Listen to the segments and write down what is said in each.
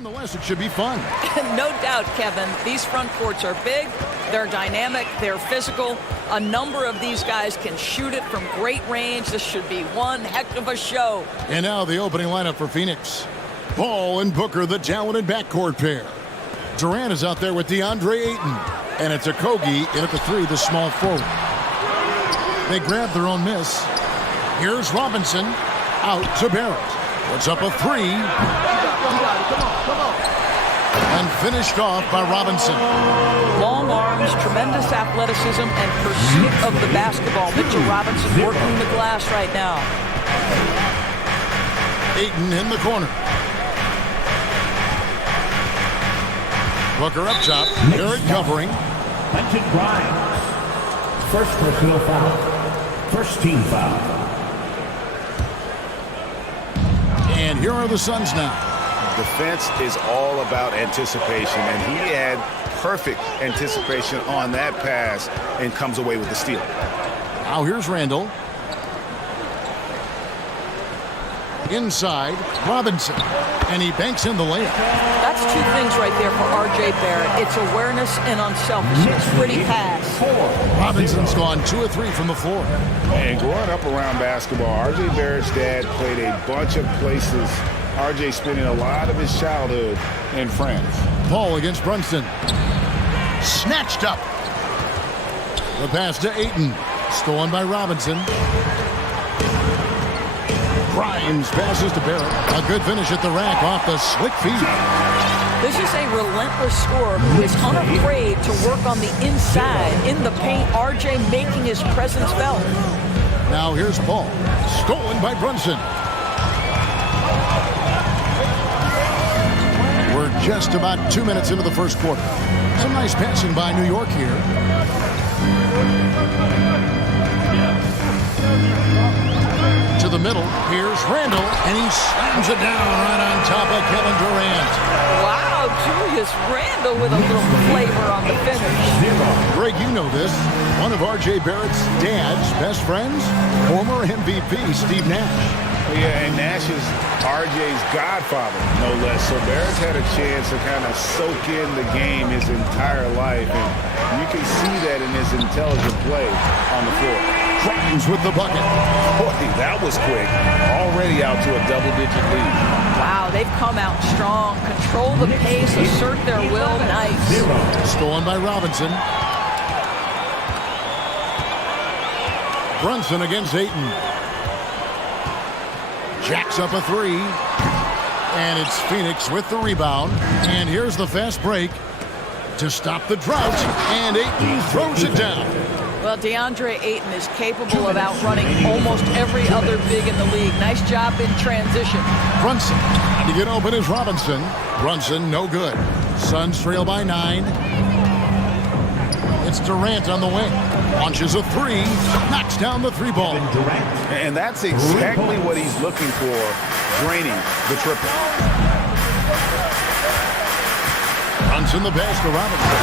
Nonetheless, it should be fun. No doubt, Kevin. These front courts are big, they're dynamic, they're physical. A number of these guys can shoot it from great range. This should be one heck of a show. And now the opening lineup for Phoenix. Paul and Booker, the talented backcourt pair. Durant is out there with DeAndre Ayton. And it's Okogie in at the three, the small forward. They grab their own miss. Here's Robinson out to Barrett. Puts up a three. And finished off by Robinson. Long arms, tremendous athleticism, and pursuit of the basketball. Mitchell Robinson working the glass right now. Ayton in the corner. Booker up top. Barrett covering. Mention Bryant. First personal foul. First team foul. And here are the Suns now. Defense is all about anticipation, and he had perfect anticipation on that pass and comes away with the steal. Now here's Randall. Inside, Robinson. And he banks in the layup. That's two things right there for R.J. Barrett. It's awareness and unselfishness. Pretty pass. Robinson's gone 2 of 3 from the floor. And growing up around basketball, R.J. Barrett's dad played a bunch of places. R.J. spending a lot of his childhood in France. Paul against Brunson. Snatched up. The pass to Ayton. Stolen by Robinson. Grimes passes to Barrett. A good finish at the rack off the slick feed. This is a relentless scorer who is unafraid to work on the inside, in the paint. R.J. making his presence felt. Now here's Paul. Stolen by Brunson. We're just about 2 minutes into the first quarter. Some nice passing by New York here. To the middle, here's Randall, and he slams it down right on top of Kevin Durant. Wow, Julius Randall with a little flavor on the finish. Greg, you know this. One of R.J. Barrett's dad's best friends, former MVP Steve Nash. Yeah, and Nash is R.J.'s godfather, no less. So Barrett's had a chance to kind of soak in the game his entire life, and you can see that in his intelligent play on the floor. Grimes with the bucket. Boy, that was quick. Already out to a double-digit lead. Wow, they've come out strong. Control the pace, assert their will. Nice. Stolen by Robinson. Brunson against Ayton. Jacks up a three. And it's Phoenix with the rebound. And here's the fast break to stop the drought. And Ayton throws it down. Well, DeAndre Ayton is capable of outrunning almost every other big in the league. Nice job in transition. Brunson trying to get open is Robinson. Brunson, no good. Suns trail by 9. It's Durant on the wing. Launches a three. Knocks down the three ball. And that's exactly what he's looking for, draining the triple. Brunson the pass to Robinson.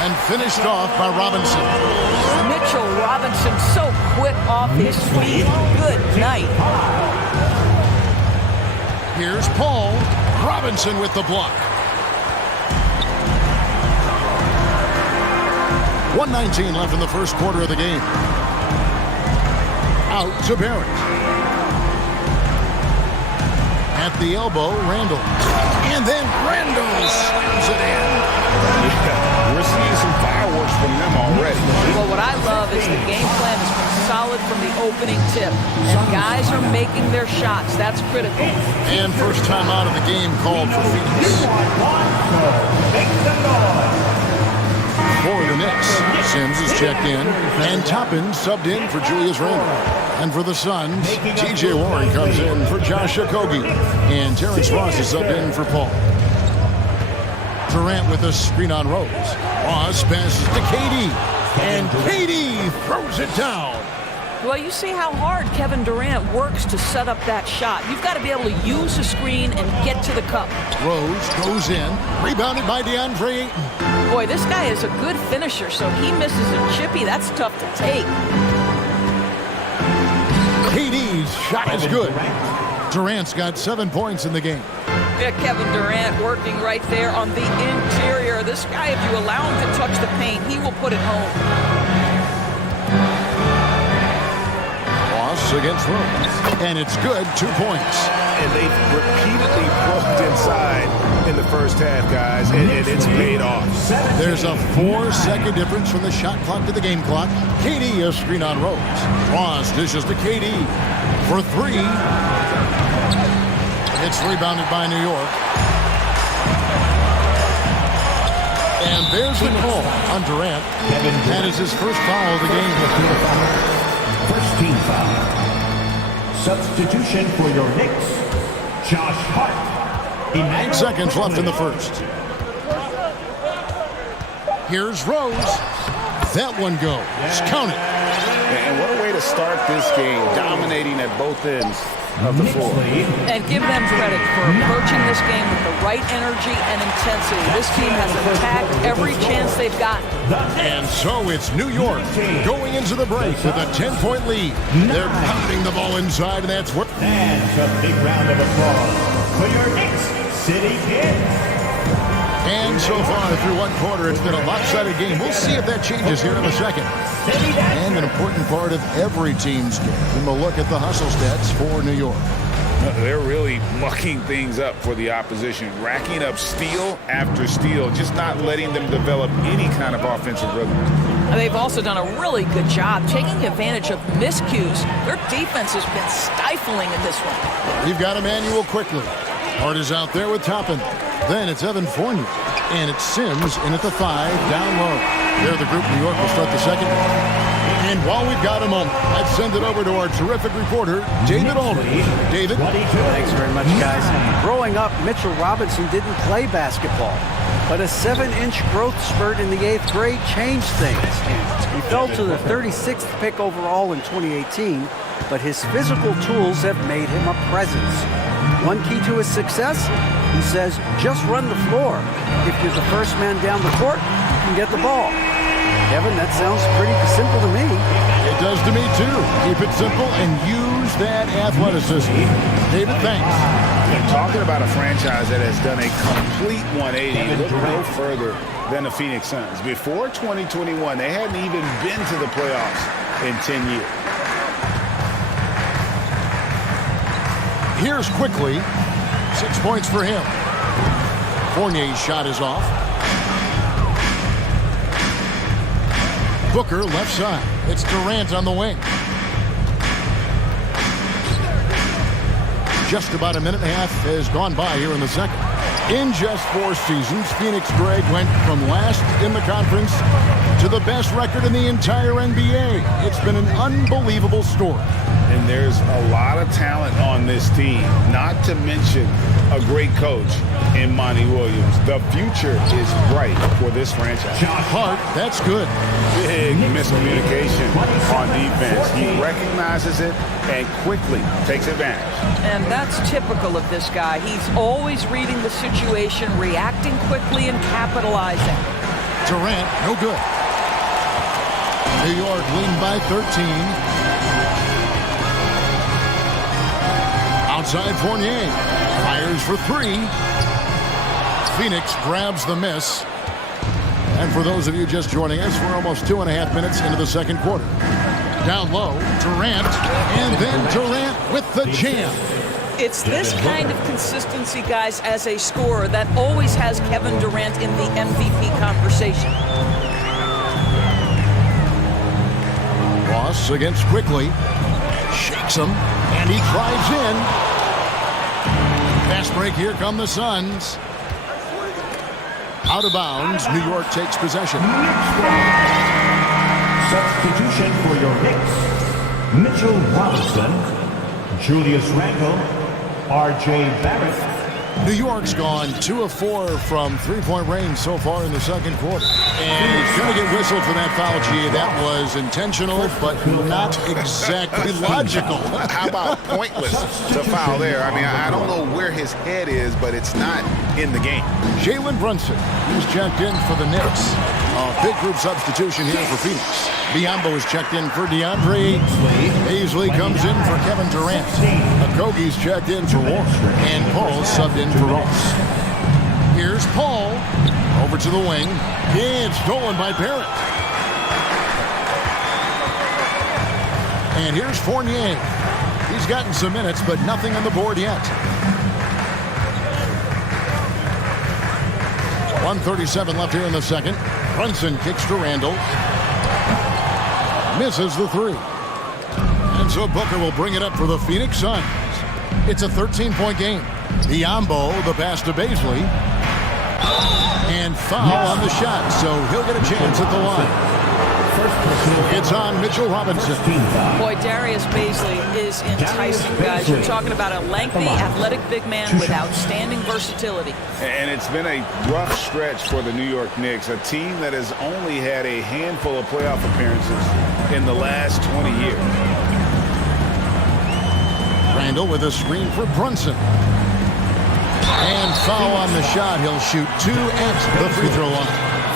And finished off by Robinson. Mitchell Robinson so quick off his feet. Good night. Here's Paul. Robinson with the block. 1:19 left in the first quarter of the game. Out to Barrett. At the elbow, Randall. And then Randall slams it in. Yeah, we're seeing some fireworks from them already. Well, what I love is the game plan has been solid from the opening tip. And guys are making their shots. That's critical. And first time out of the game called for Phoenix. For the Knicks, Sims is checked in, and Toppin subbed in for Julius Randle. And for the Suns, T.J. Warren comes in for Josh Okogie, and Terrence Ross is subbed in for Paul. Durant with a screen on Rose. Ross passes to KD, and KD throws it down. Well, you see how hard Kevin Durant works to set up that shot. You've got to be able to use the screen and get to the cup. Rose goes in, rebounded by DeAndre Ayton. Boy, this guy is a good finisher, so he misses a chippy. That's tough to take. KD's shot is good. Durant's got 7 points in the game. Yeah, Kevin Durant working right there on the interior. This guy, if you allow him to touch the paint, he will put it home. Loss against Rose. And it's good, 2 points. And they've repeatedly broke inside in the first half, guys, and it's paid off. There's a 4-second difference from the shot clock to the game clock. KD, a screen on Rose. Ross dishes to KD for 3. It's rebounded by New York. And there's the call on Durant. That is his first foul of the game. First team foul. Substitution for your Knicks, Josh Hart. 9 seconds left in the first. Here's Rose. That one goes. Count it. And what a way to start this game, dominating at both ends of the floor. And give them credit for approaching this game with the right energy and intensity. This team has attacked every chance they've gotten. And so it's New York going into the break with a 10-point lead. They're pounding the ball inside, and that's what... And a big round of applause for your Knicks City Kids. And so far through one quarter, it's been a lopsided game. We'll see if that changes here in a second. And an important part of every team's game. And we'll look at the hustle stats for New York. They're really mucking things up for the opposition, racking up steal after steal, just not letting them develop any kind of offensive rhythm. They've also done a really good job taking advantage of miscues. Their defense has been stifling in this one. You've got Emmanuel quickly. Hart is out there with Toppin. Then it's Evan Fournier. And it's Sims in at the 5, down low. There the group, New York will start the second. And while we've got a moment, I'd send it over to our terrific reporter, David Aldridge. David? Thanks very much, guys. Growing up, Mitchell Robinson didn't play basketball, but a 7-inch growth spurt in the 8th grade changed things. He fell to the 36th pick overall in 2018, but his physical tools have made him a presence. One key to his success, he says, just run the floor. If you're the first man down the court, you can get the ball. Kevin, that sounds pretty simple to me. It does to me, too. Keep it simple and use that athleticism. David, thanks. And talking about a franchise that has done a complete 180, look no further than the Phoenix Suns. Before 2021, they hadn't even been to the playoffs in 10 years. Here's quickly 6 points for him. Fournier's shot is off. Booker left side. It's Durant on the wing. Just about a minute and a half has gone by here in the second. In just 4 seasons, Phoenix, Greg, went from last in the conference to the best record in the entire NBA. It's been an unbelievable story. And there's a lot of talent on this team, not to mention a great coach in Monty Williams. The future is bright for this franchise. Hart, that's good. Big miscommunication on defense. He recognizes it and quickly takes advantage. And that's typical of this guy. He's always reading the situation, reacting quickly, and capitalizing. Durant, no good. New York leading by 13. Outside Fournier. Fires for 3. Phoenix grabs the miss. And for those of you just joining us, we're almost 2.5 minutes into the second quarter. Down low, Durant, and then Durant with the jam. It's this kind of consistency, guys, as a scorer that always has Kevin Durant in the MVP conversation. Ross against Quickly. Shakes him, and he drives in. Fast break, here come the Suns. Out of bounds, New York takes possession. Substitution for your Knicks, Mitchell Robinson, Julius Randle, R.J. Barrett. New York's gone 2 of 4 from three-point range so far in the second quarter. And he's going to get whistled for that foul, G. That was intentional, but not exactly logical. How about pointless to foul there? I mean, I don't know where his head is, but it's not in the game. Jalen Brunson, who's checked in for the Knicks. A big group substitution here for Phoenix. Biombo is checked in for DeAndre. Paisley comes in for Kevin Durant. Okogie's checked in for Warren. And Paul subbed in for Ross. Here's Paul. Over to the wing. It's stolen by Barrett. And here's Fournier. He's gotten some minutes, but nothing on the board yet. 1:37 left here in the second. Brunson kicks to Randall. Misses the three. And so Booker will bring it up for the Phoenix Suns. It's a 13-point game. Biombo, the pass to Paisley. And foul on the shot, so he'll get a chance at the line. It's on Mitchell Robinson. Boy, Darius Paisley is enticing, guys. You're talking about a lengthy, athletic big man with outstanding versatility. And it's been a rough stretch for the New York Knicks, a team that has only had a handful of playoff appearances in the last 20 years. Randall with a screen for Brunson. And foul on the shot. He'll shoot 2 at the free throw line.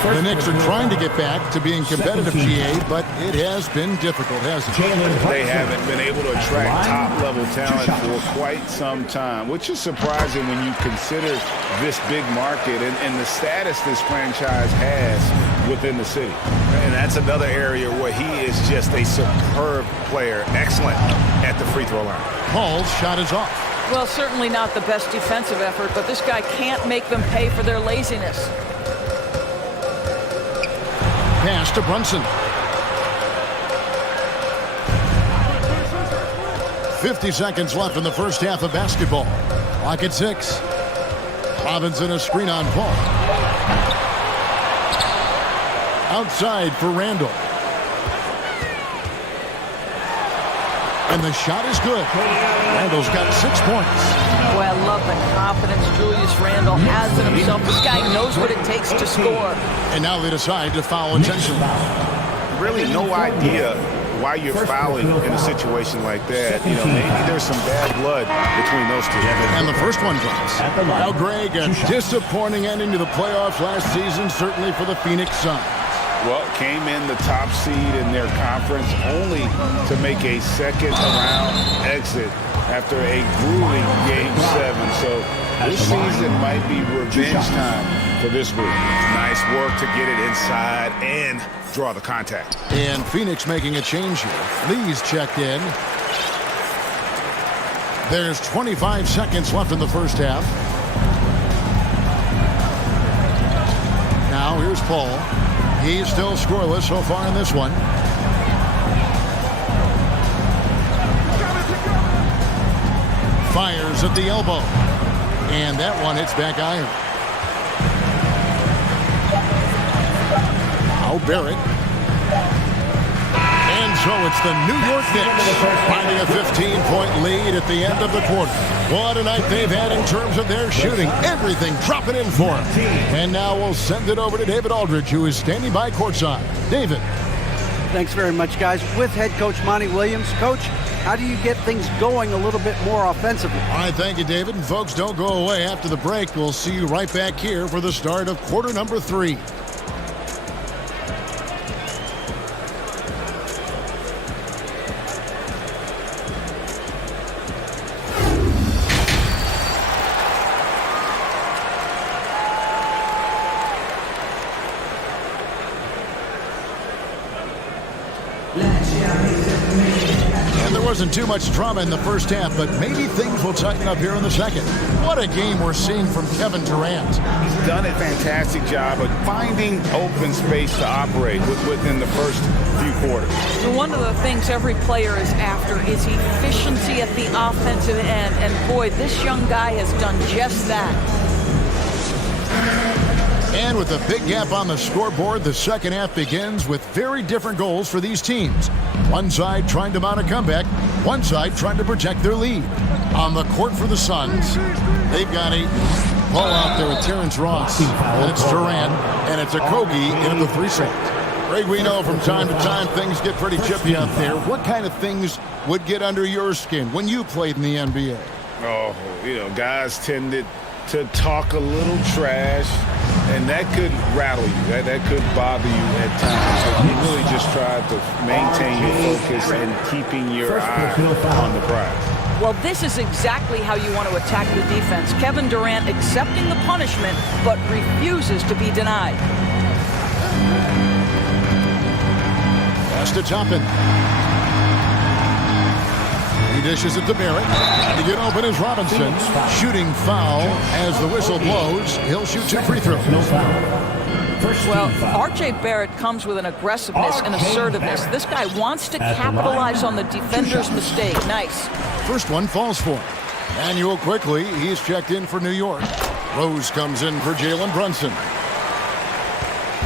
The Knicks are trying to get back to being competitive, GA, but it has been difficult, hasn't it? They haven't been able to attract top-level talent for quite some time, which is surprising when you consider this big market and the status this franchise has within the city. And that's another area where he is just a superb player, excellent at the free throw line. Paul's shot is off. Well, certainly not the best defensive effort, but this guy can't make them pay for their laziness. Pass to Brunson. 50 seconds left in the first half of basketball. Clock at 6. Robinson a screen on Paul. Outside for Randall. And the shot is good. Randall's got 6 points. Boy, I love the confidence Julius Randle has in himself. This guy knows what it takes to score. And now they decide to foul intentionally. Really no idea why you're fouling in a situation like that. You know, maybe there's some bad blood between those two. And the first one drops. Now, Greg, a disappointing ending to the playoffs last season, certainly for the Phoenix Suns. Well, came in the top seed in their conference only to make a second-round exit after a grueling Game 7. So this season might be revenge time for this group. Nice work to get it inside and draw the contact. And Phoenix making a change here. Lee's checked in. There's 25 seconds left in the first half. Now here's Paul. He's still scoreless so far in this one. Fires at the elbow. And that one hits back iron. Now Barrett. And so it's the New York Knicks finding a 15-point lead at the end of the quarter. What a night they've had in terms of their shooting. Everything dropping in for them. And now we'll send it over to David Aldridge, who is standing by courtside. David. Thanks very much, guys. With head coach Monty Williams. Coach, how do you get things going a little bit more offensively? All right, thank you, David. And folks, don't go away. After the break, we'll see you right back here for the start of quarter number 3. Wasn't too much drama in the first half, but maybe things will tighten up here in the second. What a game we're seeing from Kevin Durant. He's done a fantastic job of finding open space to operate within the first few quarters. So one of the things every player is after is efficiency at the offensive end, and boy, this young guy has done just that. And with a big gap on the scoreboard, the second half begins with very different goals for these teams. One side trying to mount a comeback, one side trying to protect their lead. On the court for the Suns, they've got a ball out there with Terrence Ross. And it's Durant, and it's Okogie in the 3 set. Greg, we know from time to time things get pretty chippy out there. What kind of things would get under your skin when you played in the NBA? Oh, you know, guys tended to talk a little trash And that could rattle you. That could bother you at times. So you really just try to maintain your focus and keeping your eye on the prize. Well, this is exactly how you want to attack the defense. Kevin Durant accepting the punishment, but refuses to be denied. Pass to Toppin. He dishes it to Barrett. To get open is Robinson. Shooting foul as the whistle blows. He'll shoot 2 free throws. Well, R.J. Barrett comes with an aggressiveness and assertiveness. This guy wants to capitalize on the defender's mistake. Nice. First one falls for him. Manuel quickly. He's checked in for New York. Rose comes in for Jalen Brunson.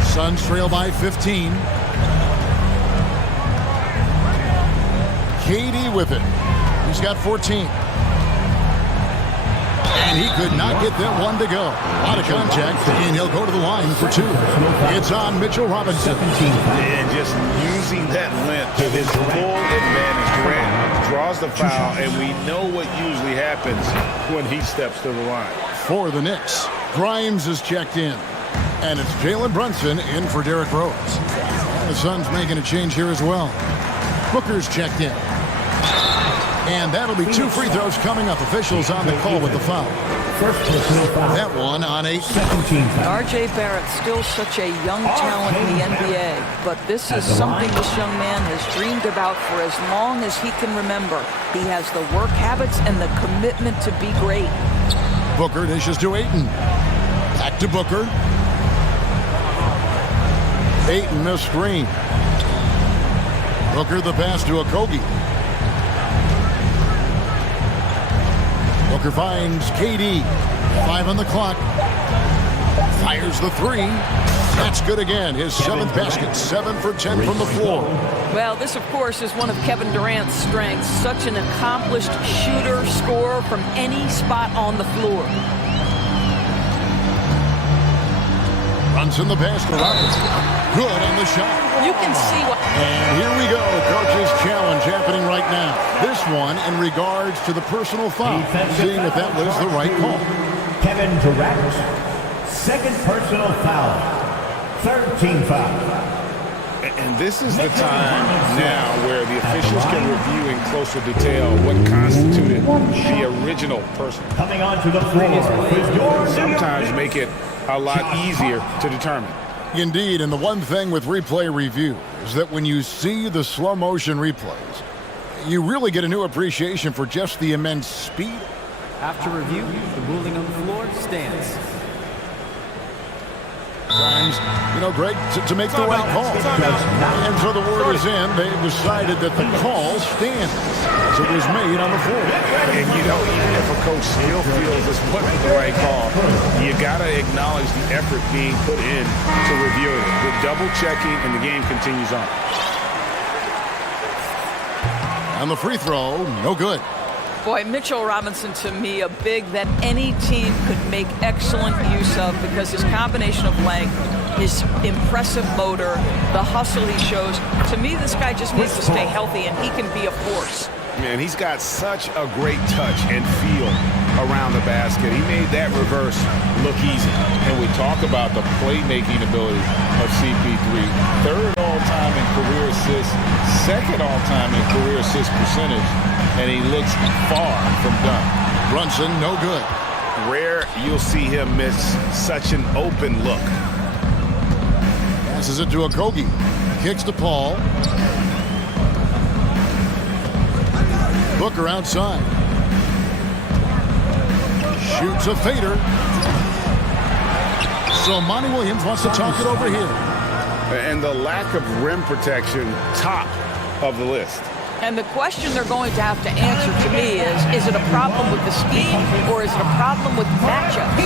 Suns trail by 15. KD with it. He's got 14. And he could not get that one to go. A lot of contact, and he'll go to the line for 2. It's on Mitchell Robinson. And just using that length to his full advantage. Durant draws the foul, and we know what usually happens when he steps to the line. For the Knicks, Grimes is checked in. And it's Jalen Brunson in for Derrick Rose. And the Suns making a change here as well. Booker's checked in. And that'll be 2 free throws coming up. Officials on the call with the foul. That one on 8. R.J. Barrett, still such a young talent in the NBA, but this is something this young man has dreamed about for as long as he can remember. He has the work habits and the commitment to be great. Booker dishes to Ayton. Back to Booker. Ayton the screen. Booker the pass to Okogie. Booker finds KD. 5 on the clock. Fires the 3. That's good again. His 7th basket. 7 for 10 from the floor. Well, this, of course, is one of Kevin Durant's strengths. Such an accomplished shooter, scorer from any spot on the floor. Runs in the pass to Robinson. Good on the shot. You can see what... And here we go. Coach's challenge happening right now. This one in regards to the personal foul. Seeing if that was the right call. Kevin Durant, 2nd personal foul. 3rd team foul. And this is the time now where the officials can review in closer detail what constituted the original person. Coming onto the floor with your sometimes make it a lot easier to determine. Indeed, and the one thing with replay review is that when you see the slow motion replays, you really get a new appreciation for just the immense speed. After review, the ruling on the floor stands. Times, Greg, to make the right call. And so the word is in. They've decided that the call stands as it was made on the floor. And even if a coach still feels this wasn't the right call, you got to acknowledge the effort being put in to review it. The double checking, and the game continues on. And the free throw, no good. Boy, Mitchell Robinson, to me, a big that any team could make excellent use of because his combination of length, his impressive motor, the hustle he shows. To me, this guy just needs to stay healthy, and he can be a force. Man, he's got such a great touch and feel around the basket. He made that reverse look easy. And we talk about the playmaking ability of CP3. 3rd all-time in career assists, 2nd all-time in career assist percentage, and he looks far from done. Brunson, no good. Rare you'll see him miss such an open look. Passes it to Okogie. Kicks to Paul. Booker outside. Shoots a fader. So Monty Williams wants to talk it over here. And the lack of rim protection, top of the list. And the question they're going to have to answer to me is it a problem with the scheme or is it a problem with matchups?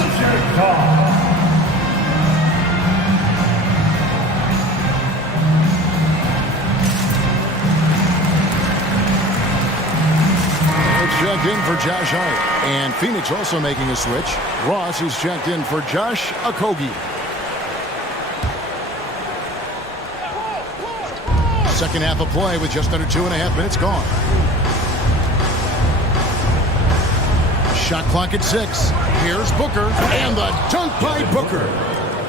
Checked in for Josh Hart. And Phoenix also making a switch. Ross is checked in for Josh Okogie. Second half of play with just under 2.5 minutes gone. Shot clock at 6. Here's Booker. And the dunk by Booker.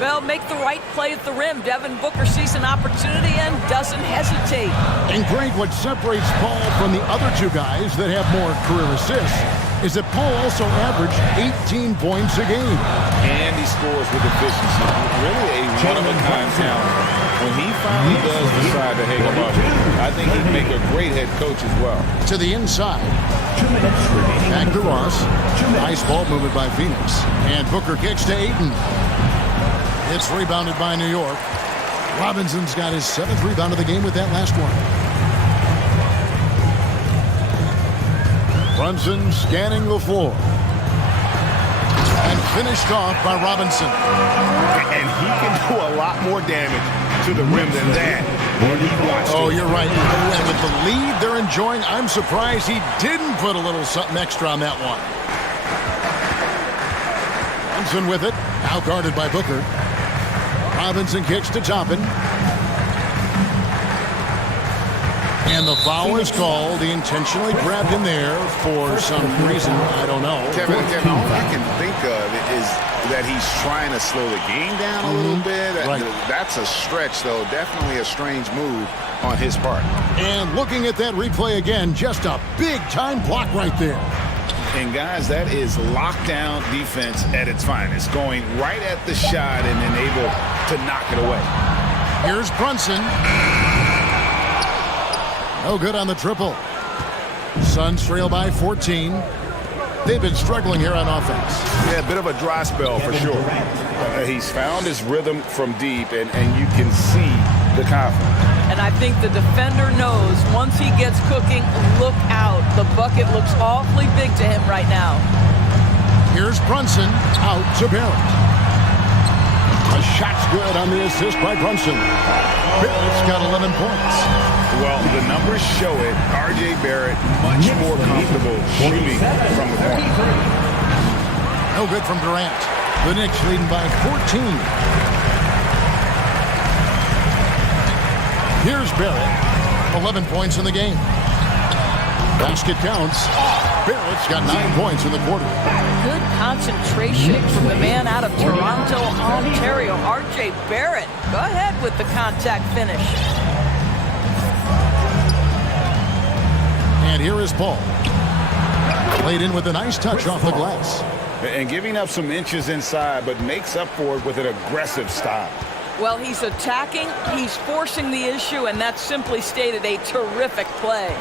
Well, make the right play at the rim. Devin Booker sees an opportunity and doesn't hesitate. And Greg, what separates Paul from the other two guys that have more career assists is that Paul also averaged 18 points a game. And he scores with efficiency. Really a one-of-a-kind talent. When he finally does decide to hang about it, I think he'd make a great head coach as well. To the inside. Back to Ross. Nice ball movement by Phoenix. And Booker kicks to Ayton. It's rebounded by New York. Robinson's got his 7th rebound of the game with that last one. Brunson scanning the floor. And finished off by Robinson. And he can do a lot more damage to the rim than that when he wants to. Oh, you're right. And with the lead they're enjoying, I'm surprised he didn't put a little something extra on that one. Brunson with it. Now guarded by Booker. Robinson kicks to Toppin. And the foul is called. He intentionally grabbed him there for some reason. I don't know. Kevin, all I can think of is that he's trying to slow the game down a little bit. Right. That's a stretch, though. Definitely a strange move on his part. And looking at that replay again, just a big-time block right there. And, guys, that is lockdown defense at its finest, going right at the shot and then able to knock it away. Here's Brunson. No good on the triple. Suns trail by 14. They've been struggling here on offense. Yeah, a bit of a dry spell for sure. He's found his rhythm from deep, and you can see the confidence. And I think the defender knows once he gets cooking, look out. The bucket looks awfully big to him right now. Here's Brunson out to Barrett. A shot's good on the assist by Brunson. Barrett's got 11 points. Well, the numbers show it. R.J. Barrett much more comfortable shooting from the corner. No good from Durant. The Knicks leading by 14. Here's Barrett. 11 points in the game. Basket counts. Barrett's got 9 points in the quarter. Good concentration from the man out of Toronto, Ontario, R.J. Barrett. Go ahead with the contact finish. And here is Paul. Played in with a nice touch off the glass. And giving up some inches inside, but makes up for it with an aggressive style. Well, he's attacking, he's forcing the issue, and that's simply stated a terrific play.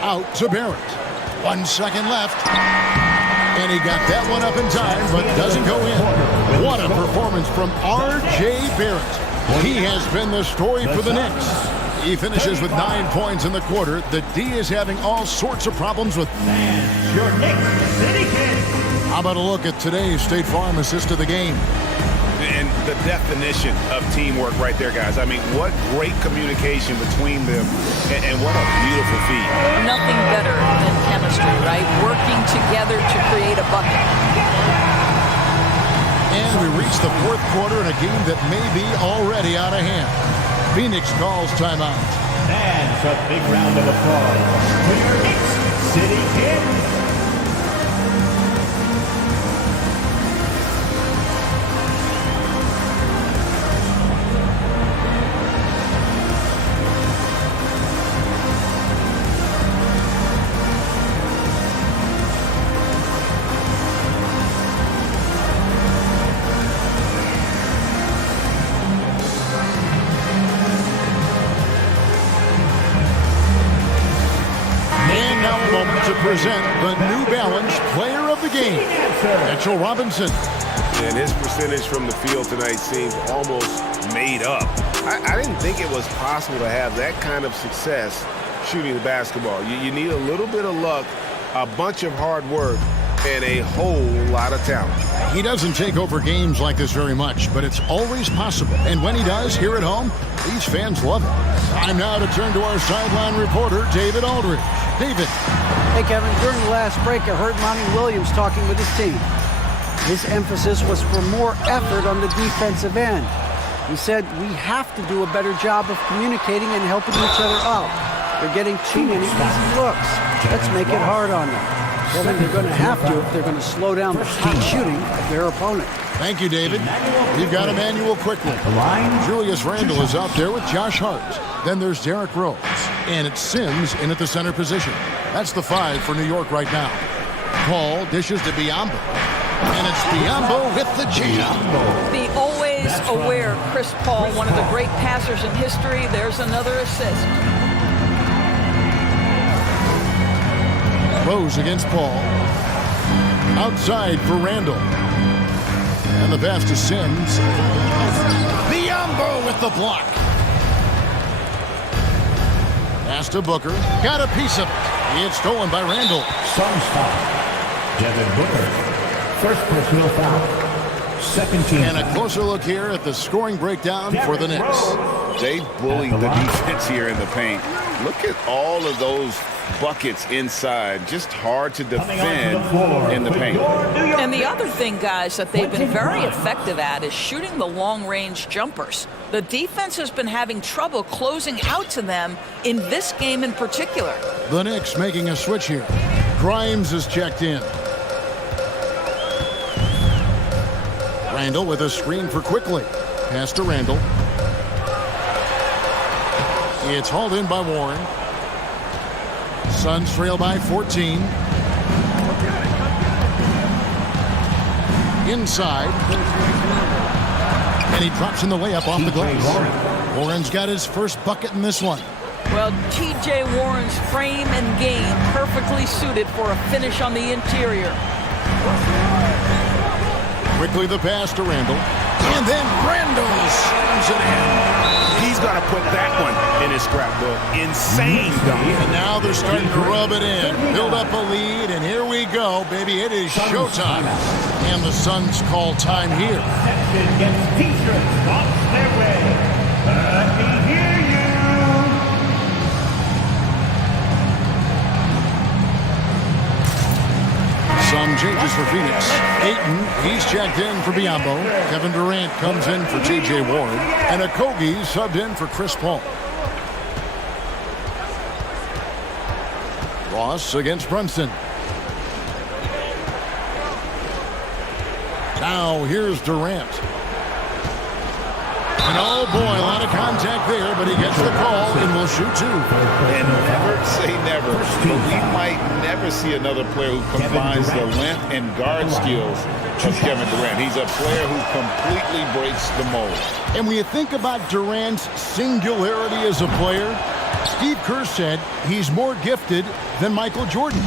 Out to Barrett. 1 second left. And he got that one up in time, but doesn't go in. What a performance from R.J. Barrett. He has been the story for the Knicks. He finishes with 9 points in the quarter. The D is having all sorts of problems with... Your Knicks City Kid. How about a look at today's State Farm assist of the game? And the definition of teamwork right there, guys. I mean, what great communication between them, and what a beautiful feat. Nothing better than chemistry, right? Working together to create a bucket. And we reach the fourth quarter in a game that may be already out of hand. Phoenix calls timeout. And a big round of applause for your Knicks City Kid. To present the New Balance Player of the Game, Mitchell Robinson. And his percentage from the field tonight seems almost made up. I didn't think it was possible to have that kind of success shooting the basketball. You need a little bit of luck, a bunch of hard work, and a whole lot of talent. He doesn't take over games like this very much, but it's always possible. And when he does, here at home, these fans love it. Time now to turn to our sideline reporter, David Aldridge. David. Hey, Kevin, during the last break, I heard Monty Williams talking with his team. His emphasis was for more effort on the defensive end. He said, we have to do a better job of communicating and helping each other out. They're getting too many easy looks. Let's make it hard on them. Well, then they're going to have to if they're going to slow down the hot shooting of their opponent. Thank you, David. We've got Emmanuel quickly. Julius Randle is out there with Josh Hart. Then there's Derrick Rose. And it's Sims in at the center position. That's the 5 for New York right now. Paul dishes to Biyombo. And it's Biyombo with the jam. The always aware Chris Paul, one of the great passers in history. There's another assist. Rose against Paul. Outside for Randle. And the pass to Sims. Biyombo with the block. Pass to Booker. Got a piece of it. It's stolen by Randle. Suns foul. Devin Booker. First personal foul. Second team. And a closer look here at the scoring breakdown for the Knicks. They bullied the defense here in the paint. Look at all of those buckets inside. Just hard to defend in the paint. And the other thing, guys, that they've been very effective at is shooting the long-range jumpers. The defense has been having trouble closing out to them in this game in particular. The Knicks making a switch here. Grimes is checked in. Randle with a screen for Quickly. Pass to Randle. It's hauled in by Warren. Suns trail by 14. Inside. And he drops in the layup off the glass. Warren's got his first bucket in this one. Well, T.J. Warren's frame and game perfectly suited for a finish on the interior. Quickly the pass to Randle. And then Randle slams it in. He's going to put that one in his scrapbook. Insane dunk. And now they're starting to rub it in. Build up a lead, and here we go, baby. It is showtime. And the Suns call time here. Gets T-shirts on their way. Let me hear you. Some changes for Phoenix. Ayton, he's checked in for Biyombo. Kevin Durant comes in for T.J. Warren. And Okogie subbed in for Chris Paul. Ross against Brunson. Now here's Durant. And oh boy, a lot of contact there, but he gets the call and will shoot 2. And never say never, but we might never see another player who combines the length and guard skills of Kevin Durant. He's a player who completely breaks the mold. And when you think about Durant's singularity as a player, Steve Kerr said he's more gifted than Michael Jordan.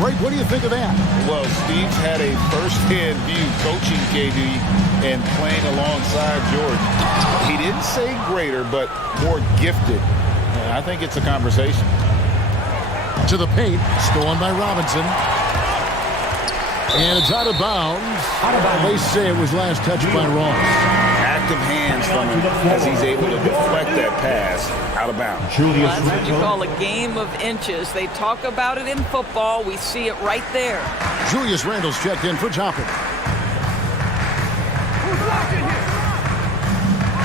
Greg, what do you think of that? Well, Steve's had a first-hand view coaching KD and playing alongside Jordan. He didn't say greater, but more gifted. And I think it's a conversation. To the paint, stolen by Robinson. And it's out of bounds. They say it was last touched by Ross. Active hands from him as he's able to deflect that pass out of bounds. That's what you call a game of inches. They talk about it in football. We see it right there. Julius Randle's checked in for Joplin.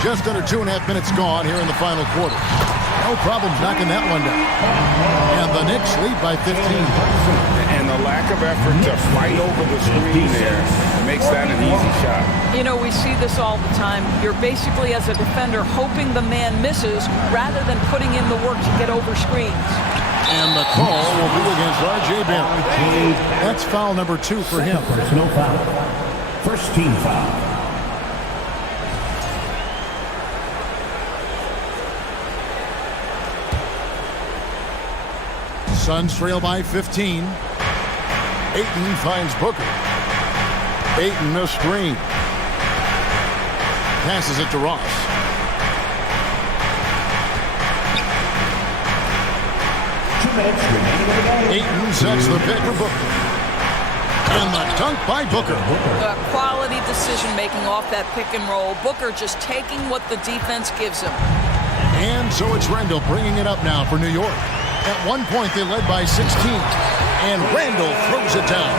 Just under 2.5 minutes gone here in the final quarter. No problems knocking that one down. And the Knicks lead by 15. And the lack of effort to fight over the screen there makes that an easy shot. You know, we see this all the time. You're basically, as a defender, hoping the man misses rather than putting in the work to get over screens. And the call will be against R.J. Barrett. That's foul number 2 for him. Personal foul. First team foul. Suns trail by 15. Ayton finds Booker. Ayton a screen. Passes it to Ross. Ayton sets the pick for Booker. And the dunk by Booker. Quality decision-making off that pick and roll. Booker just taking what the defense gives him. And so it's Randle bringing it up now for New York. At one point, they led by 16. And Randle throws it down.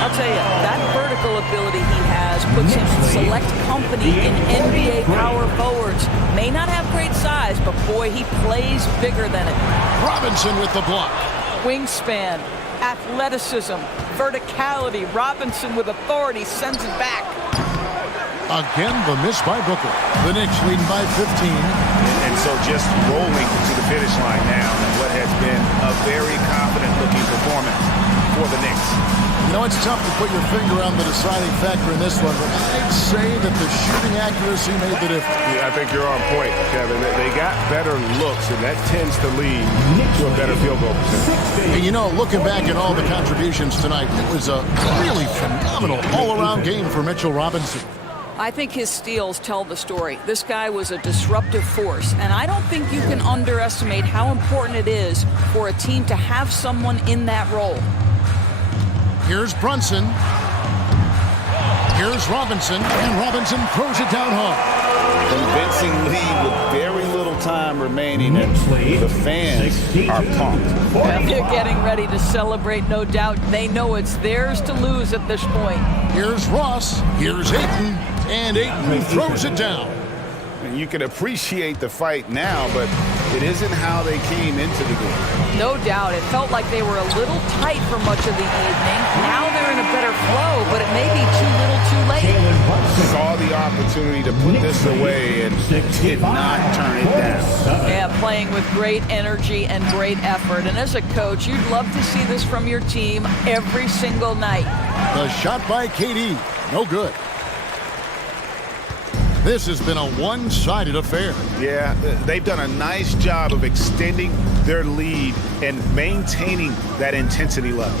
I'll tell you, that vertical ability he has puts him in select company in NBA power forwards. May not have great size, but boy, he plays bigger than it. Robinson with the block. Wingspan, athleticism, verticality. Robinson with authority sends it back. Again, the miss by Booker. The Knicks leading by 15. And so just rolling to the finish line now in what has been a very confident-looking performance for the Knicks. You know, it's tough to put your finger on the deciding factor in this one, but I'd say that the shooting accuracy made the difference. Yeah, I think you're on point, Kevin. They got better looks, and that tends to lead to a better field goal percentage. And you know, looking back at all the contributions tonight, it was a really phenomenal all-around game for Mitchell Robinson. I think his steals tell the story. This guy was a disruptive force, and I don't think you can underestimate how important it is for a team to have someone in that role. Here's Brunson. Here's Robinson, and Robinson throws it down hard. Convincing lead with very little time remaining, and the fans are pumped. They're getting ready to celebrate, no doubt. They know it's theirs to lose at this point. Here's Ross. Here's Ayton. And Ayton throws it down. And you can appreciate the fight now, but it isn't how they came into the game. No doubt. It felt like they were a little tight for much of the evening. Now they're in a better flow, but it may be too little too late. Saw the opportunity to put this away and did not turn it down. Yeah, playing with great energy and great effort. And as a coach, you'd love to see this from your team every single night. The shot by KD. No good. This has been a one-sided affair. Yeah, they've done a nice job of extending their lead and maintaining that intensity level.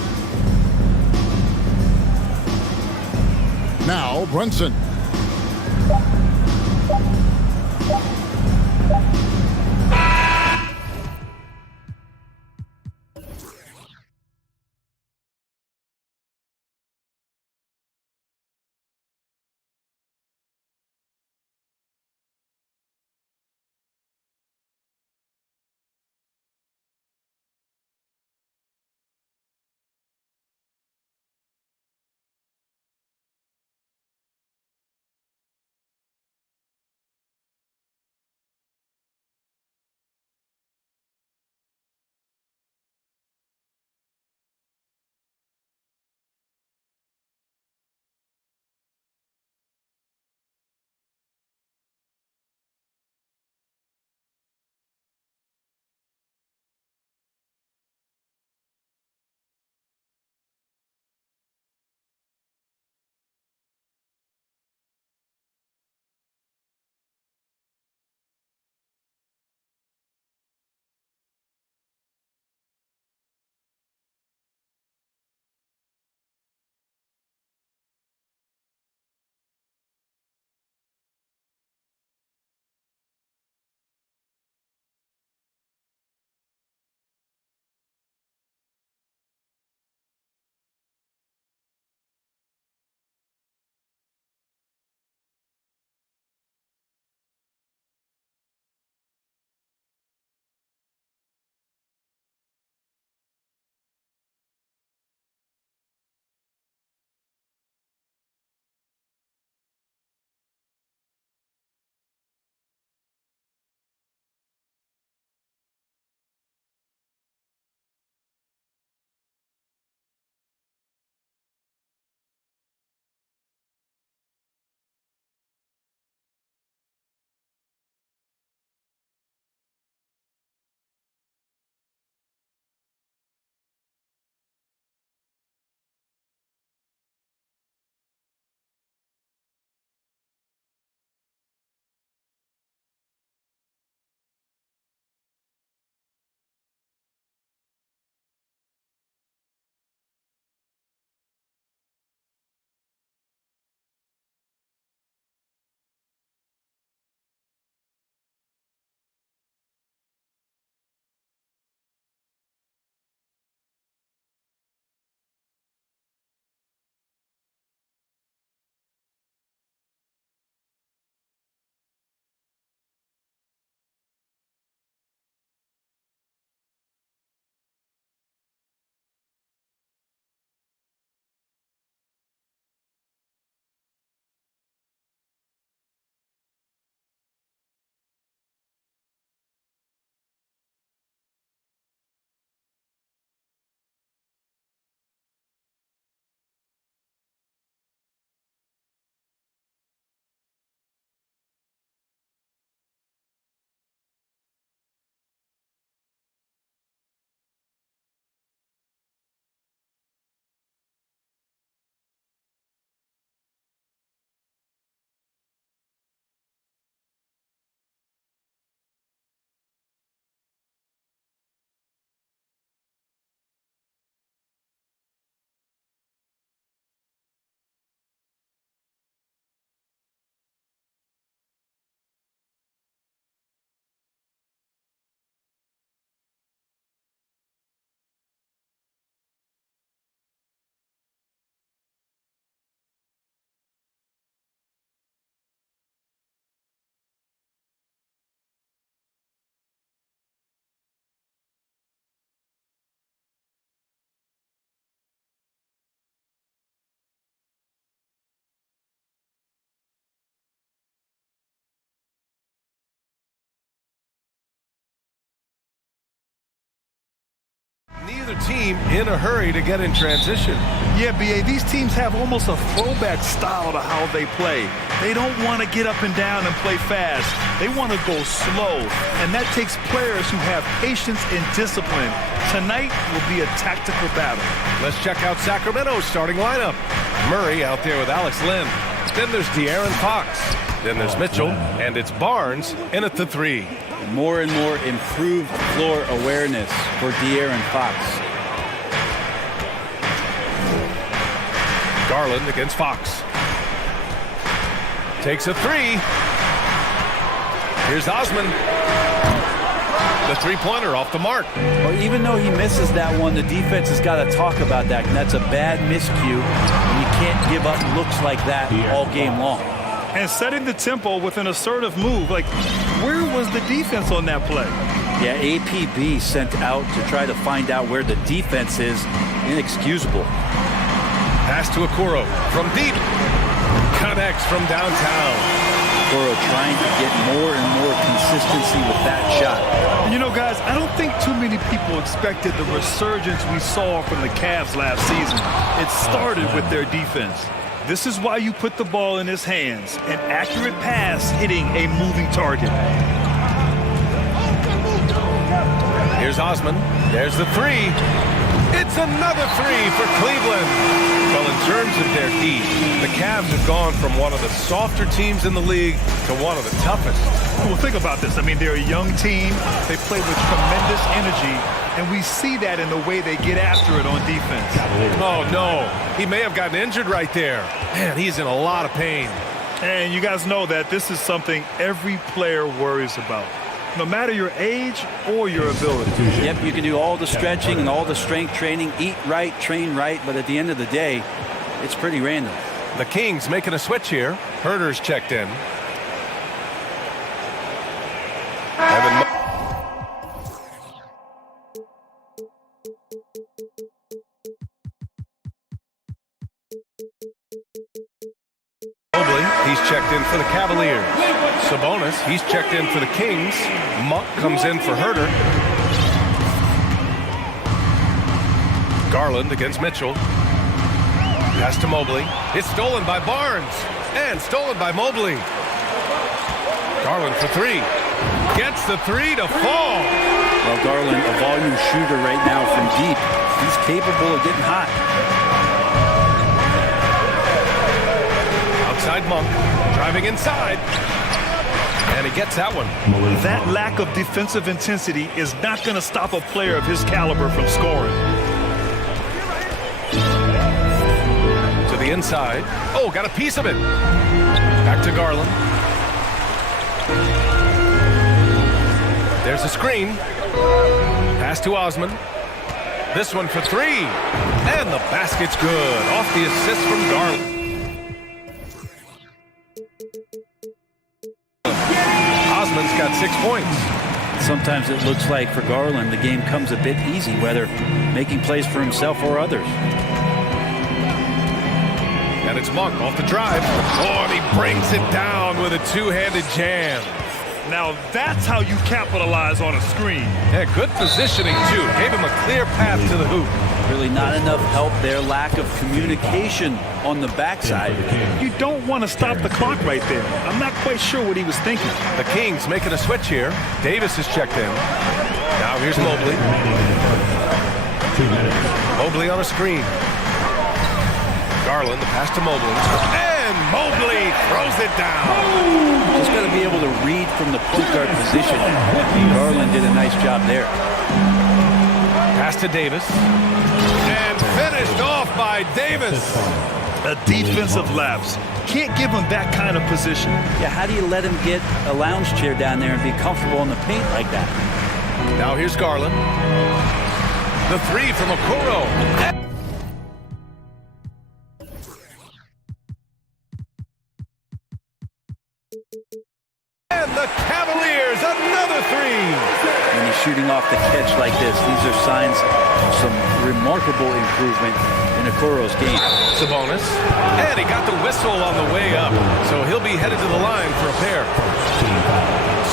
Now, Brunson. Neither team in a hurry to get in transition. Yeah, B.A., these teams have almost a throwback style to how they play. They don't want to get up and down and play fast. They want to go slow, and that takes players who have patience and discipline. Tonight will be a tactical battle. Let's check out Sacramento's starting lineup. Murray out there with Alex Lim. Then there's De'Aaron Fox. Then there's Mitchell, and it's Barnes in at the 3. More and more improved floor awareness for De'Aaron Fox. Garland against Fox. Takes a 3. Here's Osman. The three-pointer off the mark. Well, even though he misses that one, the defense has got to talk about that. And that's a bad miscue. And you can't give up looks like that all game long. And setting the tempo with an assertive move. Like, where was the defense on that play? Yeah, APB sent out to try to find out where the defense is. Inexcusable. Pass to Okoro from deep. Connects from downtown. Okoro trying to get more and more consistency with that shot. And you know, guys, I don't think too many people expected the resurgence we saw from the Cavs last season. It started with their defense. This is why you put the ball in his hands. An accurate pass hitting a moving target. Here's Osman. There's the 3. It's another 3 for Cleveland. Well, in terms of their D, the Cavs have gone from one of the softer teams in the league to one of the toughest. Well, think about this. I mean, they're a young team. They play with tremendous energy, and we see that in the way they get after it on defense. Oh, no. He may have gotten injured right there. Man, he's in a lot of pain. And you guys know that this is something every player worries about, no matter your age or your ability. Yep, you can do all the stretching and all the strength training, eat right, train right, but at the end of the day, it's pretty random. The Kings making a switch here. Herter's checked in. Mobley, he's checked in for the Cavaliers. Sabonis, he's checked in for the Kings. Monk comes in for Herter. Garland against Mitchell. Pass to Mobley. It's stolen by Barnes. And stolen by Mobley. Garland for 3. Gets the 3 to fall. Well, Garland, a volume shooter right now from deep. He's capable of getting hot. Outside Monk. Driving inside. And he gets that one. That lack of defensive intensity is not going to stop a player of his caliber from scoring. To the inside. Oh, got a piece of it. Back to Garland. There's a screen. Pass to Osman. This one for 3. And the basket's good. Off the assist from Garland. Osman's got 6 points. Sometimes it looks like for Garland, the game comes a bit easy, whether making plays for himself or others. And it's Monk off the drive. Oh, and he brings it down with a two-handed jam. Now that's how you capitalize on a screen. Yeah, good positioning, too. Gave him a clear path to the hoop. Really not enough help there. Lack of communication on the backside. You don't want to stop the clock right there. I'm not quite sure what he was thinking. The Kings making a switch here. Davis is checked in. Now here's Mobley. 2 minutes. Mobley on a screen. Garland, the pass to Mobley. And Mobley throws it down. Just got to be able to read from the point guard position. Garland did a nice job there. Pass to Davis. And finished off by Davis. A defensive lapse. Can't give him that kind of position. Yeah, how do you let him get a lounge chair down there and be comfortable in the paint like that? Now here's Garland. The 3 from Okoro. And the Cavaliers, another 3. When he's shooting off the catch like this, these are signs of some remarkable improvement in Okoro's game. Sabonis. And he got the whistle on the way up, so he'll be headed to the line for a pair.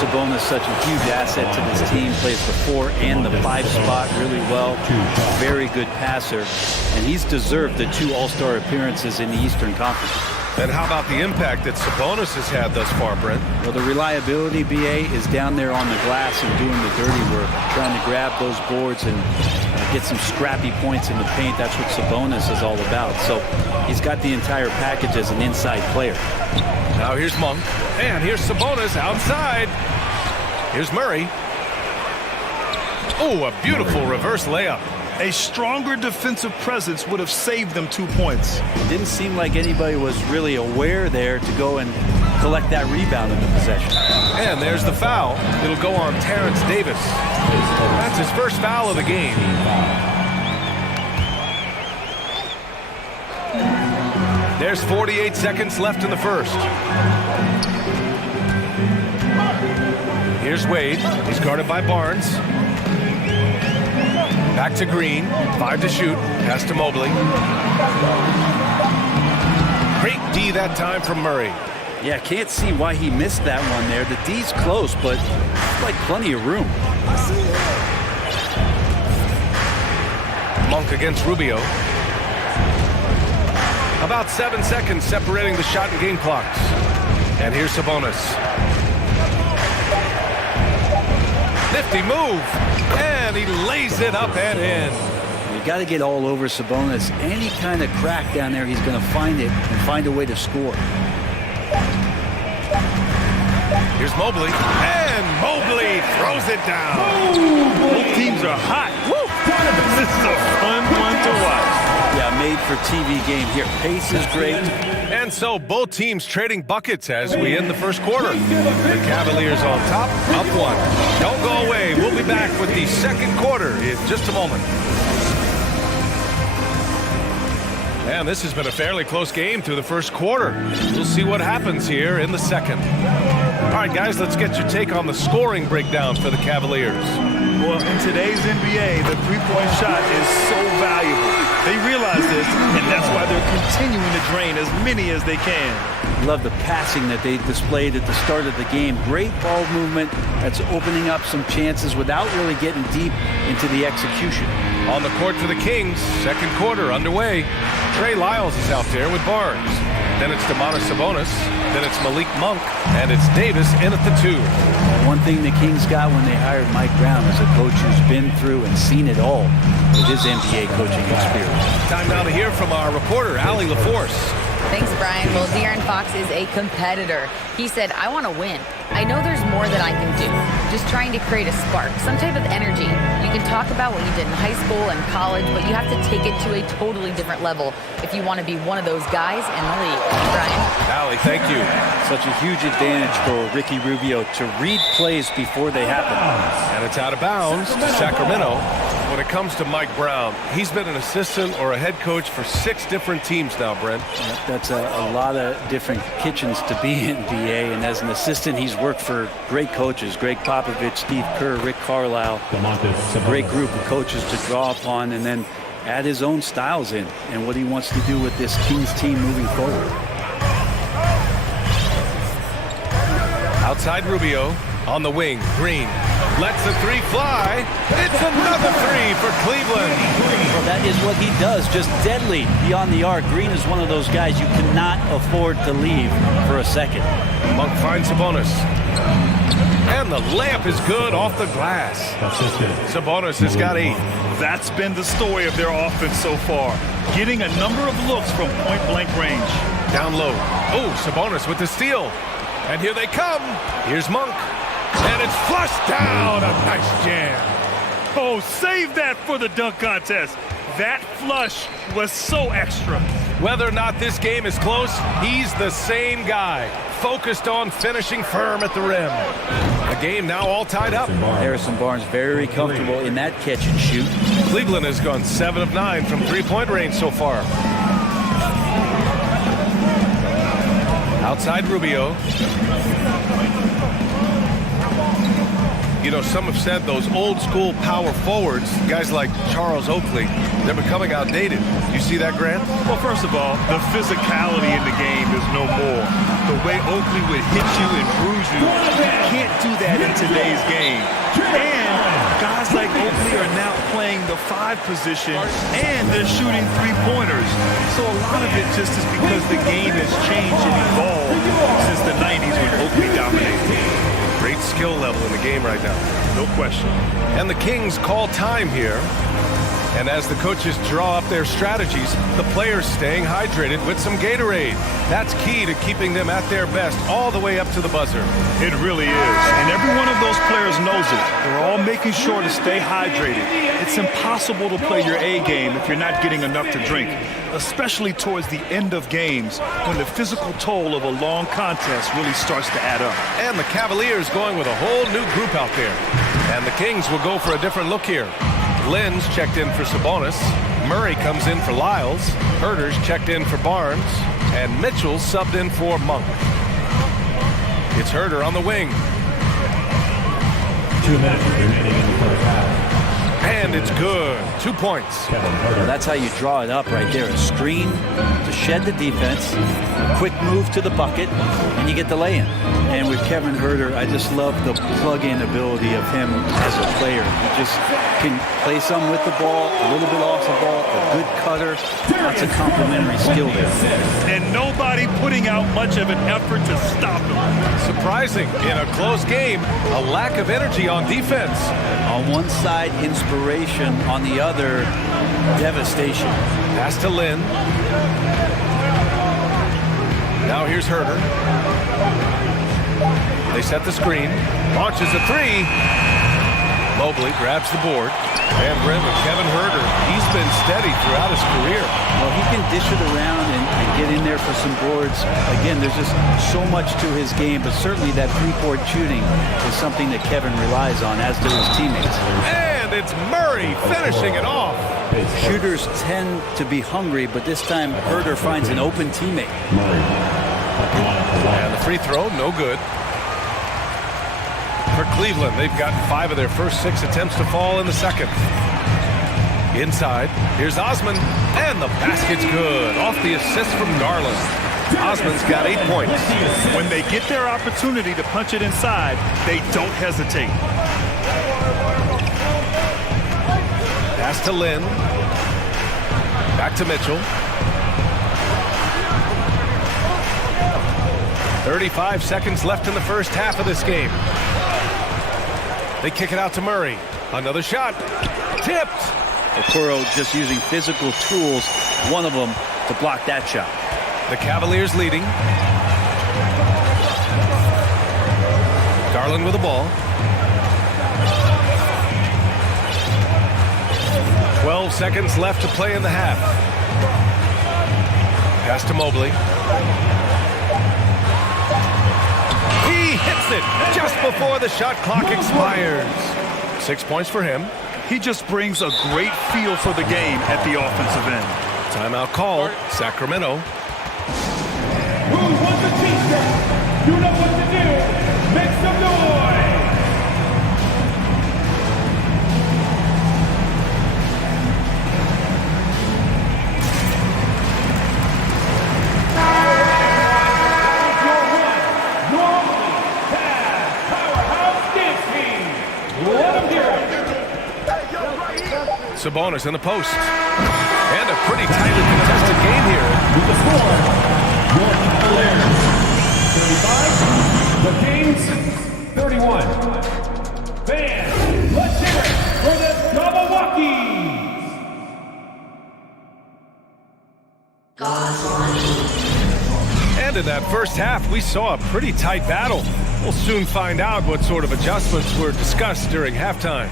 Sabonis such a huge asset to this team. Plays the 4 and the 5 spot really well. Very good passer. And he's deserved the 2 All-Star appearances in the Eastern Conference. And how about the impact that Sabonis has had thus far, Brent? Well, the reliability, BA, is down there on the glass and doing the dirty work, trying to grab those boards and get some scrappy points in the paint. That's what Sabonis is all about. So he's got the entire package as an inside player. Now here's Monk, and here's Sabonis outside. Here's Murray. Oh, a beautiful reverse layup. A stronger defensive presence would have saved them 2 points. It didn't seem like anybody was really aware there to go and collect that rebound in the possession. And there's the foul. It'll go on Terrence Davis. That's his first foul of the game. There's 48 seconds left in the first. Here's Wade. He's guarded by Barnes. Back to Green. 5 to shoot. Pass to Mobley. Great D that time from Murray. Yeah, can't see why he missed that one there. The D's close, but like plenty of room. Monk against Rubio. About 7 seconds separating the shot and game clocks. And here's Sabonis. Nifty move. And he lays it up and in. You got to get all over Sabonis. Any kind of crack down there, he's going to find it and find a way to score. Here's Mobley. And Mobley throws it down. Both teams are hot. Woo! This is a fun one to watch. Yeah, made for TV game here. Pace is great. And so both teams trading buckets as we end the first quarter. The Cavaliers on top, up 1. Don't go away. We'll be back with the second quarter in just a moment. And this has been a fairly close game through the first quarter. We'll see what happens here in the second. All right, guys, let's get your take on the scoring breakdown for the Cavaliers. Well, in today's NBA, the three-point shot is so valuable. They realize this, and that's why they're continuing to drain as many as they can. Love the passing that they displayed at the start of the game. Great ball movement that's opening up some chances without really getting deep into the execution. On the court for the Kings, second quarter underway. Trey Lyles is out there with Barnes. Then it's Domantas Sabonis. Then it's Malik Monk. And it's Davis in at the 2. One thing the Kings got when they hired Mike Brown is a coach who's been through and seen it all with his NBA coaching experience. Time now to hear from our reporter, Allie LaForce. Thanks, Brian. Well, De'Aaron Fox is a competitor. He said, I want to win. I know there's more that I can do. Just trying to create a spark, some type of energy. You can talk about what you did in high school and college, but you have to take it to a totally different level if you want to be one of those guys in the league. Brian? Allie, thank you. Such a huge advantage for Ricky Rubio to read plays before they happen. And it's out of bounds to Sacramento. When it comes to Mike Brown, he's been an assistant or a head coach for 6 different teams now, Brent. That's a lot of different kitchens to be in, BA. And as an assistant, he's worked for great coaches, Greg Popovich, Steve Kerr, Rick Carlisle. A great group of coaches to draw upon and then add his own styles in and what he wants to do with this Kings team moving forward. Outside Rubio, on the wing, Green. Lets the 3 fly. It's another 3 for Cleveland. Well, that is what he does, just deadly beyond the arc. Green is one of those guys you cannot afford to leave for a second. Monk finds Sabonis. And the layup is good off the glass. Sabonis has got 8. That's been the story of their offense so far. Getting a number of looks from point-blank range. Down low. Oh, Sabonis with the steal. And here they come. Here's Monk. And it's flushed down. A nice jam. Oh, save that for the dunk contest. That flush was so extra. Whether or not this game is close, he's the same guy. Focused on finishing firm at the rim. The game now all tied up. Harrison Barnes very comfortable in that catch and shoot. Cleveland has gone 7 of 9 from three-point range so far. Outside Rubio. You know, some have said those old school power forwards, guys like Charles Oakley, they're becoming outdated. You see that, Grant? Well, first of all, the physicality in the game is no more. The way Oakley would hit you and bruise you, you can't do that in today's game. And guys like Oakley are now playing the 5 position, and they're shooting 3-pointers. So a lot of it just is because the game has changed and evolved since the 90s when Oakley dominated. Great skill level in the game right now. No question. And the Kings call time here. And as the coaches draw up their strategies, the players staying hydrated with some Gatorade. That's key to keeping them at their best all the way up to the buzzer. It really is. And every one of those players knows it. They're all making sure to stay hydrated. It's impossible to play your A game if you're not getting enough to drink, especially towards the end of games when the physical toll of a long contest really starts to add up. And the Cavaliers going with a whole new group out there. And the Kings will go for a different look here. Lynn's checked in for Sabonis. Murray comes in for Lyles. Herter's checked in for Barnes. And Mitchell's subbed in for Monk. It's Herter on the wing. 2 minutes remaining in the first half. And it's good. 2 points. Well, that's how you draw it up right there. A screen to shed the defense, a quick move to the bucket, and you get the lay-in. And with Kevin Herter, I just love the plug-in ability of him as a player. He just can play some with the ball, a little bit off the ball, a good cutter. That's a complementary skill there. And nobody putting out much of an effort to stop him. Surprising in a close game, a lack of energy on defense. On one side, inspiration. On the other, devastation. Pass to Lynn. Now here's Herter. They set the screen. Launches a 3. Mobley grabs the board. Van Brim and Kevin Herter. He's been steady throughout his career. Well, he can dish it around and get in there for some boards. Again, there's just so much to his game, but certainly that three-point shooting is something that Kevin relies on, as do his teammates. And it's Murray finishing it off. Shooters tend to be hungry, but this time Herter finds an open teammate. And the free throw, no good. For Cleveland, they've gotten 5 of their first 6 attempts to fall in the second. Inside, here's Osman, and the basket's good. Off the assist from Garland. Osman's got 8 points. When they get their opportunity to punch it inside, they don't hesitate. Pass to Lynn. Back to Mitchell. 35 seconds left in the first half of this game. They kick it out to Murray. Another shot. Tipped. Okoro just using physical tools, one of them to block that shot. The Cavaliers leading. Garland with the ball. 12 seconds left to play in the half. Pass to Mobley. He hits it just before the shot clock expires. 6 points for him. He just brings a great feel for the game at the offensive end. Timeout call, Sacramento. Who wants a t-shirt? You know what to do. Make some noise. Sabonis in the post. And a pretty tightly contested game here. With the score, your Cavaliers 35, the Kings 31. Fans, let's hear it for the Milwaukee's. And in that first half, we saw a pretty tight battle. We'll soon find out what sort of adjustments were discussed during halftime.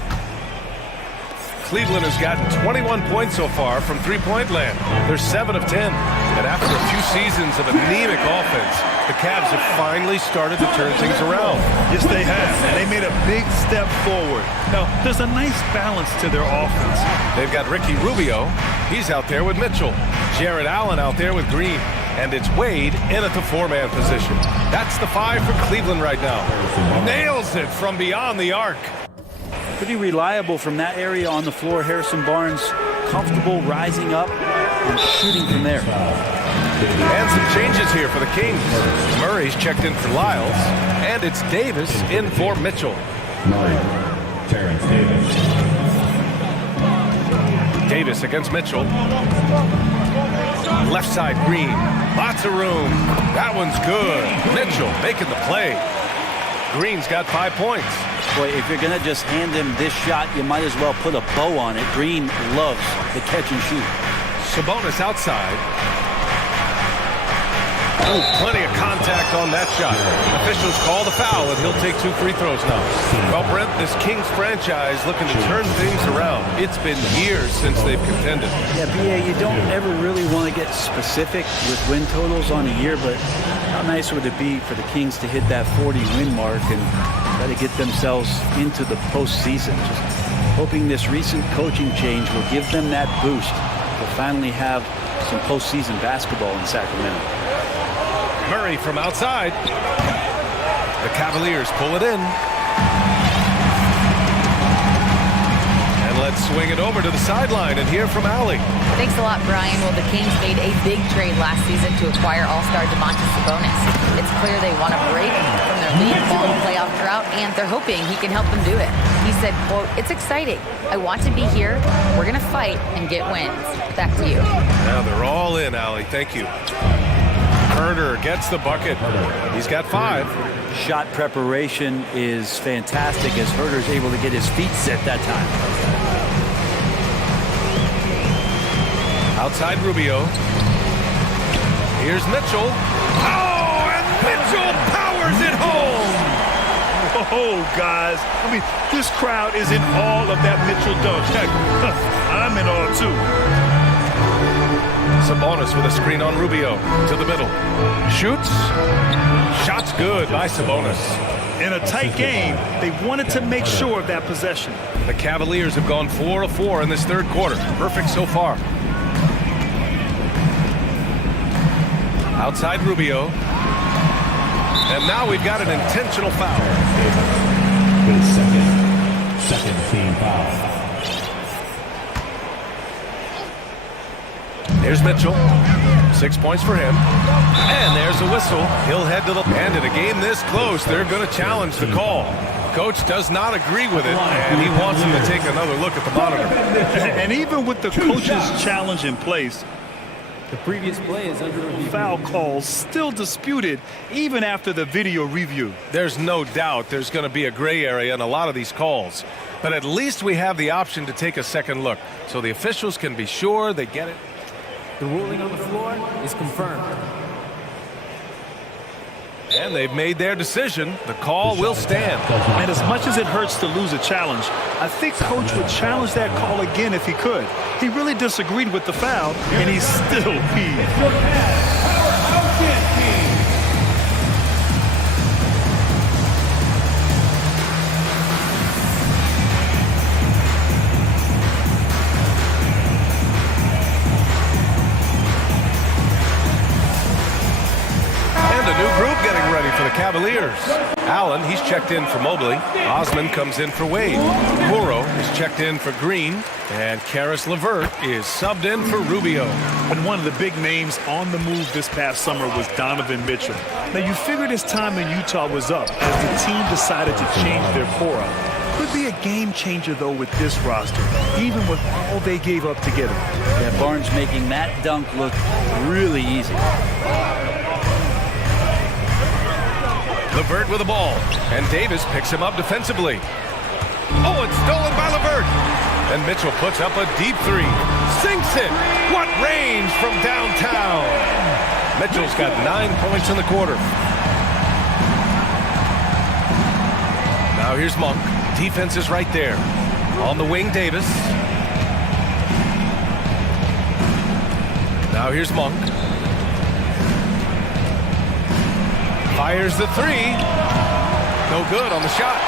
Cleveland has gotten 21 points so far from three-point land. They're 7 of 10. And after a few seasons of anemic offense, the Cavs have finally started to turn things around. Yes, they have. And they made a big step forward. Now, there's a nice balance to their offense. They've got Ricky Rubio. He's out there with Mitchell. Jared Allen out there with Green. And it's Wade in at the 4-man position. That's the 5 for Cleveland right now. Nails it from beyond the arc. Pretty reliable from that area on the floor. Harrison Barnes comfortable rising up and shooting from there. And some changes here for the Kings. Murray's checked in for Lyles, and it's Davis in for Mitchell. Murray, Terrence Davis. Davis against Mitchell. Left side, Green. Lots of room. That one's good. Mitchell making the play. Green's got 5 points. Boy, if you're going to just hand him this shot, you might as well put a bow on it. Green loves the catch and shoot. Sabonis outside. Oh, plenty of contact on that shot. Officials call the foul, and he'll take 2 free throws now. Well, Brent, this Kings franchise looking to turn things around. It's been years since they've contended. Yeah, BA, you don't ever really want to get specific with win totals on a year, but how nice would it be for the Kings to hit that 40-win mark and try to get themselves into the postseason? Just hoping this recent coaching change will give them that boost to finally have some postseason basketball in Sacramento. Murray from outside. The Cavaliers pull it in. And let's swing it over to the sideline and hear from Allie. Thanks a lot, Brian. Well, the Kings made a big trade last season to acquire All-Star Sabonis. It's clear they want a break from their league-long playoff drought, and they're hoping he can help them do it. He said, quote, "It's exciting. I want to be here. We're going to fight and get wins." Back to you. Now they're all in, Allie. Thank you. Herder gets the bucket. He's got 5. Shot preparation is fantastic as Herder's able to get his feet set that time. Outside Rubio. Here's Mitchell. Oh, and Mitchell powers it home. Oh, guys. I mean, this crowd is in awe of that Mitchell dunk. Heck, I'm in awe, too. Sabonis with a screen on Rubio to the middle. Shoots. Shot's good by Sabonis. In a tight game, they wanted to make sure of that possession. The Cavaliers have gone 4 of 4 in this third quarter. Perfect so far. Outside Rubio. And now we've got an intentional foul. With second team foul. Here's Mitchell. 6 points for him. And there's a whistle. He'll head to the... And in a game this close, they're going to challenge the call. Coach does not agree with it, and he wants him to take another look at the monitor. And even with the coach's challenge in place, the previous play is under review. Foul calls still disputed even after the video review. There's no doubt there's going to be a gray area in a lot of these calls. But at least we have the option to take a second look, so the officials can be sure they get it. The ruling on the floor is confirmed. And they've made their decision. The call will stand. And as much as it hurts to lose a challenge, I think Coach would challenge that call again if he could. He really disagreed with the foul, and he's still peeved. For the Cavaliers. Allen, he's checked in for Mobley. Osman comes in for Wade. Kuro is checked in for Green. And Karis LeVert is subbed in for Rubio. And one of the big names on the move this past summer was Donovan Mitchell. Now, you figured his time in Utah was up as the team decided to change their core up. Could be a game changer, though, with this roster, even with all they gave up to get him. Yeah, Barnes making that dunk look really easy. LeVert with the ball, and Davis picks him up defensively. Oh, it's stolen by LeVert. And Mitchell puts up a deep 3. Sinks it. What range from downtown. Mitchell's got 9 points in the quarter. Now here's Monk. Defense is right there. On the wing, Davis. Now here's Monk. Fires the 3. No good on the shot.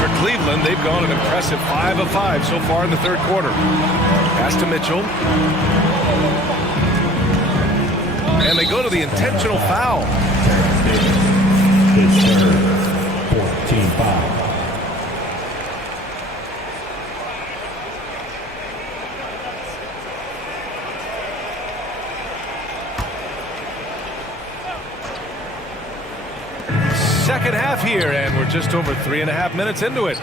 For Cleveland, they've gone an impressive 5 of 5 so far in the third quarter. Pass to Mitchell. And they go to the intentional foul. His third, 14 foul. second half here, and we're just over 3.5 minutes into it.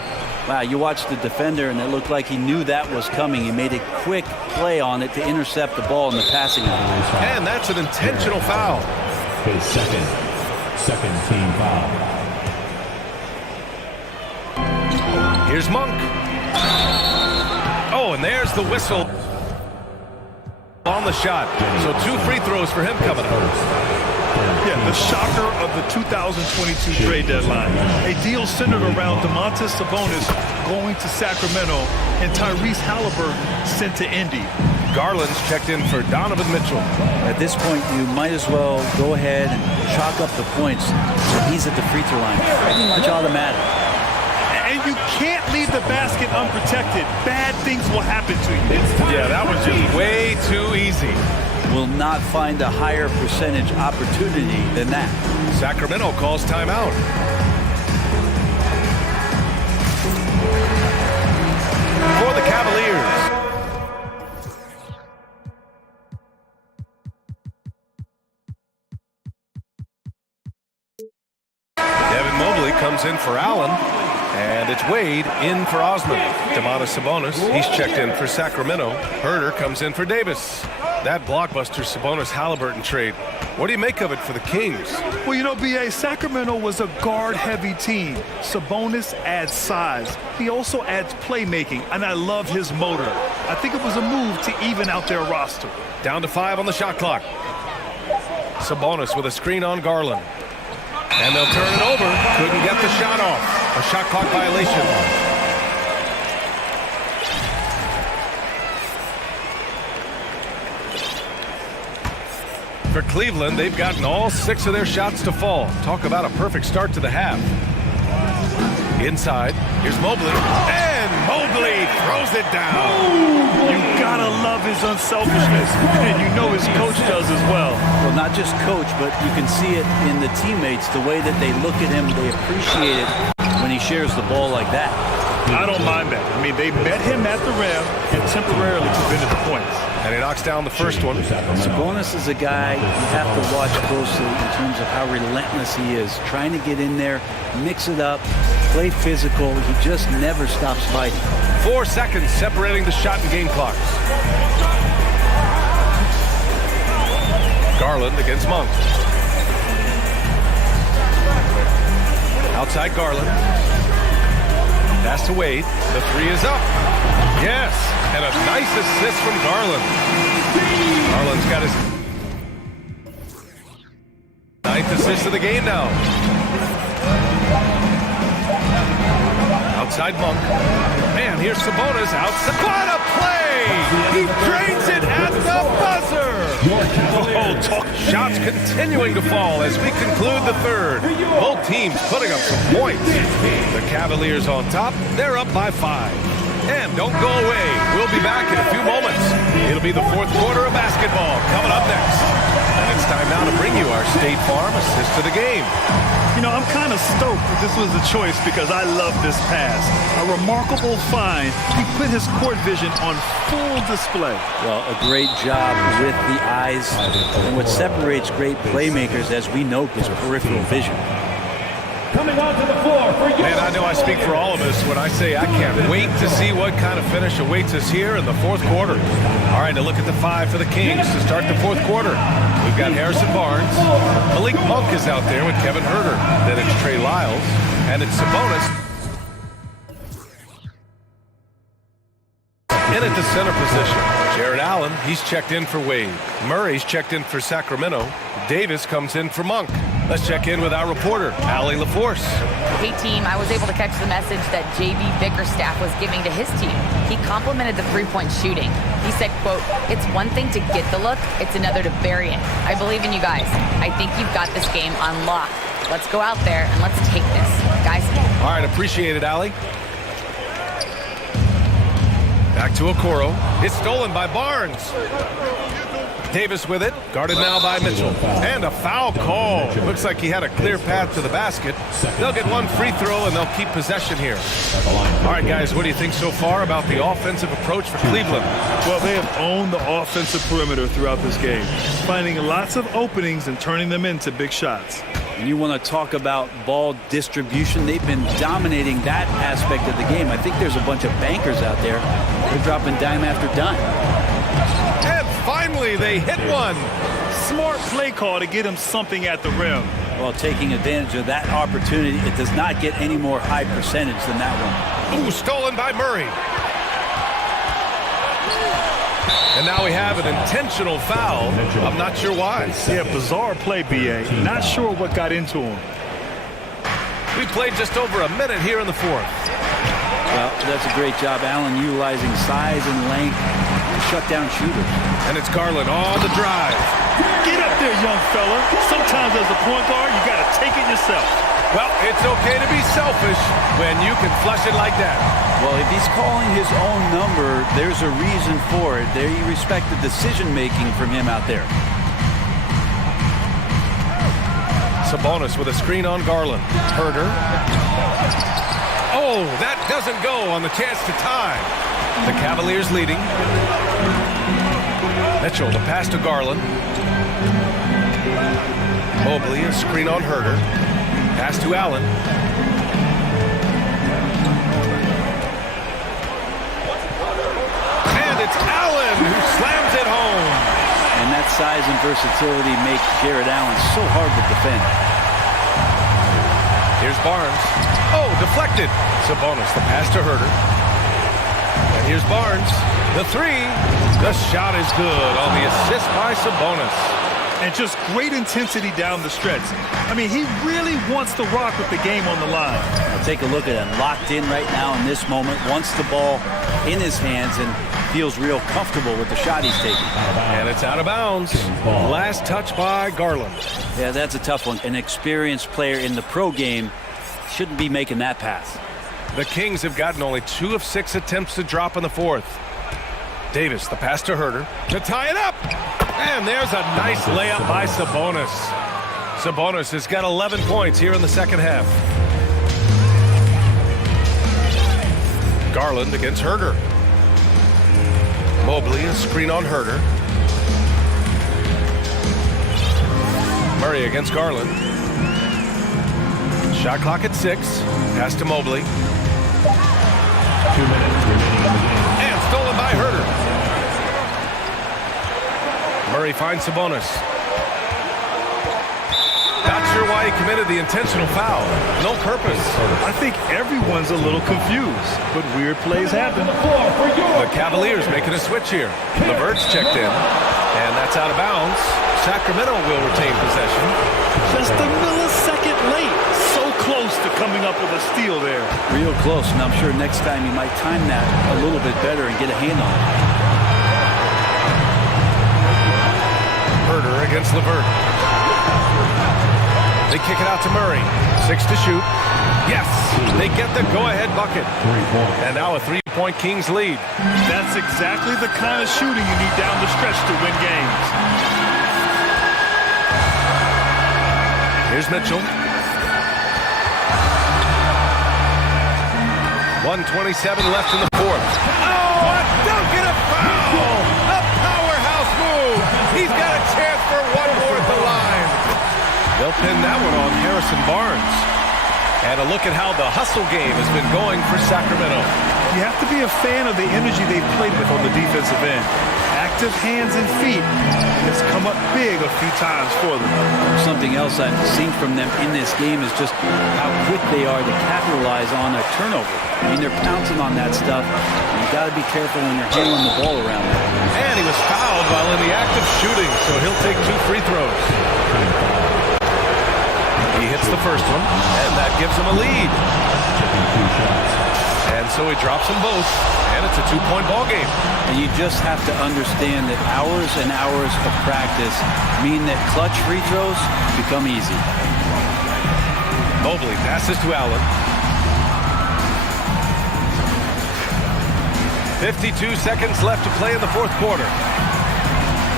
Wow, you watched the defender, and it looked like he knew that was coming. He made a quick play on it to intercept the ball in the passing lane. And that's an intentional foul. His second team foul. Here's Monk. Oh, and there's the whistle on the shot. So 2 free throws for him coming up. Yeah, the shocker of the 2022 trade deadline. A deal centered around Domantas Sabonis going to Sacramento and Tyrese Halliburton sent to Indy. Garland's checked in for Donovan Mitchell. At this point, you might as well go ahead and chalk up the points. So he's at the free throw line. Pretty much automatic. And you can't leave the basket unprotected. Bad things will happen to you. Yeah, that was just way too easy. Will not find a higher percentage opportunity than that. Sacramento calls timeout. For the Cavaliers. Devin Mobley comes in for Allen. And it's Wade in for Osman. Domantas Sabonis, he's checked in for Sacramento. Herder comes in for Davis. That blockbuster Sabonis-Halliburton trade. What do you make of it for the Kings? Well, you know, B.A., Sacramento was a guard-heavy team. Sabonis adds size. He also adds playmaking, and I love his motor. I think it was a move to even out their roster. Down to 5 on the shot clock. Sabonis with a screen on Garland. And they'll turn it over. Couldn't get the shot off. A shot clock violation. For Cleveland, they've gotten all 6 of their shots to fall. Talk about a perfect start to the half. Inside, here's Mobley. And Mobley throws it down. You gotta love his unselfishness, and you know his coach does as well. Well, not just coach, but you can see it in the teammates, the way that they look at him, they appreciate it when he shares the ball like that. I don't mind that. I mean, they met him at the rim and temporarily prevented the points. And he knocks down the first one. Sabonis is a guy you have to watch closely in terms of how relentless he is. Trying to get in there, mix it up, play physical. He just never stops fighting. 4 seconds separating the shot and game clocks. Garland against Monk. Outside Garland. Pass to Wade. The 3 is up. Yes, and a nice assist from Garland. Garland's got his 9th assist of the game now. Outside Monk. Man, here's Sabonis outside. What a play! He drains it at the buzzer! Oh, shots continuing to fall as we conclude the third. Both teams putting up some points. The Cavaliers on top. They're up by 5. And don't go away. We'll be back in a few moments. It'll be the 4th quarter of basketball coming up next. And it's time now to bring you our State Farm assist of the game. You know, I'm kind of stoked that this was the choice because I love this pass. A remarkable find. He put his court vision on full display. Well, a great job with the eyes. And what separates great playmakers, as we know, is peripheral vision. Coming onto the floor for you. Man, I know I speak for all of us when I say I can't wait to see what kind of finish awaits us here in the 4th quarter. All right, a look at the 5 for the Kings to start the 4th quarter. We've got Harrison Barnes. Malik Monk is out there with Kevin Herder. Then it's Trey Lyles. And it's Sabonis. In at the center position. Jared Allen, he's checked in for Wade. Murray's checked in for Sacramento. Davis comes in for Monk. Let's check in with our reporter, Allie LaForce. Hey team, I was able to catch the message that JV Bickerstaff was giving to his team. He complimented the three-point shooting. He said, quote, "It's one thing to get the look, it's another to bury it. I believe in you guys. I think you've got this game on lock. Let's go out there and let's take this, guys." All right, appreciate it, Allie. Back to Okoro. It's stolen by Barnes. Davis with it, guarded now by Mitchell. And a foul call. Looks like he had a clear path to the basket. They'll get one free throw and they'll keep possession here. All right, guys, what do you think so far about the offensive approach for Cleveland? Well, they have owned the offensive perimeter throughout this game, finding lots of openings and turning them into big shots. And you want to talk about ball distribution. They've been dominating that aspect of the game. I think there's a bunch of bankers out there. They're dropping dime after dime. And finally, they hit one. Smart play call to get him something at the rim. Well, taking advantage of that opportunity, it does not get any more high percentage than that one. Ooh, stolen by Murray. And now we have an intentional foul. I'm not sure why. Yeah, bizarre play, B.A. Not sure what got into him. We played just over a minute here in the fourth. Well, that's a great job, Allen, utilizing size and length to shut down shooters. And it's Garland on the drive. Get up there, young fella. Sometimes as a point guard, you got to take it yourself. Well, it's okay to be selfish when you can flush it like that. Well, if he's calling his own number, there's a reason for it. There you respect the decision-making from him out there. Sabonis with a screen on Garland. Herder. Oh, that doesn't go on the chance to tie. The Cavaliers leading. Mitchell, the pass to Garland. Mobley, a screen on Herder. Pass to Allen. And it's Allen who slams it home. And that size and versatility make Jared Allen so hard to defend. Here's Barnes. Oh, deflected. Sabonis, the pass to Herder. And here's Barnes. The three. The shot is good on the assist by Sabonis. And just great intensity down the stretch. I mean, he really wants to rock with the game on the line. Now take a look at him. Locked in right now in this moment. Wants the ball in his hands and feels real comfortable with the shot he's taking. And it's out of bounds. Last touch by Garland. Yeah, that's a tough one. An experienced player in the pro game shouldn't be making that pass. The Kings have gotten only 2 of 6 attempts to drop in the fourth. Davis, the pass to Herder to tie it up. And there's a nice layup by Sabonis. Sabonis has got 11 points here in the second half. Garland against Herder. Mobley, a screen on Herder. Murray against Garland. Shot clock at 6. Pass to Mobley. 2 minutes remaining in the game. And stolen by Herder. Murray finds Sabonis. Not sure why he committed the intentional foul. No purpose. I think everyone's a little confused, but weird plays happen. The Cavaliers making a switch here. LeVert's checked in, and that's out of bounds. Sacramento will retain possession. Just a millisecond late. So close to coming up with a steal there. Real close, and I'm sure next time he might time that a little bit better and get a hand on it. Herder against LeVert. They kick it out to Murray. 6 to shoot. Yes, they get the go-ahead bucket. And now a 3-point Kings lead. That's exactly the kind of shooting you need down the stretch to win games. Here's Mitchell. 1:27 left in the fourth. Oh, a dunk and a foul! A powerhouse move! He's got a chance for one more at the line. They'll pin that one on Harrison Barnes. And a look at how the hustle game has been going for Sacramento. You have to be a fan of the energy they've played with on the defensive end. Active hands and feet. It's come up big a few times for them. Something else I've seen from them in this game is just how quick they are to capitalize on a turnover. I mean, they're pouncing on that stuff. You got to be careful when you're handling the ball around them. And he was fouled while in the act of shooting, so he'll take 2 free throws. He hits the first one, and that gives him a lead. And so he drops them both, and it's a 2-point ball game. And you just have to understand that hours and hours of practice mean that clutch free throws become easy. Mobley passes to Allen. 52 seconds left to play in the fourth quarter.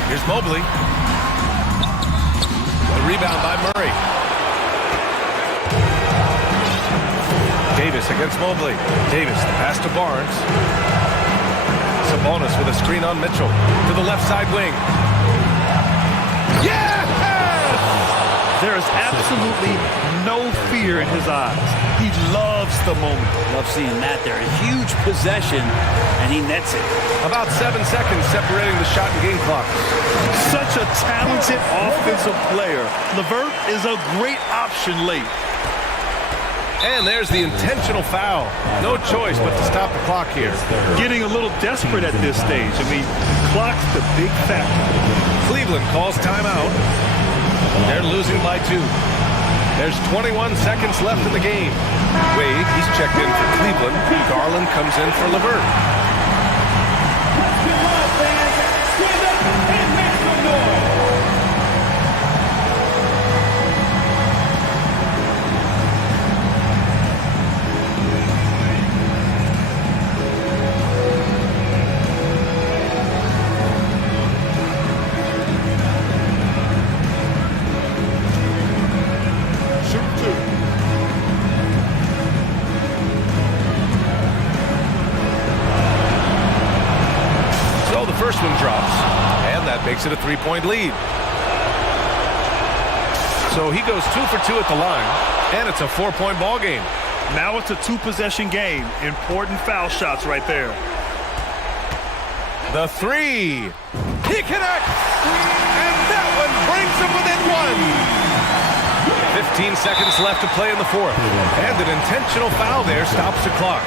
Here's Mobley. The rebound by Murray. Davis against Mobley. Davis, the pass to Barnes. Sabonis with a screen on Mitchell. To the left side wing. Yes! There is absolutely no fear in his eyes. He loves the moment. Love seeing that there. A huge possession, and he nets it. About 7 seconds separating the shot and game clock. Such a talented offensive player. LeVert is a great option late. And there's the intentional foul. No choice but to stop the clock here. Getting a little desperate at this stage. I mean, clock's the big factor. Cleveland calls timeout. They're losing by 2. There's 21 seconds left in the game. Wade, he's checked in for Cleveland. Garland comes in for LeVert. Stand up and make some noise. First one drops, and that makes it a 3-point lead. So he goes 2 for 2 at the line, and it's a 4-point ball game. Now it's a 2-possession game. Important foul shots right there. The 3. He connects, and that one brings him within 1. 15 seconds left to play in the fourth, and an intentional foul there stops the clock.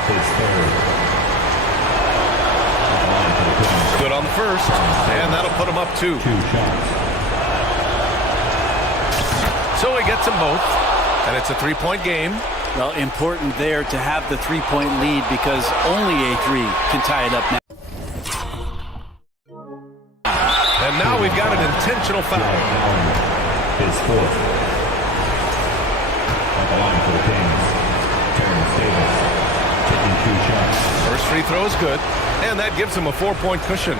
Good on the first, and that'll put him up 2. So he gets them both, and it's a 3-point game. Well, important there to have the 3-point lead because only a 3 can tie it up now. And now we've got an intentional foul. His fourth. At the line for the Kings, Terrence Davis taking 2 shots. First free throw is good, and that gives him a 4-point cushion.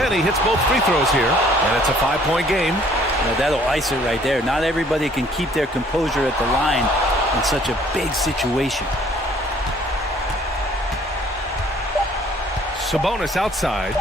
And he hits both free throws here, and it's a 5-point game. Now that'll ice it right there. Not everybody can keep their composure at the line in such a big situation. Sabonis outside.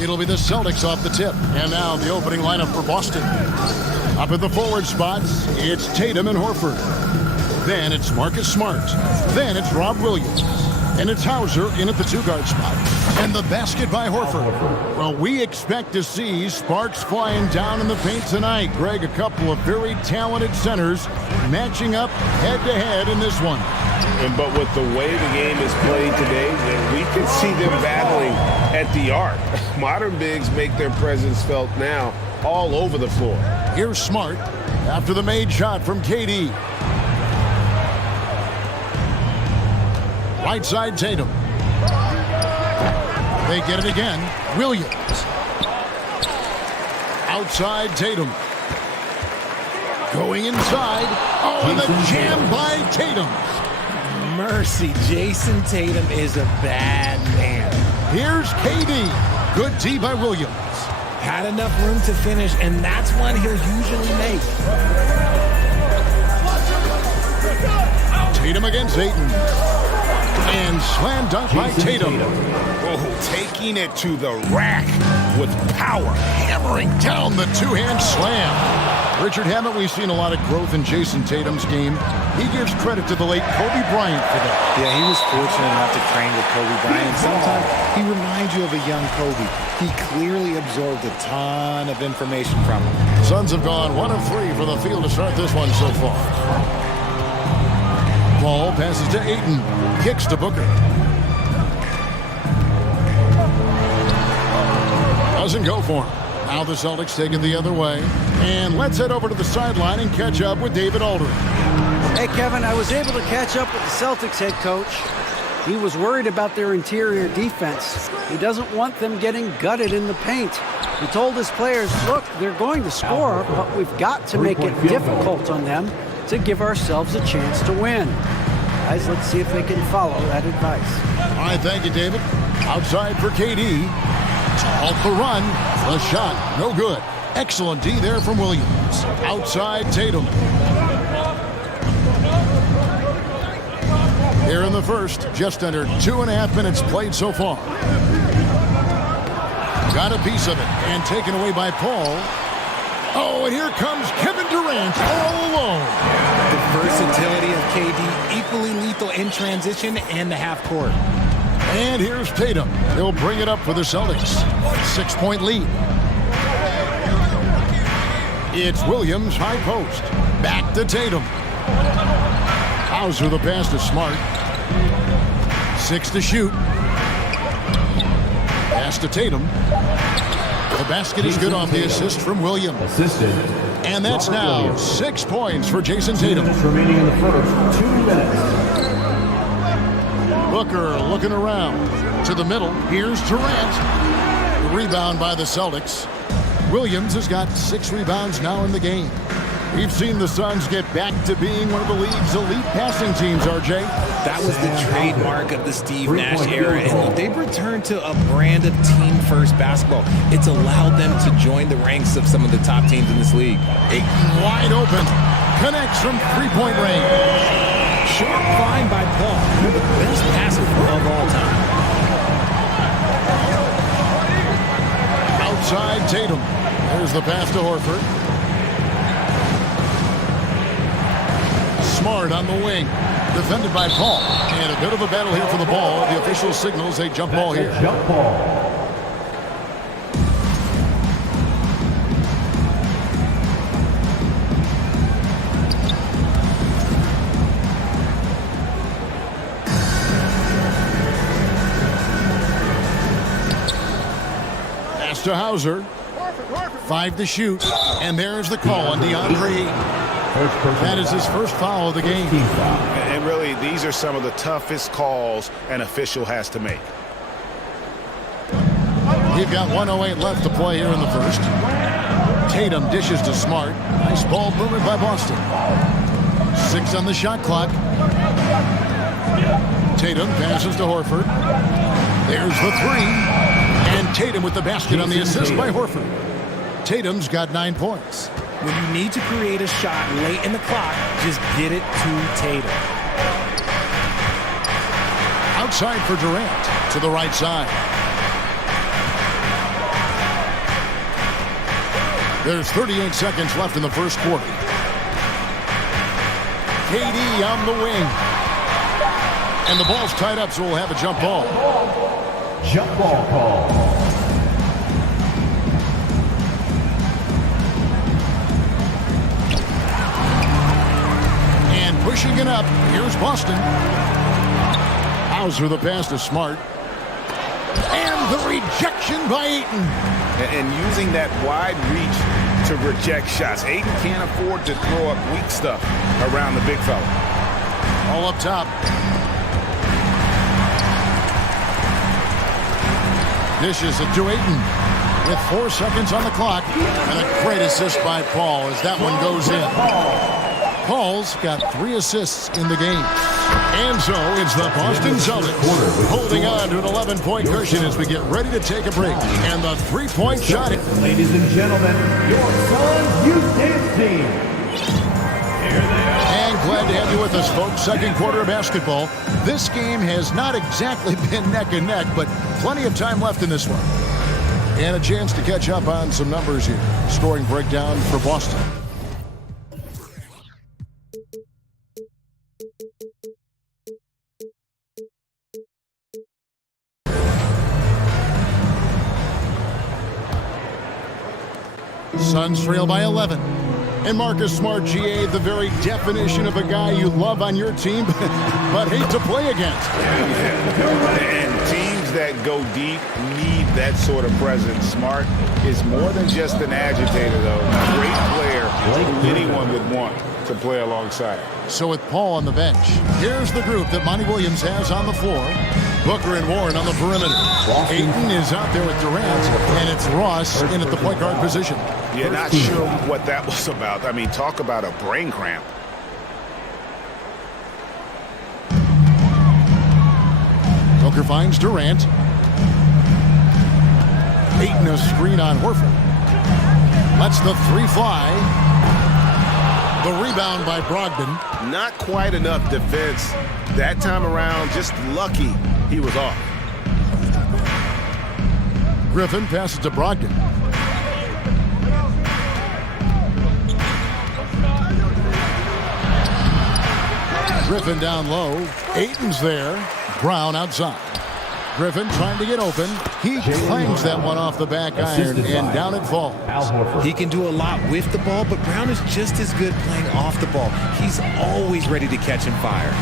It'll be the Celtics off the tip. And now the opening lineup for Boston. Up at the forward spots, it's Tatum and Horford. Then it's Marcus Smart. Then it's Rob Williams. And it's Hauser in at the two-guard spot. And the basket by Horford. Well, we expect to see sparks flying down in the paint tonight. Greg, a couple of very talented centers matching up head-to-head in this one. But with the way the game is played today, we can see them battling at the arc. Modern bigs make their presence felt now all over the floor. Here's Smart after the made shot from KD. Right side Tatum. They get it again. Williams. Outside Tatum. Going inside. Oh, and the jam by Tatum. Mercy, Jason Tatum is a bad man. Here's KD. Good D by Williams. Had enough room to finish, and that's one he'll usually make. Tatum against Ayton. And slam dunk by Tatum. Oh, taking it to the rack with power. Hammering down the two-hand slam. Richard, haven't we seen a lot of growth in Jason Tatum's game? He gives credit to the late Kobe Bryant for that. Yeah, he was fortunate enough to train with Kobe Bryant. Sometimes he reminds you of a young Kobe. He clearly absorbed a ton of information from him. Suns have gone 1 of 3 for the field to start this one so far. Ball passes to Ayton. Kicks to Booker. Doesn't go for him. Now the Celtics take it the other way. And let's head over to the sideline and catch up with David Aldridge. Hey, Kevin, I was able to catch up with the Celtics head coach. He was worried about their interior defense. He doesn't want them getting gutted in the paint. He told his players, look, they're going to score, but we've got to make it difficult on them to give ourselves a chance to win. Guys, let's see if they can follow that advice. All right, thank you, David. Outside for KD. Off the run. The shot, no good. Excellent D there from Williams. Outside Tatum. Here in the first, just under 2.5 minutes played so far. Got a piece of it and taken away by Paul. Oh, and here comes Kevin Durant all alone. The versatility of KD, equally lethal in transition and the half court. And here's Tatum. He'll bring it up for the Celtics. 6-point lead. It's Williams, high post. Back to Tatum. Hauser the pass to Smart. 6 to shoot. Pass to Tatum. The basket is good on the assist from Williams. And that's now 6 points for Jason Tatum. Remaining in the first 2 minutes. Booker looking around to the middle. Here's Durant. The rebound by the Celtics. Williams has got 6 rebounds now in the game. We've seen the Suns get back to being one of the league's elite passing teams, RJ. That was the trademark of the Steve Nash era, and look, they've returned to a brand of team-first basketball. It's allowed them to join the ranks of some of the top teams in this league. Ayton wide open. Connects from 3-point range. Short find by Paul, one of the best passers of all time. Outside Tatum. There's the pass to Horford. Smart on the wing. Defended by Paul. And a bit of a battle here for the ball. The official signals a jump ball here. Jump ball. Pass to Hauser. 5 to shoot. And there's the call on DeAndre. That is his first foul of the game. And really, these are some of the toughest calls an official has to make. We've got 1:08 left to play here in the first. Tatum dishes to Smart. Nice ball movement by Boston. 6 on the shot clock. Tatum passes to Horford. There's the 3. And Tatum with the basket on the assist by Horford. Tatum's got 9 points. When you need to create a shot late in the clock, just get it to Tatum. Outside for Durant to the right side. There's 38 seconds left in the first quarter. KD on the wing. And the ball's tied up, so we'll have a jump ball. Jump ball call. And pushing it up, here's Boston. Hauser the pass to Smart. And the rejection by Ayton. And using that wide reach to reject shots. Ayton can't afford to throw up weak stuff around the big fella. All up top. Dishes it to Ayton with 4 seconds on the clock. And a great assist by Paul as that one goes in. Paul's got 3 assists in the game. And so it's the Boston Celtics holding on to an 11-point cushion as we get ready to take a break. And the 3-point shot. Ladies and gentlemen, your Suns Youth Dance Team. And glad to have you with us, folks. Second quarter of basketball. This game has not exactly been neck and neck, but plenty of time left in this one. And a chance to catch up on some numbers here. Scoring breakdown for Boston. Suns trail by 11. And Marcus Smart, GA, the very definition of a guy you love on your team, but hate to play against. And teams that go deep need that sort of presence. Smart is more than just an agitator, though. A great player who anyone would want to play alongside. So with Paul on the bench, here's the group that Monty Williams has on the floor. Booker and Warren on the perimeter. Ayton is out there with Durant, and it's Ross in at the point guard position. Yeah, not sure what that was about. I mean, talk about a brain cramp. Booker finds Durant. Ayton a screen on Horford. Lets the 3 fly. The rebound by Brogdon. Not quite enough defense that time around. Just lucky he was off. Griffin passes to Brogdon. Griffin down low. Ayton's there. Brown outside. Griffin trying to get open. He clangs that one off the back iron, and down it falls. He can do a lot with the ball, but Brown is just as good playing off the ball. He's always ready to catch and fire.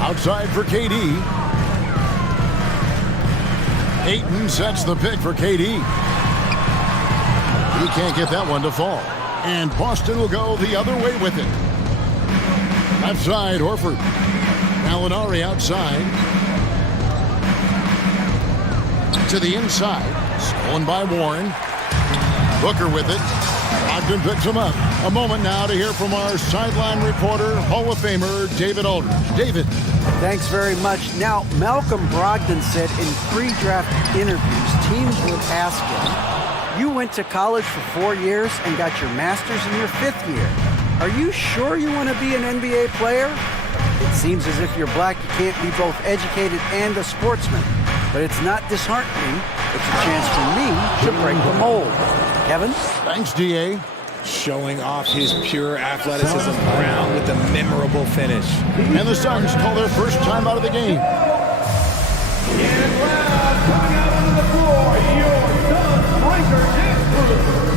Outside for KD. Ayton sets the pick for KD. He can't get that one to fall. And Boston will go the other way with it. Left side, Horford. Gallinari outside. To the inside. Stolen by Warren. Booker with it. Ogden picks him up. A moment now to hear from our sideline reporter, Hall of Famer, David Aldridge. David. Thanks very much. Now, Malcolm Brogdon said in pre-draft interviews, teams would ask him, you went to college for 4 years and got your master's in your 5th year. Are you sure you want to be an NBA player? It seems as if you're black, you can't be both educated and a sportsman. But it's not disheartening. It's a chance for me to break the mold. Kevin? Thanks, DA. Showing off his pure athleticism. Brown with a memorable finish. And the Suns call their first time out of the game. And loud, coming out onto the floor, your Suns breaker dance crew.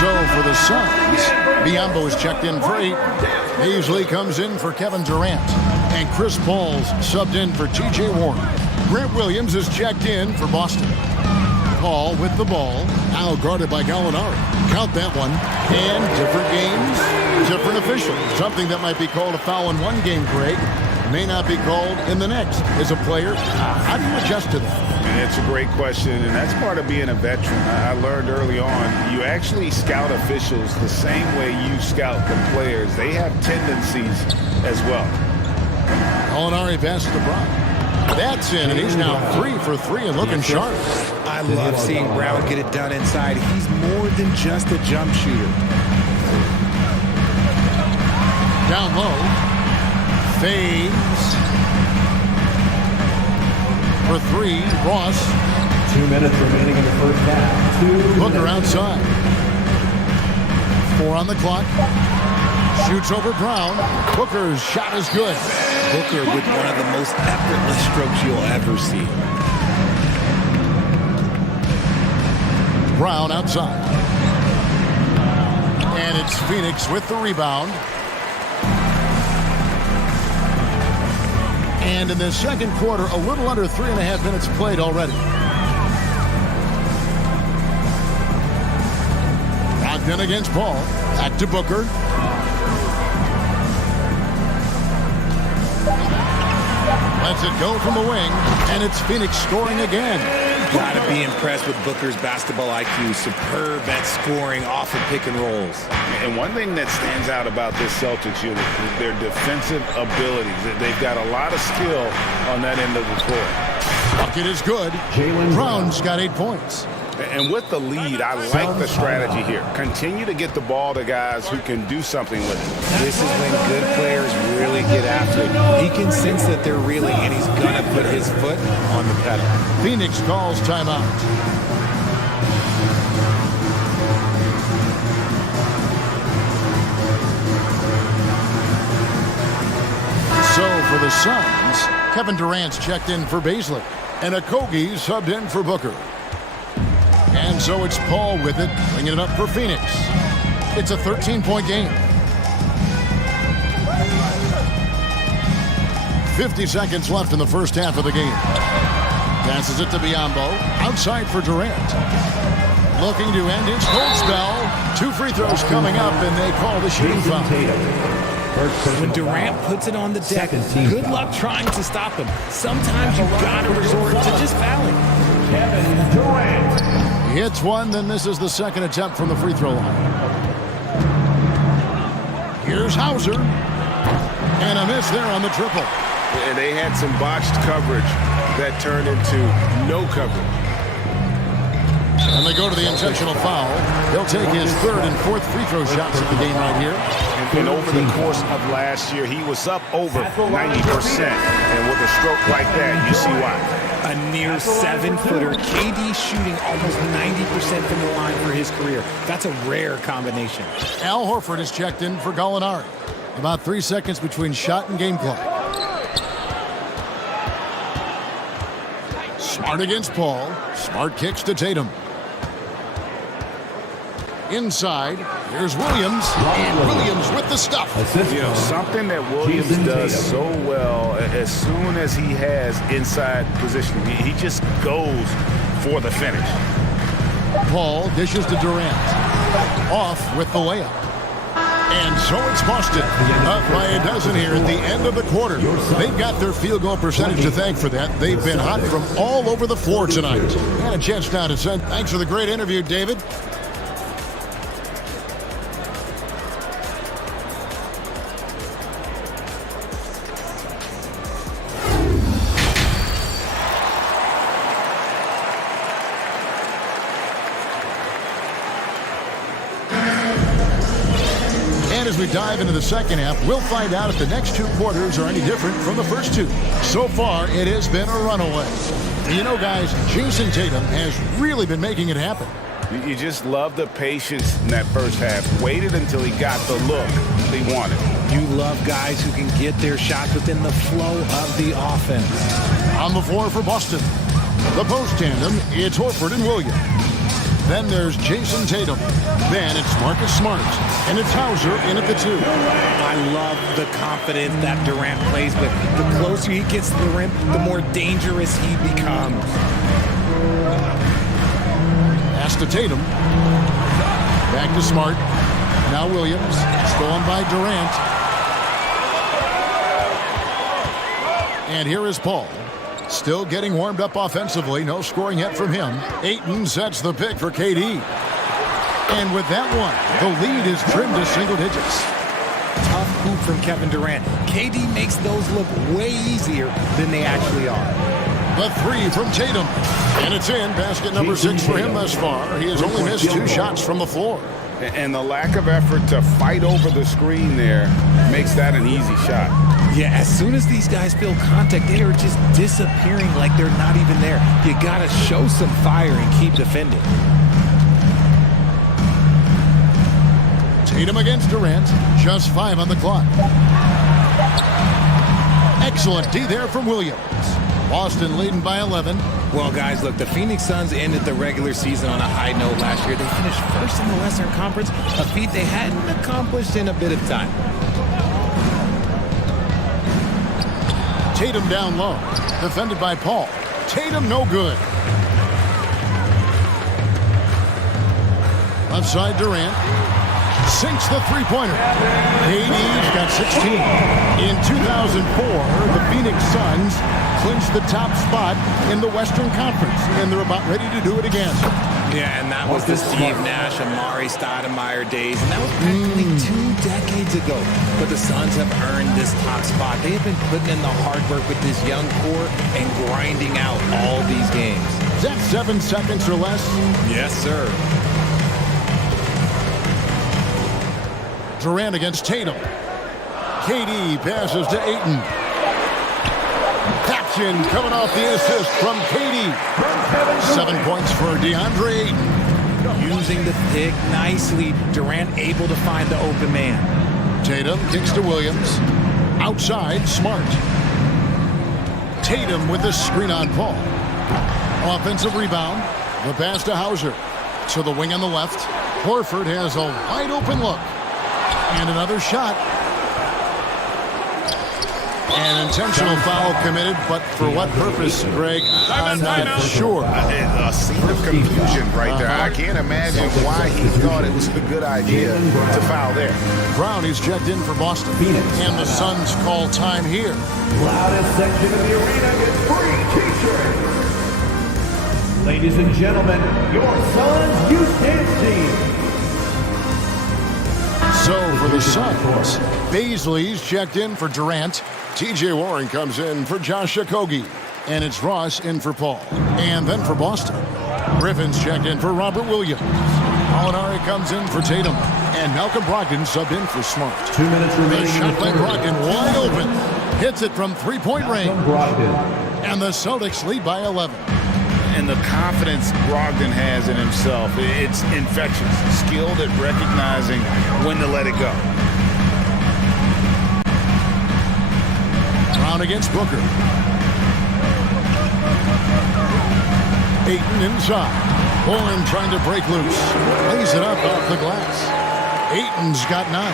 So for the Suns, Biyombo is checked in for 8. Beasley comes in for Kevin Durant. And Chris Paul's subbed in for T.J. Warren. Grant Williams is checked in for Boston. Paul with the ball, now guarded by Gallinari. Count that one. And different games, different officials. Something that might be called a foul in one game, Greg, may not be called in the next. As a player, how do you adjust to that? And it's a great question, and that's part of being a veteran. I learned early on, you actually scout officials the same way you scout the players. They have tendencies as well. Gallinari passes to Brown. That's in, and he's now 3 for 3 and looking sharp. I love seeing Brown get it done inside. He's more than just a jump shooter. Down low. Fades. For 3, Ross. 2 minutes remaining in the first half. Booker outside. 4 on the clock. Shoots over Brown. Booker's shot is good. Booker with one of the most effortless strokes you'll ever see. Brown outside. And it's Phoenix with the rebound. And in the second quarter, a little under 3.5 minutes played already. Locked in against Paul. Back to Booker. Lets it go from the wing, and it's Phoenix scoring again. Gotta be impressed with Booker's basketball IQ. Superb at scoring off of pick and rolls. And one thing that stands out about this Celtics unit is their defensive abilities. They've got a lot of skill on that end of the court. Bucket is good. Brown's got 8 points. And with the lead, I like the strategy here. Continue to get the ball to guys who can do something with it. This is when good players really get after it. He can sense that they're reeling, and he's gonna put his foot on the pedal. Phoenix calls timeout. So for the Suns, Kevin Durant's checked in for Baisley, and Okogie subbed in for Booker. And so it's Paul with it, bringing it up for Phoenix. It's a 13-point game. 50 seconds left in the first half of the game. Passes it to Biyombo. Outside for Durant. Looking to end his cold spell. 2 free throws coming up, and they call the shooting foul. When Durant puts it on the deck, good luck trying to stop him. Sometimes you've got to resort to just fouling. Kevin Durant. He hits one, then misses the second attempt from the free throw line. Here's Hauser. And a miss there on the triple. And they had some botched coverage that turned into no coverage. And they go to the intentional foul. He'll take his 3rd and 4th free throw shots of the game right here. And over the course of last year, he was up over 90%. And with a stroke like that, you see why. A near 7-footer. KD shooting almost 90% from the line for his career. That's a rare combination. Al Horford is checked in for Gallinari. About 3 seconds between shot and game clock. Smart against Paul. Smart kicks to Tatum. Inside, here's Williams, and Williams with the stuff. You know, something that Williams does so well, as soon as he has inside position, he just goes for the finish. Paul dishes to Durant. Off with the layup. And so it's Boston, up by a dozen here at the end of the quarter. They've got their field goal percentage to thank for that. They've been hot from all over the floor tonight. And a chance now to send. Thanks for the great interview, David. As we dive into the second half, we'll find out if the next 2 quarters are any different from the first 2. So far, it has been a runaway. You know, guys, Jason Tatum has really been making it happen. You just love the patience in that first half. Waited until he got the look they wanted. You love guys who can get their shots within the flow of the offense. On the floor for Boston. The post tandem, it's Horford and Williams. Then there's Jason Tatum. Then it's Marcus Smart. And it's Hauser in at the 2. I love the confidence that Durant plays with. The closer he gets to the rim, the more dangerous he becomes. Pass to Tatum. Back to Smart. Now Williams. Stolen by Durant. And here is Paul. Still getting warmed up offensively. No scoring yet from him. Ayton sets the pick for KD. And with that one, the lead is trimmed to single digits. tough hoop from Kevin Durant. KD makes those look way easier than they actually are. The three from Tatum. And it's in. Basket number 6 for him thus far. He has only missed 2 shots from the floor. And the lack of effort to fight over the screen there makes that an easy shot. Yeah, as soon as these guys feel contact, they are just disappearing like they're not even there. You gotta show some fire and keep defending. Tatum against Durant. Just 5 on the clock. Excellent D there from Williams. Boston leading by 11. Well, guys, look, the Phoenix Suns ended the regular season on a high note last year. They finished first in the Western Conference, a feat they hadn't accomplished in a bit of time. Tatum down low. Defended by Paul. Tatum no good. Left side Durant. Sinks the three-pointer. KD's got 16. In 2004, the Phoenix Suns clinched the top spot in the Western Conference, and they're about ready to do it again. Yeah, and that was the Steve Nash, Amari Stoudemire days, and that was practically 2 decades ago. But the Suns have earned this top spot. They have been putting in the hard work with this young core and grinding out all these games. Is that 7 seconds or less? Yes, sir. Durant against Tatum. KD passes to Ayton. Caption coming off the assist from KD. 7 points for DeAndre Ayton. Using the pick nicely. Durant able to find the open man. Tatum kicks to Williams. Outside, Smart. Tatum with the screen on Paul. Offensive rebound. The pass to Hauser. To the wing on the left. Horford has a wide open look. And another shot. An intentional foul committed, but for what purpose, Greg? I'm not sure. A scene of confusion right there. I can't imagine why he thought it was a good idea to foul there. Brown is checked in for Boston. And the Suns call time here. Loudest section of the arena gets free t-shirts. Ladies and gentlemen, your Suns Houston team. So for the Suns, Baisley's checked in for Durant. TJ Warren comes in for Josh Okogie. And it's Ross in for Paul. And then for Boston, Griffin's checked in for Robert Williams. Molinari comes in for Tatum. And Malcolm Brogdon subbed in for Smart. 2 minutes remaining. The shot by Brogdon wide open. Hits it from three-point range. And the Celtics lead by 11. And the confidence Brogdon has in himself, it's infectious. Skilled at recognizing when to let it go. Brown against Booker. Ayton inside. Warren trying to break loose. Lays it up off the glass. Ayton's got 9.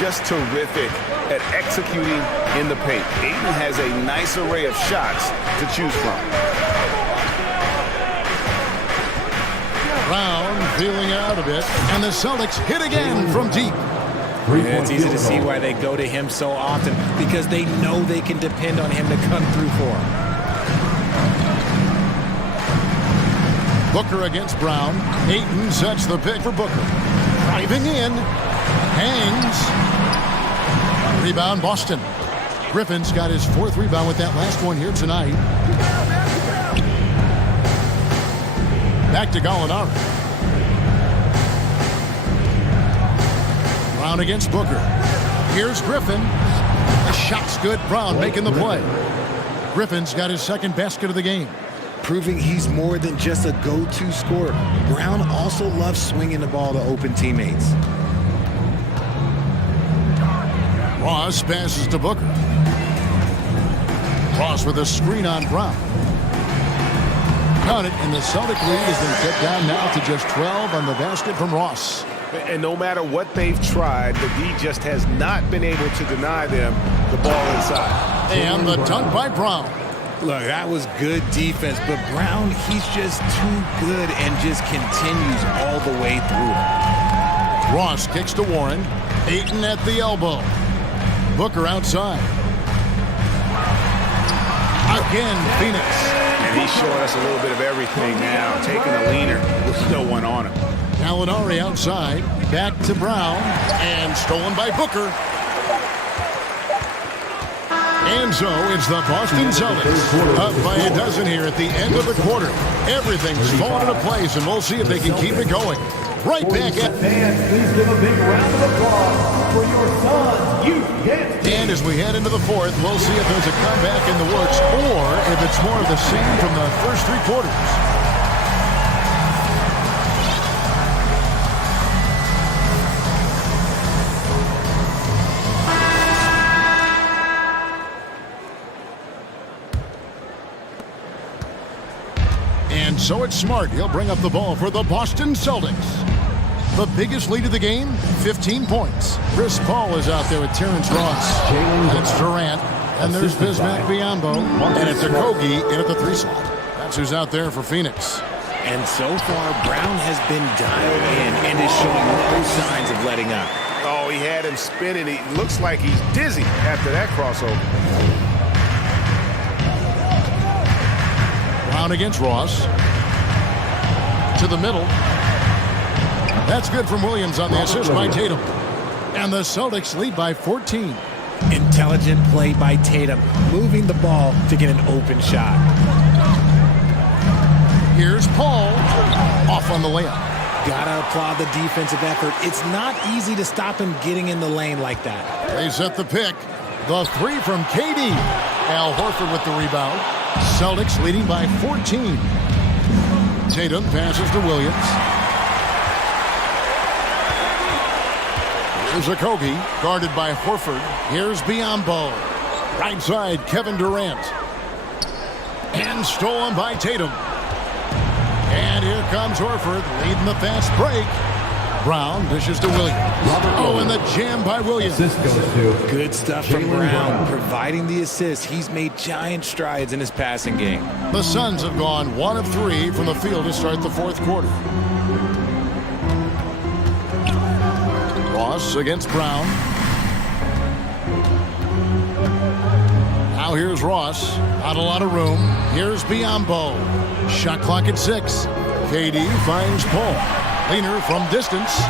Just terrific at executing in the paint. Ayton has a nice array of shots to choose from. Brown feeling it out a bit, and the Celtics hit again from deep. Yeah, it's easy to see why they go to him so often, because they know they can depend on him to come through for them. Booker against Brown. Ayton sets the pick for Booker. Driving in. Hangs. Rebound Boston. Griffin's got his 4th rebound with that last one here tonight. Back to Gallinari. Brown against Booker. Here's Griffin. The shot's good. Brown making the play. Griffin's got his 2nd basket of the game. Proving he's more than just a go-to scorer. Brown also loves swinging the ball to open teammates. Ross passes to Booker. Ross with a screen on Brown. Got it, and the Celtic lead has been cut down now to just 12 on the basket from Ross. And no matter what they've tried, the D just has not been able to deny them the ball inside. And the dunk by Brown. Look, that was good defense, but Brown, he's just too good and just continues all the way through. Ross kicks to Warren. Ayton at the elbow. Booker outside. Again, Phoenix. And he's showing us a little bit of everything now, taking a leaner with no one on him. Gallinari outside. Back to Brown. And stolen by Booker. And so it's the Boston Celtics up by a dozen here at the end of the quarter. Everything's fallen into place, and we'll see if they can keep it going. Right back at... Fans, please give a big round of applause for your Suns Youth Dance Team. And as we head into the fourth, we'll see if there's a comeback in the works or if it's more of the same from the first three quarters. And so it's Smart. He'll bring up the ball for the Boston Celtics. The biggest lead of the game, 15 points. Chris Paul is out there with Terrence Ross. It's Durant. And there's Bismack Biyombo. And it's Okogie in at the 3 slot. That's who's out there for Phoenix. And so far, Brown has been dialed in and is showing no signs of letting up. Oh, he had him spinning. He looks like he's dizzy after that crossover. Brown against Ross. To the middle. That's good from Williams on the assist by Tatum. And the Celtics lead by 14. Intelligent play by Tatum, moving the ball to get an open shot. Here's Paul. Off on the layup. Gotta applaud the defensive effort. It's not easy to stop him getting in the lane like that. They set the pick. The 3 from KD. Al Horford with the rebound. Celtics leading by 14. Tatum passes to Williams. Here's Okogie, guarded by Horford. Here's Biyombo. Right side, Kevin Durant. And stolen by Tatum. And here comes Horford, leading the fast break. Brown dishes to Williams. Oh, and the jam by Williams. Good stuff from Brown, providing the assist. He's made giant strides in his passing game. The Suns have gone 1 of 3 from the field to start the fourth quarter. Ross against Brown. Now here's Ross. Not a lot of room. Here's Biyombo. Shot clock at 6. KD finds Paul. Leaner from distance.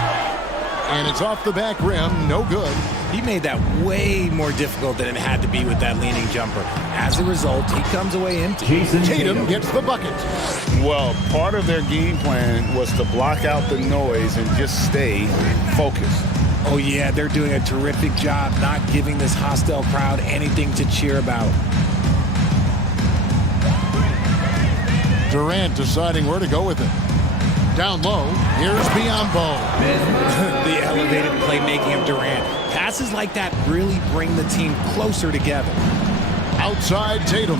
And it's off the back rim. No good. He made that way more difficult than it had to be with that leaning jumper. As a result, he comes away empty. Tatum gets the bucket. Well, part of their game plan was to block out the noise and just stay focused. Oh, yeah, they're doing a terrific job not giving this hostile crowd anything to cheer about. Durant deciding where to go with it. Down low, here's Biyombo. The elevated playmaking of Durant. Passes like that really bring the team closer together. Outside Tatum.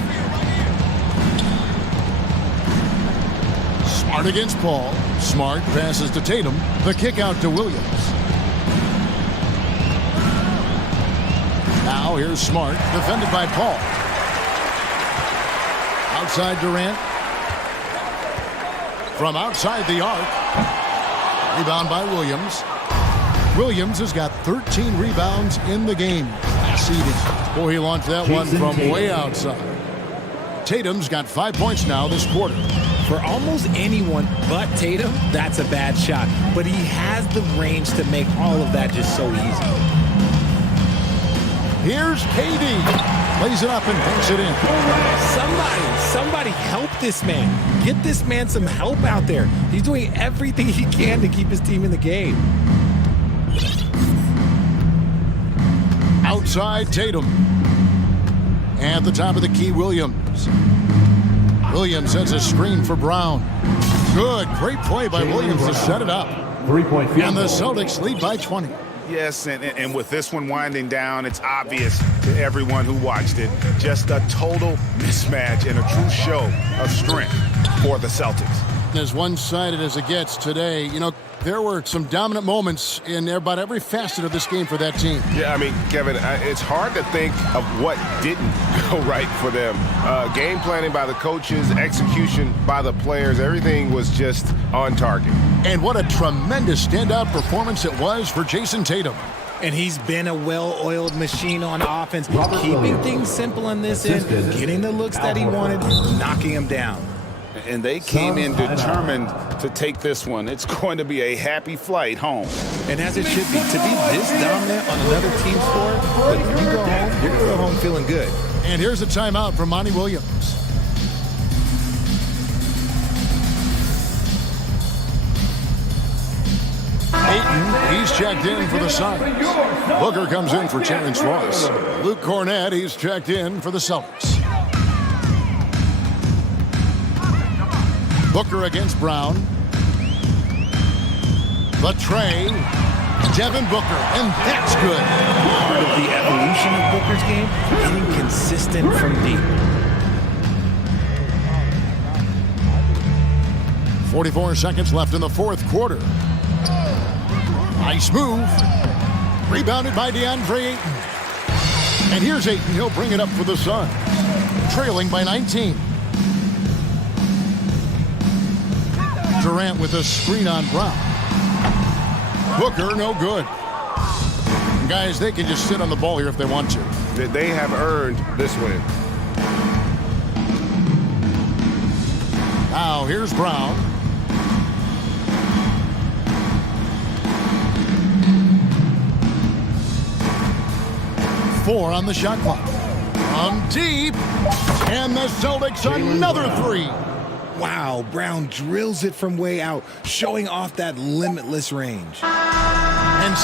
Smart against Paul. Smart passes to Tatum. The kick out to Williams. Now here's Smart, defended by Paul. Outside Durant. From outside the arc. Rebound by Williams. Williams has got 13 rebounds in the game. Last evening. Boy, he launched that one from way outside. Tatum's got 5 points now this quarter. For almost anyone but Tatum, that's a bad shot. But he has the range to make all of that just so easy. Here's KD. Lays it up and banks it in. Somebody help this man. Get this man some help out there. He's doing everything he can to keep his team in the game. Outside Tatum. At the top of the key, Williams. Williams sends a screen for Brown. Good, great play by Williams to set it up. 3-point field And the goal. Celtics lead by 20. Yes, and with this one winding down, it's obvious to everyone who watched it. Just a total mismatch and a true show of strength for the Celtics. As one-sided as it gets today, you know, there were some dominant moments in about every facet of this game for that team. Yeah, I mean, Kevin, it's hard to think of what didn't go right for them. Game planning by the coaches, execution by the players, everything was just on target. And what a tremendous standout performance it was for Jason Tatum. And he's been a well-oiled machine on offense, keeping things simple on this end, getting the looks that he wanted, knocking him down. And they came in determined to take this one. It's going to be a happy flight home. And as it should be, to be this dominant on another team score, look, if you go home, you're going to go home feeling good. And here's a timeout from Monty Williams. Ayton, he's checked in for the Suns. Booker comes in for Terrence Ross. Luke Cornett, he's checked in for the Celtics. Booker against Brown. The tray. Devin Booker, and that's good. Part of the evolution of Booker's game, getting consistent from deep. 44 seconds left in the fourth quarter. Nice move. Rebounded by DeAndre Ayton. And here's Ayton. He'll bring it up for the Suns. Trailing by 19. Durant with a screen on Brown. Booker, no good. Guys, they can just sit on the ball here if they want to. They have earned this win. Now, here's Brown. Four on the shot clock. From deep. And the Celtics another three. Wow, Brown drills it from way out, showing off that limitless range. And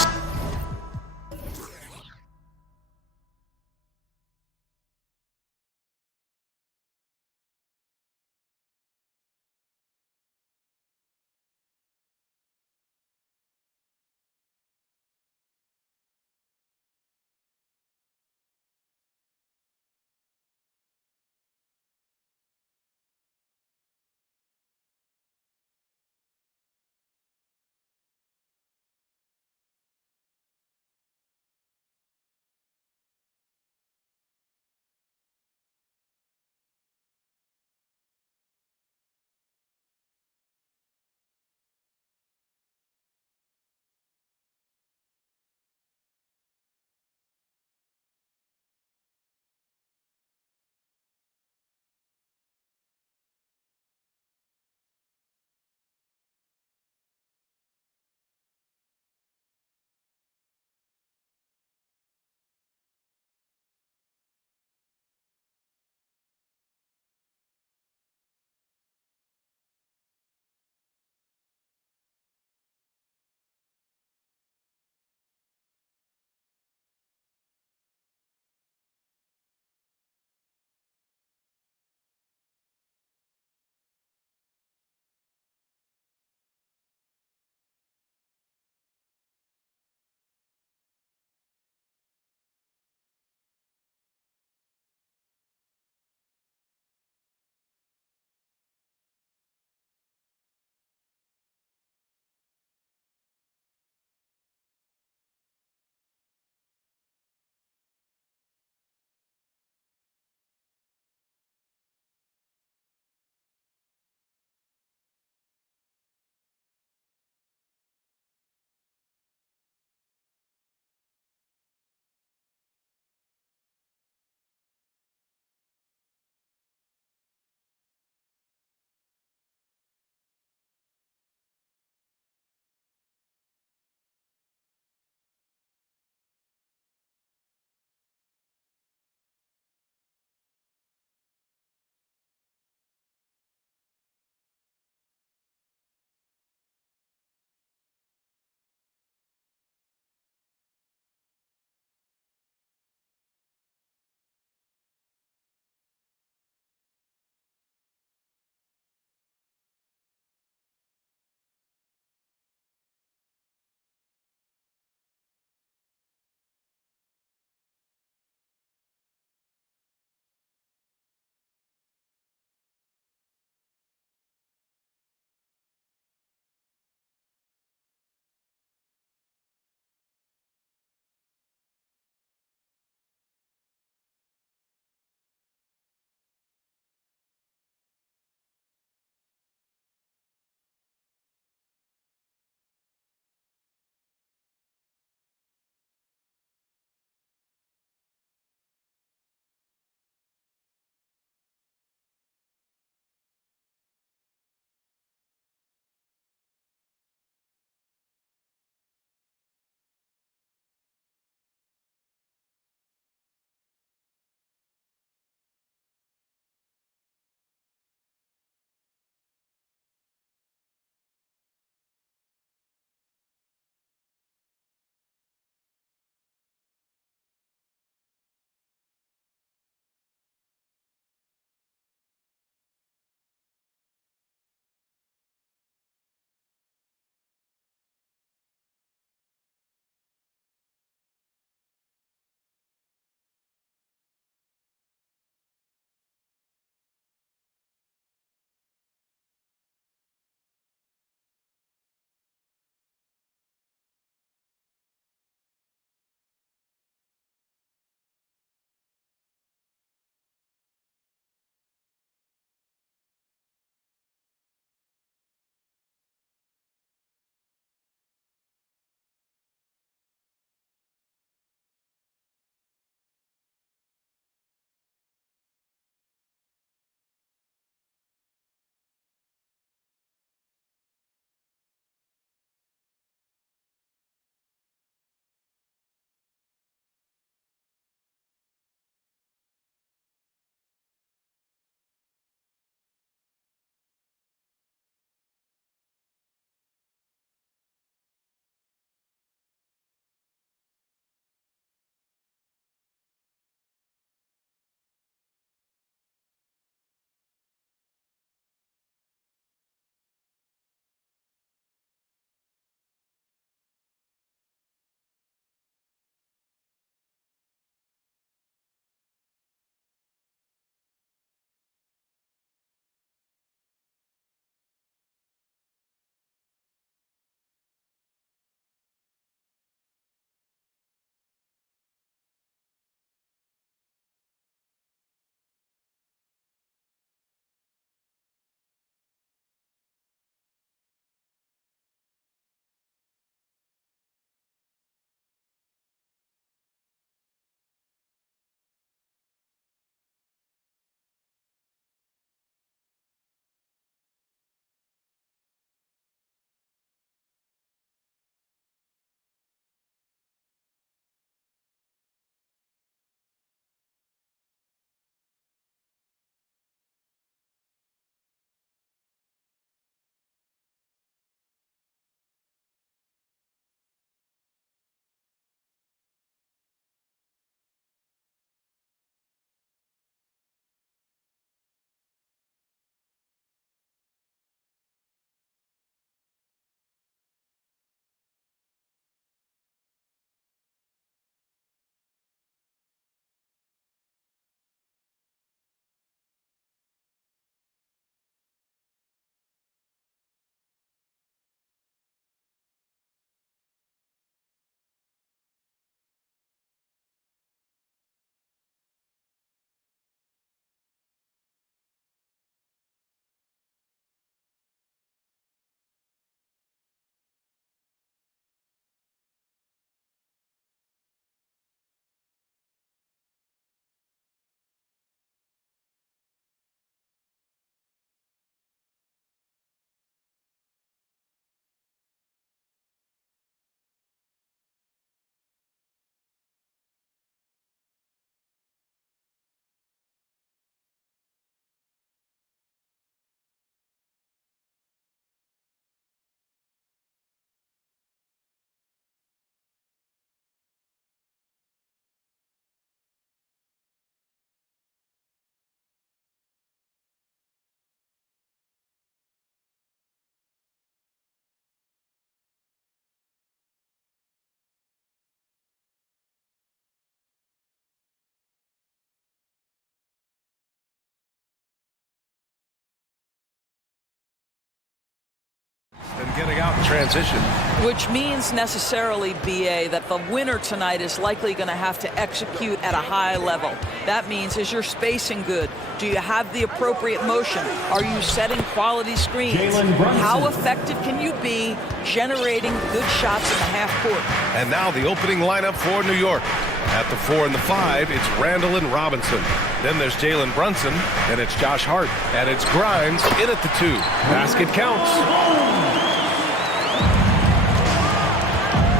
out in transition. Which means necessarily, BA, that the winner tonight is likely going to have to execute at a high level. That means, is your spacing good? Do you have the appropriate motion? Are you setting quality screens? How effective can you be generating good shots in the half court? And now the opening lineup for New York. At the 4 and the 5, it's Randall and Robinson. Then there's Jalen Brunson, and it's Josh Hart. And it's Grimes in at the 2. Basket counts.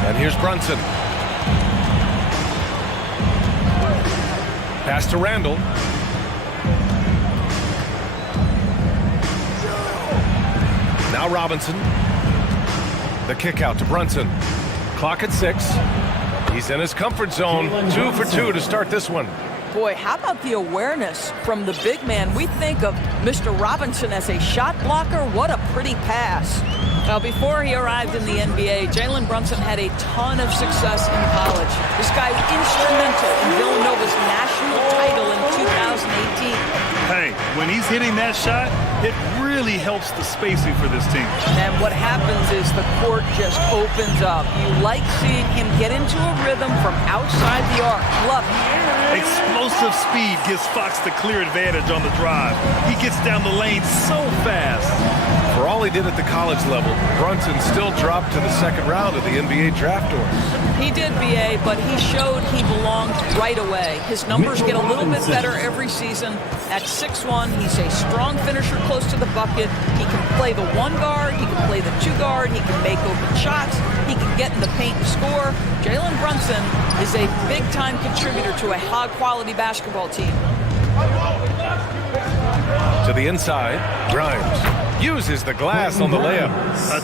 And here's Brunson. Pass to Randall. Now Robinson. The kick out to Brunson. Clock at 6. He's in his comfort zone. 2 for 2 to start this one. Boy, how about the awareness from the big man? We think of Mr. Robinson as a shot blocker. What a pretty pass. Now, before he arrived in the NBA, Jalen Brunson had a ton of success in college. This guy was instrumental in Villanova's national title in 2018. Hey, when he's hitting that shot, it really helps the spacing for this team. And what happens is the court just opens up. You like seeing him get into a rhythm from outside the arc. Love it. Explosive speed gives Fox the clear advantage on the drive. He gets down the lane so fast. For all he did at the college level, Brunson still dropped to the second round of the NBA draft doors. He did, BA, but he showed he belonged right away. His numbers get a little bit better every season. At 6'1", he's a strong finisher close to the bucket. He can play the 1 guard, he can play the 2 guard, he can make open shots, he can get in the paint and score. Jalen Brunson is a big-time contributor to a high-quality basketball team. To the inside, Grimes uses the glass on the layup.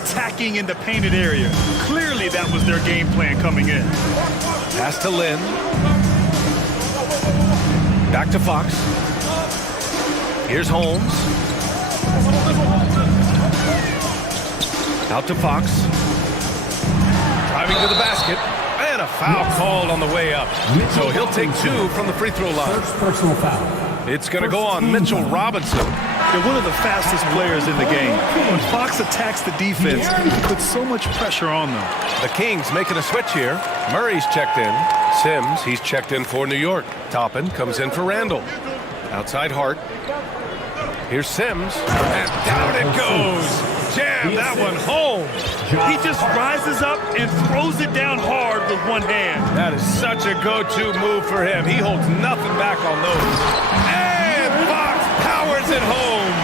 Attacking in the painted area. Clearly that was their game plan coming in. Pass to Lynn. Back to Fox. Here's Holmes. Out to Fox. Driving to the basket. And a foul called on the way up. So he'll take 2 from the free throw line. First personal foul. It's going to go on Mitchell Robinson. They're one of the fastest players in the game. When Fox attacks the defense, he puts so much pressure on them. The Kings making a switch here. Murray's checked in. Sims, he's checked in for New York. Toppin comes in for Randall. Outside Hart. Here's Sims. And down it goes. Jam that one home. He just rises up and throws it down hard with one hand. That is such a go-to move for him. He holds nothing back on those. And Fox powers it home.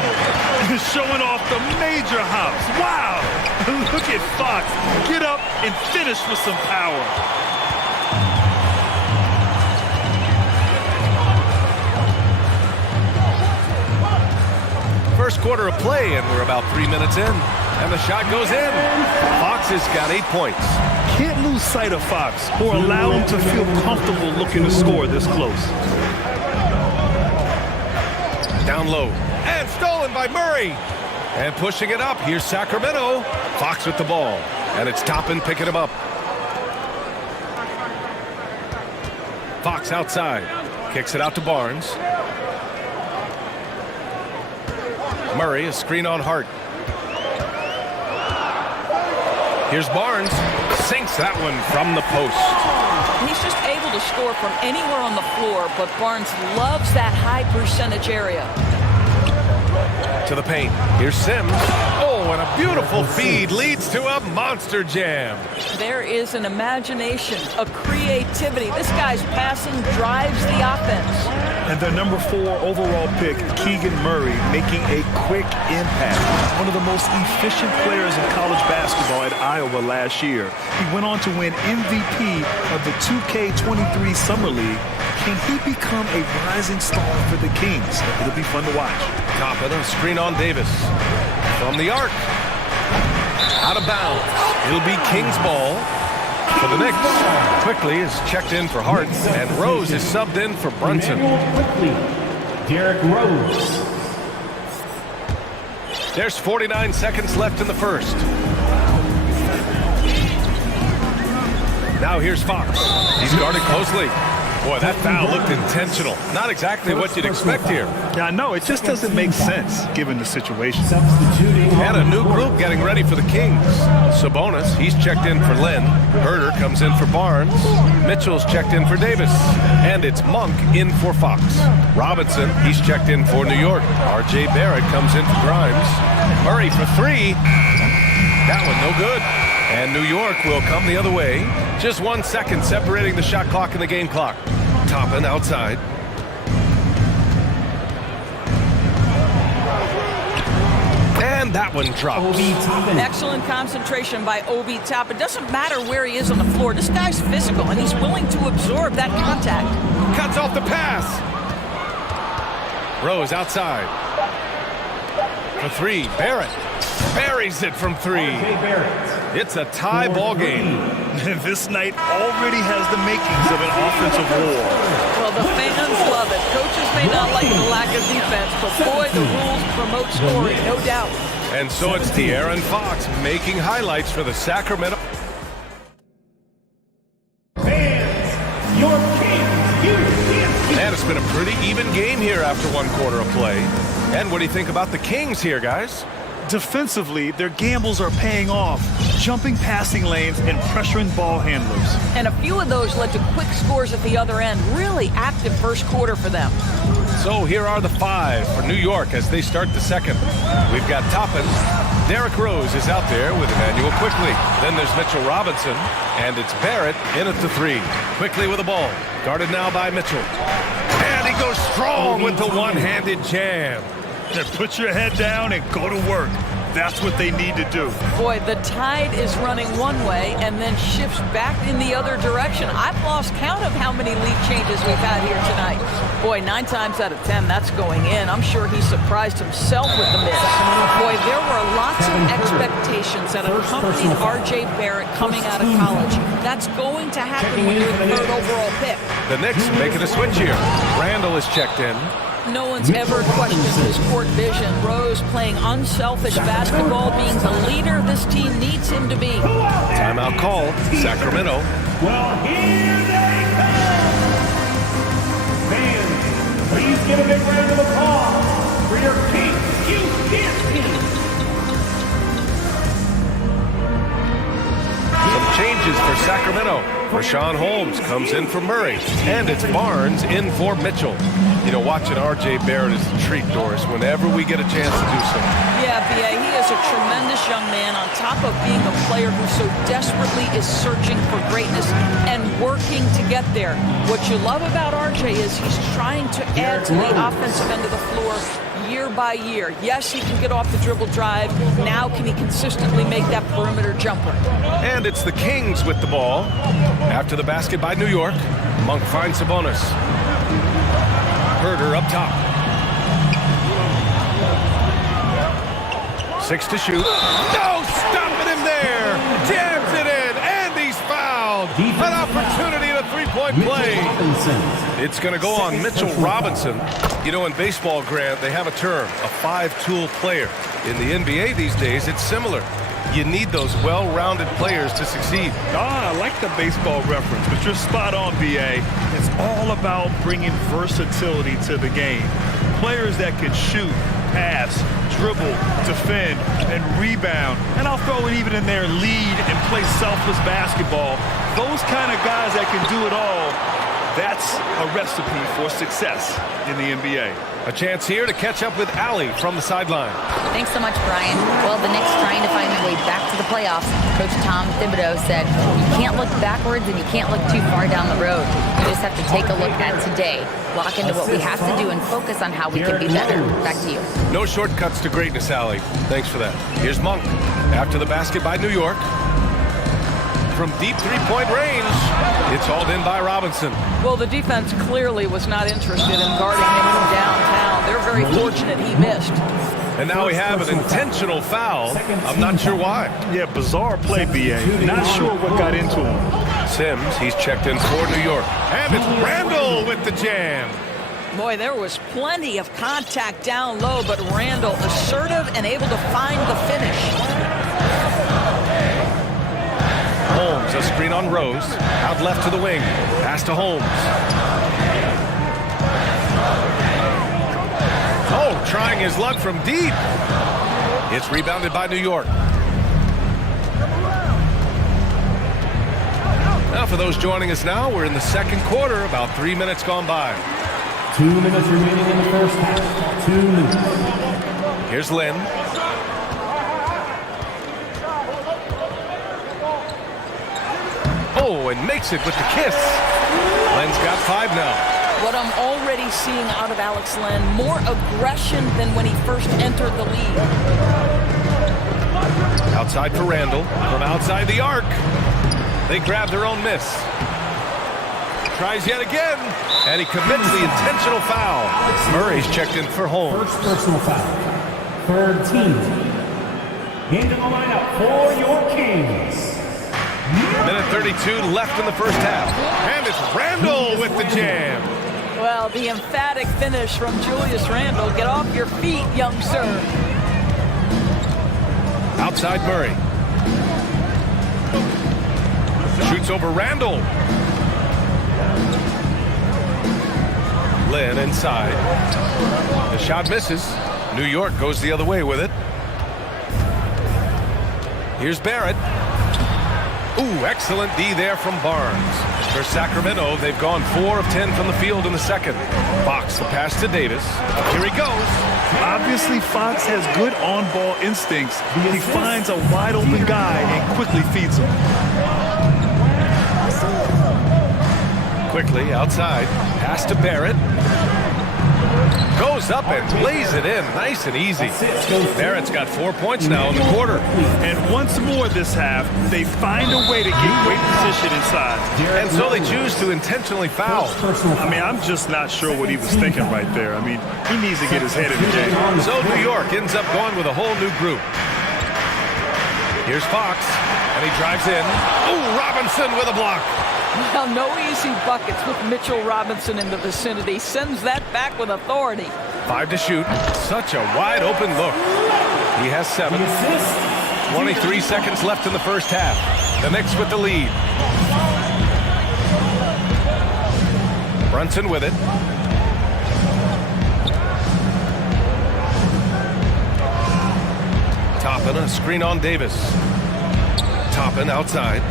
Showing off the major hops. Wow. Look at Fox. Get up and finish with some power. First quarter of play, and we're about 3 minutes in. And the shot goes in. Fox has got 8 points. Can't lose sight of Fox or allow him to feel comfortable looking to score this close. Down low. And stolen by Murray. And pushing it up. Here's Sacramento. Fox with the ball. And it's Toppin picking him up. Fox outside. Kicks it out to Barnes. Murray, a screen on Hart. Here's Barnes. Sinks that one from the post. He's just able to score from anywhere on the floor, but Barnes loves that high percentage area. To the paint. Here's Sims. Oh, and a beautiful feed leads to a monster jam. There is an imagination, a creativity. This guy's passing drives the offense. And their number 4 overall pick, Keegan Murray, making a quick impact. One of the most efficient players in college basketball at Iowa last year. He went on to win MVP of the 2K23 Summer League. Can he become a rising star for the Kings? It'll be fun to watch. Toppin, a screen on Davis. From the arc. Out of bounds. It'll be Kings ball. For the Knicks, Quickly is checked in for Hart, and Rose is subbed in for Brunson. Quickly, Derrick Rose. There's 49 seconds left in the first. Now here's Fox. He's guarded closely. Boy, that foul looked intentional. Not exactly what you'd expect here. Yeah, I know. It just doesn't make sense given the situation. And a new group getting ready for the Kings. Sabonis, he's checked in for Lynn. Herder comes in for Barnes. Mitchell's checked in for Davis. And it's Monk in for Fox. Robinson, he's checked in for New York. R.J. Barrett comes in for Grimes. Murray for three. That one no good. And New York will come the other way. Just 1 second separating the shot clock and the game clock. Toppin outside. And that one drops. Excellent concentration by Obi Toppin. It doesn't matter where he is on the floor. This guy's physical, and he's willing to absorb that contact. Cuts off the pass. Rose outside. For three, Barrett. Buries it from three. It's a tie ball game. This night already has the makings of an offensive war. Well, the fans love it. Coaches may not like the lack of defense, but boy, the rules promote scoring, no doubt. And so it's De'Aaron Fox making highlights for the Sacramento. Fans, your Kings, And it's been a pretty even game here after 1 quarter of play. And what do you think about the Kings here, guys? Defensively, their gambles are paying off, jumping passing lanes and pressuring ball handlers. And a few of those led to quick scores at the other end. Really active first quarter for them. So here are the 5 for New York as they start the second. We've got Toppin. Derrick Rose is out there with Emmanuel Quickly. Then there's Mitchell Robinson, and it's Barrett in at the 3. Quickly with the ball, guarded now by Mitchell. And he goes strong with the one-handed jam. Put your head down and go to work. That's what they need to do. Boy, the tide is running one way and then shifts back in the other direction. I've lost count of how many lead changes we've had here tonight. Boy, 9 times out of 10, that's going in. I'm sure he surprised himself with the miss. Boy, there were lots of expectations that accompanied R.J. Barrett coming out of college. That's going to happen when you're the 3rd overall pick. The Knicks making a switch here. Randall is checked in. No one's ever questioned his court vision. Rose playing unselfish basketball, being the leader this team needs him to be. Timeout call, Sacramento. Well, here they come! Fans, please give a big round of applause for your Kings, Kings. Some changes for Sacramento. Rashawn Holmes comes in for Murray, and it's Barnes in for Mitchell. You know, watching R.J. Barrett is a treat, Doris, whenever we get a chance to do so. Yeah, B.A., he is a tremendous young man on top of being a player who so desperately is searching for greatness and working to get there. What you love about R.J. is he's trying to add to the offensive end of the floor year by year. Yes, he can get off the dribble drive. Now can he consistently make that perimeter jumper? And it's the Kings with the ball. After the basket by New York, Monk finds Sabonis. Herder up top. 6 to shoot. No, stopping him there. Jams it in, and he's fouled. An opportunity in a three-point play. It's going to go on Mitchell Robinson. You know, in baseball, Grant, they have a term, a 5-tool player. In the NBA these days, it's similar. You need those well-rounded players to succeed. I like the baseball reference, but you're spot on, B.A. It's all about bringing versatility to the game. Players that can shoot, pass, dribble, defend, and rebound. And I'll throw it even in there, lead and play selfless basketball. Those kind of guys that can do it all, that's a recipe for success in the NBA. A chance here to catch up with Allie from the sideline. Thanks so much, Brian. Well, the Knicks trying to find their way back to the playoffs. Coach Tom Thibodeau said, you can't look backwards and you can't look too far down the road. You just have to take a look at today, lock into what we have to do, and focus on how we can be better. Back to you. No shortcuts to greatness, Allie. Thanks for that. Here's Monk. After the basket by New York. From deep three-point range, it's hauled in by Robinson. Well, the defense clearly was not interested in guarding him from downtown. They're very fortunate he missed. And now we have an intentional foul. I'm not sure why. Yeah, bizarre play, B.A. Not sure what got into him. Sims, he's checked in for New York. And it's Randall with the jam. Boy, there was plenty of contact down low, but Randall assertive and able to find the finish. Holmes, a screen on Rose. Out left to the wing. Pass to Holmes. Oh, trying his luck from deep. It's rebounded by New York. Now for those joining us now, we're in the second quarter, about 3 minutes gone by. 2 minutes remaining in the first half. 2 minutes. Here's Lynn. Oh, and makes it with the kiss. Lynn's got 5 now. What I'm already seeing out of Alex Len, more aggression than when he first entered the league. Outside for Randall, from outside the arc. They grab their own miss. Tries yet again, and he commits the intentional foul. Murray's checked in for Holmes. First personal foul. Third team. Into the lineup for your Kings. Minute 32 left in the first half. And it's Randall with the jam. Well, the emphatic finish from Julius Randle. Get off your feet, young sir. Outside Murray. Shoots over Randall. Lynn inside. The shot misses. New York goes the other way with it. Here's Barrett. Ooh, excellent D there from Barnes. For Sacramento, they've gone 4 of 10 from the field in the second. Fox, the pass to Davis. Here he goes. Obviously, Fox has good on-ball instincts. He finds a wide-open guy and quickly feeds him. Quickly outside. Pass to Barrett. Goes up and lays it in. Nice and easy. Barrett's got 4 points now in the quarter. And once more this half, they find a way to get great position inside. And so they choose to intentionally foul. I mean, I'm just not sure what he was thinking right there. I mean, he needs to get his head in the game. So New York ends up going with a whole new group. Here's Fox, and he drives in. Ooh, Robinson with a block. Well, no easy buckets with Mitchell Robinson in the vicinity. Sends that back with authority. 5 to shoot. Such a wide open look. He has 7. 23 seconds left in the first half. The Knicks with the lead. Brunson with it. Toppin, a screen on Davis. Toppin outside.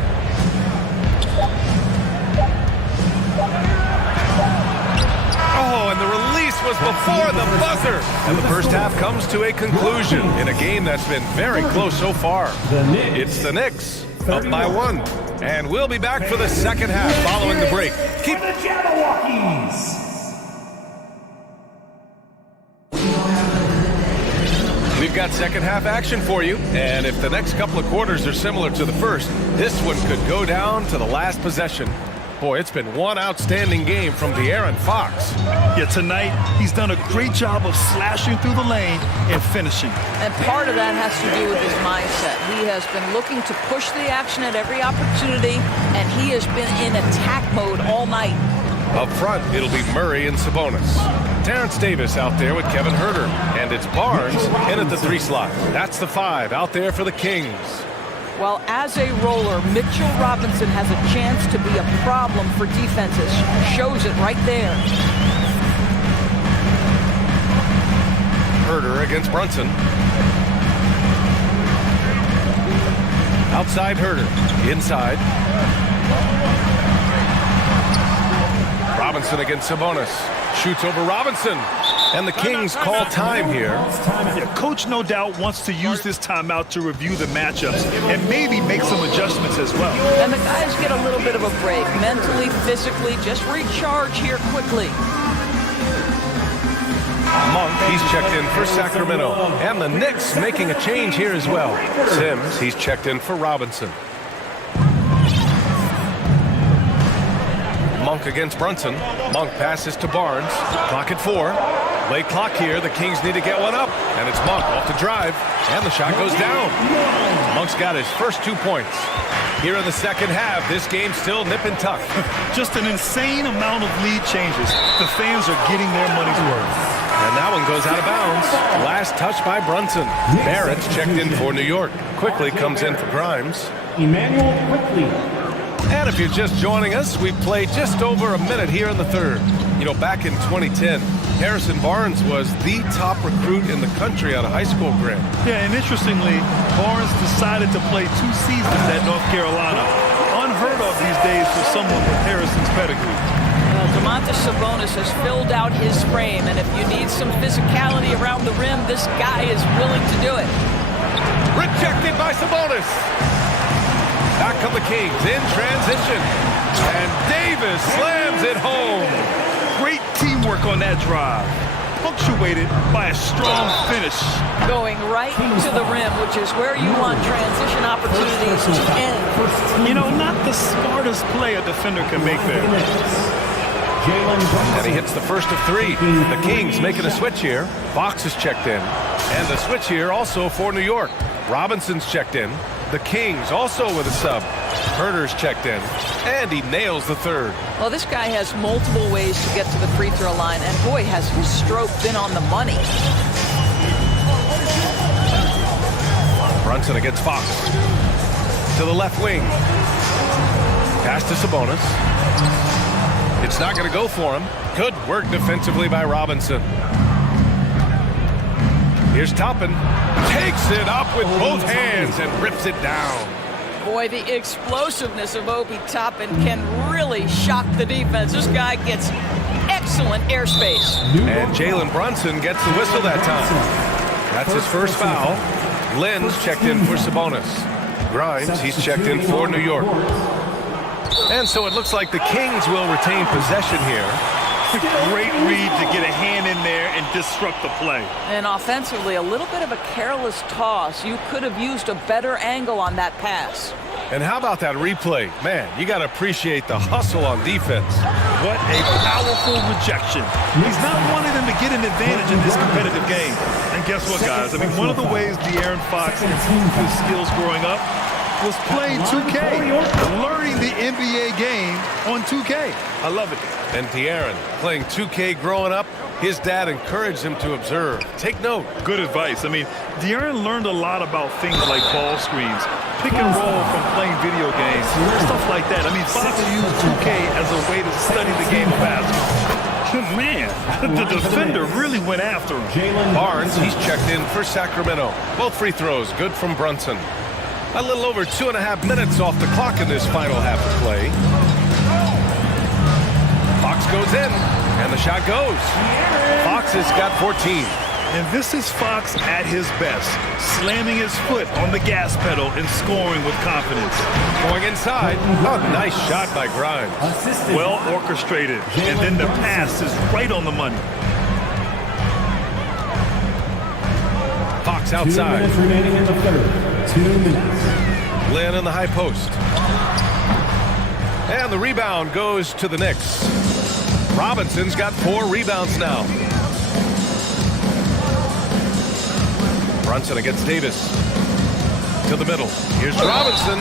Oh, and the release was before the buzzer. And the first half comes to a conclusion in a game that's been very close so far. It's the Knicks up by 1. And we'll be back for the second half following the break. Keep the Jabberwockies. We've got second half action for you, and if the next couple of quarters are similar to the first, this one could go down to the last possession. Boy, it's been one outstanding game from De'Aaron Fox. Yeah, tonight he's done a great job of slashing through the lane and finishing. And part of that has to do with his mindset. He has been looking to push the action at every opportunity, and he has been in attack mode all night. Up front, it'll be Murray and Sabonis. Terrence Davis out there with Kevin Huerter. And it's Barnes in at the 3 slot. That's the 5 out there for the Kings. Well, as a roller, Mitchell Robinson has a chance to be a problem for defenses. Shows it right there. Huerter against Brunson. Outside Huerter. Inside. Robinson against Sabonis. Shoots over Robinson. And the Kings call time here. Yeah, Coach no doubt wants to use this timeout to review the matchups and maybe make some adjustments as well. And the guys get a little bit of a break. Mentally, physically, just recharge here quickly. Monk, he's checked in for Sacramento. And the Knicks making a change here as well. Sims, he's checked in for Robinson. Monk against Brunson. Monk passes to Barnes. Clock at 4. Late clock here. The Kings need to get one up. And it's Monk off the drive. And the shot goes down. Monk's got his first 2 points. Here in the second half, this game's still nip and tuck. Just an insane amount of lead changes. The fans are getting their money's worth. And that one goes out of bounds. Last touch by Brunson. Barrett's checked in for New York. Quickly comes in for Grimes. Emmanuel quickly. And if you're just joining us, we played just over a minute here in the third. You know, back in 2010, Harrison Barnes was the top recruit in the country out of high school grad. Yeah, and interestingly, Barnes decided to play 2 seasons at North Carolina. Unheard of these days for someone with Harrison's pedigree. Domantas Sabonis has filled out his frame, and if you need some physicality around the rim, this guy is willing to do it. Rejected by Sabonis. Back come the Kings in transition. And Davis slams it home. Great teamwork on that drive, punctuated by a strong finish. Going right to the rim, which is where you want transition opportunities to end. You know, not the smartest play a defender can make there. And he hits the first of 3. The Kings making a switch here. Fox is checked in. And the switch here also for New York. Robinson's checked in. The Kings also with a sub. Herter's checked in. And he nails the third. Well, this guy has multiple ways to get to the free throw line, and boy, has his stroke been on the money. Brunson against Fox. To the left wing. Pass to Sabonis. It's not going to go for him. Good work defensively by Robinson. Here's Toppin. Takes it up with both hands and rips it down. Boy, the explosiveness of Obi Toppin can really shock the defense. This guy gets excellent airspace. And Jalen Brunson gets the whistle that time. That's his first foul. Lynn's checked in for Sabonis. Grimes, he's checked in for New York. And so it looks like the Kings will retain possession here. Great read to get a hand in there and disrupt the play. And offensively, a little bit of a careless toss. You could have used a better angle on that pass. And how about that replay? Man, you got to appreciate the hustle on defense. What a powerful rejection. He's not wanting them to get an advantage in this competitive game. And guess what, guys? I mean, one of the ways De'Aaron Fox improved his skills growing up was playing 2K, learning the NBA game on 2K. I love it. And De'Aaron, playing 2K growing up, his dad encouraged him to observe. Take note. Good advice. I mean, De'Aaron learned a lot about things like ball screens, pick and roll from playing video games, stuff like that. I mean, Fox used 2K as a way to study the game of basketball. Man, the defender really went after him. Barnes, he's checked in for Sacramento. Both free throws, good from Brunson. A little over 2.5 minutes off the clock in this final half of play. Fox goes in, and the shot goes. Fox has got 14. And this is Fox at his best, slamming his foot on the gas pedal and scoring with confidence. Going inside. Oh, nice shot by Grimes. Well orchestrated, and then the pass is right on the money. Fox outside. 2 minutes remaining in the third. 2 minutes. Lynn in the high post. And the rebound goes to the Knicks. Robinson's got 4 rebounds now. Brunson against Davis. To the middle. Here's Robinson.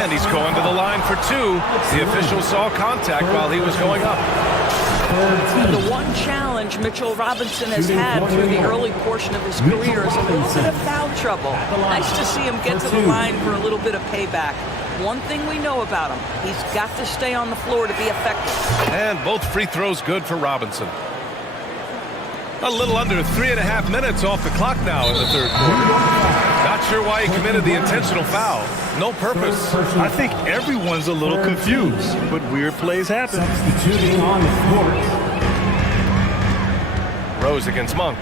And he's going to the line for 2. The official saw contact while he was going up. The one challenge Mitchell Robinson has had through the early portion of his career is a little bit of foul trouble. Nice to see him get to the line for a little bit of payback. One thing we know about him, he's got to stay on the floor to be effective. And both free throws good for Robinson. A little under 3.5 minutes off the clock now in the third quarter. Not sure why he committed the intentional foul. No purpose. I think everyone's a little confused, but weird plays happen. Substituting on the court. Rose against Monk.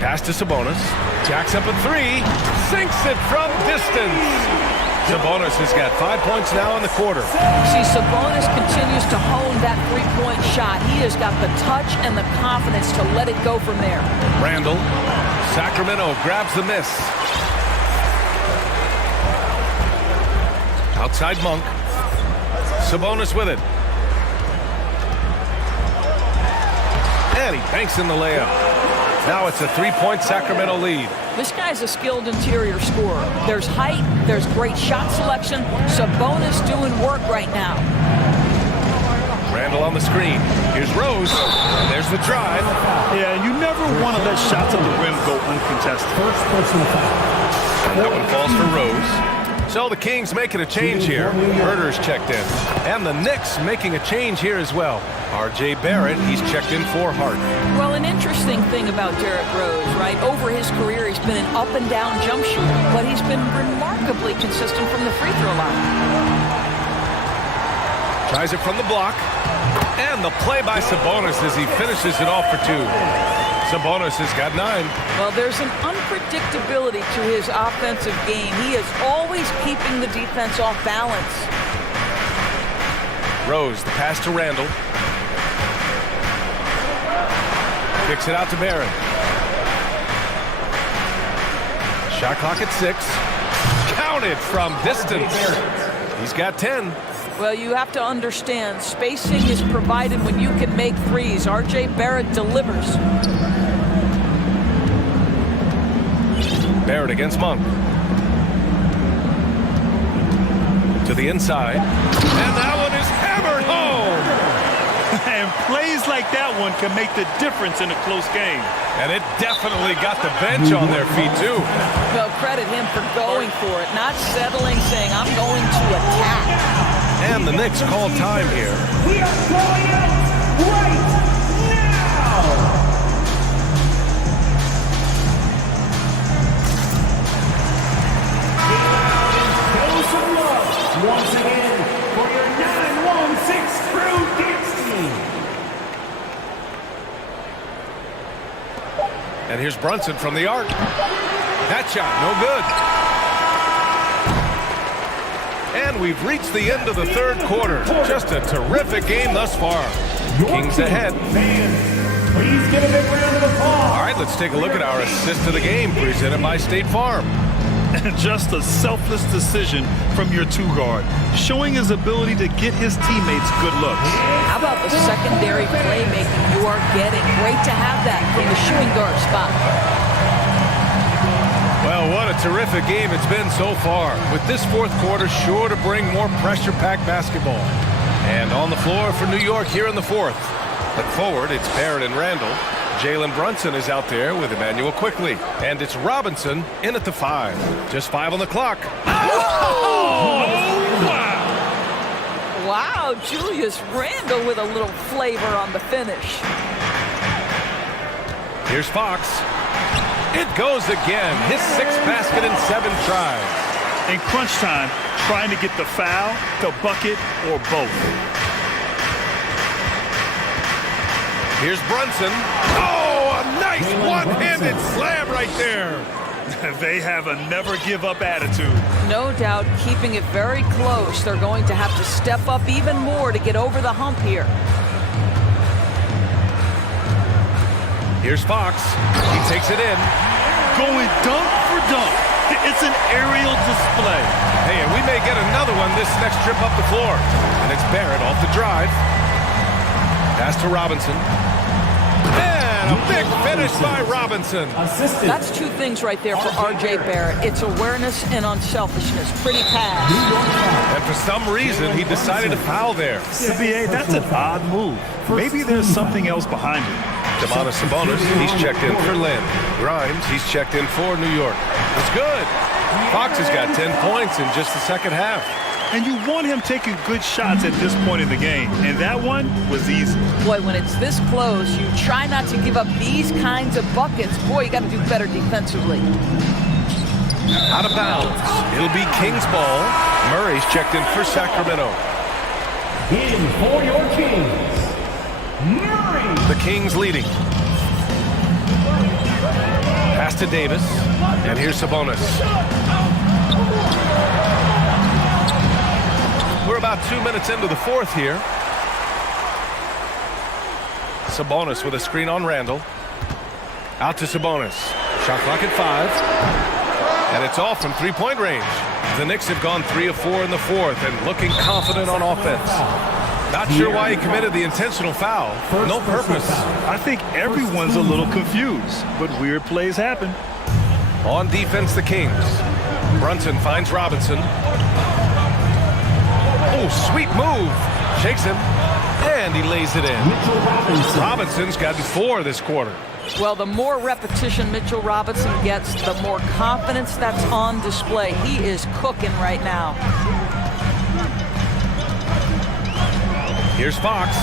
Pass to Sabonis. Jacks up a 3. Sinks it from distance. Sabonis has got 5 points now in the quarter. See, Sabonis continues to hone that three-point shot. He has got the touch and the confidence to let it go from there. Randall. Sacramento grabs the miss. Outside Monk. Sabonis with it. And he banks in the layup. Now it's a 3-point Sacramento lead. This guy's a skilled interior scorer. There's height, there's great shot selection. Sabonis doing work right now. Randall on the screen. Here's Rose. And there's the drive. Yeah, you never want to let shots at the rim go uncontested. First personal foul. And that one falls for Rose. So the Kings making a change here. Herder's checked in. And the Knicks making a change here as well. R.J. Barrett, he's checked in for Hart. Well, an interesting thing about Derrick Rose, right? Over his career, he's been an up-and-down jump shooter, but he's been remarkably consistent from the free throw line. Tries it from the block. And the play by Sabonis as he finishes it off for two. Sabonis has got 9. Well, there's an unpredictability to his offensive game. He is always keeping the defense off balance. Rose, the pass to Randall. Kicks it out to Barrett. Shot clock at 6. Counted from distance. He's got 10. Well, you have to understand, spacing is provided when you can make threes. R.J. Barrett delivers. Barrett against Monk. To the inside. And that one is hammered home. And plays like that one can make the difference in a close game. And it definitely got the bench on their feet, too. Well, credit him for going for it, not settling, saying, I'm going to attack. And the Knicks call time here. We are going out right now! Show some love once again for your 916 Crew Dance Team. And here's Brunson from the arc. That shot, no good. And we've reached the end of the third quarter. Just a terrific game thus far. Kings ahead. Fans, please give a big round of applause. All right, let's take a look at our assist of the game presented by State Farm. Just a selfless decision from your two-guard, showing his ability to get his teammates good looks. How about the secondary playmaking you are getting? Great to have that from the shooting guard spot. Well, what a terrific game it's been so far, with this fourth quarter sure to bring more pressure-packed basketball. And on the floor for New York here in the fourth. Look forward, it's Barrett and Randall. Jalen Brunson is out there with Emmanuel Quickly. And it's Robinson in at the 5. Just 5 on the clock. Oh, wow! Wow, Julius Randle with a little flavor on the finish. Here's Fox. It goes again. His 6th basket in 7 tries. In crunch time, trying to get the foul, the bucket, or both. Here's Brunson. Oh, a nice one-handed slam right there. They have a never-give-up attitude. No doubt, keeping it very close. They're going to have to step up even more to get over the hump here. Here's Fox. He takes it in. Going dunk for dunk. It's an aerial display. Hey, and we may get another one this next trip up the floor. And it's Barrett off the drive. Pass to Robinson. And a big finish by Robinson. That's 2 things right there for R.J. Barrett. It's awareness and unselfishness. Pretty pass. And for some reason, he decided to foul there. CBA, that's an odd move. Maybe there's something else behind it. Domantas Sabonis, he's checked in for Lynn. Grimes, he's checked in for New York. That's good. Fox has got 10 points in just the second half. And you want him taking good shots at this point in the game. And that one was easy. Boy, when it's this close, you try not to give up these kinds of buckets. Boy, you got to do better defensively. Out of bounds. It'll be Kings ball. Murray's checked in for Sacramento. In for your Kings, Murray. The Kings leading. Pass to Davis. And here's Sabonis. We're about 2 minutes into the fourth here. Sabonis with a screen on Randall. Out to Sabonis. Shot clock at 5. And it's off from three-point range. The Knicks have gone 3 of 4 in the fourth and looking confident on offense. Not sure why he committed the intentional foul. No purpose. I think everyone's a little confused, but weird plays happen. On defense, the Kings. Brunson finds Robinson. Oh, sweet move. Shakes him. And he lays it in. Robinson's gotten 4 this quarter. Well, the more repetition Mitchell Robinson gets, the more confidence that's on display. He is cooking right now. Here's Fox.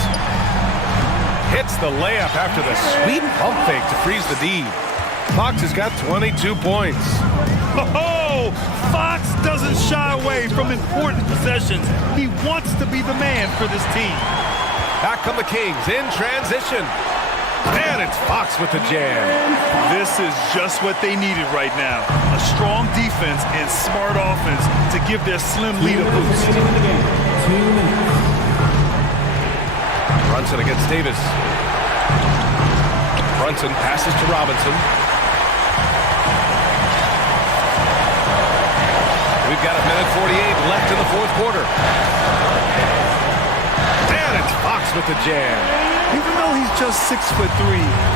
Hits the layup after the sweet pump fake to freeze the D. Fox has got 22 points. Oh, Fox doesn't shy away from important possessions. He wants to be the man for this team. Back come the Kings in transition. And it's Fox with the jam. This is just what they needed right now. A strong defense and smart offense to give their slim lead a boost. Brunson against Davis. Brunson passes to Robinson. We've got a minute 48 left in the fourth quarter. And it's Fox with the jam. Even though he's just 6'3",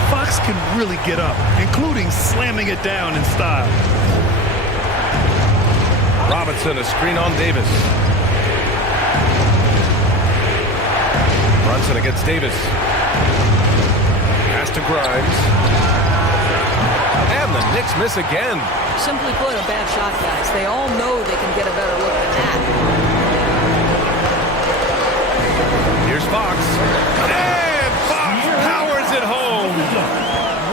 Fox can really get up, including slamming it down in style. Robinson, a screen on Davis. Brunson against Davis. Pass to Grimes. And the Knicks miss again. Simply put, a bad shot, guys. They all know they can get a better look than that. Here's Fox. And Fox powers it home.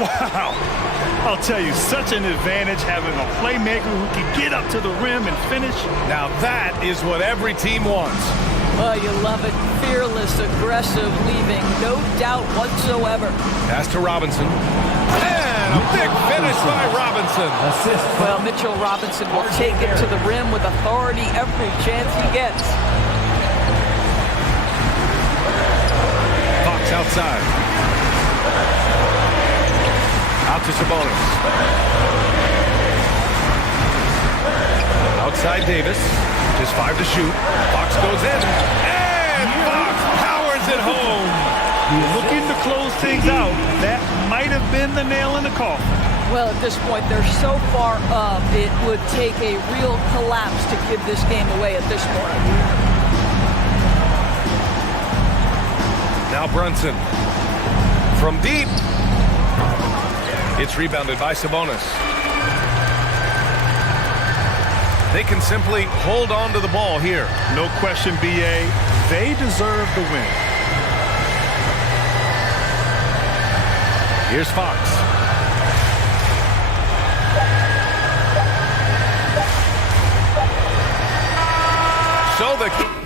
Wow. I'll tell you, such an advantage having a playmaker who can get up to the rim and finish. Now that is what every team wants. Oh, you love it. Fearless, aggressive, leaving. No doubt whatsoever. Pass to Robinson. And a big finish by Robinson. Well, Mitchell Robinson will take it to the rim with authority every chance he gets. Fox outside. Out to Sabonis. Outside Davis. Just 5 to shoot. Fox goes in. And Fox powers it home. Looking to close things out. That might have been the nail in the coffin. Well, at this point, they're so far up, it would take a real collapse to give this game away at this point. Now Brunson. From deep. It's rebounded by Sabonis. They can simply hold on to the ball here. No question, BA. They deserve the win. Here's Fox. So the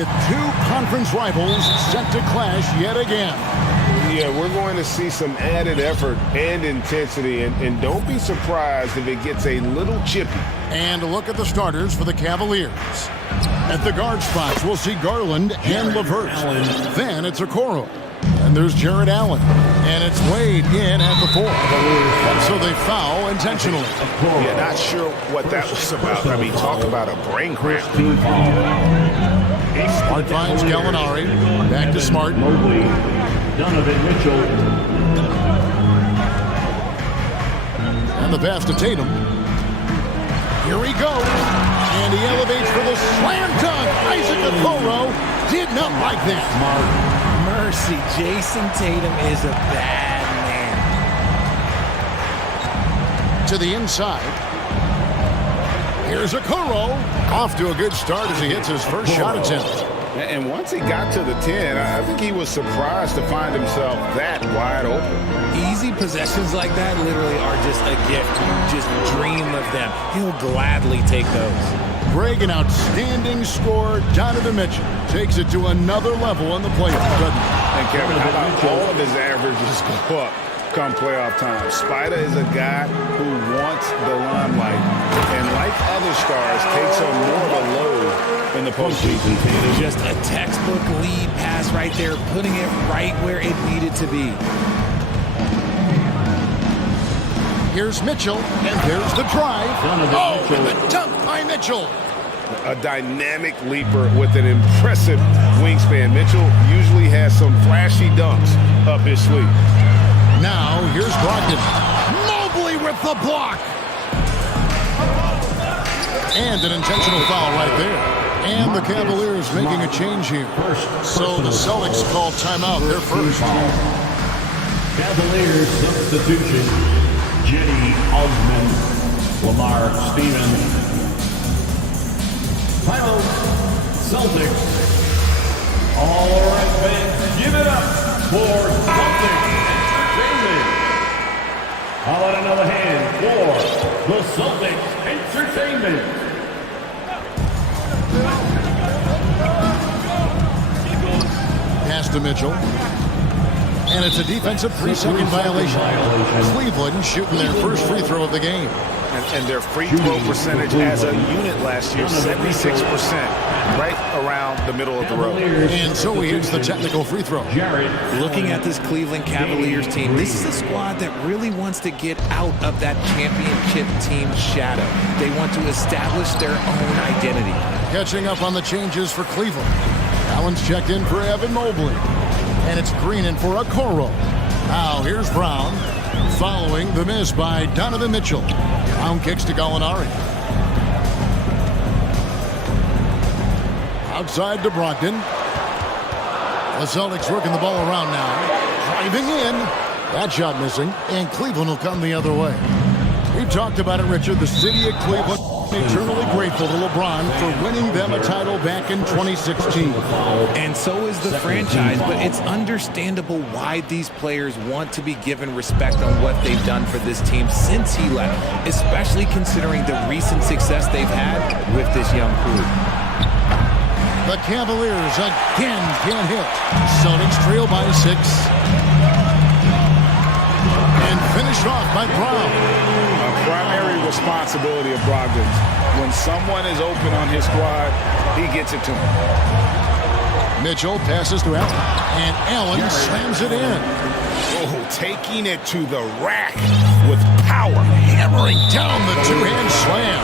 with two conference rivals set to clash yet again. Yeah, we're going to see some added effort and intensity, and don't be surprised if it gets a little chippy. And a look at the starters for the Cavaliers. At the guard spots, we'll see Garland and LeVert. Then it's Okoro. And there's Jared Allen. And it's Wade in at the 4. So they foul intentionally. Yeah, not sure what that was about. I mean, talk about a brain cramp. Smart finds Gallinari. Back to Smart. Donovan Mitchell. And the pass to Tatum. Here he goes. And he elevates for the slam dunk. Isaac Okoro did not like that. Mercy, Jason Tatum is a bad man. To the inside. Here's Okoro. Off to a good start as he hits his first shot attempt. And once he got to the 10, I think he was surprised to find himself that wide open. Easy possessions like that literally are just a gift. You just dream of them. He'll gladly take those. Greg, an outstanding scorer. Donovan Mitchell takes it to another level in the playoffs, doesn't he? And Kevin, how about all of his averages go up come playoff time? Spider is a guy who wants the limelight, and like other stars, takes on more of a load in the postseason. Just a textbook lead pass right there, putting it right where it needed to be. Here's Mitchell, and there's the drive. Oh, and the dunk by Mitchell. A dynamic leaper with an impressive wingspan. Mitchell usually has some flashy dunks up his sleeve. Now, here's Brogdon. Mobley with the block. And an intentional foul right there. And the Cavaliers making a change here. So the Celtics call timeout. They're first. Cavaliers substitution. Jenny Osman, Lamar Stevens. Timeout, Celtics. All right, fans, give it up for Celtics Entertainment. How about another hand for the Celtics Entertainment? Pass to Mitchell. And it's a defensive 3-second violation. Cleveland shooting their first free throw of the game. And their free throw percentage as a unit last year, 76%, right around the middle of the road. And so he hits the technical free throw. Looking at this Cleveland Cavaliers team, this is a squad that really wants to get out of that championship team shadow. They want to establish their own identity. Catching up on the changes for Cleveland. Allen's checked in for Evan Mobley. And it's Green in for Okoro. Now here's Brown. Following the miss by Donovan Mitchell. Brown kicks to Gallinari. Outside to Brogdon. The Celtics working the ball around now. Driving in. That shot missing. And Cleveland will come the other way. We've talked about it, Richard. The city of Cleveland eternally grateful to LeBron for winning them a title back in 2016. And so is the franchise, but it's understandable why these players want to be given respect on what they've done for this team since he left, especially considering the recent success they've had with this young crew. The Cavaliers again can't hit. Celtics trail by 6. And finished off by Brown. Primary responsibility of Brogdon. When someone is open on his squad, he gets it to him. Mitchell passes to Allen, and Allen slams it in. Oh, taking it to the rack with power. Hammering down the two-hand slam.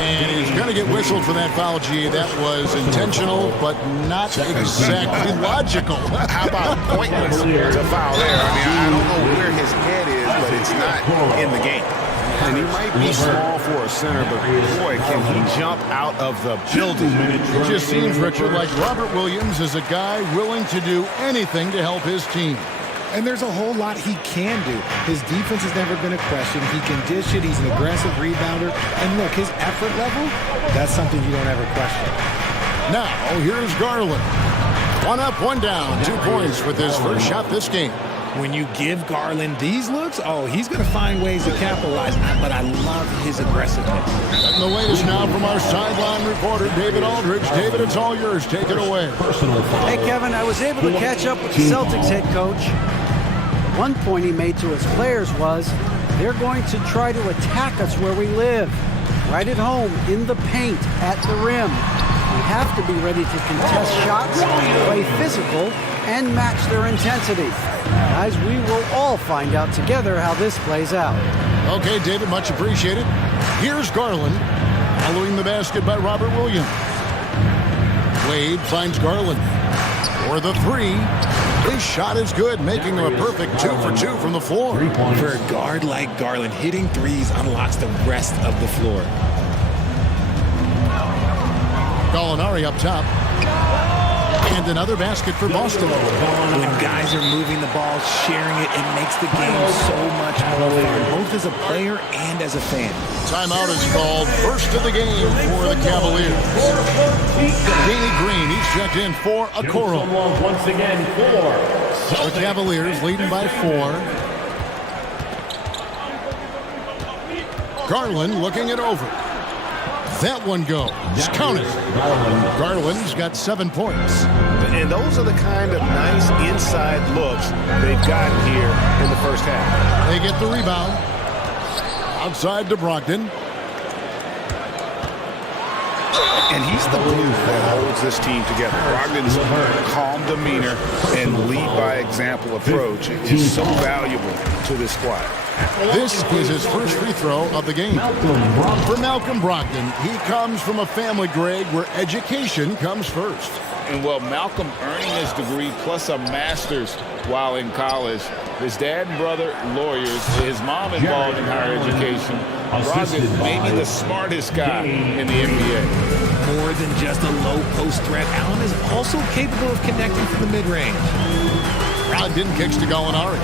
And he's going to get whistled for that foul, G. That was intentional, but not exactly logical. How about pointless to foul there? I mean, I don't know where his head is, but it's not in the game. And he might be small for a center, but boy, can he jump out of the building. It just seems, Richard, like Robert Williams is a guy willing to do anything to help his team. And there's a whole lot he can do. His defense has never been a question. He can dish it. He's an aggressive rebounder. And look, his effort level, that's something you don't ever question. Now, here's Garland. 1 up, 1 down. 2 points with his first shot this game. When you give Garland these looks, oh, he's going to find ways to capitalize. But I love his aggressiveness. And the latest now from our sideline reporter, David Aldridge. David, it's all yours. Take it away. Hey, Kevin, I was able to catch up with the Celtics head coach. One point he made to his players was, they're going to try to attack us where we live. Right at home, in the paint, at the rim. We have to be ready to contest shots, play physical, and match their intensity. Guys, we will all find out together how this plays out. Okay, David, much appreciated. Here's Garland, following the basket by Robert Williams. Wade finds Garland for the three. His shot is good, making him a perfect 2 for 2 from the floor. For a guard like Garland, hitting threes unlocks the rest of the floor. Gallinari up top. And another basket for Boston. When guys are moving the ball, sharing it, it makes the game so much more fun, both as a player and as a fan. Timeout is called. First of the game for the Cavaliers. Danny Green, he's checked in for Okoro. Once again for The Cavaliers leading by 4. Garland looking it over. That one goes. Count it. Garland's got 7 points. And those are the kind of nice inside looks they've gotten here in the first half. They get the rebound. Outside to Brogdon. And he's the glue that holds this team together. Brogdon's calm demeanor and lead by example approach is so valuable to this squad. This is his first free throw of the game. For Malcolm Brogdon, he comes from a family, Greg, where education comes first. And well, Malcolm earning his degree plus a master's while in college. His dad and brother, lawyers. His mom involved in higher education. Brogdon, maybe the smartest guy in the NBA. More than just a low post threat, Allen is also capable of connecting from the mid-range. Brogdon kicks to Gallinari.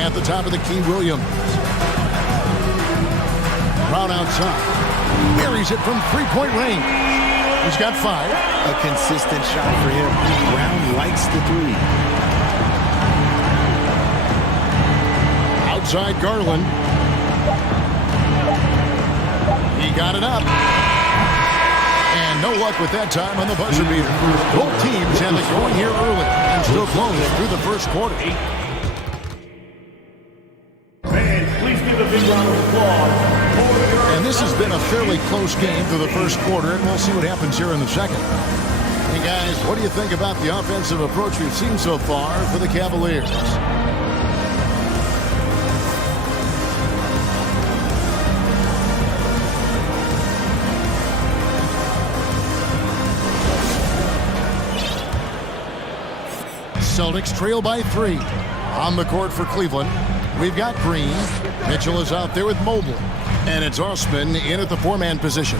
At the top of the key, Williams. Brown outside. Buries it from three-point range. He's got 5. A consistent shot for him. Brown likes the three. Outside Garland. He got it up. And no luck with that time on the buzzer beater. Both teams have it going here early and still close through the first quarter. And this has been a fairly close game through the first quarter, and we'll see what happens here in the second. Hey guys, what do you think about the offensive approach we've seen so far for the Cavaliers? Celtics trail by 3. On the court for Cleveland, we've got Green. Mitchell is out there with Mobley. And it's Osman in at the 4-man position.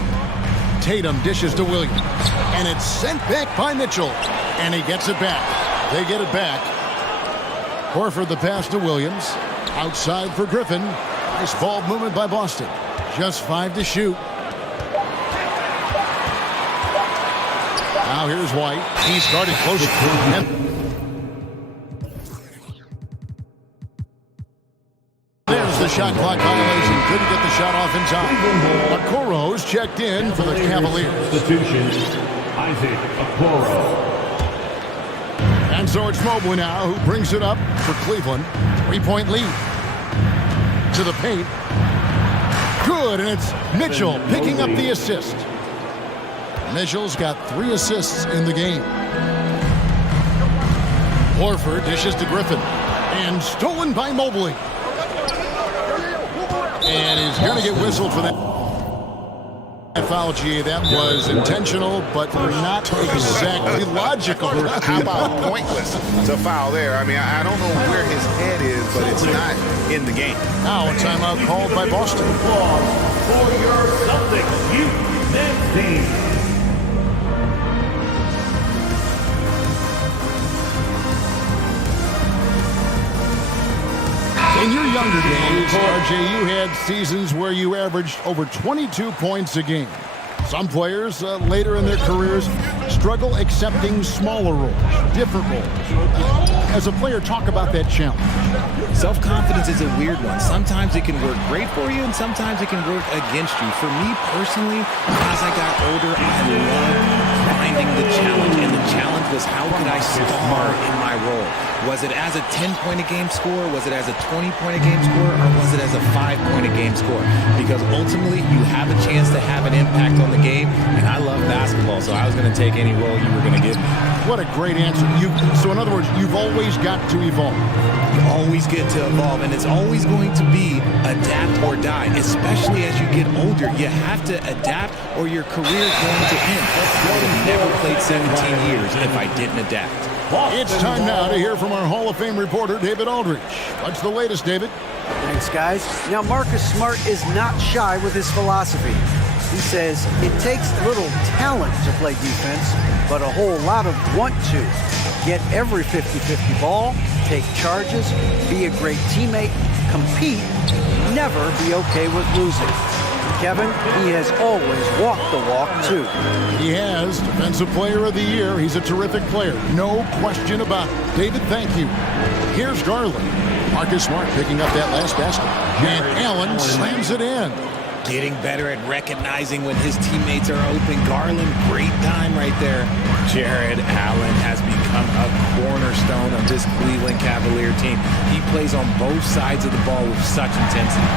Tatum dishes to Williams. And it's sent back by Mitchell. And he gets it back. They get it back. Horford the pass to Williams. Outside for Griffin. Nice ball movement by Boston. Just 5 to shoot. Now here's White. He started close. There's the shot clock violation. Couldn't get the shot off in time. Okoro's checked in for the Cavaliers. Isaac Okoro. And so it's Mobley now who brings it up for Cleveland. 3-point lead. To the paint. Good, and it's Mitchell picking up the assist. Mitchell's got 3 assists in the game. Horford dishes to Griffin. And stolen by Mobley. And he's going to get whistled for that foul, G. That was intentional, but not exactly logical. How about pointless? It's a foul there. I mean, I don't know where his head is, but it's not in the game. Now a timeout called by Boston. For your Celtics youth men's team. In your younger days, RJ, you had seasons where you averaged over 22 points a game. Some players later in their careers struggle accepting smaller roles, different roles. As a player, talk about that challenge. Self-confidence is a weird one. Sometimes it can work great for you, and sometimes it can work against you. For me personally, as I got older, I loved finding the challenge. And the challenge was, how could I star in my role? Was it as a 10-point-a-game score? Was it as a 20-point-a-game score? Or was it as a 5-point-a-game score? Because ultimately, you have a chance to have an impact on the game, and I love basketball, so I was going to take any role you were going to give me. What a great answer. So in other words, you've always got to evolve. You always get to evolve, and it's always going to be adapt or die, especially as you get older. You have to adapt or your career is going to end. I would have never played 17 years if I didn't adapt. It's time now to hear from our Hall of Fame reporter, David Aldridge. What's the latest, David? Thanks, guys. Now, Marcus Smart is not shy with his philosophy. He says it takes little talent to play defense, but a whole lot of want to. Get every 50-50 ball, take charges, be a great teammate, compete, never be okay with losing. Kevin, he has always walked the walk, too. He has. Defensive Player of the Year. He's a terrific player. No question about it. David, thank you. Here's Garland. Marcus Smart picking up that last basket. And Allen slams it in. Getting better at recognizing when his teammates are open. Garland, great time right there. Jared Allen has become a cornerstone of this Cleveland Cavalier team. He plays on both sides of the ball with such intensity.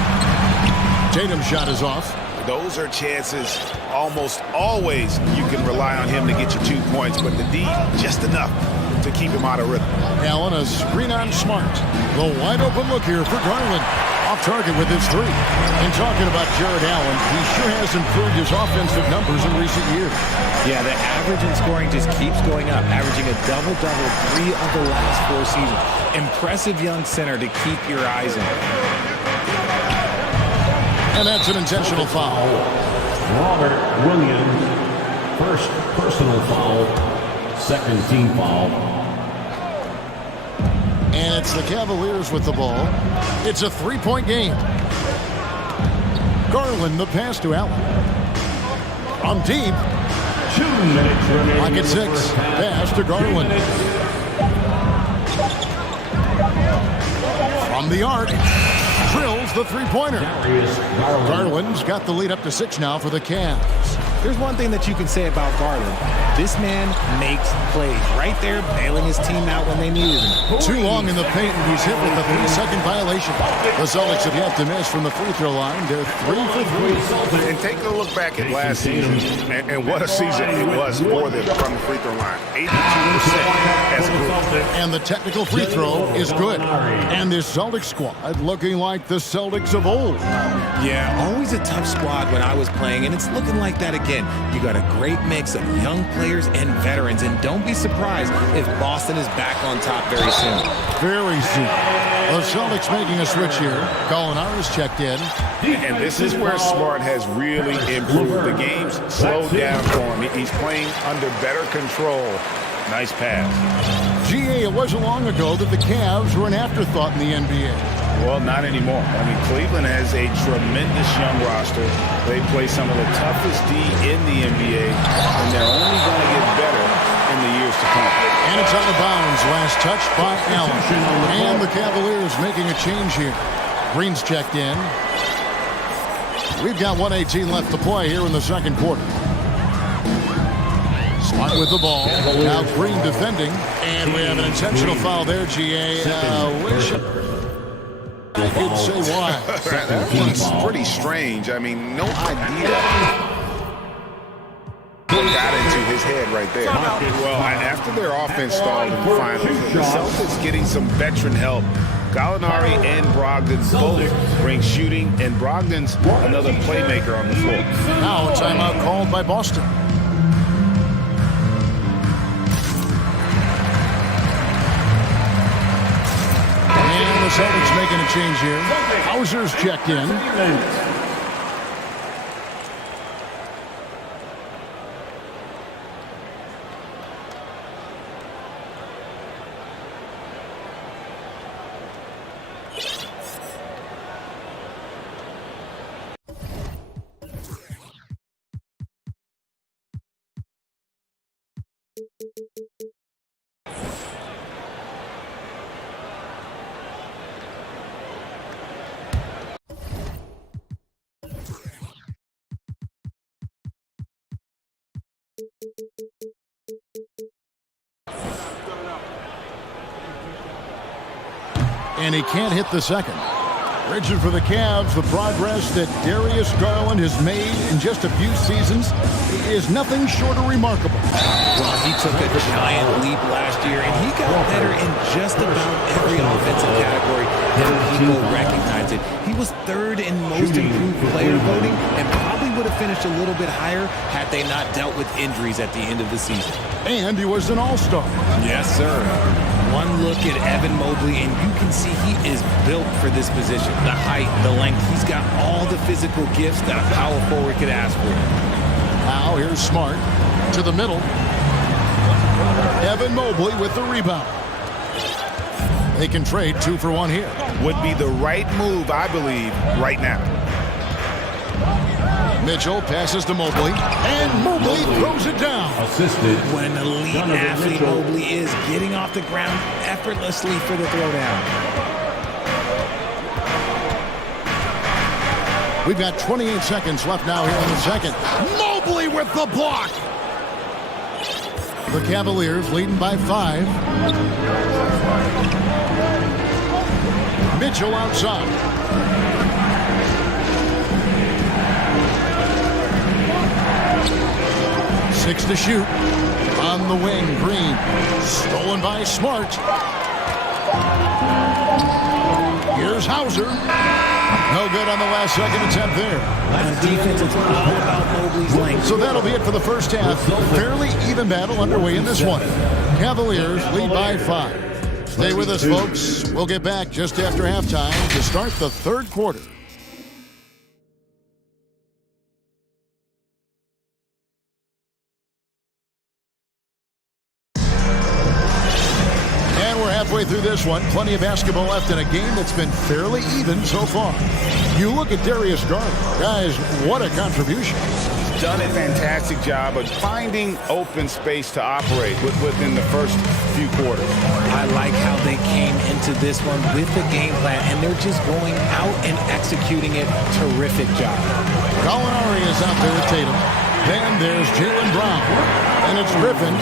Tatum's shot is off. Those are chances almost always you can rely on him to get you 2 points, but the D, just enough to keep him out of rhythm. Allen, a screen on Smart. The wide open look here for Garland. Off target with his three. And talking about Jared Allen, he sure has improved his offensive numbers in recent years. Yeah, the average in scoring just keeps going up, averaging a double-double 3 of the last 4 seasons. Impressive young center to keep your eyes on. And that's an intentional foul. Robert Williams, first personal foul, second team foul. And it's the Cavaliers with the ball. It's a 3-point game. Garland, the pass to Allen. From deep. 2 minutes remaining. Pocket 6. Pass to Garland. From the arc. Drills the three-pointer. Garland's got the lead up to 6 now for the Cavs. There's one thing that you can say about Garland. This man makes plays. Right there, bailing his team out when they needed him. Too long in the paint, and he's hit with the 3-second violation. The Celtics have yet to miss from the free throw line. They're 3 for 3. And take a look back at last season, and what a season it was for them from the free throw line. 82% as a group. And the technical free throw is good. And this Celtics squad looking like the Celtics of old. Yeah, always a tough squad when I was playing, and it's looking like that again. You got a great mix of young players and veterans, and don't be surprised if Boston is back on top very soon. Very soon. The Celtics making a switch here. Gallinari's checked in. And this is where Smart has really improved. The game's slowed down for him. He's playing under better control. Nice pass. GA, it wasn't long ago that the Cavs were an afterthought in the NBA. Well, not anymore. I mean, Cleveland has a tremendous young roster. They play some of the toughest D in the NBA, and they're only going to get better in the years to come. And it's out of bounds. Last touch by Allen. And the Cavaliers making a change here. Green's checked in. We've got 1:18 left to play here in the second quarter. Smart with the ball. Now Green defending. And we have an intentional foul there, GA. You'd say why. That was pretty strange. I mean, no idea what got into his head right there. Well, after their offense stalled in the finals, the Celtics getting some veteran help. Gallinari and Brogdon both bring shooting, and Brogdon's another playmaker on the floor. Now a timeout called by Boston. And the Celtics making a change here. Hauser's checked in. And he can't hit the second. Rigid for the Cavs, the progress that Darius Garland has made in just a few seasons is nothing short of remarkable. Well, he took a giant leap last year, and he got better in just about every offensive category that people recognize it. He was third in most improved player voting and probably would have finished a little bit higher had they not dealt with injuries at the end of the season. And he was an all-star. Yes, sir. One look at Evan Mobley, and you can see he is built for this position. The height, the length, he's got all the physical gifts that a power forward could ask for. Now here's Smart to the middle. Evan Mobley with the rebound. They can trade 2 for 1 here. Would be the right move, I believe, right now. Mitchell passes to Mobley, and Mobley throws it down. Assisted. What an elite athlete Mobley is, getting off the ground effortlessly for the throwdown. We've got 28 seconds left now here in the second. Mobley with the block. The Cavaliers leading by 5. Mitchell outside. 6 to shoot. On the wing, Green. Stolen by Smart. Here's Hauser. No good on the last second attempt there. The defense is all about Mobley's length. So that'll be it for the first half. Fairly even battle underway in this one. Cavaliers lead by 5. Stay with us, folks. We'll get back just after halftime to start the third quarter. Halfway through this one, plenty of basketball left in a game that's been fairly even so far. You look at Darius Garland. Guys, what a contribution. He's done a fantastic job of finding open space to operate within the first few quarters. I like how they came into this one with the game plan, and they're just going out and executing it. Terrific job. Gallinari is out there with Tatum. Then there's Jaylen Brown. And it's Griffin.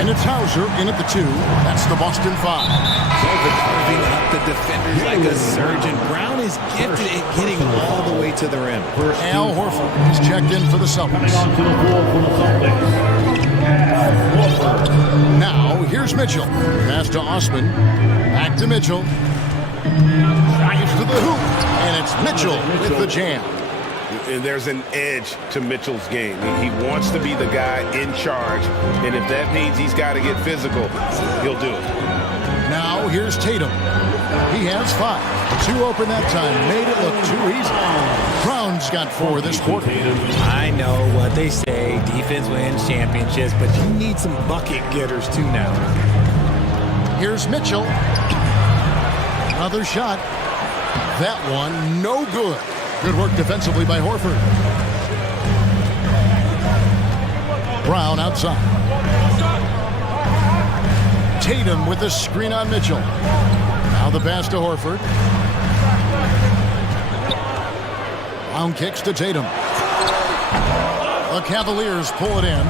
And it's Hauser in at the 2. That's the Boston 5. Carving up the defenders like a surgeon. Brown is gifted at getting all the way to the rim. Al Horford is checked in for the Celtics. Now, here's Mitchell. Pass to Osman. Back to Mitchell. Drives to the hoop. And it's Mitchell with the jam. And there's an edge to Mitchell's game. He wants to be the guy in charge, and if that means he's got to get physical, he'll do it. Now here's Tatum. He has 5. 2 open that time. Made it look too easy. Brown's got 4 this quarter. I know what they say. Defense wins championships, but you need some bucket getters too now. Here's Mitchell. Another shot. That one no good. Good work defensively by Horford. Brown outside. Tatum with the screen on Mitchell. Now the pass to Horford. Brown kicks to Tatum. The Cavaliers pull it in.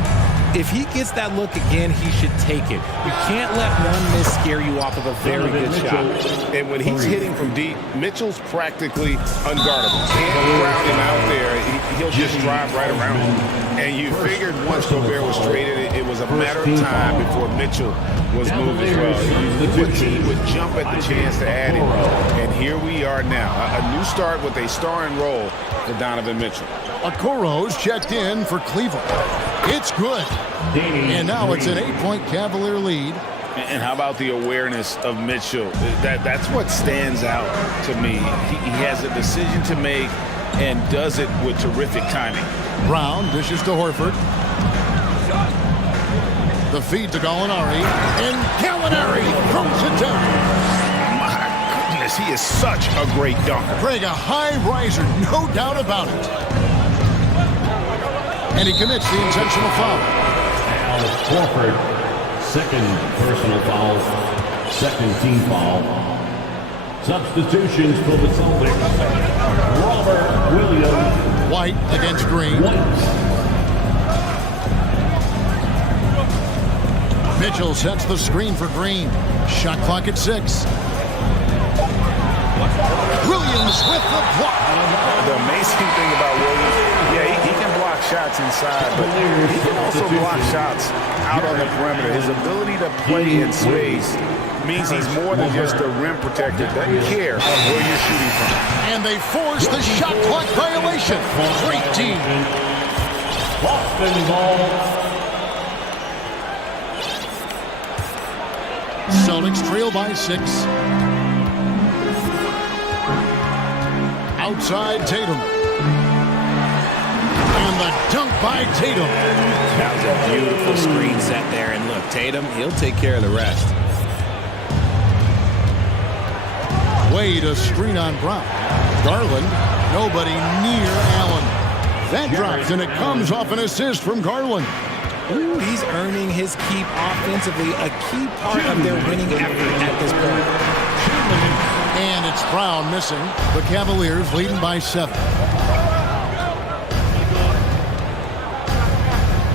If he gets that look again, he should take it. You can't let one miss scare you off of a very good shot. And when he's hitting from deep, Mitchell's practically unguardable. Can't crowd him out there. He'll just drive right around him. And you figured once Gobert was traded, it was a matter of time before Mitchell was moved as well. The team would jump at the chance to add him. And here we are now. A new start with a starring role for Donovan Mitchell. Okoro's checked in for Cleveland. It's good. And now it's an 8-point Cavalier lead. And how about the awareness of Mitchell? That's what stands out to me. He has a decision to make and does it with terrific timing. Brown dishes to Horford. The feed to Gallinari. And Gallinari throws it down. My goodness, he is such a great dunker. Craig, a high riser, no doubt about it. And he commits the intentional foul. Al Horford, Second personal foul. Second team foul. Substitutions for the Celtics. Robert Williams. White against Green. Mitchell sets the screen for Green. Shot clock at 6. Williams with the block. The amazing thing about Williams, he can block shots inside, but he can also block shots out on the perimeter. His ability to play in space means he's more than just a rim protector. Doesn't care where you're shooting from. And they force the shot clock violation. Great team. Boston ball. Celtics trail by 6. Outside Tatum. And the dunk by Tatum. That was a beautiful screen set there. And look, Tatum, he'll take care of the rest. Wade a screen on Brown. Garland, nobody near Allen. That drops, and it comes off an assist from Garland. Ooh, he's earning his keep offensively, a key part of their winning effort at this point. And it's Brown missing. The Cavaliers leading by 7.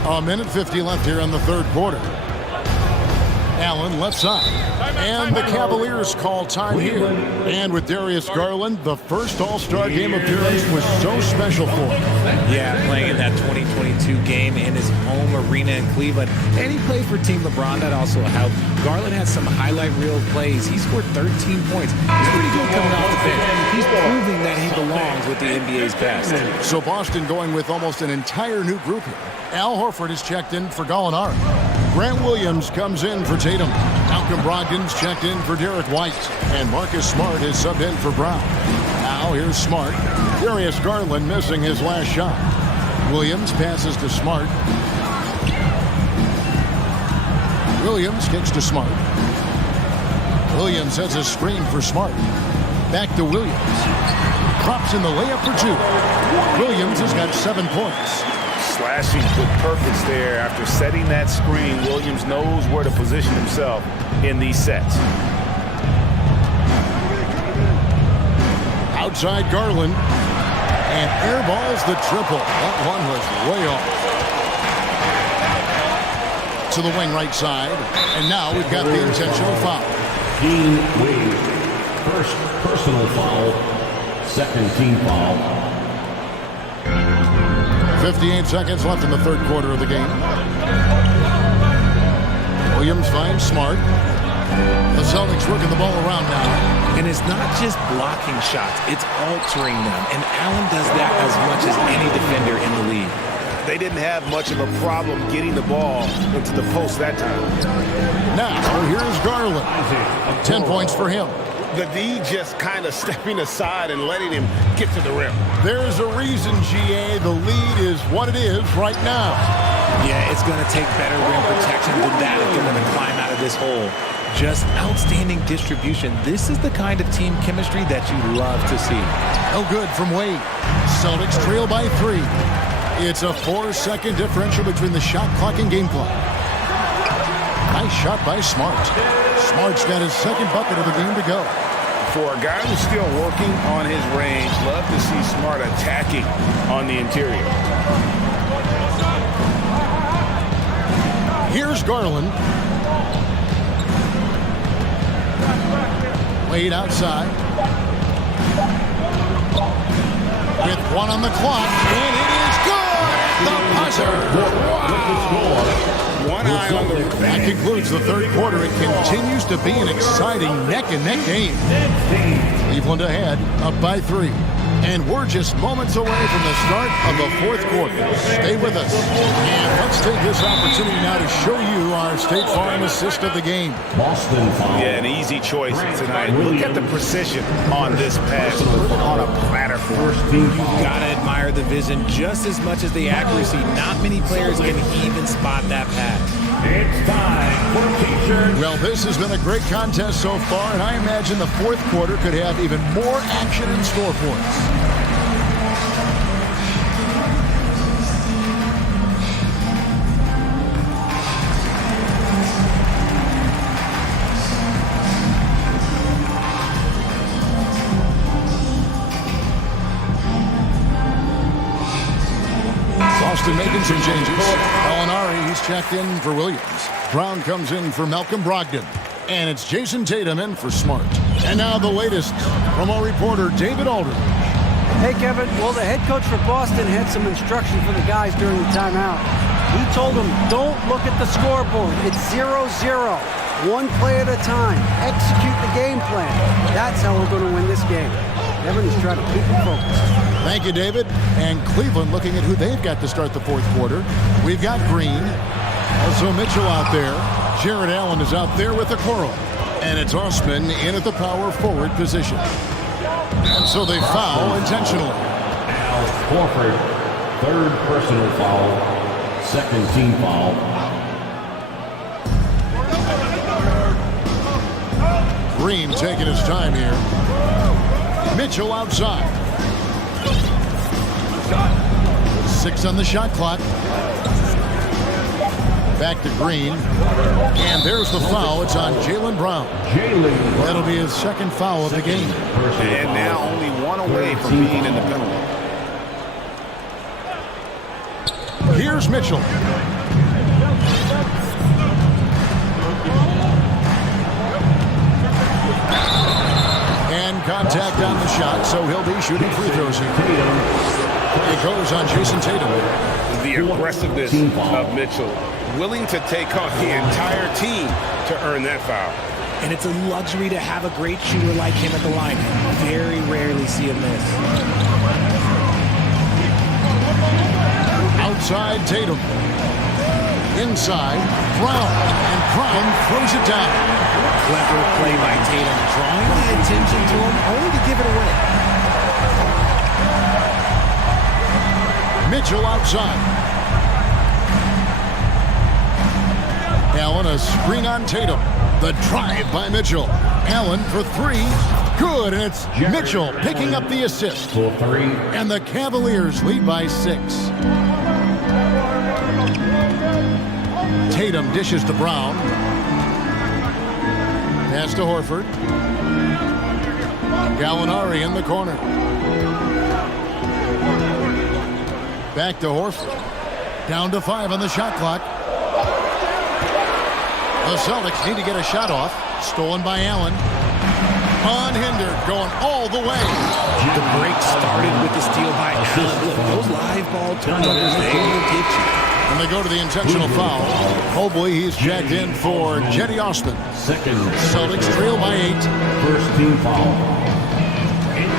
A minute 50 left here in the third quarter. Allen left side. And the Cavaliers call time here. And with Darius Garland, the first All-Star game appearance was so special for him. Yeah, playing in that 2022 game in his home arena in Cleveland. And he played for Team LeBron. That also helped. Garland had some highlight reel plays. He scored 13 points. He's pretty good coming off the bench. He's proving that he belongs with the NBA's best. So Boston going with almost an entire new group here. Al Horford is checked in for Gallinari. Grant Williams comes in for Tatum. Malcolm Brogdon's checked in for Derek White. And Marcus Smart is subbed in for Brown. Now here's Smart. Darius Garland missing his last shot. Williams passes to Smart. Williams kicks to Smart. Williams has a screen for Smart. Back to Williams. Drops in the layup for 2. Williams has got 7 points. Slashing with purpose there. After setting that screen, Williams knows where to position himself in these sets. Outside Garland. And airballs the triple. That one was way off. To the wing right side. And now we've got the intentional foul. Dean Wade. First personal foul. Second team foul. 58 seconds left in the third quarter of the game. Williams finds Smart. The Celtics working the ball around now. And it's not just blocking shots, it's altering them. And Allen does that as much as any defender in the league. They didn't have much of a problem getting the ball into the post that time. Now, here's Garland. 10 points for him. The D just kind of stepping aside and letting him get to the rim. There's a reason, GA, the lead is what it is right now. Yeah, it's going to take better rim protection than that if they're going to climb out of this hole. Just outstanding distribution. This is the kind of team chemistry that you love to see. No good from Wade. Celtics trail by 3. It's a 4-second differential between the shot clock and game clock. Nice shot by Smart. Smart's got his second bucket of the game to go. For a guy who's still working on his range, love to see Smart attacking on the interior. Here's Garland. Wade outside. With 1 on the clock, and it is good! The buzzer! Wow! One eye on the... That concludes the third quarter. It continues to be an exciting neck-and-neck game. Cleveland ahead, up by 3. And we're just moments away from the start of the fourth quarter. Stay with us. And let's take this opportunity now to show you our State Farm assist of the game. Boston foul. Yeah, an easy choice tonight. Look at the precision on this pass. On a platter for us. You've got to admire the vision just as much as the accuracy. Not many players can even spot that pass. It's time for T-shirts. Well, this has been a great contest so far, and I imagine the fourth quarter could have even more action in store for us. Boston making some changes. Molinari, he's checked in for Williams. Brown comes in for Malcolm Brogdon. And it's Jason Tatum in for Smart. And now the latest from our reporter, David Aldridge. Hey, Kevin. Well, the head coach for Boston had some instruction for the guys during the timeout. He told them, don't look at the scoreboard. It's 0-0. One play at a time. Execute the game plan. That's how we're going to win this game. Kevin is trying to keep them focused. Thank you, David. And Cleveland looking at who they've got to start the fourth quarter. We've got Green. Also Mitchell out there. Jared Allen is out there with the Okoro. And it's Osman in at the power forward position. And so they foul intentionally. Al Horford, third personal foul, second team foul. Green taking his time here. Mitchell outside. 6 on the shot clock. Back to Green. And there's the foul. It's on Jaylen Brown. That'll be his second foul of the game. And now only one away from being in the penalty. Here's Mitchell. And contact on the shot, so he'll be shooting free throws here. It goes on Jason Tatum. The aggressiveness of Mitchell, willing to take on the entire team to earn that foul. And it's a luxury to have a great shooter like him at the line. Very rarely see him miss. Outside Tatum. Inside Brown. And Brown throws it down. Clever play by Tatum, drawing the attention to him only to give it away. Mitchell outside. Allen, a screen on Tatum. The drive by Mitchell. Allen for 3. Good, and it's Mitchell picking up the assist. For 3. And the Cavaliers lead by 6. Tatum dishes to Brown. Pass to Horford. Gallinari in the corner. Back to Horford. Down to 5 on the shot clock. The Celtics need to get a shot off. Stolen by Allen. Unhindered, going all the way. The break started with the steal by Allen. Look, those live ball turnovers, they will get you. And they go to the intentional foul. Mobley, he's checked in for Jetty Osman. Second. Celtics trail by 8. First team foul.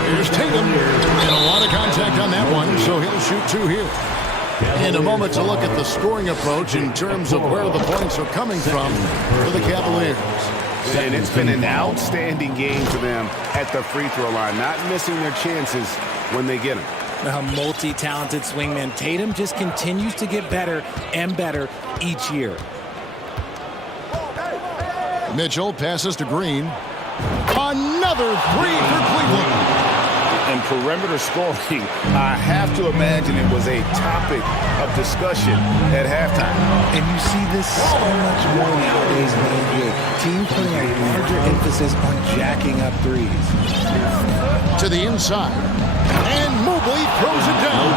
Here's Tatum. And a lot of contact on that one, so he'll shoot 2 here. In a moment to look at the scoring approach in terms of where the points are coming from for the Cavaliers. And it's been an outstanding game for them at the free throw line, not missing their chances when they get them. A multi-talented swingman. Tatum just continues to get better and better each year. Mitchell passes to Green. Another 3 for Cleveland. And perimeter scoring, I have to imagine it was a topic of discussion at halftime. And you see this so much more nowadays in the NBA. Teams putting a larger emphasis on jacking up threes. To the inside. And Mobley throws it down.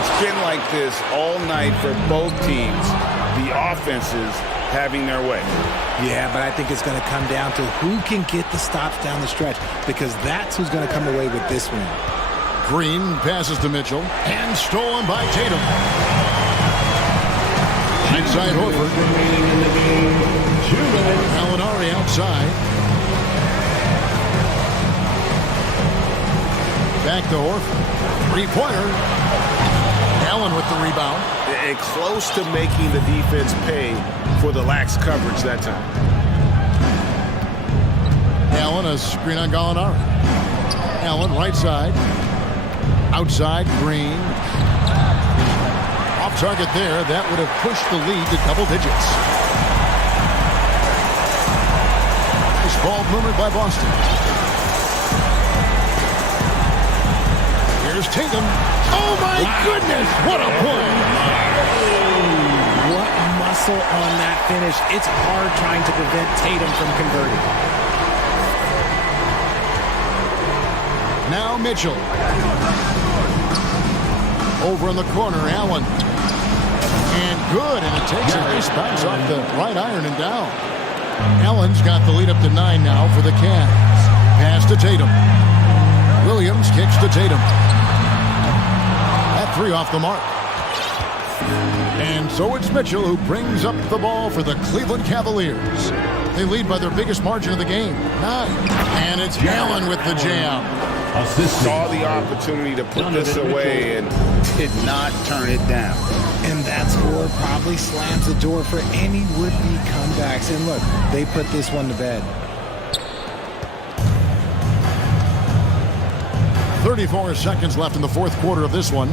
It's been like this all night for both teams. The offenses having their way. Yeah, but I think it's going to come down to who can get the stops down the stretch, because that's who's going to come away with this win. Green passes to Mitchell, and stolen by Tatum. Inside Horford. Gallinari outside. Back to Horford. 3-pointer. Allen with the rebound. And close to making the defense pay for the lax coverage that time. Allen, a screen on Gallinari. Allen, right side. Outside, Green. Off target there. That would have pushed the lead to double digits. Nice ball movement by Boston. Here's Tatum. Oh, my goodness. What a play. What muscle on that finish. It's hard trying to prevent Tatum from converting. Now Mitchell. Over in the corner, Allen. And good, and it takes a nice bounce off the right iron and down. Allen's got the lead up to 9 now for the Cavs. Pass to Tatum. Williams kicks to Tatum. That 3 off the mark. And so it's Mitchell who brings up the ball for the Cleveland Cavaliers. They lead by their biggest margin of the game, 9. And it's Allen with the jam. Saw the opportunity to put this away and did not turn it down. And that score probably slams the door for any would-be comebacks. And look, they put this one to bed. 34 seconds left in the fourth quarter of this one.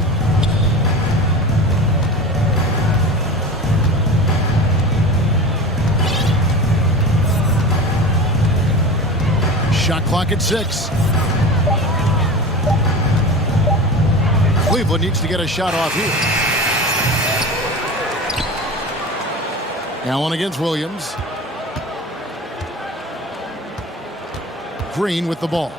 Shot clock at 6. Cleveland needs to get a shot off here. Allen against Williams. Green with the ball.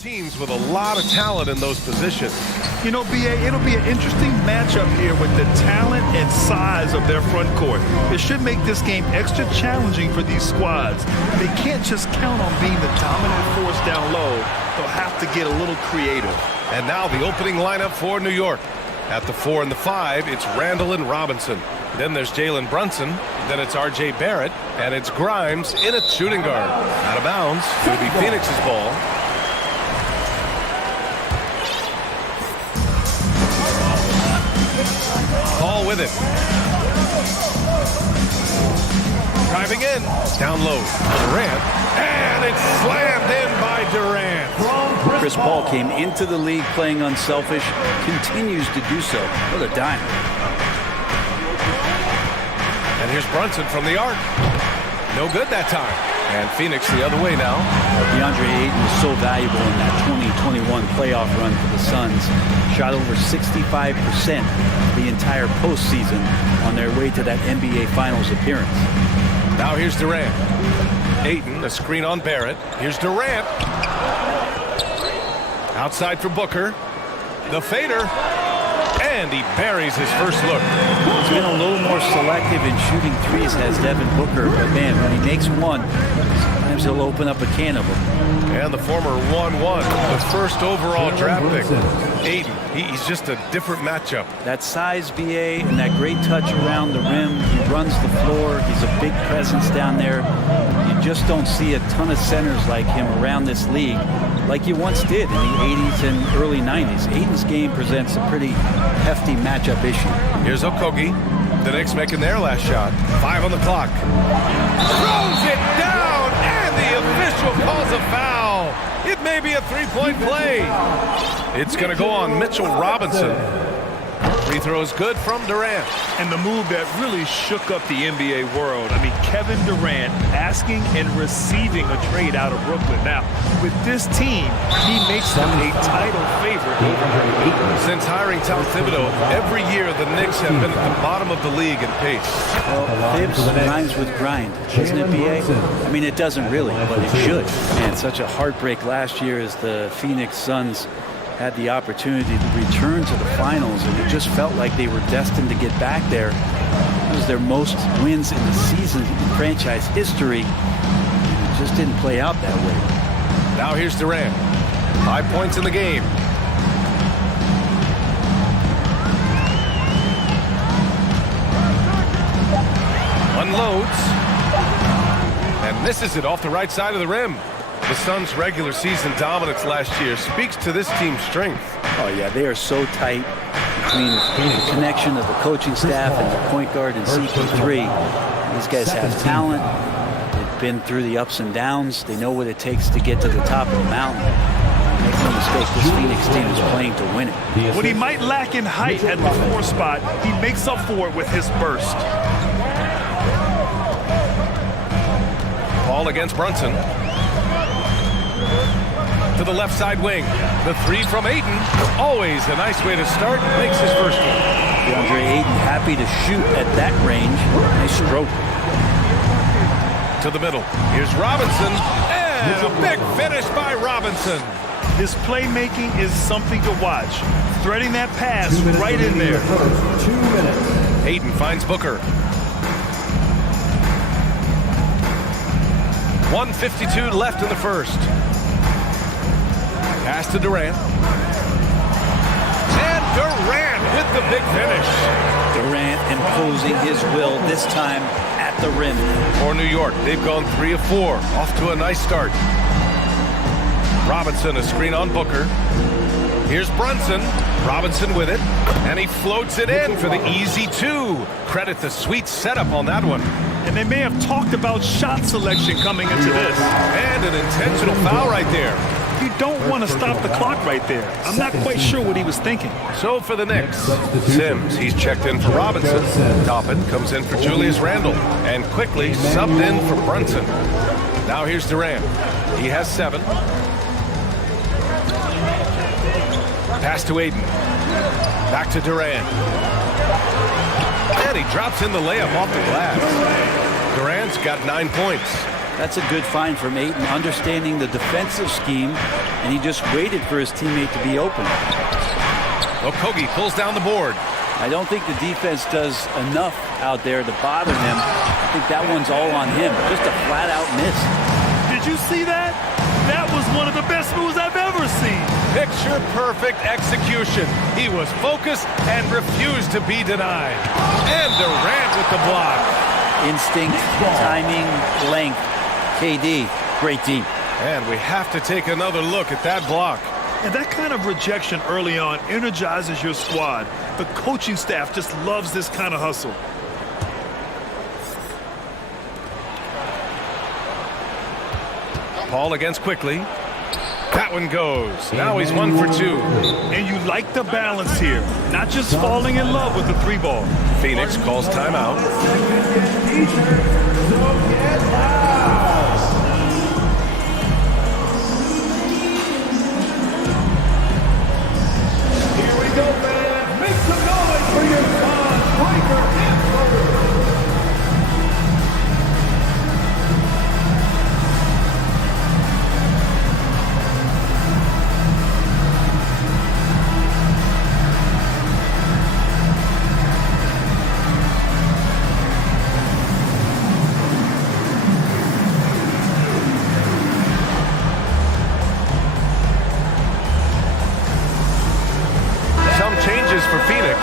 teams with a lot of talent in those positions. You know, BA, it'll be an interesting matchup here with the talent and size of their front court. It should make this game extra challenging for these squads. They can't just count on being the dominant force down low. They'll have to get a little creative. And now the opening lineup for New York. At the 4 and the 5, it's Randall and Robinson. Then there's Jalen Brunson. Then it's R.J. Barrett. And it's Grimes in at shooting guard. Out of bounds. It'll be Phoenix's ball. Ball with it. Driving in. Down low. Durant. And it's slammed in by Durant. Chris Paul came into the league playing unselfish, continues to do so. What a dime. And here's Brunson from the arc. No good that time. And Phoenix the other way now. DeAndre Ayton was so valuable in that 2021 playoff run for the Suns. Shot over 65% the entire postseason on their way to that NBA Finals appearance. Now here's Durant. Ayton, a screen on Barrett. Here's Durant. Outside for Booker. The fader. And he buries his first look. He's been a little more selective in shooting threes as Devin Booker, but man, when he makes one, sometimes he'll open up a can of them. And the former 1-1, the first overall draft pick. Ayton, he's just a different matchup. That size, BA, and that great touch around the rim. He runs the floor. He's a big presence down there. You just don't see a ton of centers like him around this league like you once did in the 80s and early 90s. Ayton's game presents a pretty hefty matchup issue. Here's Okogie. The Knicks making their last shot. 5 on the clock. Throws it down, and the official calls a foul. It may be a three-point play. It's going to go on Mitchell Robinson. Free throw is good from Durant. And the move that really shook up the NBA world. I mean, Kevin Durant asking and receiving a trade out of Brooklyn. Now, with this team, he makes them a title favorite. Since hiring Tom Thibodeau, every year the Knicks have been at the bottom of the league in pace. Well, Thibs rhymes with grind, doesn't it, BA? I mean, it doesn't really, but it should. And such a heartbreak last year as the Phoenix Suns had the opportunity to return to the finals, and it just felt like they were destined to get back there. It was their most wins in the season in franchise history. It just didn't play out that way. Now here's Durant. 5 points in the game. Unloads. And misses it off the right side of the rim. The Suns' regular season dominance last year speaks to this team's strength. Oh, yeah, they are so tight between the connection of the coaching staff and the point guard and CP3. These guys have talent. They've been through the ups and downs. They know what it takes to get to the top of the mountain. Make no mistake, this Phoenix team is playing to win it. What he might lack in height at the 4 spot, he makes up for it with his burst. Ball against Brunson. To the left side wing. The 3 from Ayton. Always a nice way to start. Makes his first one. DeAndre Ayton happy to shoot at that range. Nice stroke. To the middle. Here's Robinson. And a big finish by Robinson. His playmaking is something to watch. Threading that pass right in there. 2 minutes. Ayton finds Booker. 1:52 left in the first. Pass to Durant. And Durant with the big finish. Durant imposing his will, this time at the rim. For New York, they've gone 3 of 4. Off to a nice start. Robinson, a screen on Booker. Here's Brunson. Robinson with it. And he floats it in for the easy 2. Credit the sweet setup on that one. And they may have talked about shot selection coming into this. And an intentional foul right there. You don't want to stop the clock right there. I'm not quite sure what he was thinking. So for the Knicks, Sims, he's checked in for Robinson. Toppin comes in for Julius Randle. And quickly subbed in for Brunson. Now here's Durant. He has 7. Pass to Ayton. Back to Durant. And he drops in the layup off the glass. Durant's got 9 points. That's a good find from Ayton, understanding the defensive scheme, and he just waited for his teammate to be open. Okogie pulls down the board. I don't think the defense does enough out there to bother him. I think that one's all on him. Just a flat-out miss. Did you see that? That was one of the best moves I've ever seen. Picture-perfect execution. He was focused and refused to be denied. And Durant with the block. Instinct, timing, length. KD, great team. And we have to take another look at that block. And that kind of rejection early on energizes your squad. The coaching staff just loves this kind of hustle. Paul against quickly. That one goes. Now he's 1 for 2. And you like the balance here. Not just falling in love with the 3-ball. Phoenix calls timeout. Here we go, fans. Make some noise for your son, Riker Hamburger. For Phoenix,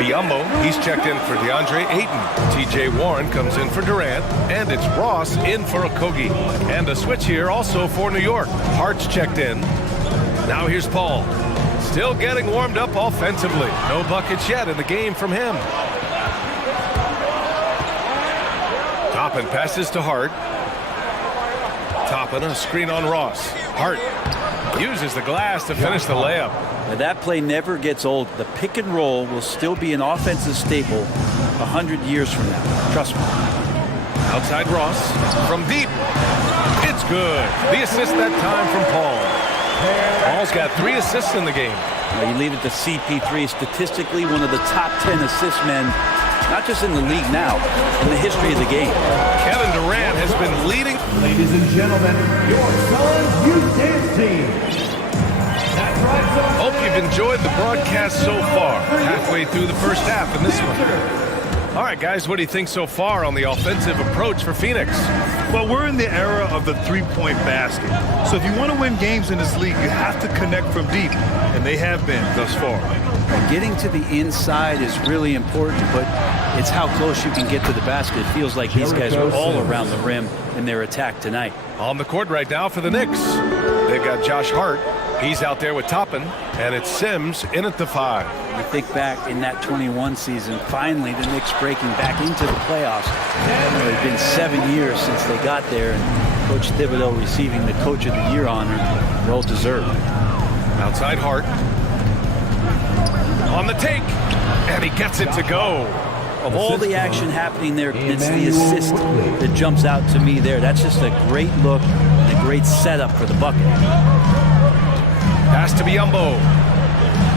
Biyombo, he's checked in for DeAndre Ayton. TJ Warren comes in for Durant, and it's Ross in for Okogie. And a switch here also for New York. Hart's checked in. Now here's Paul. Still getting warmed up offensively. No buckets yet in the game from him. Toppin passes to Hart. Toppin, a screen on Ross. Hart uses the glass to finish the layup. Now that play never gets old. The pick and roll will still be an offensive staple 100 years from now. Trust me. Outside Ross. From deep. It's good. The assist that time from Paul. Paul's got 3 assists in the game. Now you leave it to CP3, statistically one of the top 10 assist men, not just in the league now, in the history of the game. Kevin Durant has been leading. Ladies and gentlemen, your son's youth dance team. Hope you've enjoyed the broadcast so far. Halfway through the first half in this one. All right, guys, what do you think so far on the offensive approach for Phoenix? Well, we're in the era of the three-point basket. So if you want to win games in this league, you have to connect from deep, and they have been thus far. Getting to the inside is really important, but it's how close you can get to the basket. It feels like these guys are all around the rim in their attack tonight. On the court right now for the Knicks, they've got Josh Hart. He's out there with Toppin, and it's Sims in at the 5. You think back in that 21 season, finally the Knicks breaking back into the playoffs. It had been 7 years since they got there, and Coach Thibodeau receiving the Coach of the Year honor, well deserved. Outside Hart. On the take, and he gets it to go. Of all the action happening there, it's the assist that jumps out to me there. That's just a great look and a great setup for the bucket. Pass to Biyombo.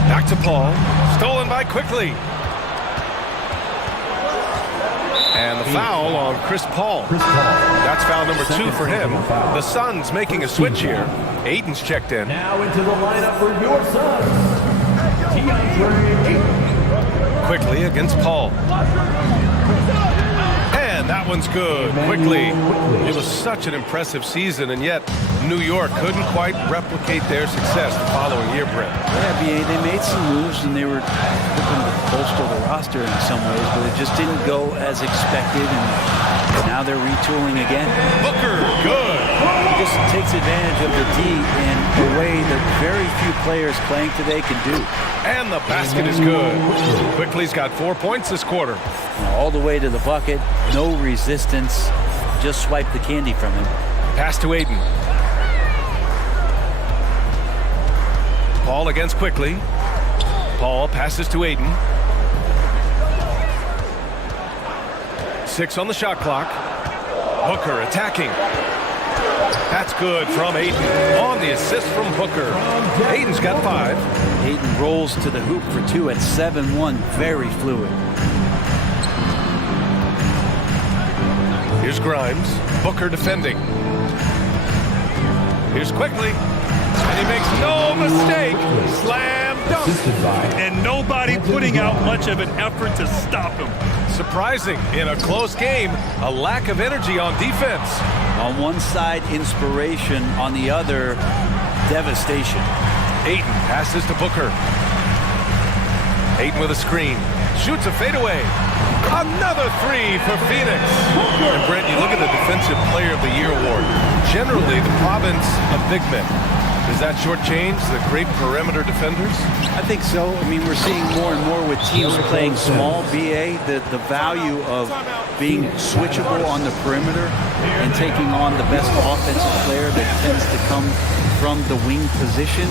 Back to Paul. Stolen by Quickly. And the foul on Chris Paul. That's foul number 2 for him. The Suns making a switch here. Ayton's checked in. Now into the lineup for your Suns, DeAndre Ayton. Quickly against Paul. And that one's good. Quickly. It was such an impressive season, and yet New York couldn't quite replicate their success the following year, Brent. Yeah, BA, they made some moves, and they were looking to bolster the roster in some ways, but it just didn't go as expected, and now they're retooling again. Booker, good. He just takes advantage of the D in a way that very few players playing today can do. And the basket is good. Quickly's got 4 points this quarter. All the way to the bucket, no resistance, just swipe the candy from him. Pass to Ayton. Paul against Quickly. Paul passes to Ayton. 6 on the shot clock. Booker attacking. That's good from Ayton on the assist from Booker. Ayton's got 5. Ayton rolls to the hoop for 2 at 7-1, very fluid. Here's Grimes. Booker defending. Here's quickly. And he makes no mistake. Slam dunk. And nobody putting out much of an effort to stop him. Surprising in a close game, a lack of energy on defense. On one side, inspiration. On the other, devastation. Ayton passes to Booker. Ayton with a screen. Shoots a fadeaway. Another three for Phoenix. And Brent, you look at the Defensive Player of the Year award. Generally, the province of big men. Does that shortchange the great perimeter defenders? I think so. I mean, we're seeing more and more with teams playing small, BA, the value of being switchable on the perimeter and taking on the best offensive player that tends to come from the wing position.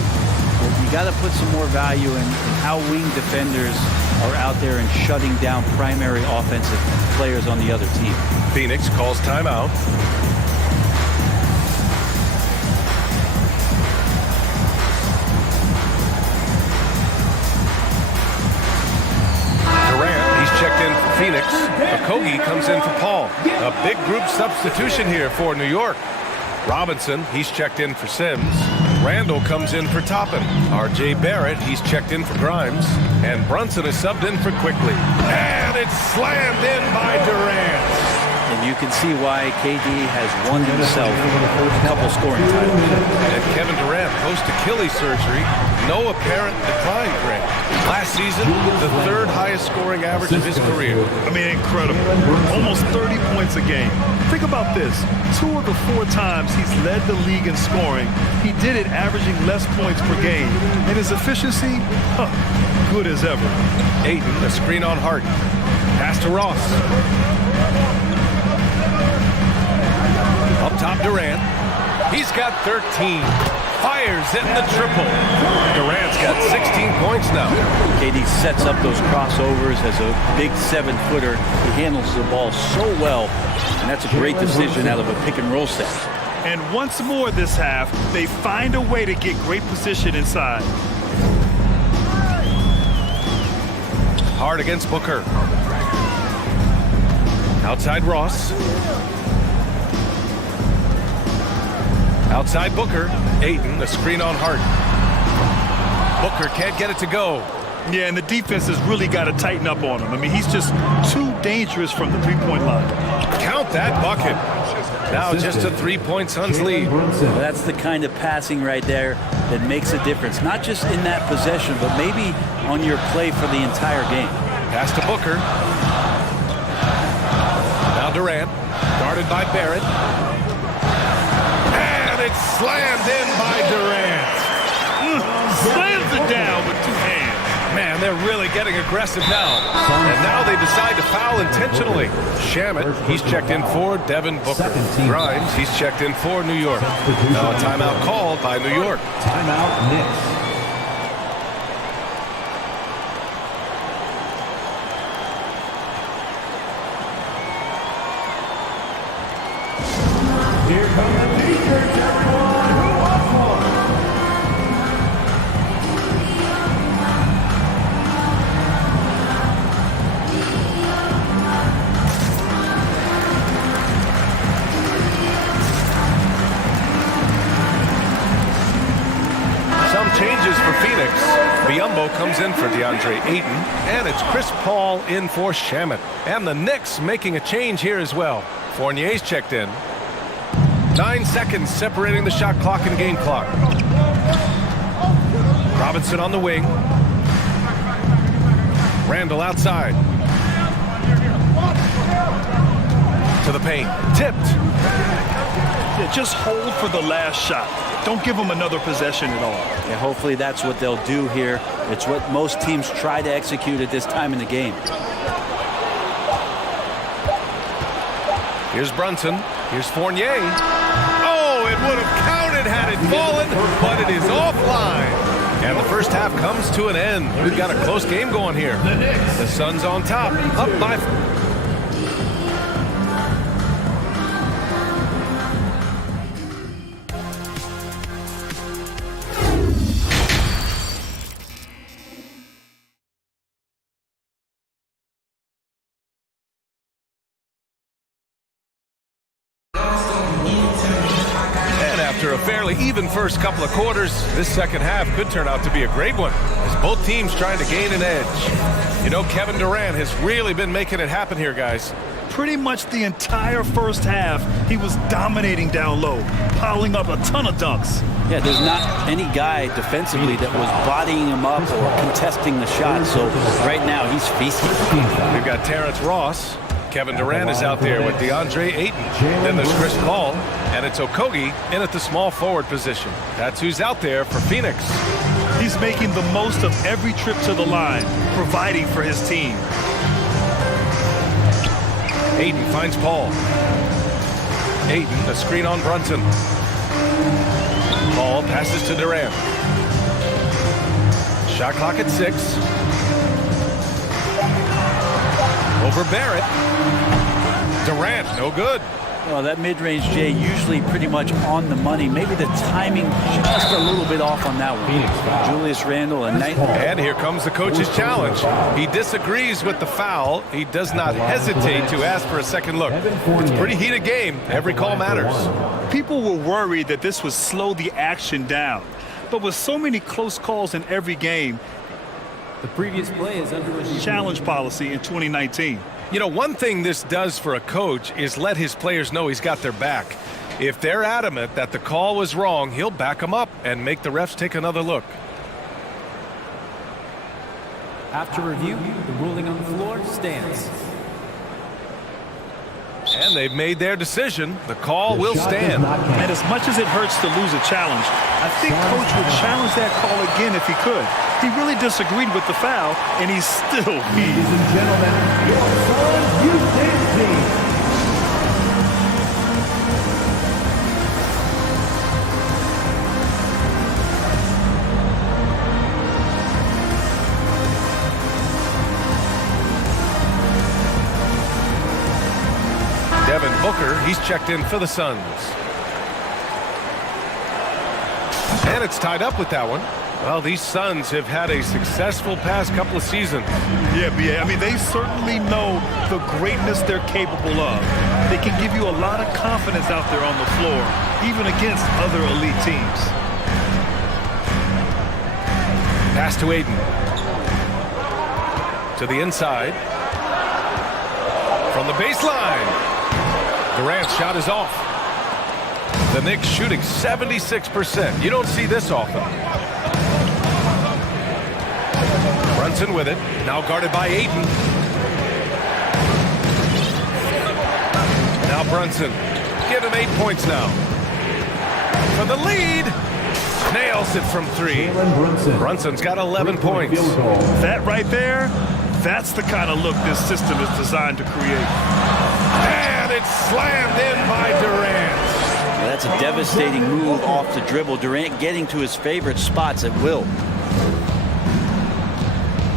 You got to put some more value in how wing defenders are out there and shutting down primary offensive players on the other team. Phoenix calls timeout. Durant, he's checked in for Phoenix. Okogie comes in for Paul. A big group substitution here for New York. Robinson, he's checked in for Sims. Randall comes in for Toppin. R.J. Barrett, he's checked in for Grimes. And Brunson is subbed in for Quickly. And it's slammed in by Durant. And you can see why KD has won himself a couple scoring titles. And Kevin Durant post-Achilles surgery, no apparent decline, Grant. Last season, the third highest scoring average of his career. I mean, incredible. Almost 30 points a game. Think about this. 2 of the 4 times he's led the league in scoring, he did it averaging less points per game. And his efficiency, good as ever. Ayton, a screen on Harden. Pass to Ross. Up top, Durant. He's got 13. Fires in the triple. Durant's got 16 points now. KD sets up those crossovers as a big 7-footer. He handles the ball so well, and that's a great decision out of a pick-and-roll set. And once more this half, they find a way to get great position inside. Hard against Booker. Outside Ross. Outside Booker. Ayton, a screen on Harden. Booker can't get it to go. Yeah, and the defense has really got to tighten up on him. I mean, he's just too dangerous from the three-point line. Count that bucket. Now just a 3-point Suns lead. That's the kind of passing right there that makes a difference. Not just in that possession, but maybe on your play for the entire game. Pass to Booker. Now Durant, guarded by Barrett. And it's slammed in by Durant. Slams it down with 2 hands. Man, they're really getting aggressive now. And now they decide to foul intentionally. Shamet, he's checked in for Devin Booker. Grimes, he's checked in for New York. Now a timeout called by New York. Timeout Knicks. Here come the t-shirts, everyone. Who wants one? Some changes for Phoenix. Biyombo comes in for DeAndre Ayton. And it's Chris Paul in for Shamet. And the Knicks making a change here as well. Fournier's checked in. 9 seconds separating the shot clock and game clock. Robinson on the wing. Randall outside. To the paint. Tipped. Yeah, just hold for the last shot. Don't give them another possession at all. Yeah, hopefully that's what they'll do here. It's what most teams try to execute at this time in the game. Here's Brunson. Here's Fournier. Oh, it would have counted had it fallen, but it is offline. And the first half comes to an end. We've got a close game going here. The Suns on top, up by After a fairly even first couple of quarters, this second half could turn out to be a great one, as both teams trying to gain an edge. You know, Kevin Durant has really been making it happen here, guys. Pretty much the entire first half, he was dominating down low, piling up a ton of dunks. Yeah, there's not any guy defensively that was bodying him up or contesting the shot, so right now he's feasting. We've got Terrence Ross. Kevin Durant is out there with DeAndre Ayton. Then there's Chris Paul, and it's Okogie in at the small forward position. That's who's out there for Phoenix. He's making the most of every trip to the line, providing for his team. Ayton finds Paul. Ayton, a screen on Brunson. Paul passes to Durant. Shot clock at 6. Over Barrett. Durant, no good. Well, that mid-range, Jay, usually pretty much on the money. Maybe the timing just a little bit off on that one. Julius Randle, a night. And here comes the coach's challenge. He disagrees with the foul. He does not hesitate to ask for a second look. It's a pretty heated game. Every call matters. People were worried that this would slow the action down. But with so many close calls in every game, the previous play is under review. Challenge policy in 2019. You know, one thing this does for a coach is let his players know he's got their back. If they're adamant that the call was wrong, he'll back them up and make the refs take another look. After review, the ruling on the floor stands. And they've made their decision. The call will stand. And as much as it hurts to lose a challenge, I think Coach would challenge that call again if he could. He really disagreed with the foul, and he's still beat. Ladies and gentlemen, your Suns Youth Dance Team. Devin Booker, he's checked in for the Suns. And it's tied up with that one. Well, these Suns have had a successful past couple of seasons. Yeah, I mean, they certainly know the greatness they're capable of. They can give you a lot of confidence out there on the floor, even against other elite teams. Pass to Ayton. To the inside. From the baseline. Durant's shot is off. The Knicks shooting 76%. You don't see this often. Brunson with it. Now guarded by Ayton. Now Brunson. Give him 8 points now. For the lead. Nails it from 3. Brunson's got 11 points. That right there, that's the kind of look this system is designed to create. And it's slammed in by Durant. Well, that's a devastating move off the dribble. Durant getting to his favorite spots at will.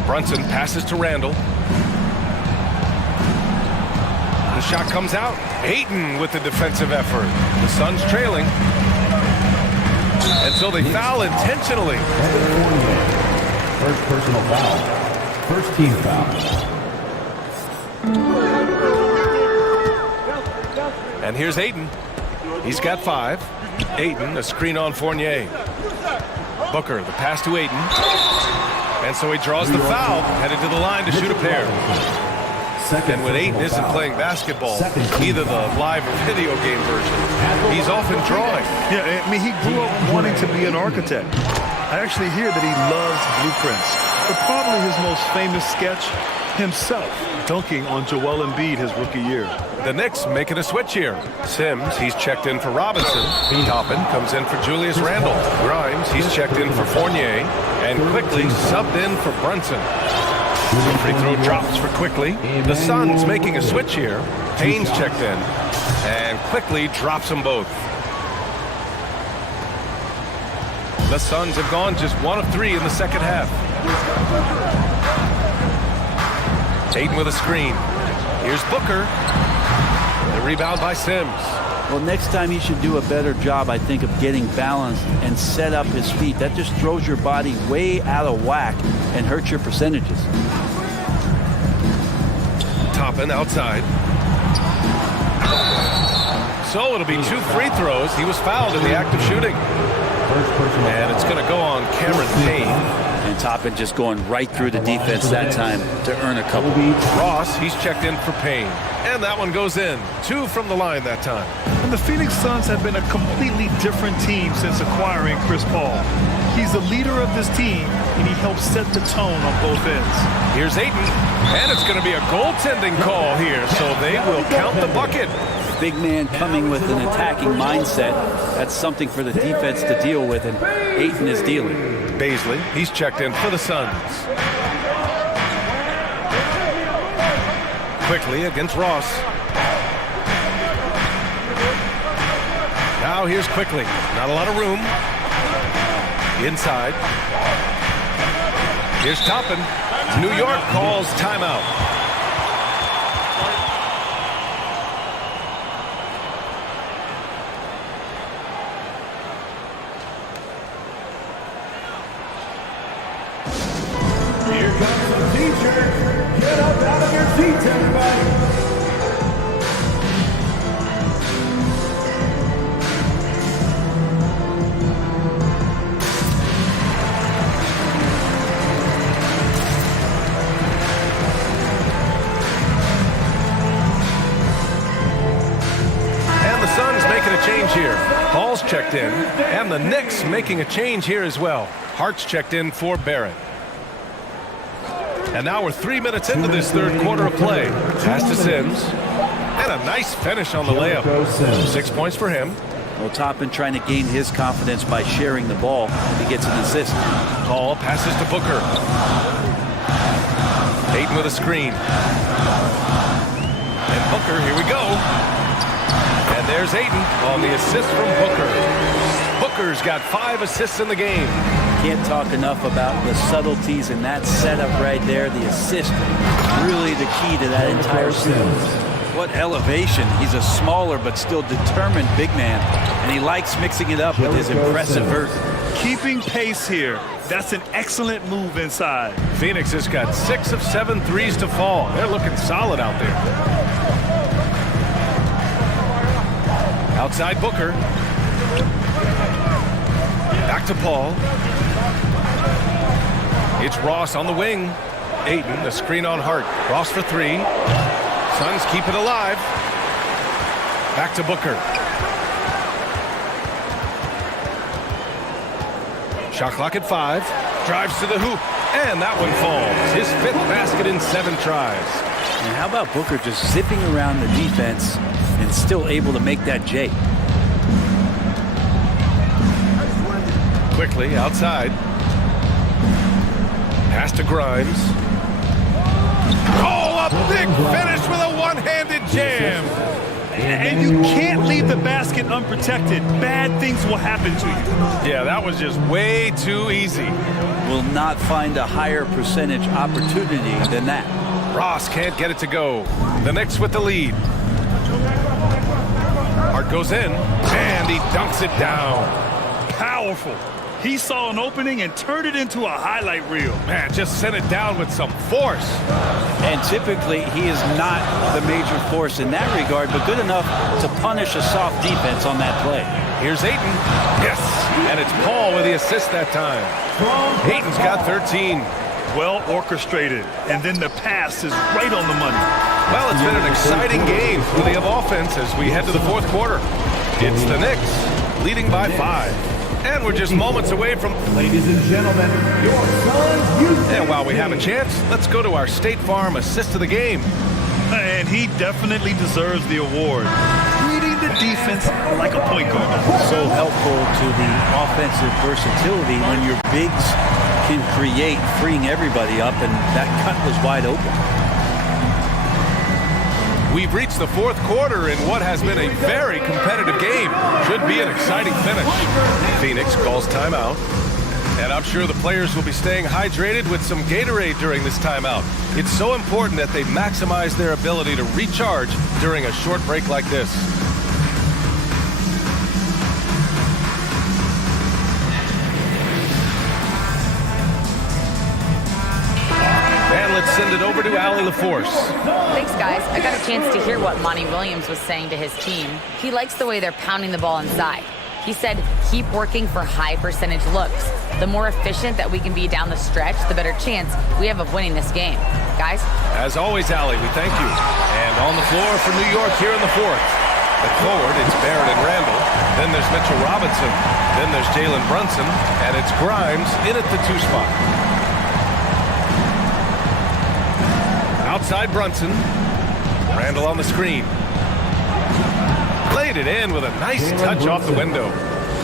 Brunson passes to Randle. The shot comes out. Ayton with the defensive effort. The Suns trailing. And so they foul intentionally. First personal foul. First team foul. And here's Ayton. He's got 5. Ayton, a screen on Fournier. Booker, the pass to Ayton. And so he draws the foul, headed to the line to shoot a pair. And when Ayton isn't playing basketball, either the live or video game version, he's often drawing. Yeah, I mean, he grew up wanting to be an architect. I actually hear that he loves blueprints. But probably his most famous sketch, himself dunking on Joel Embiid his rookie year. The Knicks making a switch here. Sims, he's checked in for Robinson. Toppin comes in for Julius Randle. Grimes, he's checked in for Fournier. And Quickly subbed in for Brunson. Free throw drops for Quickly. The Suns making a switch here. Payne's checked in. And Quickly drops them both. The Suns have gone just 1 of 3 in the second half. Ayton with a screen. Here's Booker. The rebound by Sims. Well, next time he should do a better job, I think, of getting balanced and set up his feet. That just throws your body way out of whack and hurts your percentages. Toppin outside. So it'll be 2 free throws. He was fouled in the act of shooting. And it's going to go on Cameron Payne. And Toppin just going right through the defense that time to earn a couple. Ross, he's checked in for Payne. And that one goes in. 2 from the line that time. And the Phoenix Suns have been a completely different team since acquiring Chris Paul. He's the leader of this team, and he helps set the tone on both ends. Here's Ayton, and it's going to be a goaltending call here, so they will count the bucket. Big man coming with an attacking mindset. That's something for the defense to deal with, and Ayton is dealing. Baisley, he's checked in for the Suns. Quickly against Ross. Now here's Quickly. Not a lot of room. Inside. Here's Toppin. New York calls timeout. Here comes the teacher. Get up out of your seats, everybody. Change here. Paul's checked in, and the Knicks making a change here as well. Hart's checked in for Barrett. And now we're 3 minutes into this third quarter of play. Pass to Sims, and a nice finish on the layup. 6 points for him. Well, Toppin trying to gain his confidence by sharing the ball. He gets an assist. Paul passes to Booker. Ayton with a screen. And Booker, here we go. And there's Ayton on the assist from Booker. Booker's got 5 assists in the game. Can't talk enough about the subtleties in that setup right there. The assist, really the key to that entire series. What elevation. He's a smaller but still determined big man. And he likes mixing it up with his impressive vert. Keeping pace here. That's an excellent move inside. Phoenix has got 6 of 7 threes to fall. They're looking solid out there. Outside Booker. Back to Paul. It's Ross on the wing. Ayton, the screen on Hart. Ross for 3. Suns keep it alive. Back to Booker. Shot clock at 5. Drives to the hoop. And that one falls. His 5th basket in 7 tries. And how about Booker just zipping around the defense and still able to make that J. Quickly outside. Pass to Grimes. Oh, a big finish with a one-handed jam. And you can't leave the basket unprotected. Bad things will happen to you. Yeah, that was just way too easy. Will not find a higher percentage opportunity than that. Ross can't get it to go. The Knicks with the lead. Hart goes in, and he dunks it down. Powerful. He saw an opening and turned it into a highlight reel. Man, just sent it down with some force. And typically, he is not the major force in that regard, but good enough to punish a soft defense on that play. Here's Ayton. Yes, and it's Paul with the assist that time. Ayton's got 13. Well orchestrated, and then the pass is right on the money. Well, it's been an exciting game plenty of offense as we head to the fourth quarter. It's the Knicks leading by 5. And we're just moments away from... Ladies and gentlemen, your Suns youth. And while we have a chance, let's go to our State Farm assist of the game. And he definitely deserves the award. Reading the defense like a point guard. So helpful to the offensive versatility when your bigs can create, freeing everybody up, and that cut was wide open. We've reached the fourth quarter in what has been a very competitive game. Should be an exciting finish. Phoenix calls timeout. And I'm sure the players will be staying hydrated with some Gatorade during this timeout. It's so important that they maximize their ability to recharge during a short break like this. And let's send it over to Allie LaForce. Thanks, guys. I got a chance to hear what Monty Williams was saying to his team. He likes the way they're pounding the ball inside. He said, keep working for high percentage looks. The more efficient that we can be down the stretch, the better chance we have of winning this game. Guys? As always, Allie, we thank you. And on the floor for New York here in the fourth. At forward, it's Barrett and Randall. Then there's Mitchell Robinson. Then there's Jalen Brunson. And it's Grimes in at the 2 spot. Outside Brunson. Randall on the screen. Played it in with a nice touch off the window.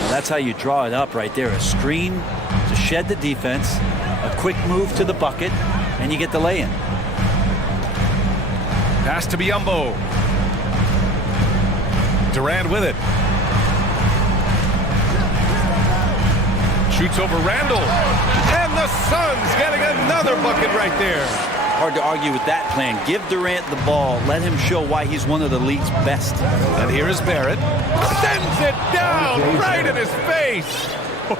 That's how you draw it up right there. A screen to shed the defense, a quick move to the bucket, and you get the lay-in. Pass to Biyombo. Durant with it. Shoots over Randall. And the Suns getting another bucket right there. Hard to argue with that plan. Give Durant the ball. Let him show why he's one of the league's best. And here is Barrett. Sends it down right in his face.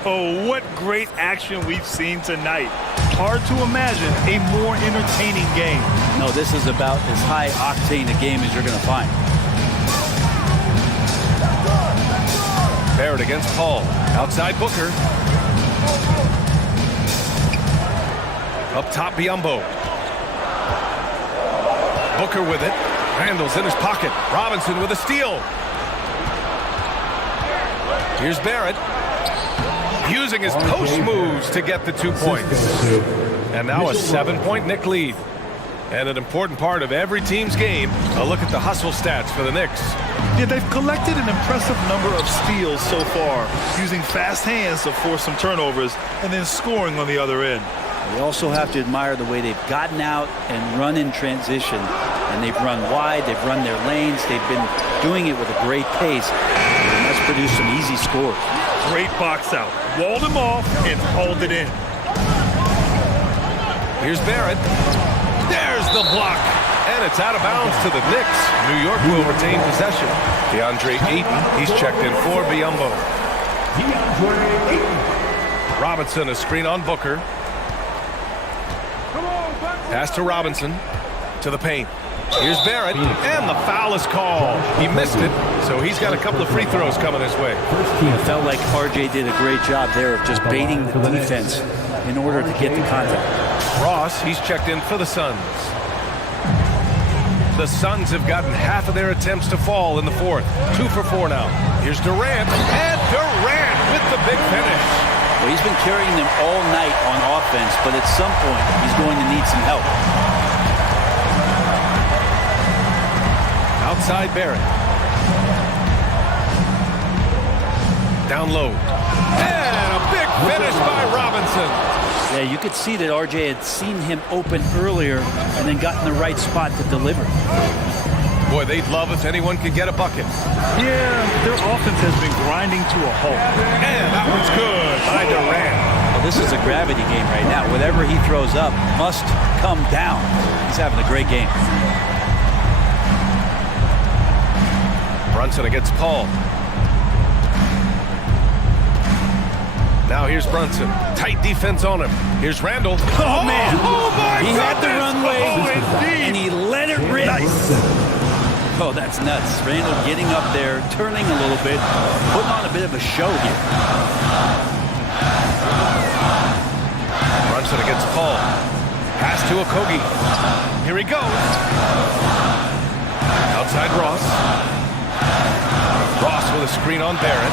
Oh, what great action we've seen tonight. Hard to imagine a more entertaining game. No, this is about as high-octane a game as you're going to find. Barrett against Paul. Outside Booker. Up top Biyombo. Booker with it. Randall's in his pocket. Robinson with a steal. Here's Barrett. Using his post moves to get the 2 points. And now a 7-point Knick lead. And an important part of every team's game, a look at the hustle stats for the Knicks. Yeah, they've collected an impressive number of steals so far, using fast hands to force some turnovers and then scoring on the other end. We also have to admire the way they've gotten out and run in transition. And they've run wide, they've run their lanes, they've been doing it with a great pace. And that's produced some easy scores. Great box out. Walled him off and hauled it in. Here's Barrett. There's the block. And it's out of bounds to the Knicks. New York will retain possession. DeAndre Ayton, he's checked in for Biyombo. Robinson, a screen on Booker. Pass to Robinson. To the paint. Here's Barrett, and the foul is called. He missed it, so he's got a couple of free throws coming his way. It felt like RJ did a great job there of just baiting the defense in order to get the contact. Ross, he's checked in for the Suns. The Suns have gotten half of their attempts to fall in the fourth. 2 for 4 now. Here's Durant, and Durant with the big finish. Well, he's been carrying them all night on offense, but at some point, he's going to need some help. Outside Barrett. Down low. And a big finish by Robinson. Yeah, you could see that RJ had seen him open earlier and then got in the right spot to deliver. Boy, they'd love if anyone could get a bucket. Yeah, their offense has been grinding to a halt. And that one's good by Durant. Well, this is a gravity game right now. Whatever he throws up must come down. He's having a great game. Brunson against Paul. Now here's Brunson. Tight defense on him. Here's Randall. Oh, man. Oh, my He had the runway, indeed. and he let it rip. Nice. Oh, that's nuts. Randall getting up there, turning a little bit, putting on a bit of a show here. Brunson against Paul. Pass to Okogie. Here he goes. Outside Ross. Ross with a screen on Barrett.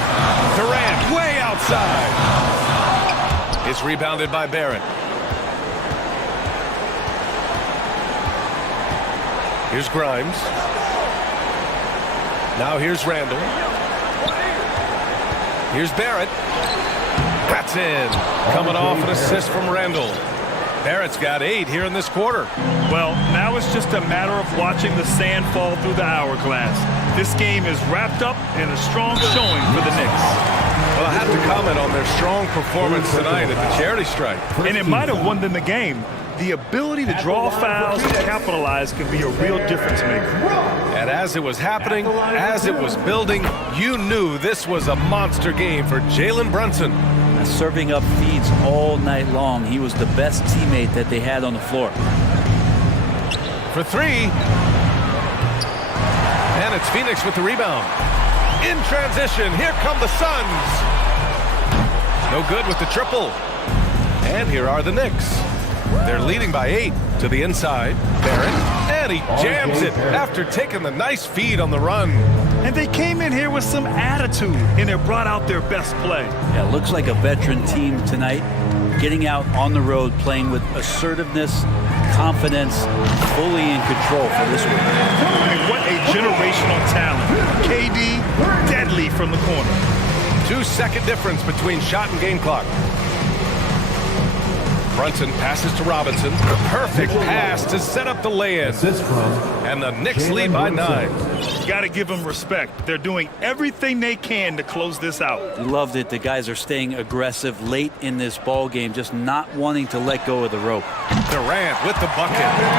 Durant way outside. It's rebounded by Barrett. Here's Grimes. Now here's Randall. Here's Barrett. That's in. Coming off an assist from Randall. Barrett's got 8 here in this quarter. Well, now it's just a matter of watching the sand fall through the hourglass. This game is wrapped up in a strong showing for the Knicks. Well, I have to comment on their strong performance tonight at the charity strike. And it might have won them the game. The ability to draw fouls and capitalize can be a real difference maker. And as it was happening, as it was building, you knew this was a monster game for Jalen Brunson. Serving up feeds all night long. He was the best teammate that they had on the floor. for three. And it's Phoenix with the rebound. In transition, here come the Suns. No good with the triple. And here are the Knicks. They're leading by 8 to the inside. Barrett, and he jams it after taking the nice feed on the run. And they came in here with some attitude, and they brought out their best play. Yeah, looks like a veteran team tonight, getting out on the road, playing with assertiveness, confidence, fully in control for this one. And what a generational talent. KD, deadly from the corner. 2-second difference between shot and game clock. Brunson passes to Robinson. Perfect pass to set up the lay-in. And the Knicks lead by 9. Got to give them respect. They're doing everything they can to close this out. Loved it. The guys are staying aggressive late in this ball game, just not wanting to let go of the rope. Durant with the bucket.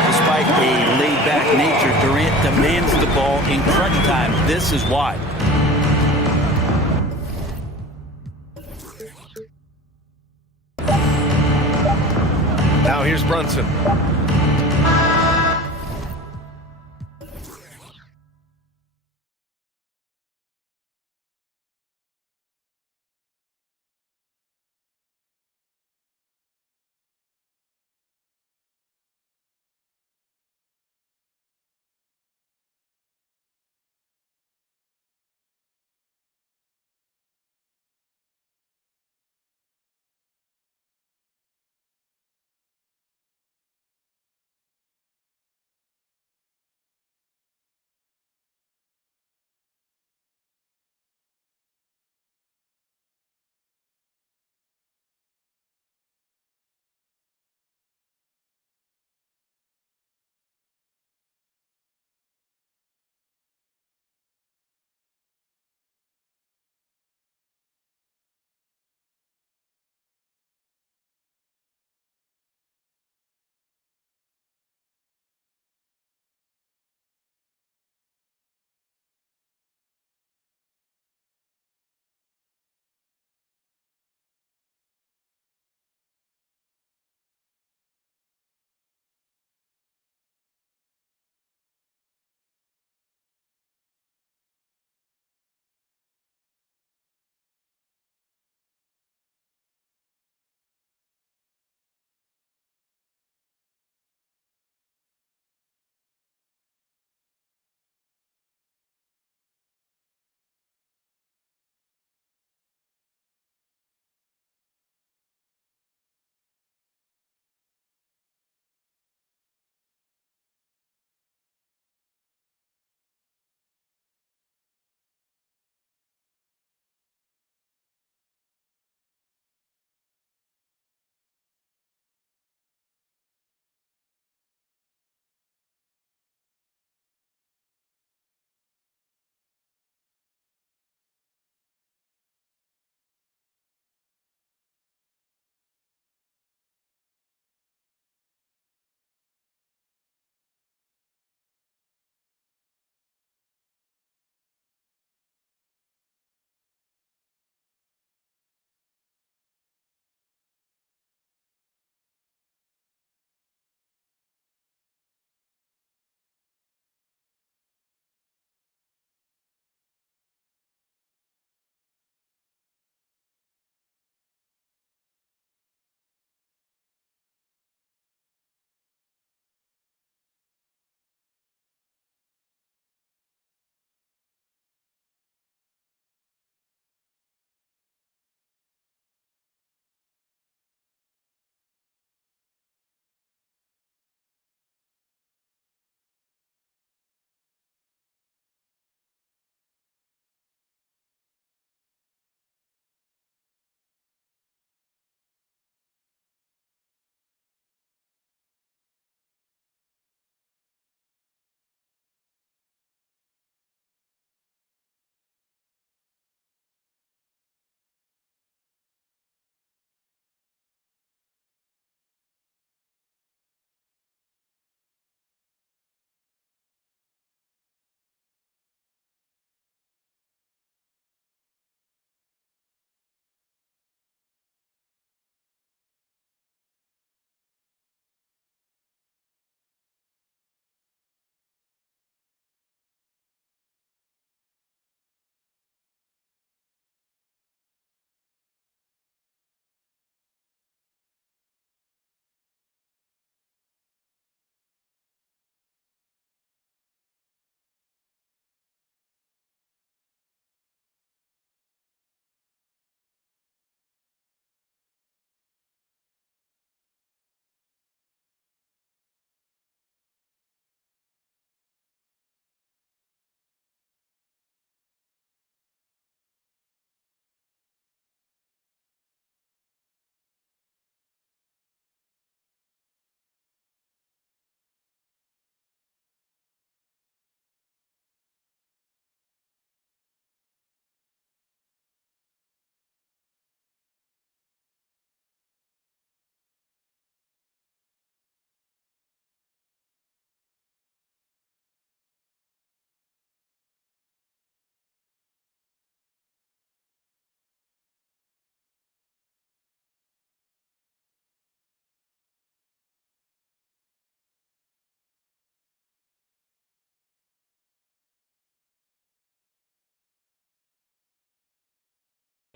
Despite a laid-back nature, Durant demands the ball in crunch time. This is why. Now here's Brunson.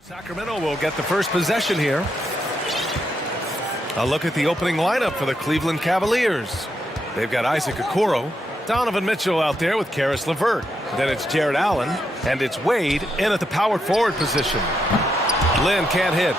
Sacramento will get the first possession here. A look at the opening lineup for the Cleveland Cavaliers. They've got Isaac Okoro, Donovan Mitchell out there with Karis LeVert. Then it's Jared Allen, and it's Wade in at the power forward position. Lynn can't hit.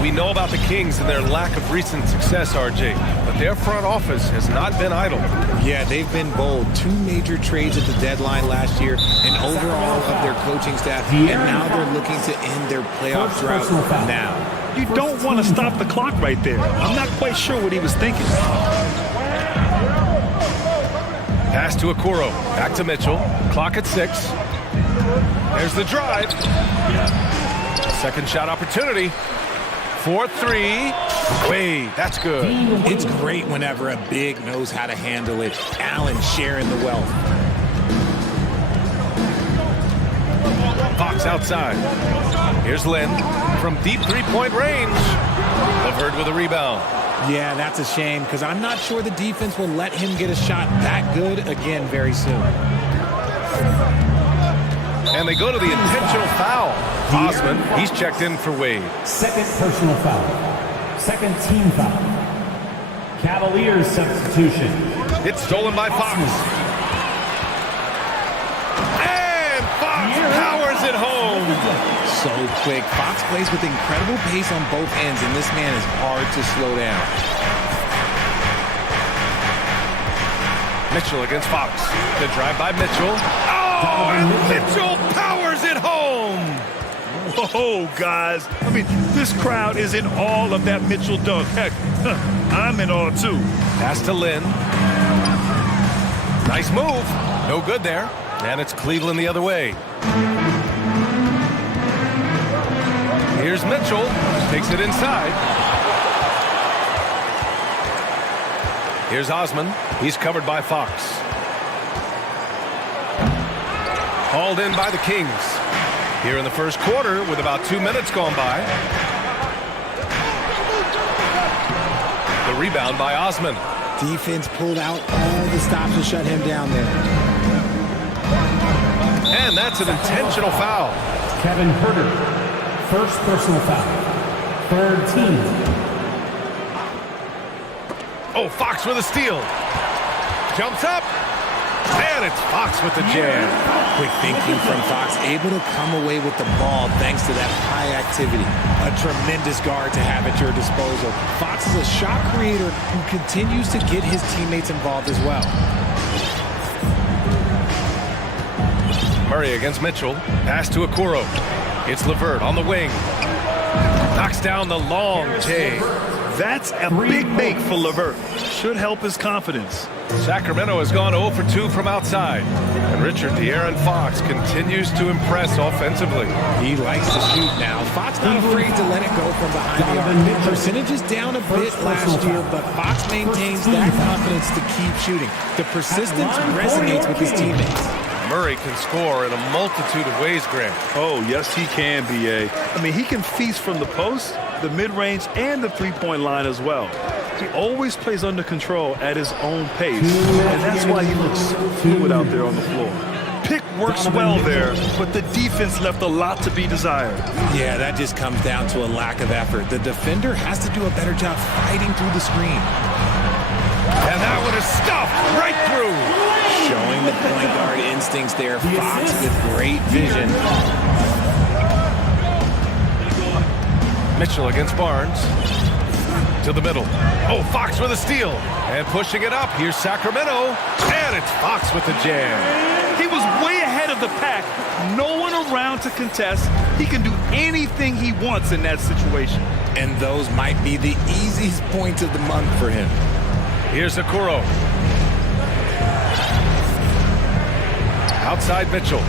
We know about the Kings and their lack of recent success, RJ, but their front office has not been idle. Yeah, they've been bold. 2 major trades at the deadline last year, and overall of their coaching staff, and now they're looking to end their playoff drought now. You don't want to stop the clock right there. I'm not quite sure what he was thinking. Pass to Okoro, back to Mitchell, clock at 6. There's the drive. Second shot opportunity. 4-3. Wade, that's good. It's great whenever a big knows how to handle it. Allen sharing the wealth. Fox outside. Here's Lynn from deep three-point range. LeVert with a rebound. Yeah, that's a shame because I'm not sure the defense will let him get a shot that good again very soon. And they go to the intentional foul. Osman, he's checked in for Wade. Second personal foul. Second team foul. Cavaliers substitution. It's stolen by Fox. And Fox powers it home. So quick. Fox plays with incredible pace on both ends, and this man is hard to slow down. Mitchell against Fox. The drive by Mitchell. Oh, and Mitchell powers it home. Oh, guys. I mean, this crowd is in awe of that Mitchell dunk. Heck, I'm in awe, too. Pass to Lynn. Nice move. No good there. And it's Cleveland the other way. Here's Mitchell. Takes it inside. Here's Osman. He's covered by Fox. Hauled in by the Kings. Here in the first quarter with about 2 minutes gone by. The rebound by Osman. Defense pulled out all the stops to shut him down there. And that's an intentional foul. Kevin Herter, first personal foul. Third team. Oh, Fox with a steal. Jumps up. And it's Fox with the jam. Quick thinking from Fox, able to come away with the ball thanks to that high activity. A tremendous guard to have at your disposal. Fox is a shot creator who continues to get his teammates involved as well. Murray against Mitchell. Pass to Okoro. It's LeVert on the wing. Knocks down the long J. That's a big make for LeVert. Should help his confidence. Sacramento has gone 0 for 2 from outside. And Richard De'Aaron Fox continues to impress offensively. He likes to shoot now. Fox not afraid to let it go from behind the arc. Percentage is down a bit last year, but Fox maintains that confidence to keep shooting. The persistence resonates with his teammates. Murray can score in a multitude of ways, Grant. Oh, yes, he can, B.A. I mean, he can feast from the post, the mid-range, and the three-point line as well. He always plays under control at his own pace, and that's why he looks so fluid out there on the floor. Pick works well there, but the defense left a lot to be desired. Yeah, that just comes down to a lack of effort. The defender has to do a better job fighting through the screen. And that one is stuffed right through. Showing the point guard instincts there. Fox with great vision. Mitchell against Barnes. To the middle. Oh, Fox with a steal. And pushing it up. Here's Sacramento. And it's Fox with the jam. He was way ahead of the pack. No one around to contest. He can do anything he wants in that situation. And those might be the easiest points of the month for him. Here's Okoro. Outside Mitchell.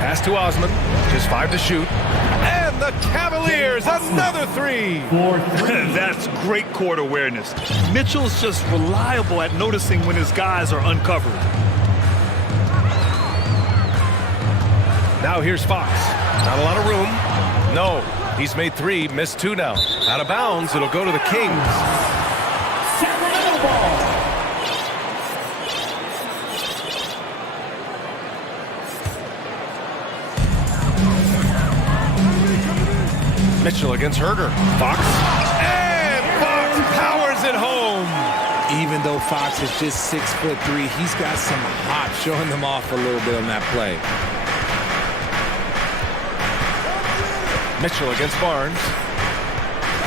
Pass to Osman. Just 5 to shoot. And the Cavaliers, another 3. That's great court awareness. Mitchell's just reliable at noticing when his guys are uncovered. Now here's Fox. Not a lot of room. No, he's made 3, missed 2 now. Out of bounds, it'll go to the Kings. Sacramento ball. Mitchell against Herder. Fox. And Fox powers it home. Even though Fox is just 6'3", he's got some hop, showing them off a little bit on that play. Mitchell against Barnes.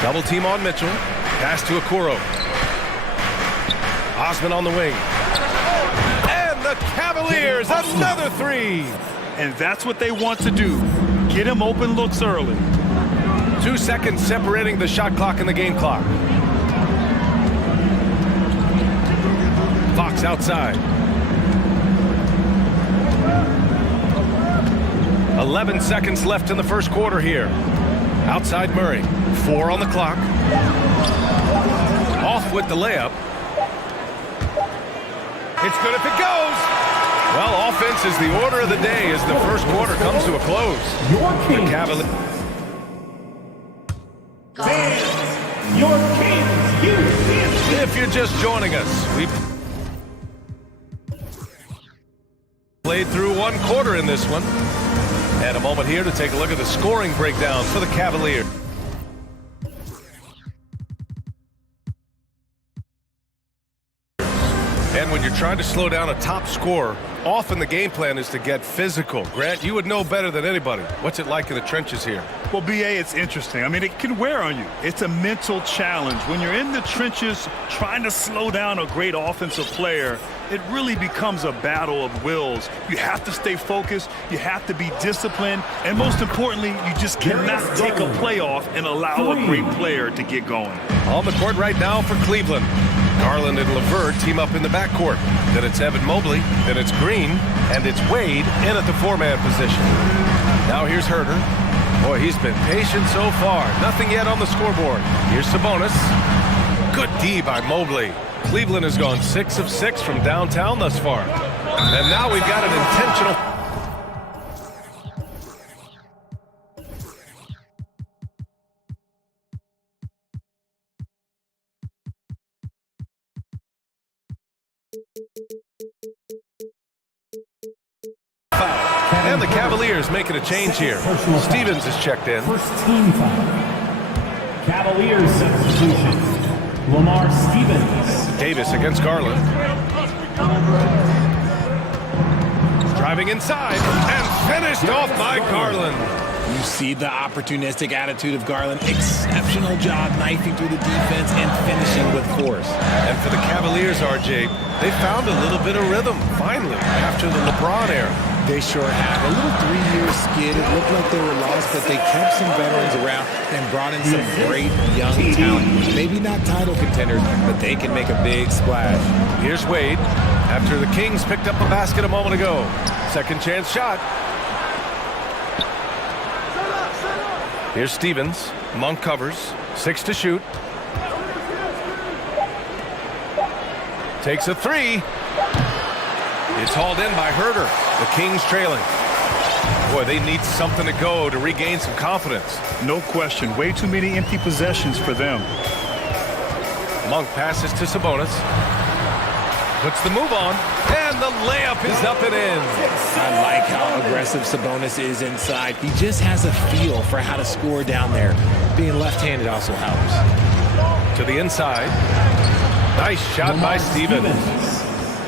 Double team on Mitchell. Pass to Okoro. Osman on the wing. And the Cavaliers, another three. And that's what they want to do. Get him open looks early. 2 seconds separating the shot clock and the game clock. Fox outside. 11 seconds left in the first quarter here. Outside Murray. 4 on the clock. Off with the layup. It's good if it goes. Well, offense is the order of the day as the first quarter comes to a close. The Cavaliers. Your Kings, If you're just joining us, we played through one quarter in this one. And a moment here to take a look at the scoring breakdown for the Cavaliers. And when you're trying to slow down a top scorer, often the game plan is to get physical. Grant, you would know better than anybody. What's it like in the trenches here? Well, BA, it's interesting. I mean, it can wear on you. It's a mental challenge. When you're in the trenches trying to slow down a great offensive player, it really becomes a battle of wills. You have to stay focused. You have to be disciplined. And most importantly, you just cannot take a play off and allow a great player to get going. On the court right now for Cleveland. Garland and LeVert team up in the backcourt. Then it's Evan Mobley, then it's Green, and it's Wade in at the four-man position. Now here's Herder. Boy, he's been patient so far. Nothing yet on the scoreboard. Here's Sabonis. Good D by Mobley. Cleveland has gone 6 of 6 from downtown thus far. And now we've got an intentional... And the Cavaliers making a change here. Stevens is checked in. First team foul. Cavaliers substitution. Lamar Stevens. Davis against Garland. Driving inside and finished off by Garland. You see the opportunistic attitude of Garland. Exceptional job knifing through the defense and finishing with force. And for the Cavaliers, RJ, they found a little bit of rhythm, finally, after the LeBron era. They sure have. A little 3-year skid. It looked like they were lost, but they kept some veterans around and brought in some great young talent. Maybe not title contenders, but they can make a big splash. Here's Wade after the Kings picked up a basket a moment ago. Second chance shot. Here's Stevens. Monk covers. 6 to shoot. Takes a 3. It's hauled in by Herder. The Kings trailing. Boy, they need something to go to regain some confidence. No question. Way too many empty possessions for them. Monk passes to Sabonis. Puts the move on. And the layup is up and in. I like how aggressive Sabonis is inside. He just has a feel for how to score down there. Being left-handed also helps. To the inside. Nice shot by Stevens.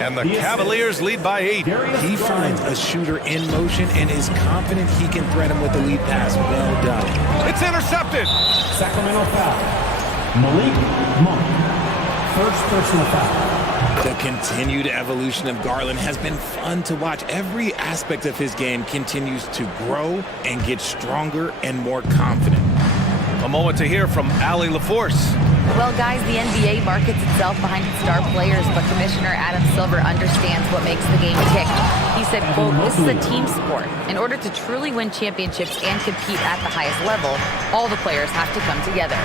And the Cavaliers lead by 8. He finds a shooter in motion and is confident he can thread him with the lead pass. Well done. It's intercepted. Sacramento foul. Malik Monk. First personal foul. The continued evolution of Garland has been fun to watch. Every aspect of his game continues to grow and get stronger and more confident. A moment to hear from Allie LaForce. Well, guys, the NBA markets itself behind its star players, but Commissioner Adam Silver understands what makes the game tick. He said, quote, "This is a team sport. In order to truly win championships and compete at the highest level, all the players have to come together."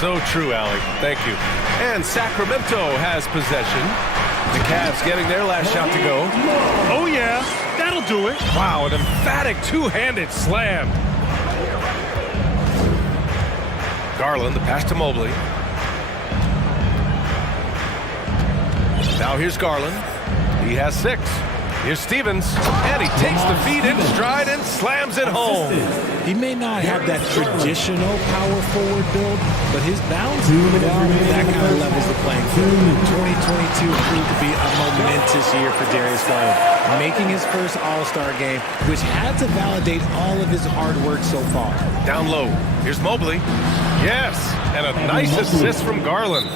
So true, Allie. Thank you. And Sacramento has possession. The Cavs getting their last shot to go. Oh, yeah. That'll do it. Wow, an emphatic two-handed slam. Garland, the pass to Mobley. Now here's Garland. He has 6. Here's Stevens, and he takes the feed in stride and slams it home. He may not have that traditional power forward build, but his bounce, that kind of levels the playing field. 2022 proved to be a momentous year for Darius Garland, making his first All-Star game, which had to validate all of his hard work so far. Down low, here's Mobley. Yes, and a nice assist from Garland.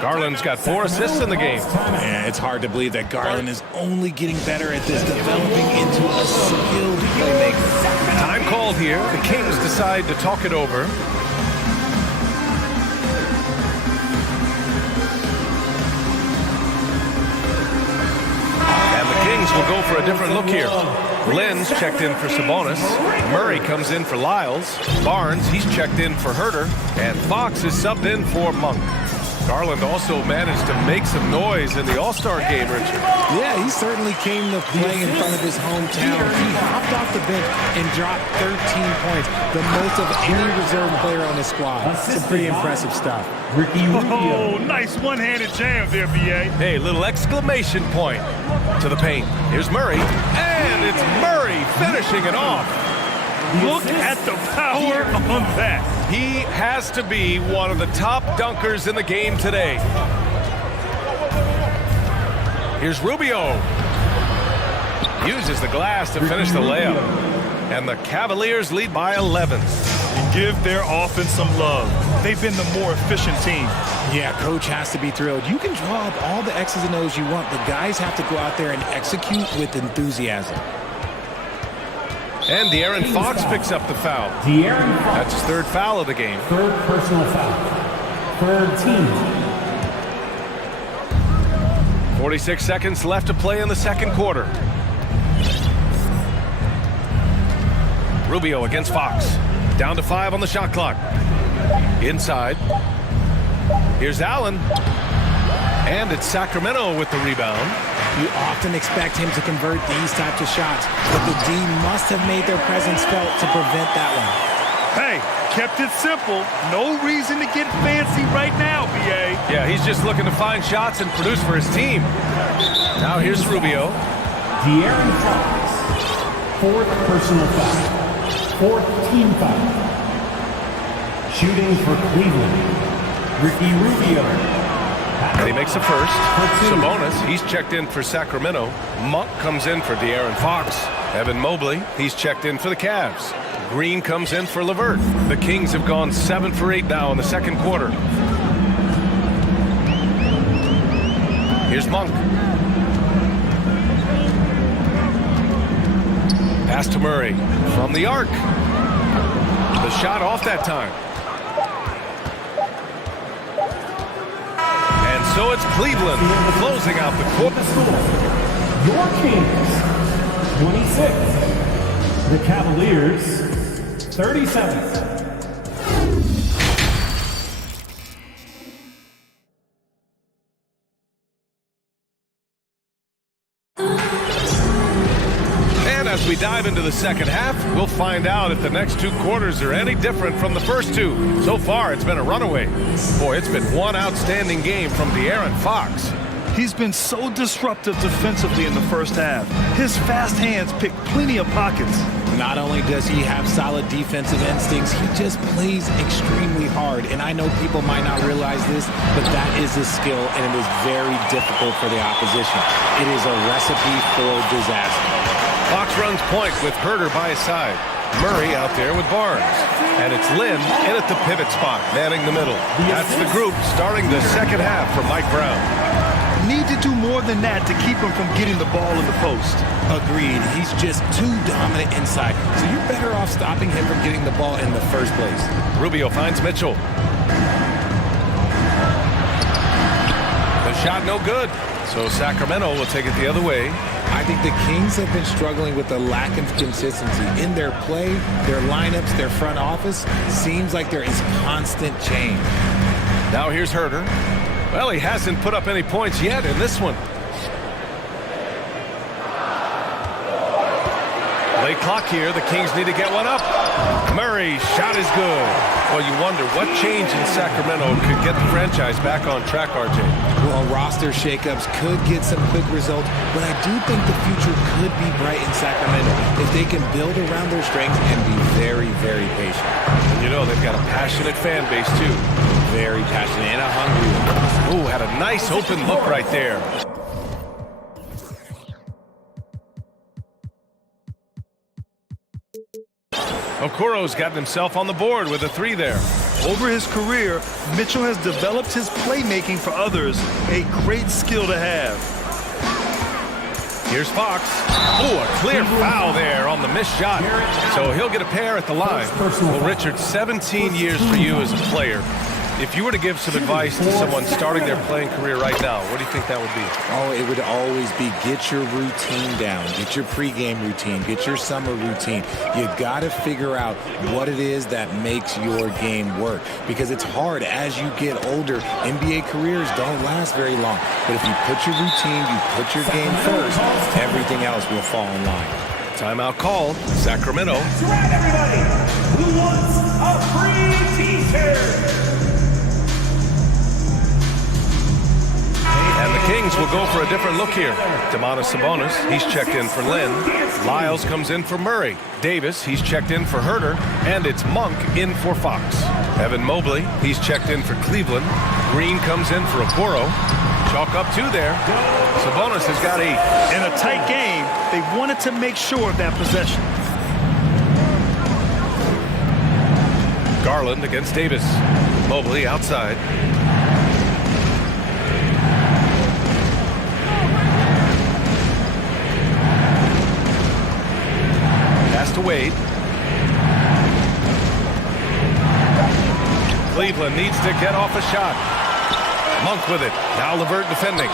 Garland's got 4 assists in the game. Yeah, it's hard to believe that Garland is only getting better at this, developing into a skilled playmaker. Time called here. The Kings decide to talk it over. And the Kings will go for a different look here. Lynn's checked in for Sabonis. Murray comes in for Lyles. Barnes, he's checked in for Herter. And Fox is subbed in for Monk. Garland also managed to make some noise in the All-Star game, Richard. Yeah, he certainly came to play in front of his hometown. He hopped off the bench and dropped 13 points, the most of any reserve player on his squad. Some pretty impressive stuff. Oh, nice one-handed jam there, B.A. Hey, little exclamation point to the paint. Here's Murray, and it's Murray finishing it off. Look at the power on that. He has to be one of the top dunkers in the game today. Here's Rubio. Uses the glass to finish the layup. And the Cavaliers lead by 11. Give their offense some love. They've been the more efficient team. Yeah, coach has to be thrilled. You can draw up all the X's and O's you want, but guys have to go out there and execute with enthusiasm. And De'Aaron Fox picks up the foul. That's his 3rd foul of the game. 3rd personal foul. 3rd team. 46 seconds left to play in the 2nd quarter. Rubio against Fox. Down to 5 on the shot clock. Inside. Here's Allen. And it's Sacramento with the rebound. You often expect him to convert these types of shots, but the D must have made their presence felt to prevent that one. Hey, kept it simple. No reason to get fancy right now, B.A. Yeah, he's just looking to find shots and produce for his team. Now here's Rubio. De'Aaron Fox, 4th personal foul. 4th team foul. Shooting for Cleveland, Ricky Rubio. And he makes the first. Sabonis, he's checked in for Sacramento. Monk comes in for De'Aaron Fox. Evan Mobley, he's checked in for the Cavs. Green comes in for LeVert. The Kings have gone 7 for 8 now in the 2nd quarter. Here's Monk. Pass to Murray from the arc. The shot off that time. So it's Cleveland closing out the quarter. Your Kings, 26. The Cavaliers, 37. And as we dive into the 2nd half, we'll find out if the next 2 quarters are any different from the first 2. So far, it's been a runaway. Boy, it's been one outstanding game from De'Aaron Fox. He's been so disruptive defensively in the first half. His fast hands pick plenty of pockets. Not only does he have solid defensive instincts, he just plays extremely hard. And I know people might not realize this, but that is a skill, and it is very difficult for the opposition. It is a recipe for disaster. Fox runs point with Herter by his side. Murray out there with Barnes. And it's Lynn in at the pivot spot, manning the middle. That's the group starting the 2nd half for Mike Brown. Need to do more than that to keep him from getting the ball in the post. Agreed. He's just too dominant inside. So you're better off stopping him from getting the ball in the first place. Rubio finds Mitchell. The shot no good. So Sacramento will take it the other way. I think the Kings have been struggling with the lack of consistency in their play, their lineups, their front office. Seems like there is constant change. Now here's Herter. Well, he hasn't put up any points yet in this one. Play clock here. The Kings need to get one up. Murray's shot is good. Well, you wonder what change in Sacramento could get the franchise back on track, RJ. Well, roster shakeups could get some quick results, but I do think the future could be bright in Sacramento if they can build around their strengths and be very, very patient. And you know, they've got a passionate fan base, too. Very passionate and a hungry one. Ooh, had a nice open look right there. Okoro's gotten himself on the board with a 3 there. Over his career, Mitchell has developed his playmaking for others, a great skill to have. Here's Fox. Oh, a clear foul there on the missed shot. So he'll get a pair at the line. Well, Richard, 17 years for you as a player. If you were to give some advice to someone starting their playing career right now, what do you think that would be? Oh, it would always be get your routine down. Get your pregame routine. Get your summer routine. You got to figure out what it is that makes your game work. Because it's hard as you get older. NBA careers don't last very long. But if you put your routine, you put your game first, everything else will fall in line. Timeout called. Sacramento. That's right, everybody. Who wants a free t-shirt? And the Kings will go for a different look here. Domantas Sabonis, he's checked in for Lynn. Lyles comes in for Murray. Davis, he's checked in for Herter. And it's Monk in for Fox. Evan Mobley, he's checked in for Cleveland. Green comes in for Okoro. Chalk up 2 there. Sabonis has got 8. In a tight game, they wanted to make sure of that possession. Garland against Davis. Mobley outside. Pass to Wade. Cleveland needs to get off a shot. Monk with it. Now LeVert defending.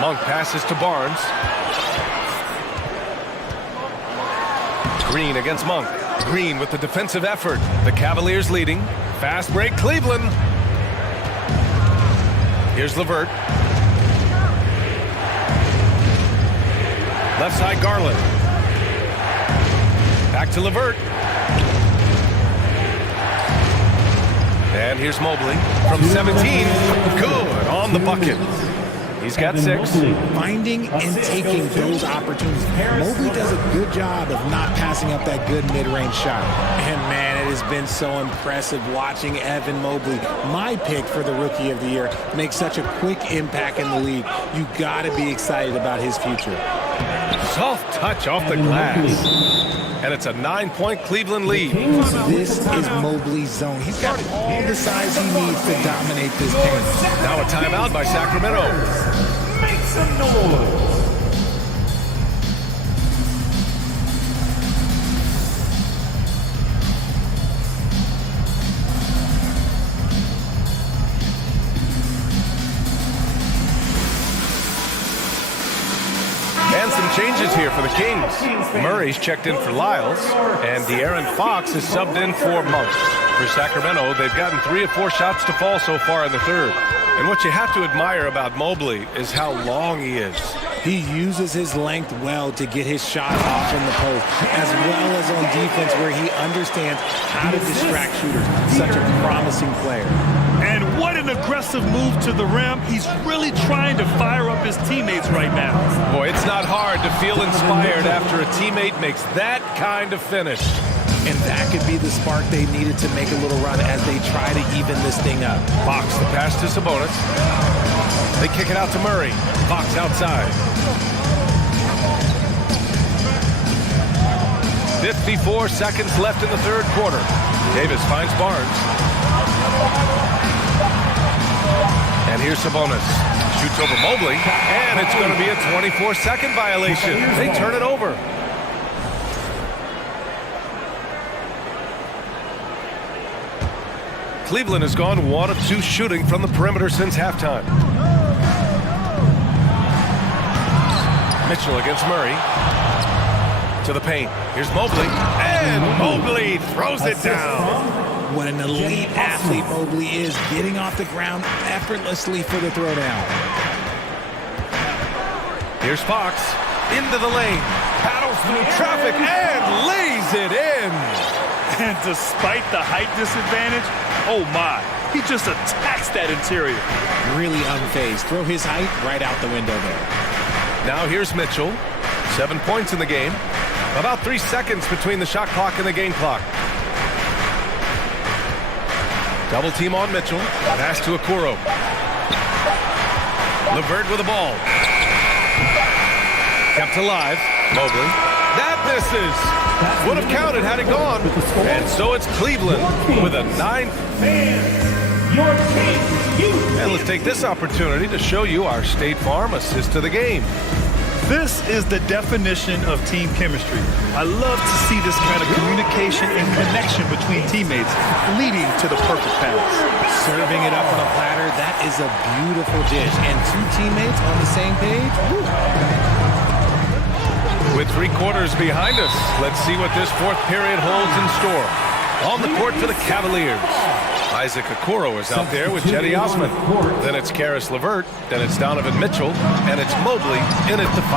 Monk passes to Barnes. Green against Monk. Green with the defensive effort. The Cavaliers leading. Fast break, Cleveland. Here's LeVert. Left side, Garland. Back to LeVert. And here's Mobley from 17. Good on the bucket. He's got 6. Finding and taking those opportunities. Mobley does a good job of not passing up that good mid-range shot. And man, it has been so impressive watching Evan Mobley, my pick for the Rookie of the Year, make such a quick impact in the league. You got to be excited about his future. Soft touch off the glass. And it's a 9-point Cleveland lead. This is Mobley's zone. He's got all the size he needs to dominate this game. Now a timeout by Sacramento. Make some noise. And some changes here for the Kings. Murray's checked in for Lyles, and De'Aaron Fox is subbed in for Monk. For Sacramento, they've gotten 3 of 4 shots to fall so far in the third. And what you have to admire about Mobley is how long he is. He uses his length well to get his shot off in the post, as well as on defense where he understands how to distract shooters. Such a promising player. And what an aggressive move to the rim. He's really trying to fire up his teammates right now. Boy, it's not hard to feel inspired after a teammate makes that kind of finish. And that could be the spark they needed to make a little run as they try to even this thing up. Fox, the pass to Sabonis. They kick it out to Murray. Fox outside. 54 seconds left in the third quarter. Davis finds Barnes. And here's Sabonis. Shoots over Mobley. And it's going to be a 24-second violation. They turn it over. Cleveland has gone 1 of 2 shooting from the perimeter since halftime. Mitchell against Murray. To the paint. Here's Mobley. And Mobley throws it down. What an elite athlete Mobley is, getting off the ground effortlessly for the throwdown. Here's Fox into the lane. Paddles through traffic and lays it in. And despite the height disadvantage, oh my, he just attacks that interior. Really unfazed. Throw his height right out the window there. Now here's Mitchell. 7 points in the game. About 3 seconds between the shot clock and the game clock. Double team on Mitchell. Pass to Okoro. LeVert with the ball. Kept alive. Mobley. That misses. Would have counted had it gone. And so it's Cleveland with a 9. And let's take this opportunity to show you our State Farm assist to the game. This is the definition of team chemistry. I love to see this kind of communication and connection between teammates leading to the perfect pass. Serving it up on a platter, that is a beautiful dish. And 2 teammates on the same page. Woo. With 3 quarters behind us, let's see what this 4th period holds in store. On the court for the Cavaliers. Isaac Okoro is out there with Cedi Osman. Then it's Karis LeVert. Then it's Donovan Mitchell. And it's Mobley in at the 5.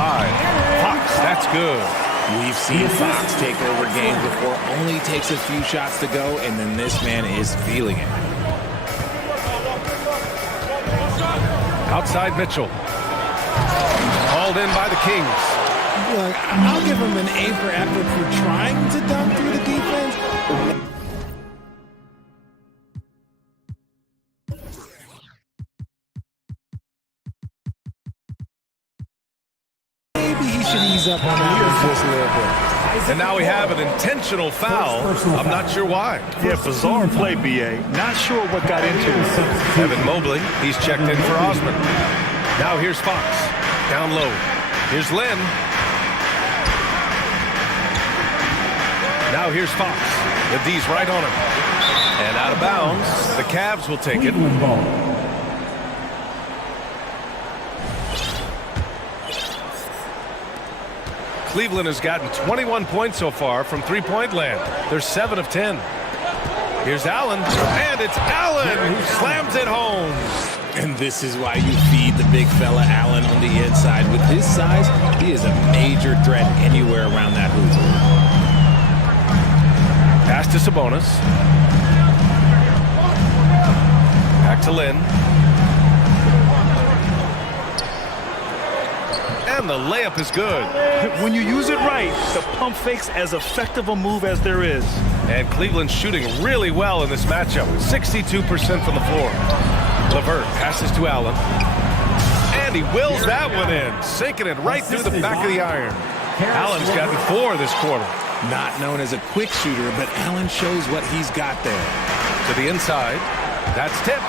Fox, that's good. We've seen Fox take over games before. Only takes a few shots to go, and then this man is feeling it. Outside Mitchell. Called in by the Kings. Look, I'll give him an A for effort for trying to dunk through the defense. Maybe he should ease up on that just a little bit. And now we have an intentional foul. I'm not sure why. Yeah, bizarre play, B.A. Not sure what got into it. Evan Mobley, he's checked in for Osman. Now here's Fox. Down low. Here's Lynn. Now here's Fox. The D's right on him. And out of bounds. The Cavs will take it. Cleveland has gotten 21 points so far from three-point land. They're 7 of 10. Here's Allen, and it's Allen who slams it home. And this is why you feed the big fella Allen on the inside. With his size, he is a major threat anywhere around that hoop. Pass to Sabonis. Back to Lynn. And the layup is good. When you use it right, the pump fake's as effective a move as there is. And Cleveland's shooting really well in this matchup. 62% from the floor. LeVert passes to Allen. And he wills that one in, sinking it right through the back of the iron. Allen's gotten 4 this quarter. Not known as a quick shooter, but Allen shows what he's got there. To the inside. That's tipped.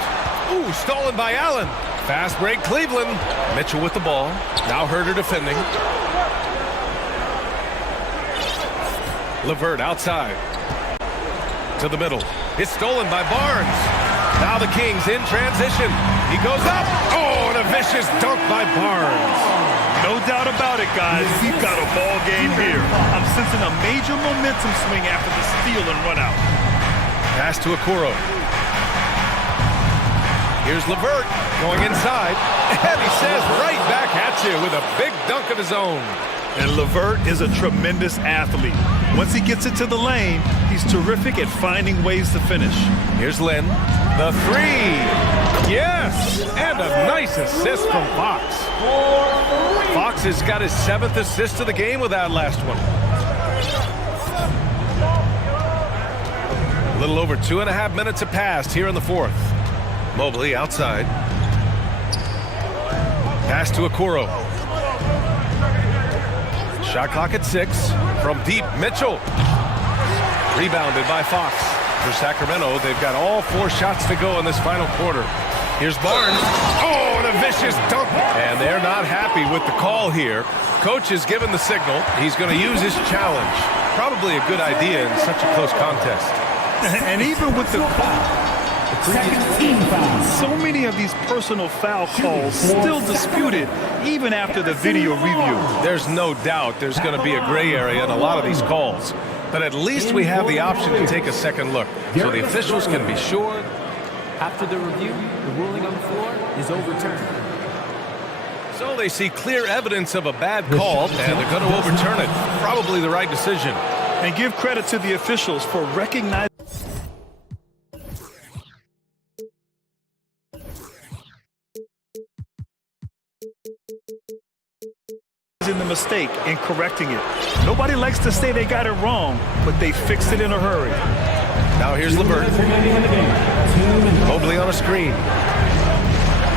Ooh, stolen by Allen. Fast break, Cleveland. Mitchell with the ball. Now Herter defending. LeVert outside. To the middle. It's stolen by Barnes. Now the Kings in transition. He goes up. Oh, and a vicious dunk by Barnes. No doubt about it, guys. We've got a ball game here. I'm sensing a major momentum swing after the steal and run out. Pass to Okoro. Here's LeVert going inside, and he says right back at you with a big dunk of his own. And LeVert is a tremendous athlete. Once he gets into the lane, he's terrific at finding ways to finish. Here's Lynn. The 3. Yes! And a nice assist from Fox. Fox has got his 7th assist of the game with that last one. A little over 2.5 minutes have passed here in the 4th. Mobley outside. Pass to Okoro. Shot clock at 6. From deep, Mitchell. Rebounded by Fox. For Sacramento, they've got all 4 shots to go in this final quarter. Here's Barnes. Oh, and a vicious dunk. And they're not happy with the call here. Coach has given the signal. He's going to use his challenge. Probably a good idea in such a close contest. And even with the so many of these personal foul calls still disputed even after the video review. There's no doubt there's going to be a gray area in a lot of these calls. But at least we have the option to take a second look so the officials can be sure. After the review, the ruling on the floor is overturned. So they see clear evidence of a bad call, and they're going to overturn it. Probably the right decision. And give credit to the officials for recognizing the mistake and correcting it. Nobody likes to say they got it wrong, but they fixed it in a hurry. Now here's LeVert. Mobley on a screen.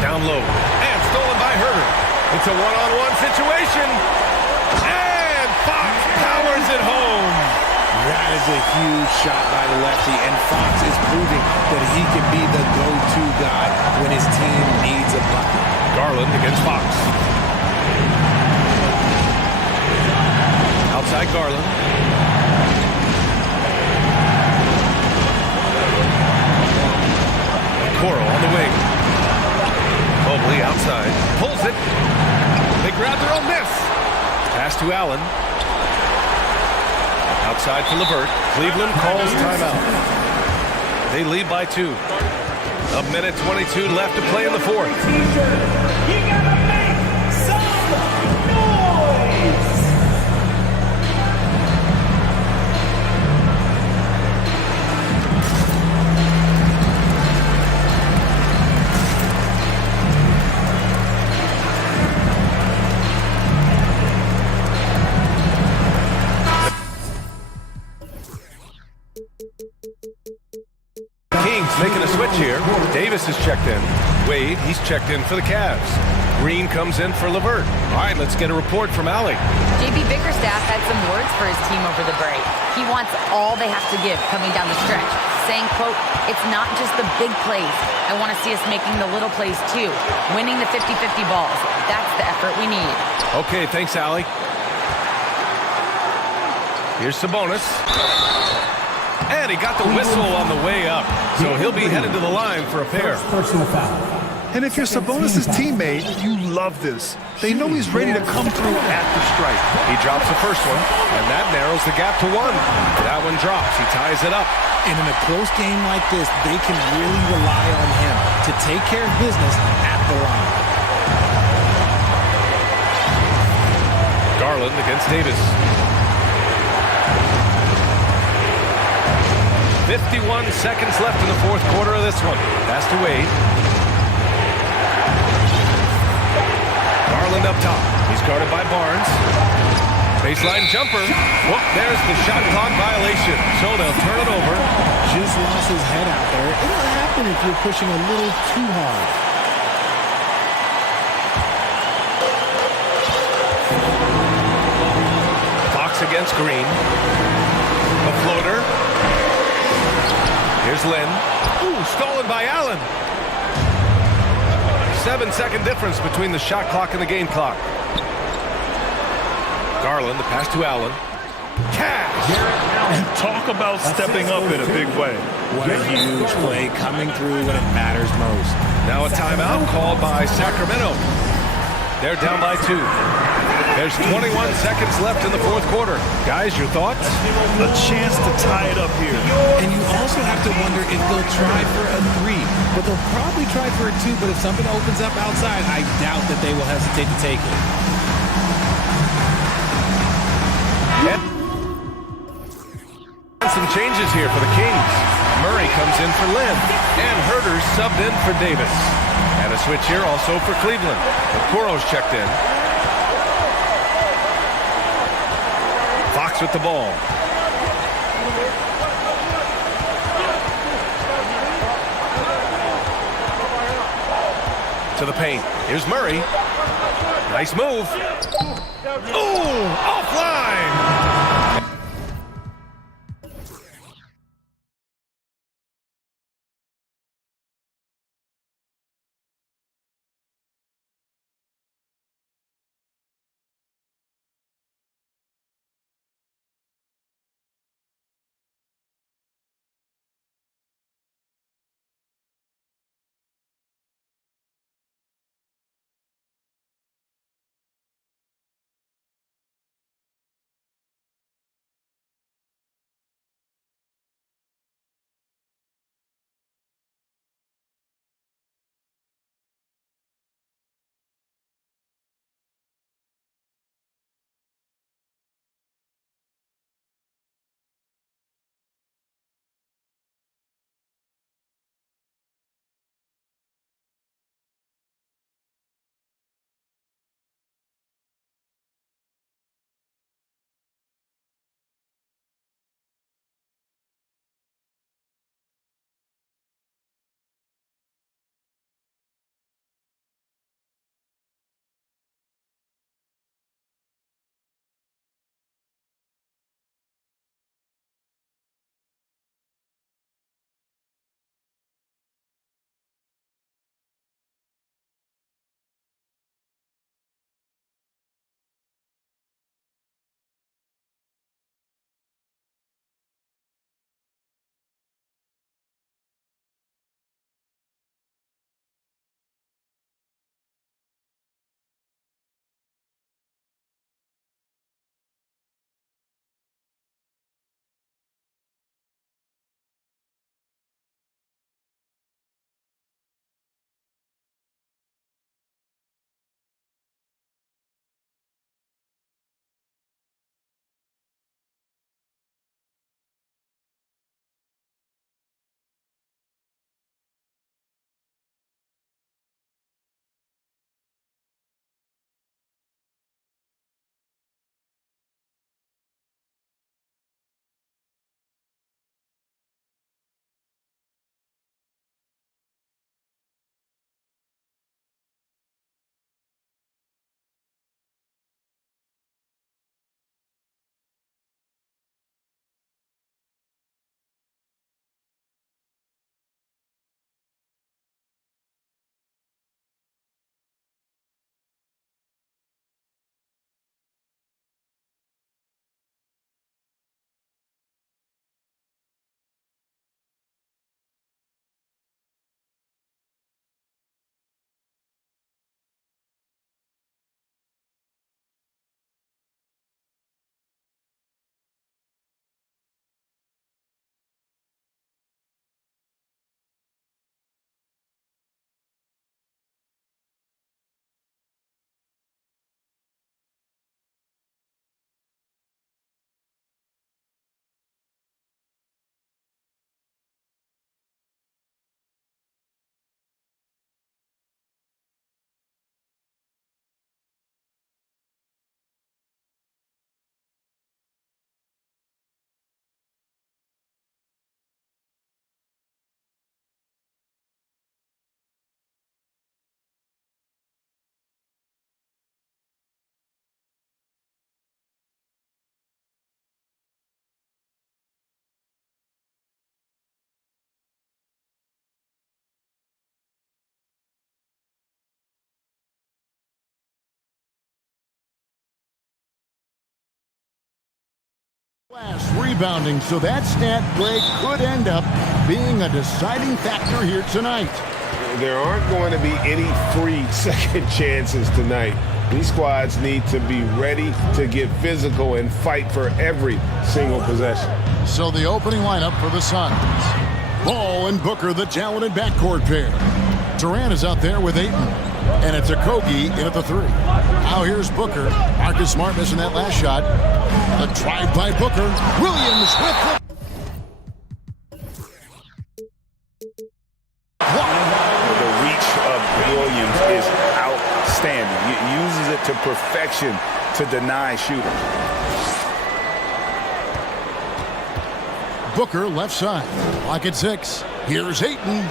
Down low. And stolen by Herder. It's a one-on-one situation. And Fox powers it home. That is a huge shot by the lefty, and Fox is proving that he can be the go-to guy when his team needs a bucket. Garland against Fox. Outside Garland. Coro on the wing. Mobley outside. Pulls it. They grab their own miss. Pass to Allen. Outside for LeVert. Cleveland calls timeout. They lead by 2. A minute 22 left to play in the fourth. You gotta make some noise! Kings making a switch here. Davis is checked in. Wade, he's checked in for the Cavs. Green comes in for LeVert. All right, let's get a report from Allie. JB Bickerstaff had some words for his team over the break. He wants all they have to give coming down the stretch, saying, quote, "It's not just the big plays. I want to see us making the little plays too, winning the 50-50 balls. That's the effort we need." Okay, thanks, Allie. Here's Sabonis. And he got the whistle on the way up. So he'll be headed to the line for a pair. Personal foul. And if you're Sabonis' teammate, you love this. They know he's ready to come through at the strike. He drops the first one, and that narrows the gap to 1. That one drops. He ties it up. And in a close game like this, they can really rely on him to take care of business at the line. Garland against Davis. 51 seconds left in the fourth quarter of this one. Pass to Wade. Garland up top. He's guarded by Barnes. Baseline jumper. Whoop, there's the shot clock violation. So they'll turn it over. Just lost his head out there. It'll happen if you're pushing a little too hard. Fox against Green. A floater. Here's Lynn. Ooh, stolen by Allen. 7-second difference between the shot clock and the game clock. Garland, the pass to Allen. Cash! And talk about stepping up in a big way. What a huge play coming through when it matters most. Now a timeout called by Sacramento. They're down by 2. There's 21 seconds left in the fourth quarter. Guys, your thoughts? A chance to tie it up here. And you also have to wonder if they'll try for a 3. But they'll probably try for a 2. But if something opens up outside, I doubt that they will hesitate to take it. And some changes here for the Kings. Murray comes in for Lynn. And Herder's subbed in for Davis. And a switch here also for Cleveland. Okoro's checked in. Fox with the ball. To the paint. Here's Murray. Nice move. Ooh, offline. Last rebounding, so that stat break could end up being a deciding factor here tonight. There aren't going to be any free second chances tonight. These squads need to be ready to get physical and fight for every single possession. So the opening lineup for the Suns. Ball and Booker, the talented backcourt pair. Durant is out there with Ayton. And it's a Kogi in at the three. Now here's Booker. Marcus Smart missing that last shot. The drive by Booker. Williams with the... The reach of Williams is outstanding. He uses it to perfection to deny shooters. Booker left side. Clock at 6. Here's Ayton.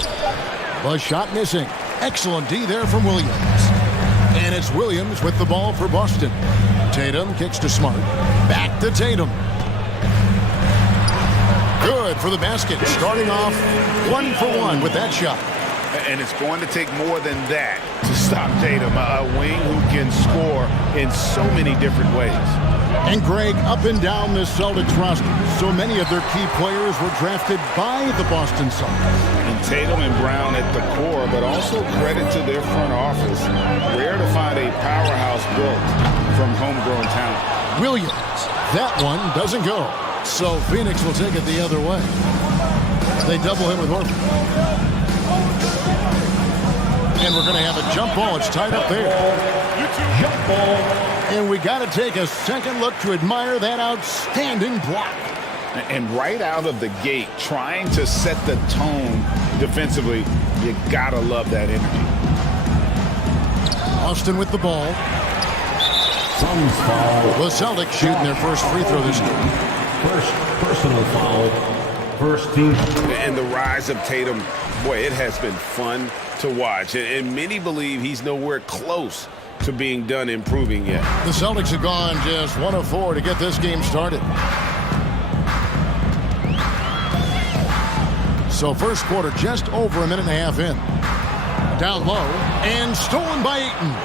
The shot missing. Excellent D there from Williams. And it's Williams with the ball for Boston. Tatum kicks to Smart. Back to Tatum. Good for the basket. Starting off 1 for 1 with that shot. And it's going to take more than that to stop Tatum, a wing who can score in so many different ways. And Greg, up and down this Celtics roster, so many of their key players were drafted by the Boston Celtics. And Tatum and Brown at the core, but also credit to their front office. Rare to find a powerhouse built from homegrown talent. Williams, that one doesn't go. So Phoenix will take it the other way. They double him with Horford. And we're going to have a jump ball. It's tied up there. Jump ball. And we got to take a second look to admire that outstanding block. And right out of the gate, trying to set the tone defensively, you got to love that energy. Austin with the ball. Suns foul. The Celtics shooting their first free throw this game. First personal foul. First team. And the rise of Tatum, boy, it has been fun to watch. And many believe he's nowhere close to being done improving yet. The Celtics have gone just 1 of 4 to get this game started. So first quarter just over a minute and a half in. Down low and stolen by Ayton.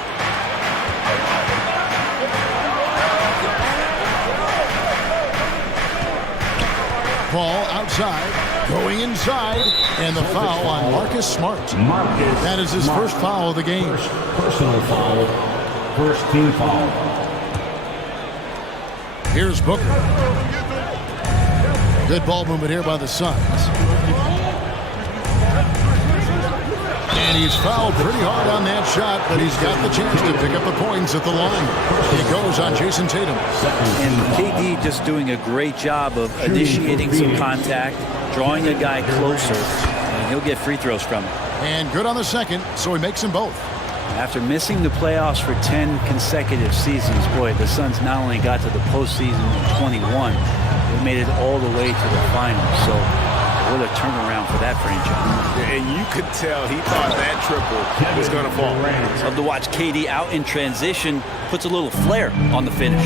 Ball outside, going inside, and the foul on Marcus Smart. That is his first foul of the game. First personal foul. First team foul. Here's Booker. Good ball movement here by the Suns. And he's fouled pretty hard on that shot, but he's got the chance to pick up the points at the line. He goes on Jason Tatum. And KD just doing a great job of initiating some contact, drawing a guy closer, and he'll get free throws from it. And good on the second, so he makes them both. After missing the playoffs for 10 consecutive seasons, boy, the Suns not only got to the postseason in 21, they made it all the way to the finals. So what a turnaround for that franchise. And you could tell he thought that triple was going to fall. Love to watch KD out in transition, puts a little flair on the finish.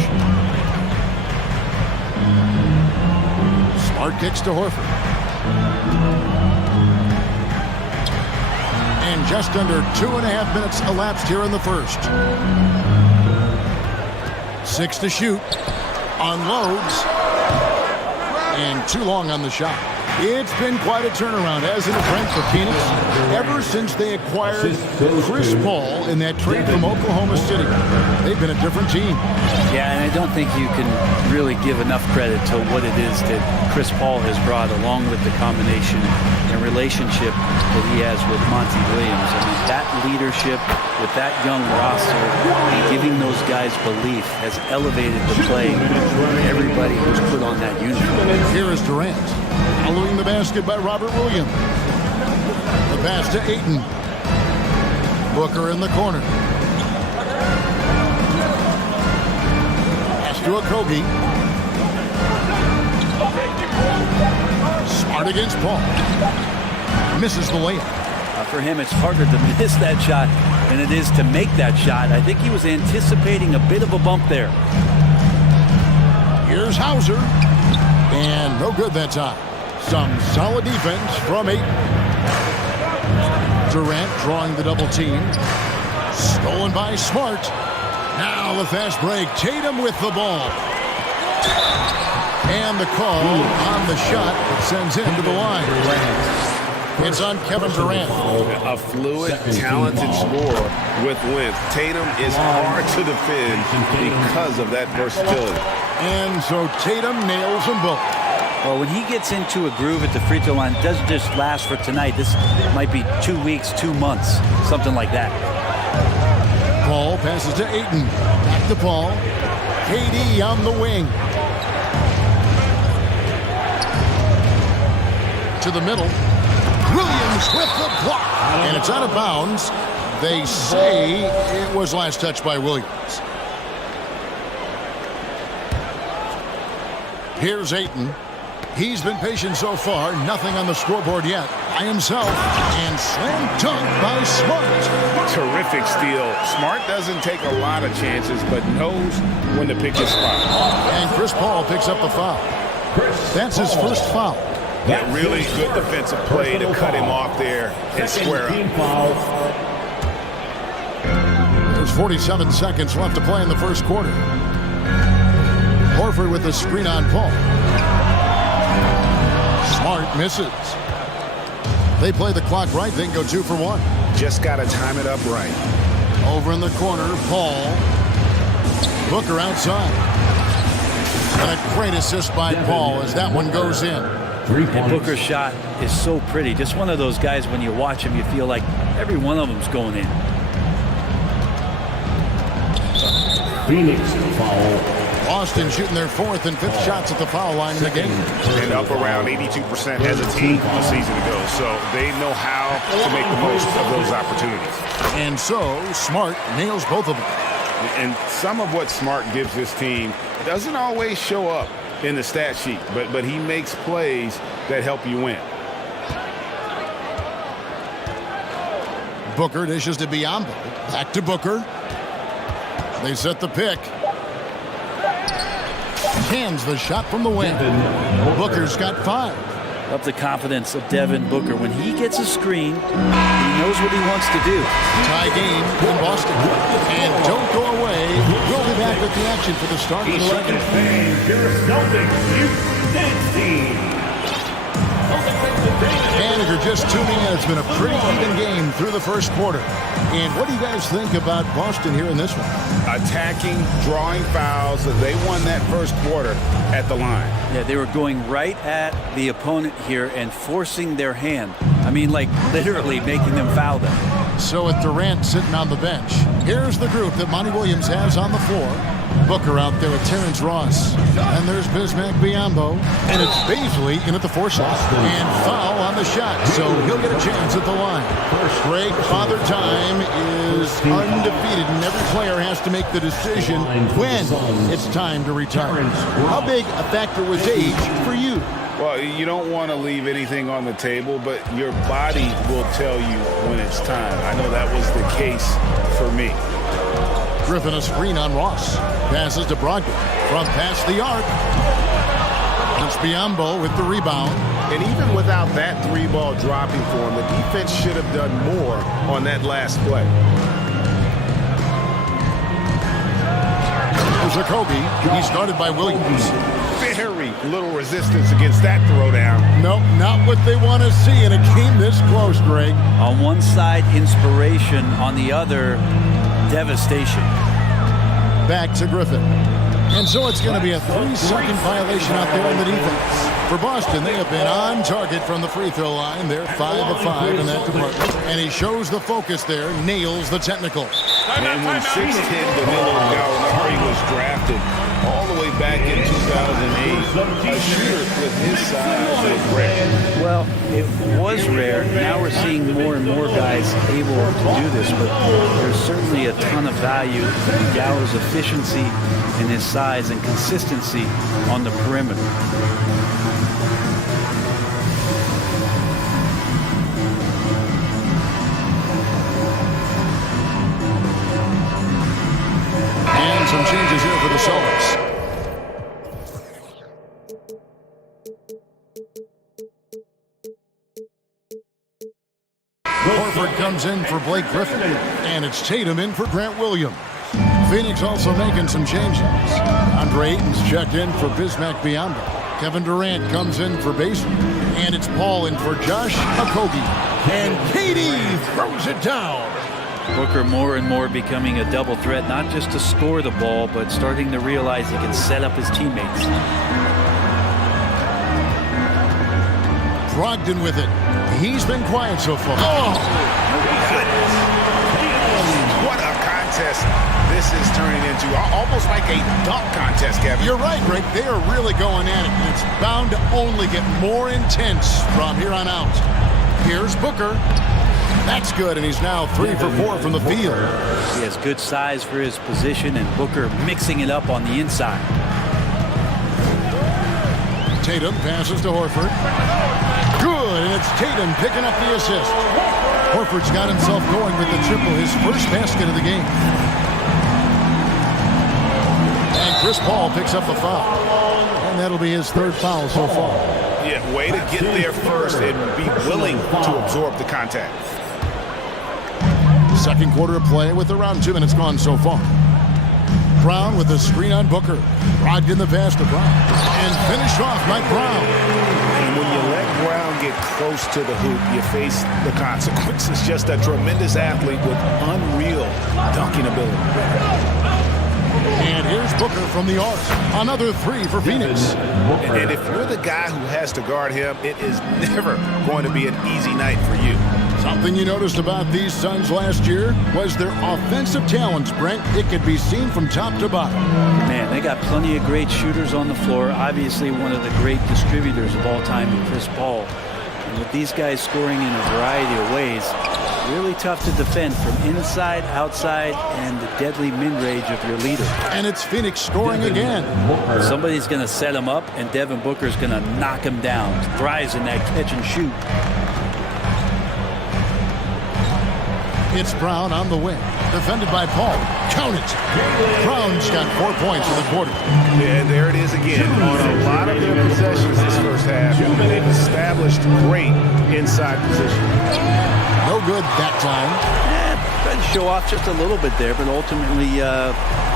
Smart kicks to Horford. And just under 2.5 minutes elapsed here in the first. 6 to shoot. Unloads. And too long on the shot. It's been quite a turnaround, hasn't it, Frank, for Phoenix? Ever since they acquired Chris Paul in that trade from Oklahoma City, they've been a different team. Yeah, and I don't think you can really give enough credit to what it is that Chris Paul has brought, along with the combination and relationship that he has with Monty Williams. I mean, that leadership with that young roster and giving those guys belief has elevated the play of everybody who's put on that uniform. Here is Durant. Following the basket by Robert Williams. The pass to Ayton. Booker in the corner. Pass to Okogie. Smart against Paul. Misses the layup. For him, it's harder to miss that shot than it is to make that shot. I think he was anticipating a bit of a bump there. Here's Hauser. And no good that time. Some solid defense from Ayton. Durant drawing the double team. Stolen by Smart. Now the fast break. Tatum with the ball. And the the call on the shot that sends him to the line. It's on Kevin Durant. A fluid, talented scorer with length. Tatum is hard to defend because of that versatility. And so Tatum nails them both. Well, when he gets into a groove at the free throw line, it doesn't just last for tonight. This might be 2 weeks, 2 months, something like that. Paul passes to Ayton. Back to Paul. KD on the wing. To the middle. Williams with the block. And it's out of bounds. They say it was last touched by Williams. Here's Ayton. He's been patient so far. Nothing on the scoreboard yet. By himself. And slam dunk by Smart. Terrific steal. Smart doesn't take a lot of chances, but knows when to pick his spot. And Chris Paul picks up the foul. That's his first foul. That really good defensive play to cut him off there and square up. There's 47 seconds left to play in the first quarter. Horford with the screen on Paul. Smart misses. They play the clock right, then go 2 for 1. Just got to time it up right. Over in the corner, Paul. Booker outside. And a great assist by Paul as that one goes in. And Booker's shot is so pretty. Just one of those guys, when you watch him, you feel like every one of them's going in. Phoenix foul. Boston shooting their 4th and 5th shots at the foul line in the game. And up around 82% as a team a season ago. So they know how to make the most of those opportunities. And so Smart nails both of them. And some of what Smart gives this team doesn't always show up in the stat sheet, but he makes plays that help you win. Booker dishes to Biyombo. Back to Booker. They set the pick. Hands the shot from the wing. Booker's got 5. Love the confidence of Devin Booker. When he gets a screen, he knows what he wants to do. Tie game in Boston. And don't go away. We'll be back with the action for the start of the second. And if you're just tuning in, it's been a pretty even game through the first quarter. And what do you guys think about Boston here in this one? Attacking, drawing fouls. They won that first quarter at the line. Yeah, they were going right at the opponent here and forcing their hand. I mean, like literally making them foul them. So with Durant sitting on the bench, here's the group that Monty Williams has on the floor. Booker out there with Terrence Ross. And there's Bismack Biyombo. And it's Baisley in at the 4 shot. And foul on the shot. So he'll get a chance at the line. Greg, Father Time is undefeated. And every player has to make the decision when it's time to retire. How big a factor was age for you? Well, you don't want to leave anything on the table, but your body will tell you when it's time. I know that was the case for me. Griffin a screen on Ross. Passes to Brogdon. From past the arc. It's Biyombo with the rebound. And even without that 3-ball dropping for him, the defense should have done more on that last play. There's Kobe. He's guarded by Williams. Very little resistance against that throwdown. Nope, not what they want to see in a game this close, Greg. On one side, inspiration. On the other, devastation. Back to Griffin. And so it's going to be a 3-second violation out there on the defense. For Boston, they have been on target from the free throw line. They're 5 of 5 in that department. And he shows the focus there, nails the technical. And when 6'10" Danilo Gallinari was drafted all the way back in 2008, a shooter with his size was rare. Well, it was rare. Now we're seeing more and more guys able to do this, but there's certainly a ton of value in Gallo's efficiency and his size and consistency on the perimeter. And some changes here for the Celtics. Horford comes in for Blake Griffin, and it's Tatum in for Grant Williams. Phoenix also making some changes. Andre Ayton's checked in for Bismack Biyombo. Kevin Durant comes in for base, and it's Paul in for Josh Okogie. And KD throws it down. Booker more and more becoming a double threat, not just to score the ball, but starting to realize he can set up his teammates. Brogdon with it. He's been quiet so far. Oh! What a contest this is turning into. Almost like a dunk contest, Kevin. You're right, Greg. They are really going at it, and it's bound to only get more intense from here on out. Here's Booker. That's good, and he's now 3 for 4 from the field. He has good size for his position, and Booker mixing it up on the inside. Tatum passes to Horford. Good, and it's Tatum picking up the assist. Horford's got himself going with the triple, his first basket of the game. And Chris Paul picks up the foul. And that'll be his third foul so far. Yeah, way to get there first and be willing to absorb the contact. Second quarter of play with around 2 minutes gone so far. Brown with the screen on Booker. Brogdon the pass to Brown. And finished off by Brown. And when you let Brown get close to the hoop, you face the consequences. Just a tremendous athlete with unreal dunking ability. And here's Booker from the arc. Another 3 for Phoenix. And if you're the guy who has to guard him, it is never going to be an easy night for you. Something you noticed about these Suns last year was their offensive talents, Brent. It could be seen from top to bottom. Man, they got plenty of great shooters on the floor. Obviously, one of the great distributors of all time in Chris Paul. And with these guys scoring in a variety of ways, really tough to defend from inside, outside, and the deadly mid-range of your leader. And it's Phoenix scoring again. Somebody's going to set him up, and Devin Booker's going to knock him down. Thrives in that catch and shoot. It's Brown on the wing. Defended by Paul. Count it. Brown's got 4 points in the quarter. And there it is again. On a lot of their possessions this first half, they've established great inside position. No good that time. Tried to show off just a little bit there, but ultimately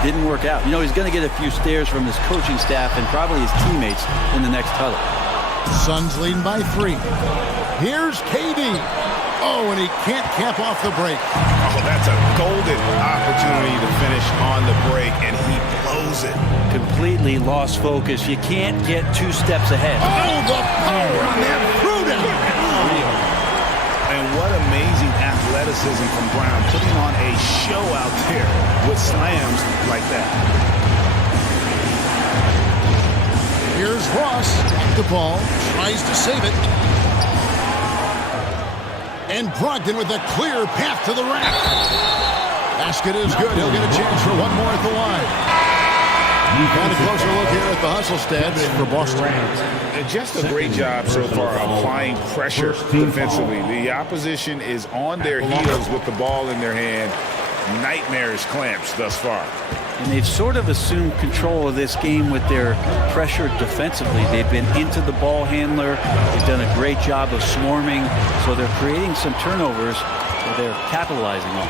didn't work out. You know, he's going to get a few stares from his coaching staff and probably his teammates in the next huddle. Suns leading by 3. Here's KD. Oh, and he can't cap off the break. Oh, that's a golden opportunity to finish on the break, and he blows it. Completely lost focus. You can't get 2 steps ahead. Oh, the power on that throw-down. And what amazing athleticism from Brown, putting on a show out there with slams like that. Here's Ross. The ball. Tries to save it. And Brogdon with a clear path to the rack. Basket is good. He'll get a chance for one more at the line. And a closer look here at the hustle stats for Boston. And just a great job so far applying pressure defensively. The opposition is on their heels with the ball in their hand. Nightmarish clamps thus far. And they've sort of assumed control of this game with their pressure defensively. They've been into the ball handler. They've done a great job of swarming. So they're creating some turnovers that they're capitalizing on.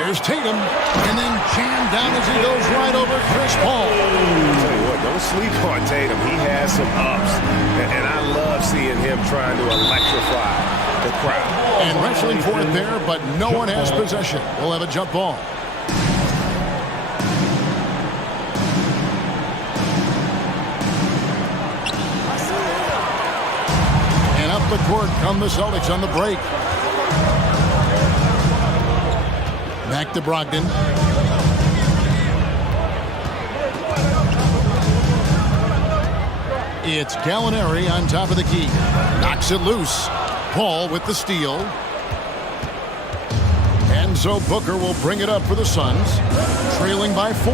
Here's Tatum. And then jammed down as he goes right over Chris Paul. I'll tell you what, don't sleep on Tatum. He has some ups. And I love seeing him trying to electrify the crowd. And wrestling for it there, but no one has possession. We'll have a jump ball. And up the court come the Celtics on the break. Back to Brogdon. It's Gallinari on top of the key. Knocks it loose. Paul with the steal. And so Booker will bring it up for the Suns, trailing by 4.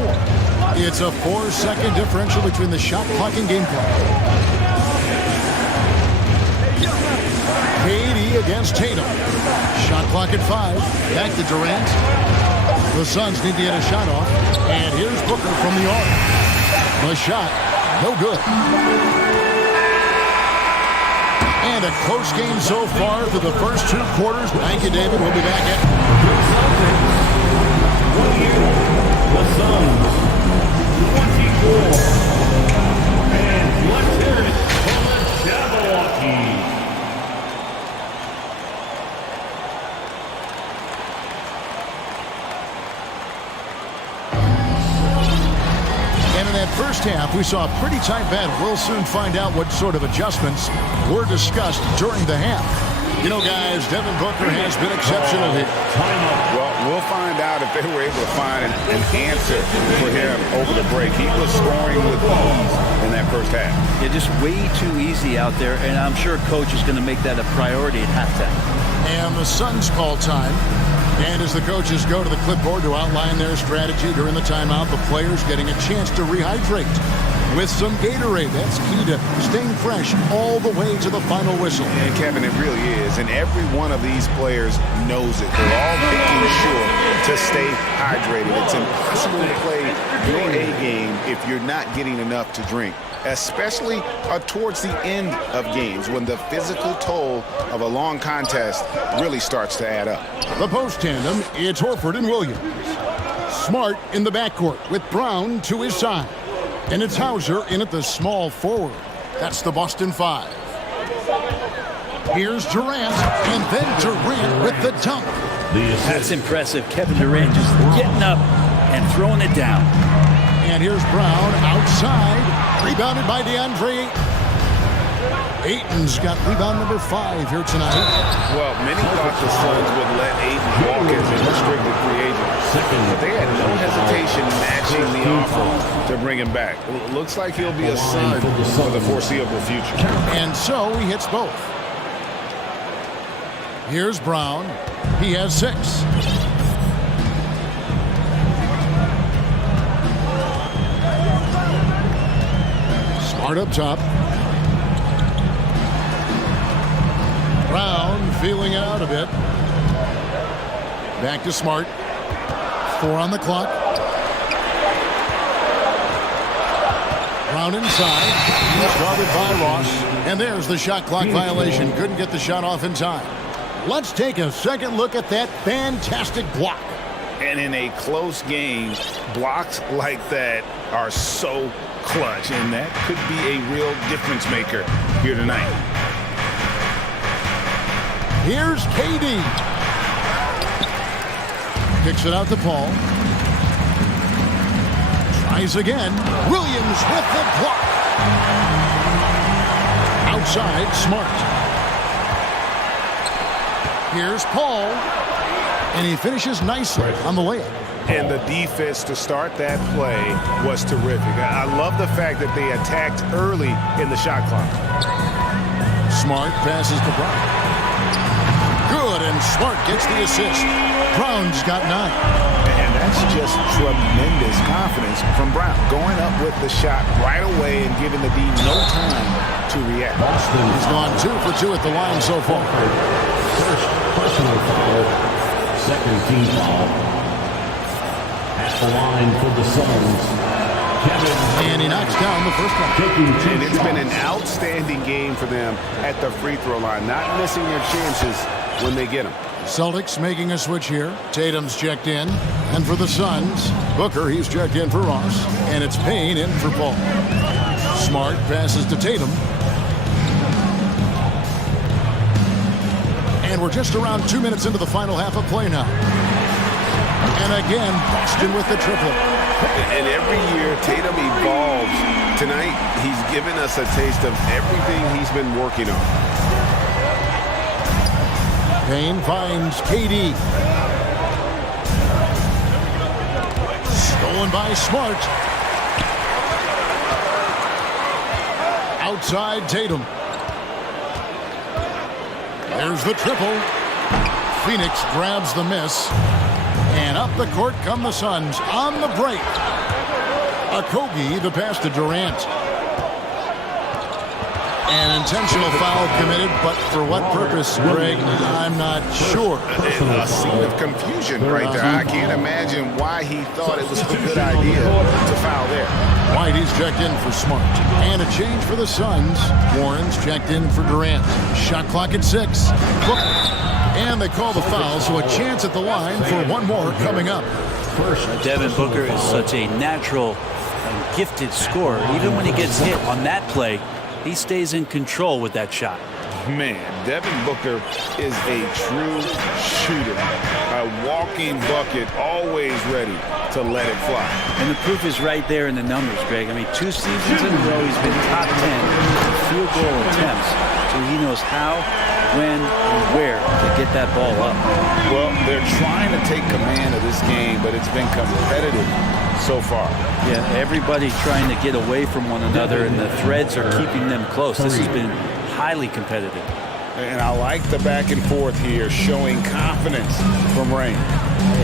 It's a 4-second differential between the shot clock and game clock. KD against Tatum. Shot clock at 5. Back to Durant. The Suns need to get a shot off. And here's Booker from the arc. The shot, no good. And a close game so far through the first 2 quarters. Thank you, David. We'll be back at the Suns 24. And let's hear first half, we saw a pretty tight battle. We'll soon find out what sort of adjustments were discussed during the half. You know, guys, Devin Booker has been exceptional here. Well, we'll find out if they were able to find an answer for him over the break. He was scoring with ease in that first half. Yeah, just way too easy out there, and I'm sure coach is going to make that a priority at halftime. And the Suns call time. And as the coaches go to the clipboard to outline their strategy during the timeout, the players getting a chance to rehydrate with some Gatorade. That's key to staying fresh all the way to the final whistle. And Kevin, it really is. And every one of these players knows it. They're all making sure to stay hydrated. It's impossible to play your A game if you're not getting enough to drink, especially towards the end of games when the physical toll of a long contest really starts to add up. The post tandem, it's Horford and Williams. Smart in the backcourt with Brown to his side. And it's Hauser in at the small forward. That's the Boston Five. Here's Durant, and then Durant with the dunk. That's impressive. Kevin Durant just getting up and throwing it down. And here's Brown outside, rebounded by DeAndre Ayton. Ayton's got rebound number 5 here tonight. Well, many thought the Suns would let Ayton walk as a restricted free agent. But they had no hesitation matching the offer to bring him back. Looks like he'll be a Sun for the foreseeable future. And so he hits both. Here's Brown. He has 6. Smart up top. Brown feeling it out a bit. Back to Smart. 4 on the clock. Brown inside. He's guarded by Ross. And there's the shot clock violation. Couldn't get the shot off in time. Let's take a second look at that fantastic block. And in a close game, blocks like that are so clutch. And that could be a real difference maker here tonight. Here's KD. Kicks it out to Paul. Tries again. Williams with the block. Outside, Smart. Here's Paul. And he finishes nicely on the layup. And the defense to start that play was terrific. I love the fact that they attacked early in the shot clock. Smart passes to Brown. Good, and Smart gets the assist. Brown's got 9. And that's just tremendous confidence from Brown. Going up with the shot right away and giving the D no time to react. He's gone 2 for 2 at the line so far. First personal foul, second team foul. At the line for the Suns. And he knocks down the first one. And it's been an outstanding game for them at the free throw line. Not missing their chances when they get them. Celtics making a switch here. Tatum's checked in. And for the Suns, Booker, he's checked in for Ross. And it's Payne in for Paul. Smart passes to Tatum. And we're just around 2 minutes into the final half of play now. And again, Boston with the triple. And every year, Tatum evolves. Tonight, he's given us a taste of everything he's been working on. Payne finds KD. Stolen by Smart. Outside Tatum. There's the triple. Phoenix grabs the miss. And up the court come the Suns on the break. Okogie, the pass to Durant. An intentional foul committed, but for what purpose, Greg, I'm not sure. A scene of confusion right there. I can't imagine why he thought it was a good idea to foul there. White, he's checked in for Smart. And a change for the Suns. Warren's checked in for Durant. Shot clock at 6. And they call the foul, so a chance at the line for one more coming up. First, Devin Booker is such a natural and gifted scorer. Even when he gets hit on that play, he stays in control with that shot. Man, Devin Booker is a true shooter. A walking bucket, always ready to let it fly. And the proof is right there in the numbers, Greg. I mean, 2 seasons in a row, he's been top 10 in field goal attempts. So he knows how, when, and where to get that ball up. Well, they're trying to take command of this game, but it's been competitive so far. Yeah, everybody trying to get away from one another, and the threads are keeping them close. This has been highly competitive. And I like the back and forth here, showing confidence from Rain.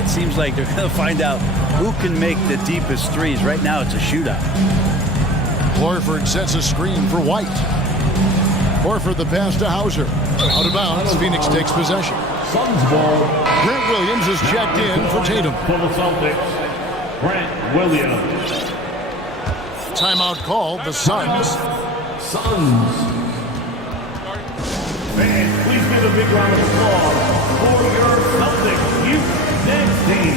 It seems like they're going to find out who can make the deepest threes. Right now, it's a shootout. Horford sets a screen for White. Horford the pass to Hauser. Out of bounds, Phoenix takes possession. Suns ball. Grant Williams is checked in for Tatum. For the Celtics, Grant Williams. Timeout called, the Suns. Fans, please give a big round of applause for your Celtics Youth Next Team.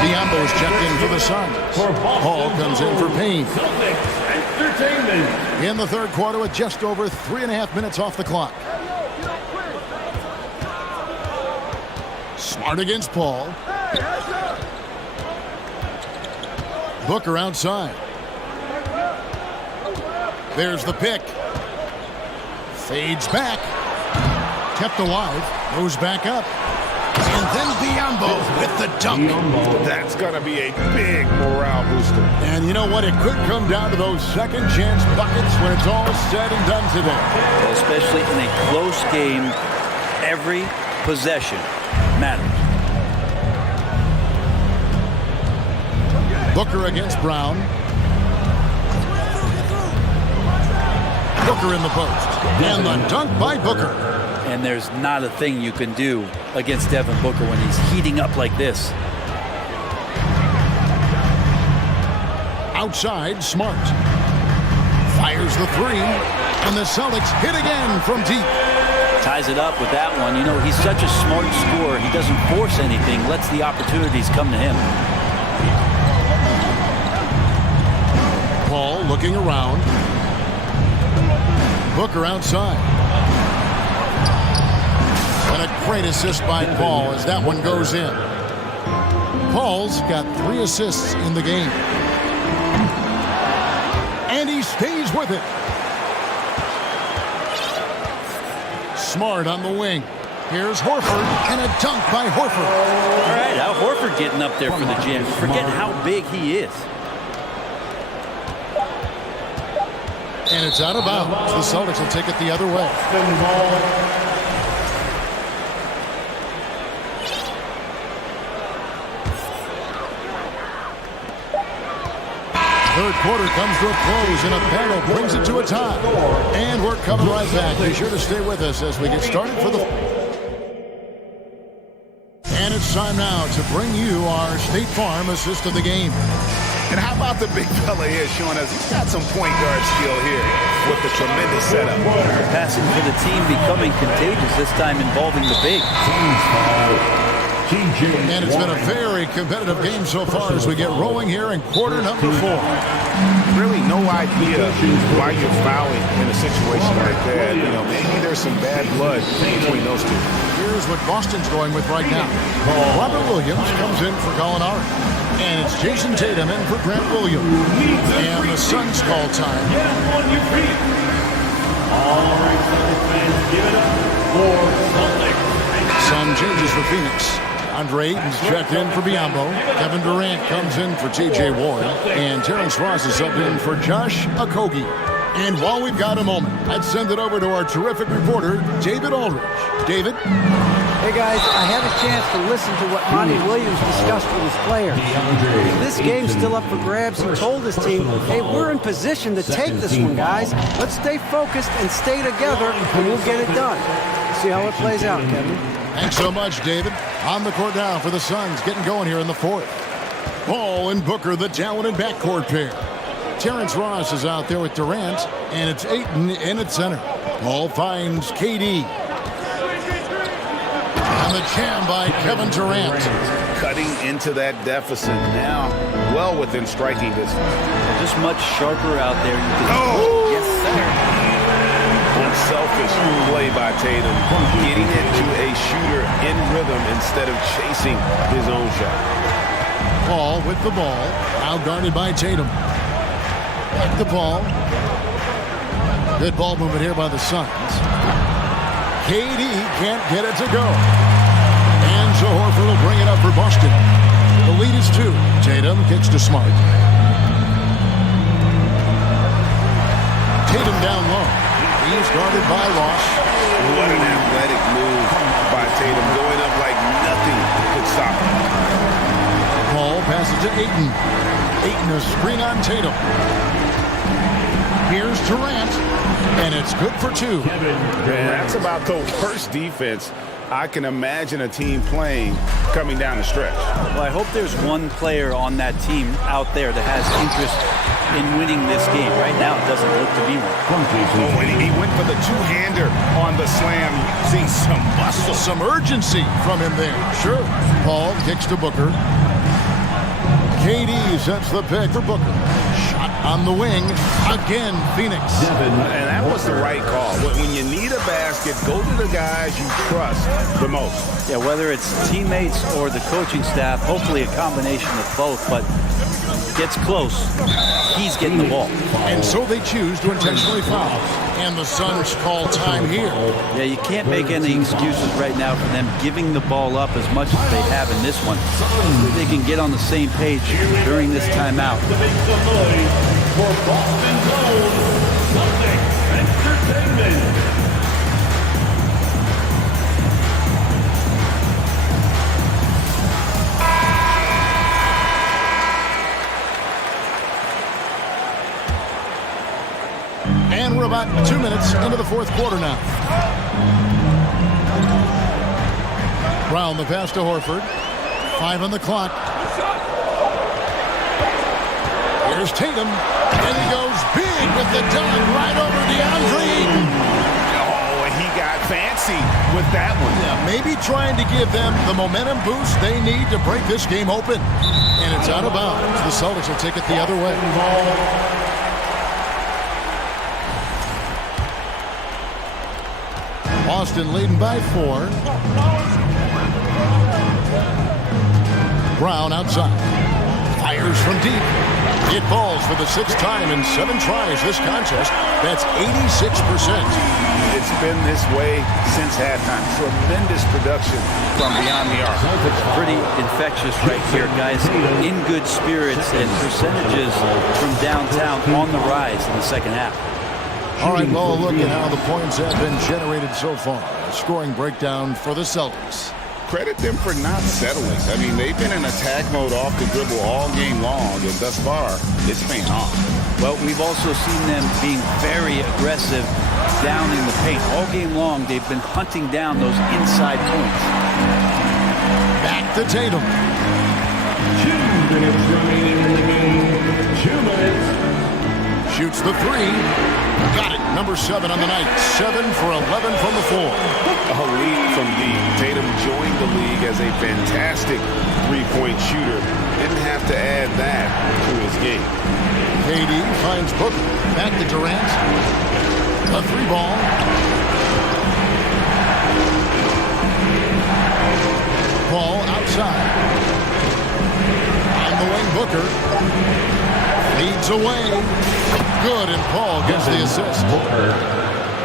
Biombo is checked in for the Suns. Hall comes in for Payne. Celtics Entertainment. In the third quarter with just over 3.5 minutes off the clock. Smart against Paul. Booker outside. There's the pick. Fades back. Kept alive. Goes back up. And then Biombo with the dunk. That's going to be a big morale booster. And you know what? It could come down to those second chance buckets when it's all said and done today. Well, especially in a close game, every possession matters. Booker against Brown. Booker in the post. And the dunk by Booker. And there's not a thing you can do against Devin Booker when he's heating up like this. Outside, Smart. Fires the three. And the Celtics hit again from deep. Ties it up with that one. You know, he's such a smart scorer. He doesn't force anything, lets the opportunities come to him. Paul looking around. Booker outside. And a great assist by Paul as that one goes in. Paul's got 3 assists in the game. And he stays with it. Smart on the wing. Here's Horford, and a dunk by Horford. All right, now Horford getting up there for the jam. Forget how big he is. And it's out of bounds. The Celtics will take it the other way. Third quarter comes to a close, and a battle brings it to a tie. And we're coming right back. Be sure to stay with us as we get started for the... And it's time now to bring you our State Farm assist of the game. And how about the big fella here showing us he's got some point guard skill here with the tremendous setup. Passing for the team becoming contagious, this time involving the big. And it's been a very competitive game so far as we get rolling here in quarter number 4. Really no idea why you're fouling in a situation like that. You know, maybe there's some bad blood between those two. Here's what Boston's going with right now. Robert Williams comes in for Gallinari. And it's Jason Tatum in for Grant Williams. And the Suns call time. All right, Celtics fans, give it up for Celtics. Some changes for Phoenix. Andre Ayton's checked in for Biombo. Kevin Durant comes in for T.J. Ward. And Terrence Ross is subbed in for Josh Okogie. And while we've got a moment, let's send it over to our terrific reporter, David Aldridge. David? Hey guys, I had a chance to listen to what Monty Williams discussed with his players. This game's still up for grabs. He told his team, hey, we're in position to take this one, guys. Let's stay focused and stay together, and we'll get it done. See how it plays out, Kevin. Thanks so much, David. On the court now for the Suns, getting going here in the fourth. Paul and Booker, the talented backcourt pair. Terrence Ross is out there with Durant, and it's Ayton in at center. Paul finds KD. And the jam by Kevin Durant. cutting into that deficit now, well within striking distance. Just much sharper out there. Oh! Yes, sir. Unselfish play by Tatum, getting it to a shooter in rhythm instead of chasing his own shot. Paul with the ball, now guarded by Tatum. Back the ball. Good ball movement here by the Suns. KD can't get it to go. And so Horford will bring it up for Boston. The lead is 2. Tatum kicks to Smart. Tatum down low. He's guarded by Ross. What an athletic move by Tatum, going up like nothing could stop him. Paul passes to Ayton. Ayton a screen on Tatum. Here's Durant, and it's good for 2. Man, that's about the worst defense I can imagine a team playing coming down the stretch. Well, I hope there's one player on that team out there that has interest in winning this game. Right now, it doesn't look to be one. Oh, and he went for the two-hander on the slam, using some muscle. Some urgency from him there. Sure. Paul kicks to Booker. KD sets the pick for Booker. Shot on the wing. Again, Phoenix. And that was the right call. When you need a basket, go to the guys you trust the most. Yeah, whether it's teammates or the coaching staff, hopefully a combination of both, but gets close, he's getting the ball. And so they choose to intentionally foul. And the Suns call time here. Yeah, you can't make any excuses right now for them giving the ball up as much as they have in this one. They can get on the same page during this timeout. For Boston Gold, Celtics Entertainment. And we're about 2 minutes into the fourth quarter now. Brown the pass to Horford. 5 on the clock. Here's Tatum. And he goes big with the dunk right over DeAndre Ayton. Oh, and he got fancy with that one. Yeah, maybe trying to give them the momentum boost they need to break this game open. And it's out of bounds. The Celtics will take it the other way. Boston leading by 4. Brown outside. Fires from deep. It falls for the 6th time in 7 tries this contest. That's 86%. It's been this way since halftime. Tremendous production from beyond the arc. It's pretty infectious right here, guys. In good spirits and percentages from downtown on the rise in the second half. All right, well, a look at how the points have been generated so far. A scoring breakdown for the Celtics. Credit them for not settling. I mean, they've been in attack mode off the dribble all game long, and thus far, it's paying off. Well, we've also seen them being very aggressive down in the paint. All game long, they've been hunting down those inside points. Back to Tatum. 2 minutes remaining in the game. 2 minutes. Shoots the 3. Got it. Number 7 on the night. 7 for 11 from the floor. A lead from deep. Tatum joined the league as a fantastic three-point shooter. Didn't have to add that to his game. KD finds Booker. Back to Durant. A 3-ball. Ball outside. On the wing, Booker. Leads away. Good, and Paul gets the assist.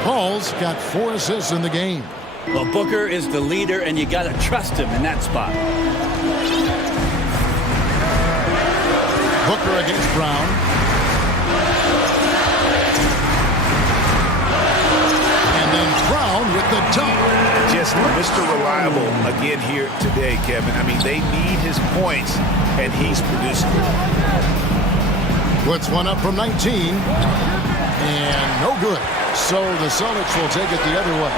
Paul's got 4 assists in the game. Well, Booker is the leader, and you got to trust him in that spot. Booker against Brown. And then Brown with the dunk. Just Mr. Reliable again here today, Kevin. I mean, they need his points, and he's producing. Puts one up from 19. And no good. So the Celtics will take it the other way.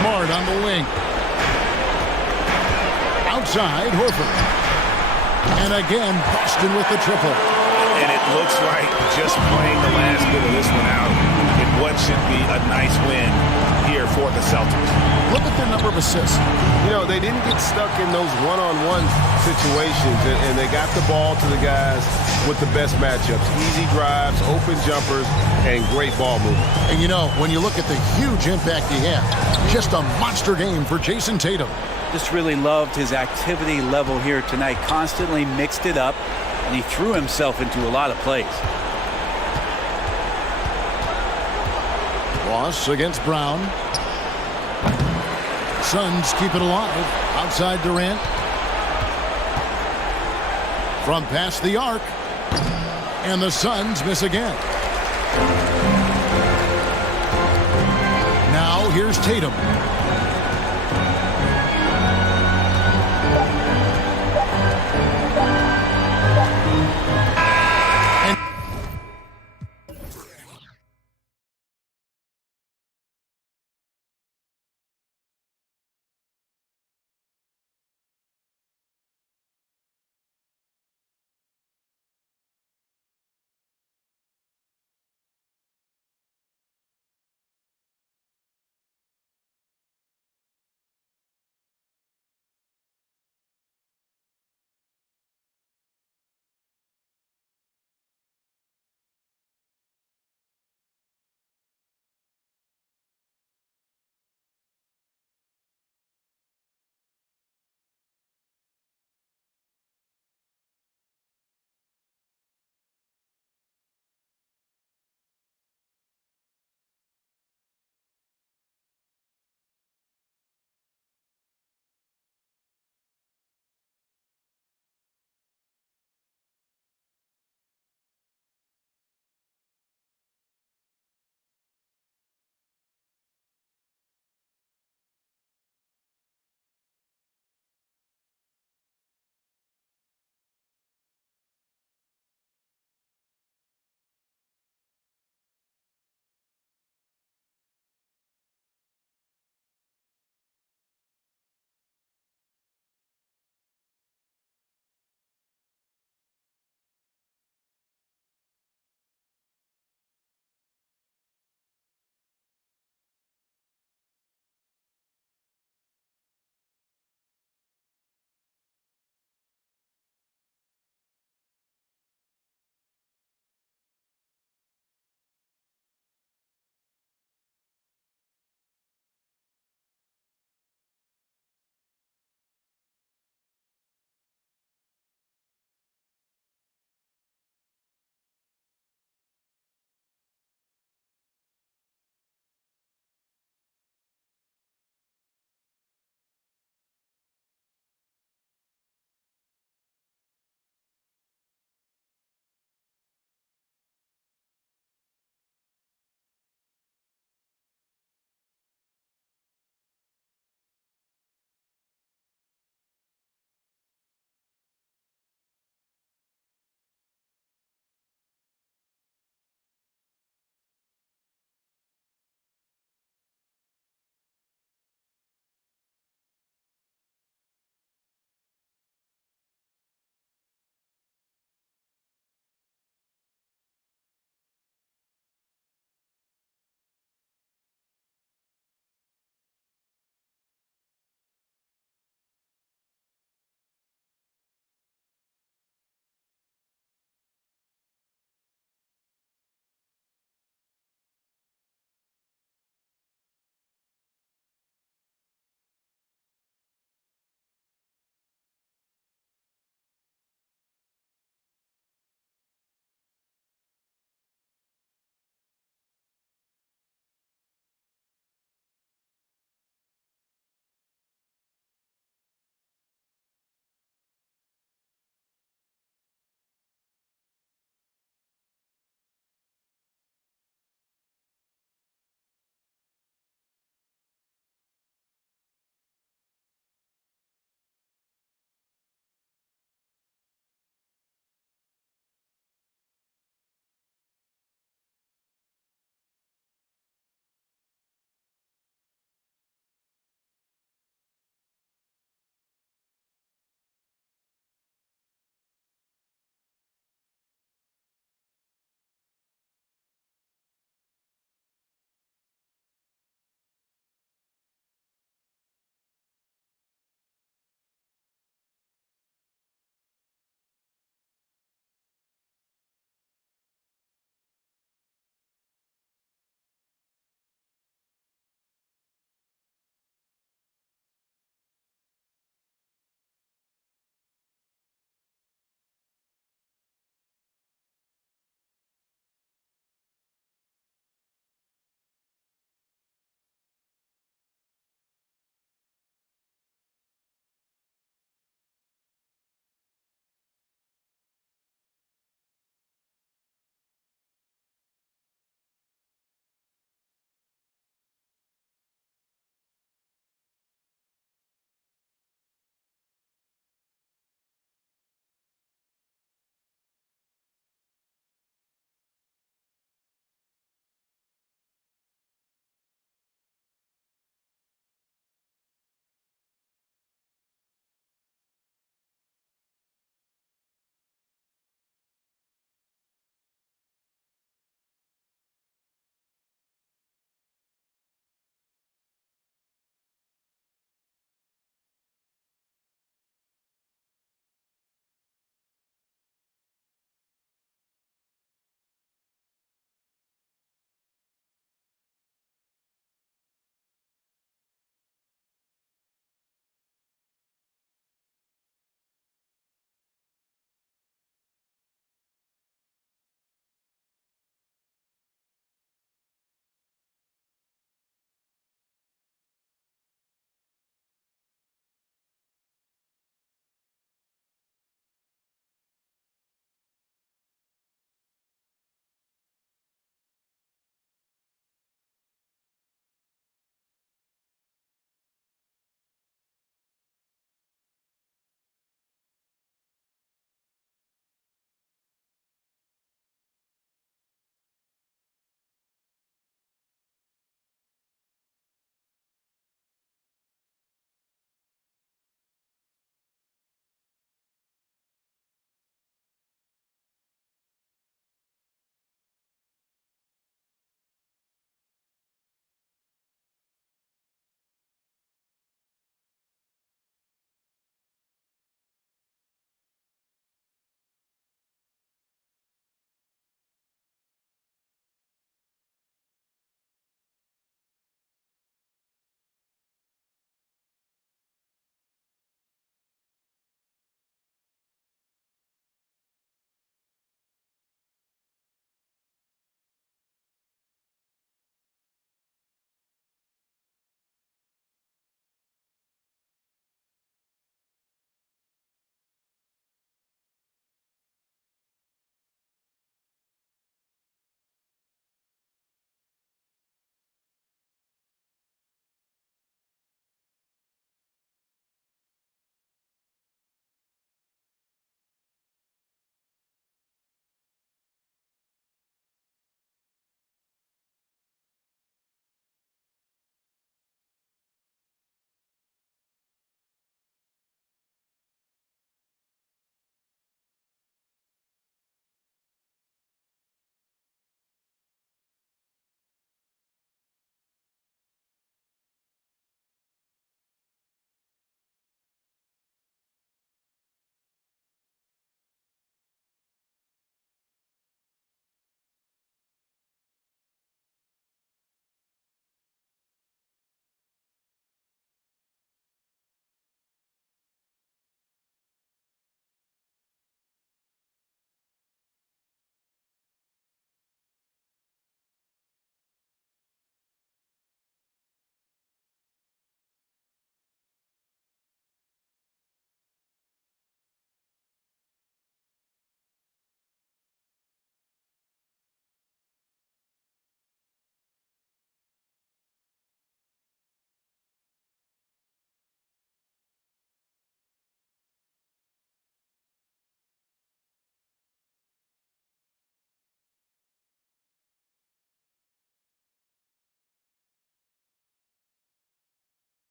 Smart on the wing. Outside, Horford. And again, Boston with the triple. And it looks like just playing the last bit of this one out in what should be a nice win here for the Celtics. Look at their number of assists. You know, they didn't get stuck in those one-on-one situations, and they got the ball to the guys with the best matchups. Easy drives, open jumpers, and great ball movement. And you know, when you look at the huge impact he had, just a monster game for Jason Tatum. Just really loved his activity level here tonight. Constantly mixed it up, and he threw himself into a lot of plays. Ross against Brown. Suns keep it alive. Outside Durant. From past the arc. And the Suns miss again. Now here's Tatum.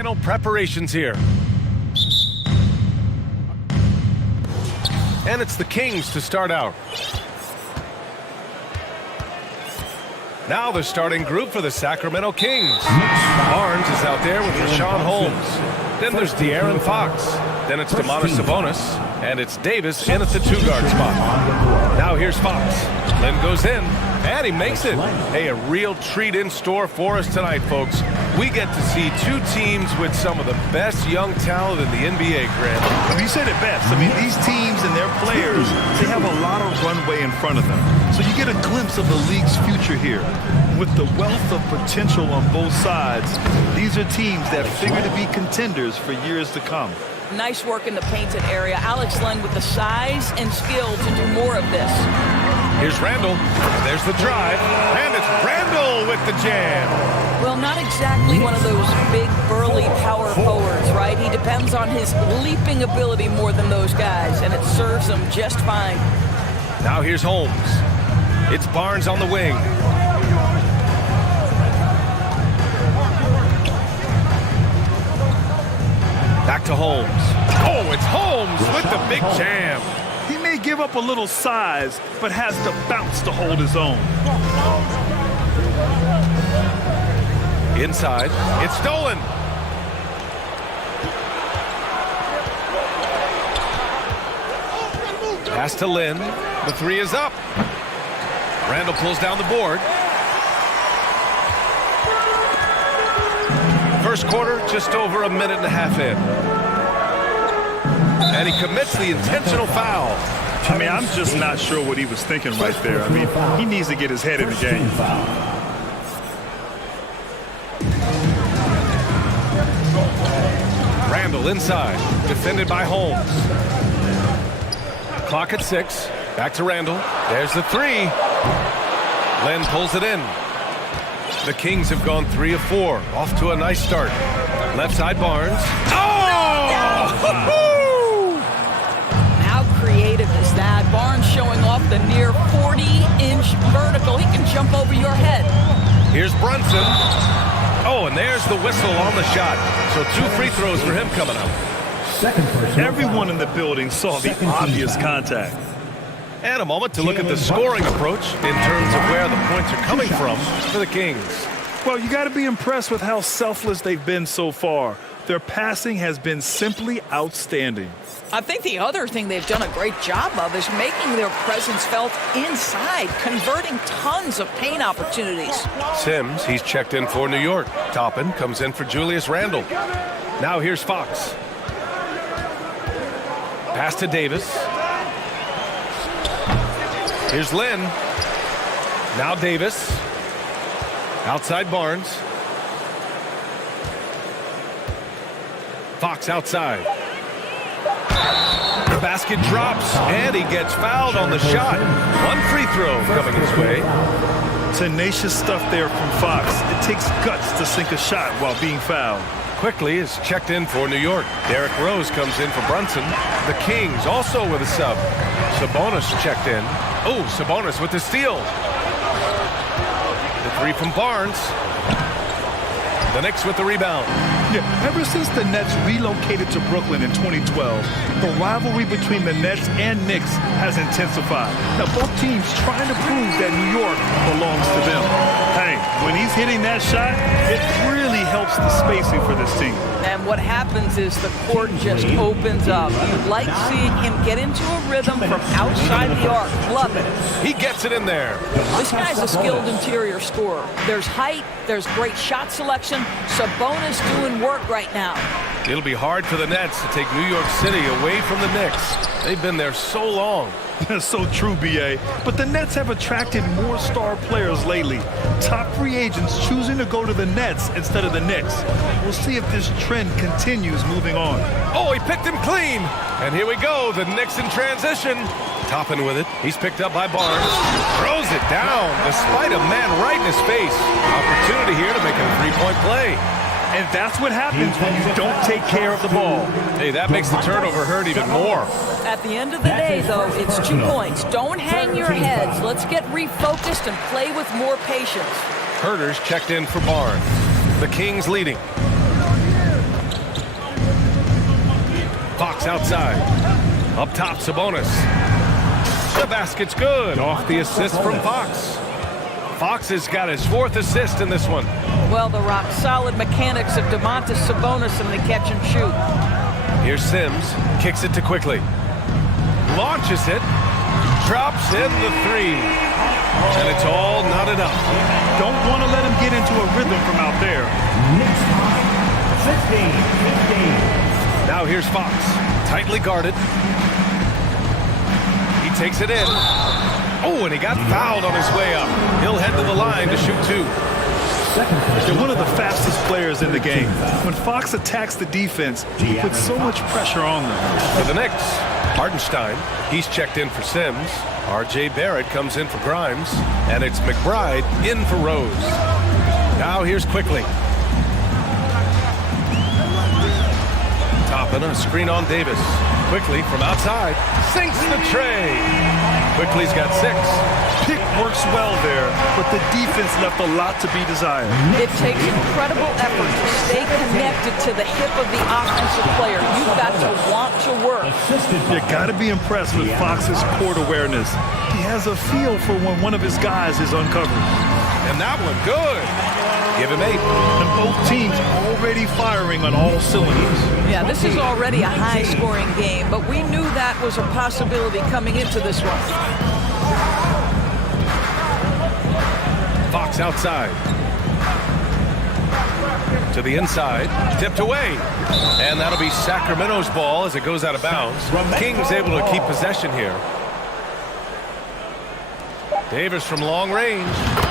Final preparations here. And it's the Kings to start out. Now the starting group for the Sacramento Kings. Barnes is out there with Rashawn Holmes. Then there's De'Aaron Fox. Then it's Domantas Sabonis. And it's Davis in at the two-guard spot. Now here's Fox. Lynn goes in, and he makes it. Hey, a real treat in store for us tonight, folks. We get to see two teams with some of the best young talent in the NBA, Grant. Well, you said it best. I mean, these teams and their players, they have a lot of runway in front of them. So you get a glimpse of the league's future here. With the wealth of potential on both sides, these are teams that figure to be contenders for years to come. Nice work in the painted area. Alex Len with the size and skill to do more of this. Here's Randall. There's the drive. And it's Randall with the jam. Well, not exactly one of those big, burly power forwards, right? He depends on his leaping ability more than those guys, and it serves him just fine. Now here's Holmes. It's Barnes on the wing. Back to Holmes. Oh, it's Holmes with the big jam. He may give up a little size, but has the bounce to hold his own. Inside, it's stolen. Pass to Lynn. The three is up. Randall pulls down the board. First quarter, just over a minute and a half in. And he commits the intentional foul. I mean, I'm just not sure what he was thinking right there. I mean, he needs to get his head in the game. Randall inside, defended by Holmes. Clock at 6. Back to Randall. There's the three. Len pulls it in. The Kings have gone 3 of 4. Off to a nice start. Left side Barnes. Oh! How creative is that? Barnes showing off the near 40-inch vertical. He can jump over your head. Here's Brunson. Oh, and there's the whistle on the shot. So 2 free throws for him coming up. Everyone in the building saw the obvious contact. And a moment to look at the scoring approach in terms of where the points are coming from for the Kings. Well, you got to be impressed with how selfless they've been so far. Their passing has been simply outstanding. I think the other thing they've done a great job of is making their presence felt inside, converting tons of paint opportunities. Sims, he's checked in for New York. Toppin comes in for Julius Randle. Now here's Fox. Pass to Davis. Here's Lynn. Now Davis. Outside Barnes. Fox outside. The basket drops, and he gets fouled on the shot. 1 free throw coming his way. Tenacious stuff there from Fox. It takes guts to sink a shot while being fouled. Quickly is checked in for New York. Derrick Rose comes in for Brunson. The Kings also with a sub. Sabonis checked in. Oh, Sabonis with the steal. The three from Barnes. The Knicks with the rebound. Yeah, ever since the Nets relocated to Brooklyn in 2012, the rivalry between the Nets and Knicks has intensified. Now, both teams trying to prove that New York belongs to them. Hey, when he's hitting that shot, it really helps the spacing for this team. And what happens is the court just opens up. You like seeing him get into a rhythm from outside the arc. Love it. He gets it in there. This guy's a skilled interior scorer. There's height, there's great shot selection. Sabonis doing work right now. It'll be hard for the Nets to take New York City away from the Knicks. They've been there so long. That's so true, B.A. But the Nets have attracted more star players lately. Top free agents choosing to go to the Nets instead of the Knicks. We'll see if this trend continues moving on. Oh, he picked him clean. And here we go, the Knicks in transition. Toppin with it. He's picked up by Barnes. Throws it down despite a man right in his face. Opportunity here to make it a three-point play. And that's what happens when you don't take care of the ball. Hey, that makes the turnover hurt even more. At the end of the day, though, it's 2 points. Don't hang your heads. Let's get refocused and play with more patience. Herter's checked in for Barnes. The Kings leading. Fox outside. Up top, Sabonis. The basket's good. Off the assist from Fox. Fox has got his 4th assist in this one. Well, the rock-solid mechanics of Domantas Sabonis in the catch and shoot. Here's Sims. Kicks it to Quickly. Launches it. Drops in the 3. And it's all not enough. Don't want to let him get into a rhythm from out there. Next time, 15. Now here's Fox. Tightly guarded. He takes it in. Oh, and he got fouled on his way up. He'll head to the line to shoot 2. They're one of the fastest players in the game. When Fox attacks the defense, he puts so much pressure on them. For the Knicks, Hardenstein. He's checked in for Sims. R.J. Barrett comes in for Grimes. And it's McBride in for Rose. Now here's Quickly. Toppin, a screen on Davis. Quickly from outside. Sinks the tray. Quickly's got 6. Pick works well there, but the defense left a lot to be desired. It takes incredible effort to stay connected to the hip of the offensive player. You've got to want to work. You got to be impressed with Fox's court awareness. He has a feel for when one of his guys is uncovered. And that one, good. Give him 8. And both teams already firing on all cylinders. Yeah, this is already a high-scoring game, but we knew that was a possibility coming into this one. Fox outside. To the inside. Tipped away. And that'll be Sacramento's ball as it goes out of bounds. Kings able to keep possession here. Davis from long range.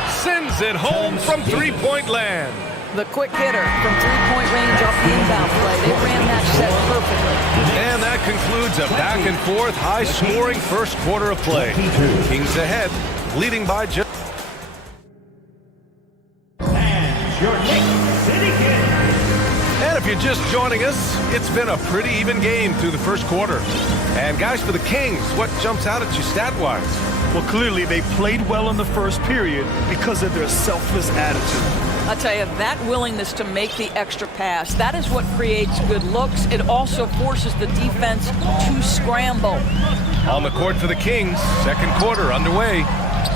Sends it home from three-point land. The quick hitter from three-point range off the inbound play. They ran that set perfectly. And that concludes a back-and-forth, high-scoring first quarter of play. Kings ahead, leading by just... And if you're just joining us, it's been a pretty even game through the first quarter. And guys, for the Kings, what jumps out at you stat-wise? Well, clearly they played well in the first period because of their selfless attitude. I'll tell you, that willingness to make the extra pass, that is what creates good looks. It also forces the defense to scramble. On the court for the Kings, second quarter underway.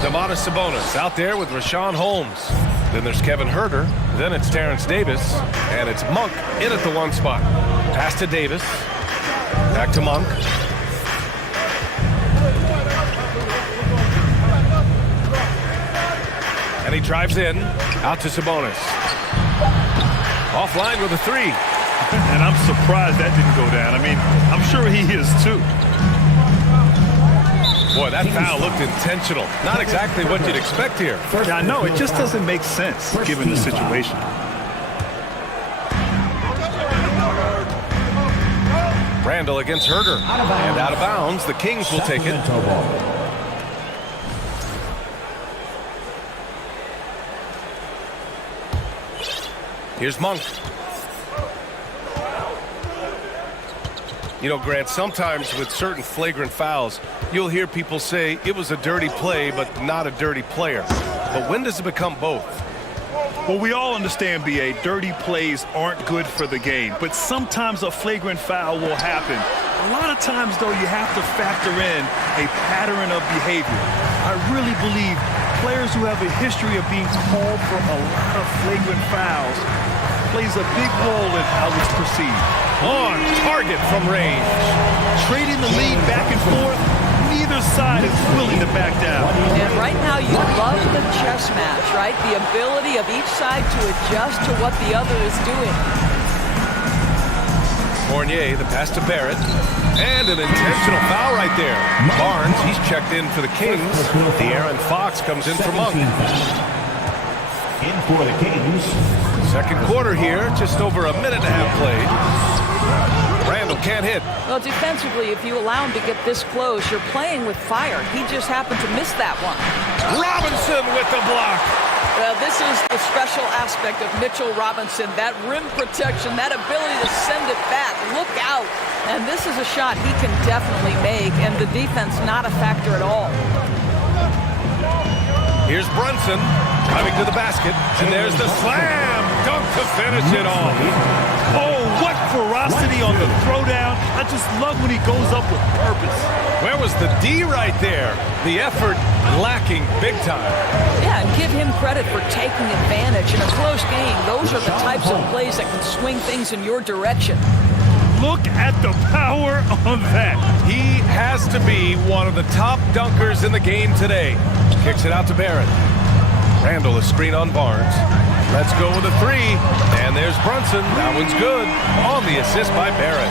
Domantas Sabonis out there with Rashawn Holmes. Then there's Kevin Huerter. Then it's Terrence Davis. And it's Monk in at the 1 spot. Pass to Davis. Back to Monk. And he drives in. Out to Sabonis. Offline with a 3. And I'm surprised that didn't go down. I mean, I'm sure he is too. Boy, that foul looked intentional. Not exactly what you'd expect here. Yeah, I know. It just doesn't make sense given the situation. Randall against Huerter. And out of bounds. The Kings will take it. Here's Monk. You know, Grant, sometimes with certain flagrant fouls, you'll hear people say it was a dirty play, but not a dirty player. But when does it become both? Well, we all understand, B.A., dirty plays aren't good for the game, but sometimes a flagrant foul will happen. A lot of times, though, you have to factor in a pattern of behavior. I really believe players who have a history of being called for a lot of flagrant fouls plays a big role in how it's perceived. On target from range. Trading the lead back and forth, neither side is willing to back down. And right now you love the chess match, right? The ability of each side to adjust to what the other is doing. Fournier, the pass to Barrett. And an intentional foul right there. Barnes, he's checked in for the Kings. De'Aaron Fox comes in for Monk. In for the Kings. Second quarter here, just over a minute and a half played. Randall can't hit. Well, defensively, if you allow him to get this close, you're playing with fire. He just happened to miss that one. Robinson with the block. Well, this is the special aspect of Mitchell Robinson. That rim protection, that ability to send it back. Look out. And this is a shot he can definitely make, and the defense not a factor at all. Here's Brunson driving to the basket, and there's the slam. dunk to finish it off. Oh, what ferocity on the throwdown. I just love when he goes up with purpose. Where was the D right there? The effort lacking big time. Yeah, and give him credit for taking advantage. In a close game, those are the types of plays that can swing things in your direction. Look at the power on that. He has to be one of the top dunkers in the game today. Kicks it out to Barrett. Randall is screen on Barnes. Let's go with a three. And there's Brunson. That one's good. On the assist by Barrett.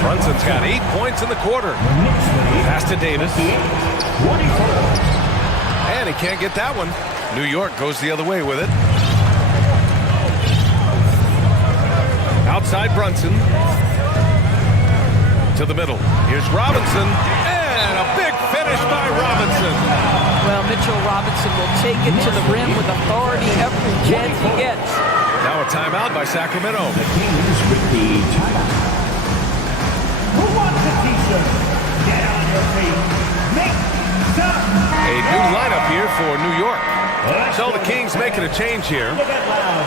Brunson's got 8 points in the quarter. Pass to Davis. And he can't get that one. New York goes the other way with it. Outside Brunson. To the middle. Here's Robinson. And a big finish by Robinson. Well, Mitchell Robinson will take it to the rim with authority every chance he gets. Now a timeout by Sacramento. The teams with the timeout. Who wants a t-shirt? Get on your feet. Make some. A new lineup here for New York. So the Kings making a change here.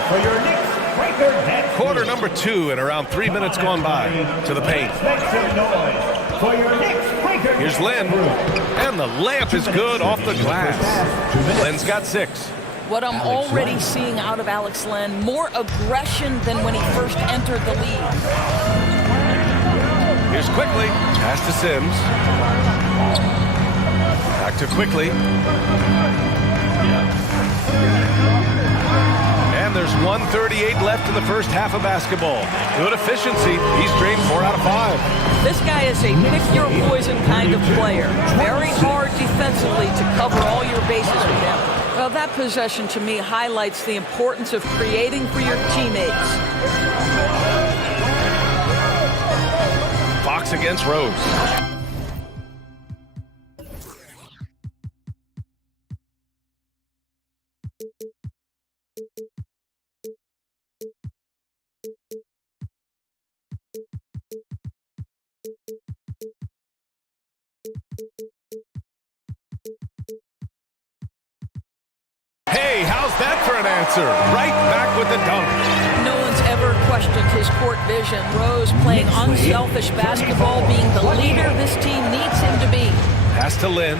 For your Knicks breaker next. Quarter number 2 and around 3 minutes gone by to the paint. Make some noise for your Knicks breaker. Here's Lynn. And the layup is good off the glass. Lynn's got 6. What I'm already seeing out of Alex Len, more aggression than when he first entered the league. Here's Quickly. Pass to Sims. Back to Quickly. And there's 1:38 left in the first half of basketball. Good efficiency. He's drained 4 out of 5. This guy is a pick-your-poison kind of player. Very hard defensively to cover all your bases with him. Well, that possession to me highlights the importance of creating for your teammates. Fox against Rose. Hey, how's that for an answer? Right back with the dunk. No one's ever questioned his court vision. Rose playing unselfish basketball, being the leader this team needs him to be. Pass to Lynn.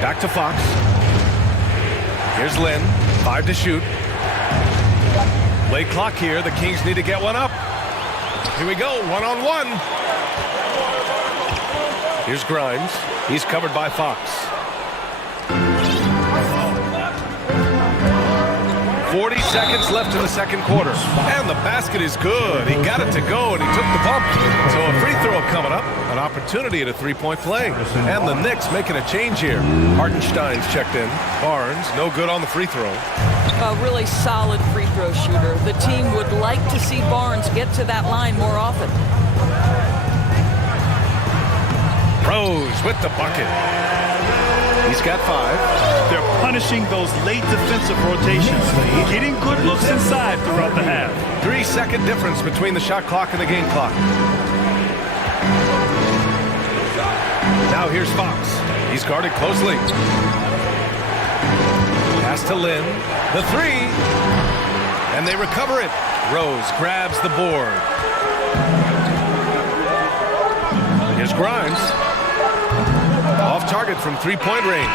Back to Fox. Here's Lynn. 5 to shoot. Late clock here. The Kings need to get one up. Here we go. 1-on-1. Here's Grimes. He's covered by Fox. 40 seconds left in the second quarter. And the basket is good. He got it to go, and he took the bump. So a free throw coming up. An opportunity at a three-point play. And the Knicks making a change here. Hartenstein's checked in. Barnes, no good on the free throw. A really solid free throw shooter. The team would like to see Barnes get to that line more often. Rose with the bucket. He's got 5. They're punishing those late defensive rotations, getting good looks inside throughout the half. 3-second difference between the shot clock and the game clock. Now here's Fox. He's guarded closely. Pass to Lynn. The 3. And they recover it. Rose grabs the board. Here's Grimes. Off target from three-point range.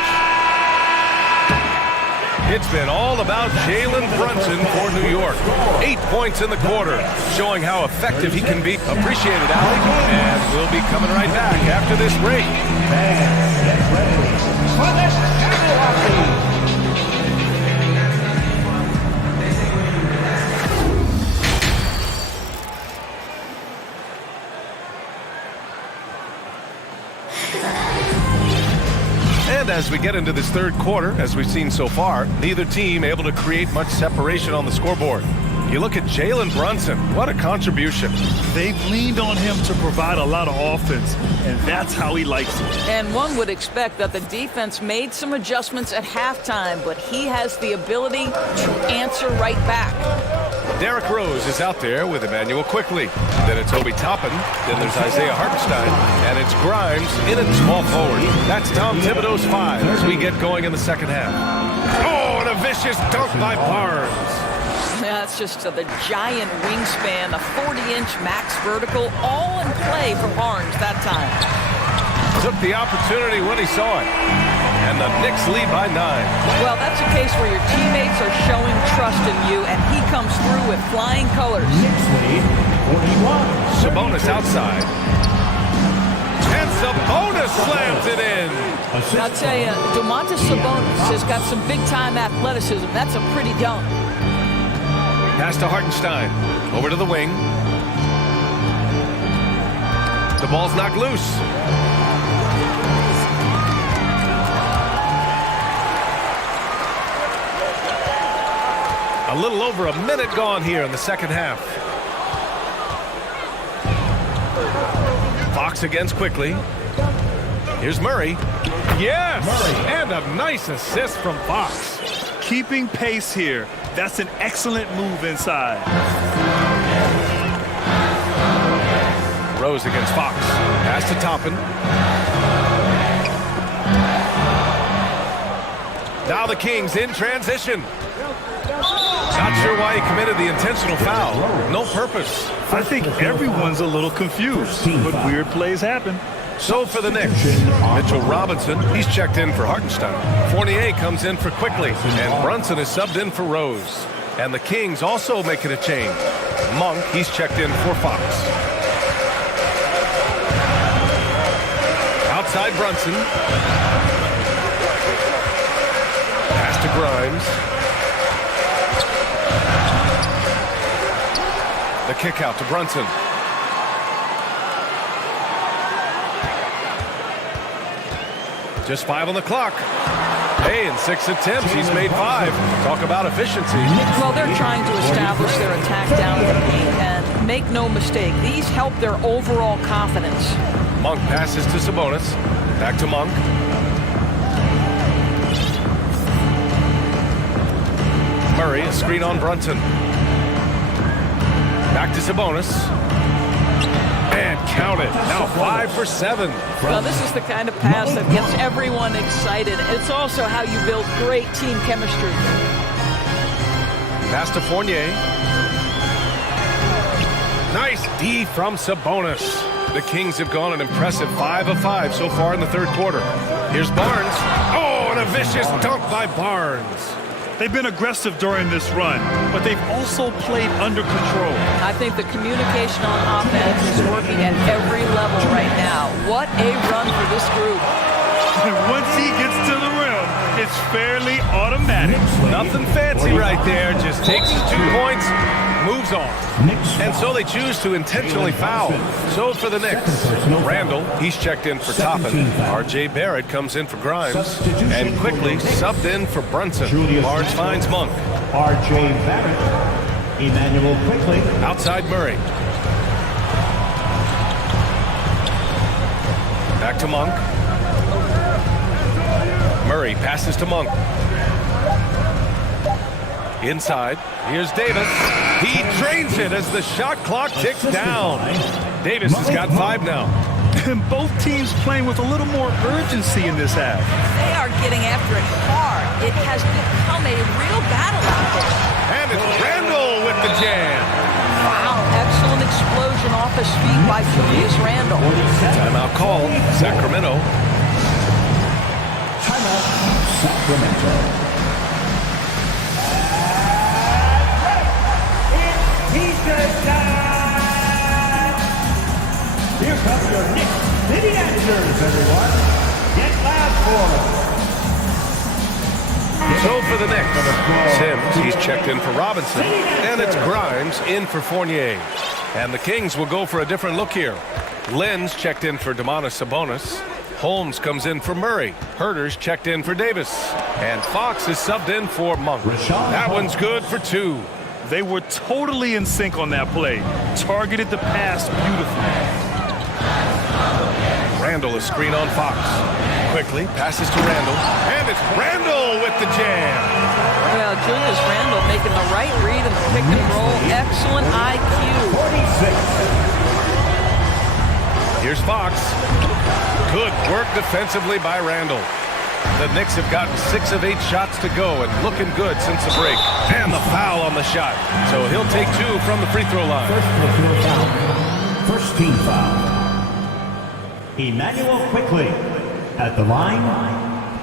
It's been all about Jalen Brunson for New York. 8 points in the quarter, showing how effective he can be. Appreciate it, Allie. And we'll be coming right back after this break. And as we get into this third quarter, as we've seen so far, neither team able to create much separation on the scoreboard. You look at Jalen Brunson, what a contribution. They've leaned on him to provide a lot of offense, and that's how he likes it. And one would expect that the defense made some adjustments at halftime, but he has the ability to answer right back. Derrick Rose is out there with Emmanuel Quickly. Then it's Obi Toppin. Then there's Isaiah Hartenstein. And it's Grimes in at small forward. That's Tom Thibodeau's 5 as we get going in the second half. Oh, and a vicious dunk by Barnes. That's just the giant wingspan, a 40-inch max vertical, all in play for Barnes that time. Took the opportunity when he saw it. And the Knicks lead by 9. Well, that's a case where your teammates are showing trust in you, and he comes through with flying colors. Knicks lead 41. Sabonis outside. And Sabonis slams it in. I'll tell you, Domantas Sabonis has got some big-time athleticism. That's a pretty dunk. Pass to Hartenstein. Over to the wing. The ball's knocked loose. A little over a minute gone here in the second half. Fox against Quickly. Here's Murray. Yes! And a nice assist from Fox. Keeping pace here. That's an excellent move inside. Rose against Fox. Pass to Toppin. Now the Kings in transition. Not sure why he committed the intentional foul. No purpose. I think everyone's a little confused, but weird plays happen. So for the Knicks, Mitchell Robinson, he's checked in for Hartenstein. Fournier comes in for Quickly, and Brunson is subbed in for Rose. And the Kings also making a change. Monk, he's checked in for Fox. Outside Brunson. Pass to Grimes. The kick out to Brunson. Just 5 on the clock. Hey, in 6 attempts, he's made 5. Talk about efficiency. Well, they're trying to establish their attack down in the paint, and make no mistake, these help their overall confidence. Monk passes to Sabonis. Back to Monk. Murray, a screen on Brunson. Back to Sabonis. And count it. Now 5 for 7. Well, this is the kind of pass that gets everyone excited. It's also how you build great team chemistry. Pass to Fournier. Nice D from Sabonis. The Kings have gone an impressive 5 of 5 so far in the third quarter. Here's Barnes. Oh, and a vicious dunk by Barnes. They've been aggressive during this run, but they've also played under control. I think the communication on offense is working at every level right now. What a run for this group. And once he gets to the rim, it's fairly automatic. Nothing fancy right there. Just takes his 2 points, moves on. And so they choose to intentionally foul. So for the Knicks, Randall, he's checked in for Toppin. R.J. Barrett comes in for Grimes. And Quickly subbed in for Brunson. Barnes finds Monk. R.J. Barrett. Emmanuel Quickly. Outside Murray. Back to Monk. Murray passes to Monk. Inside, here's Davis. He drains it as the shot clock ticks down. Davis has got 5 now. And both teams playing with a little more urgency in this half. They are getting after it hard. It has become a real battle out there. And it's Randall with the jam. Wow, excellent explosion off his feet by Julius Randall. Timeout call, Sacramento. Timeout, Sacramento. T-shirt time! Here come your Knicks City answers, everyone. Get loud for them. So for the Knicks, Sims, he's checked in for Robinson, and it's Grimes in for Fournier. And the Kings will go for a different look here. Lenz checked in for Domantas Sabonis. Holmes comes in for Murray. Herter's checked in for Davis. And Fox is subbed in for Monk. That one's good for 2. They were totally in sync on that play. Targeted the pass beautifully. Randall is screen on Fox. Quickly passes to Randall. And it's Randall with the jam. Well, Julius Randall making the right read in the pick and roll. Excellent IQ. 46. Here's Fox. Good work defensively by Randall. The Knicks have gotten 6 of 8 shots to go and looking good since the break. And the foul on the shot. So he'll take 2 from the free throw line. First team foul. Emmanuel quickly at the line.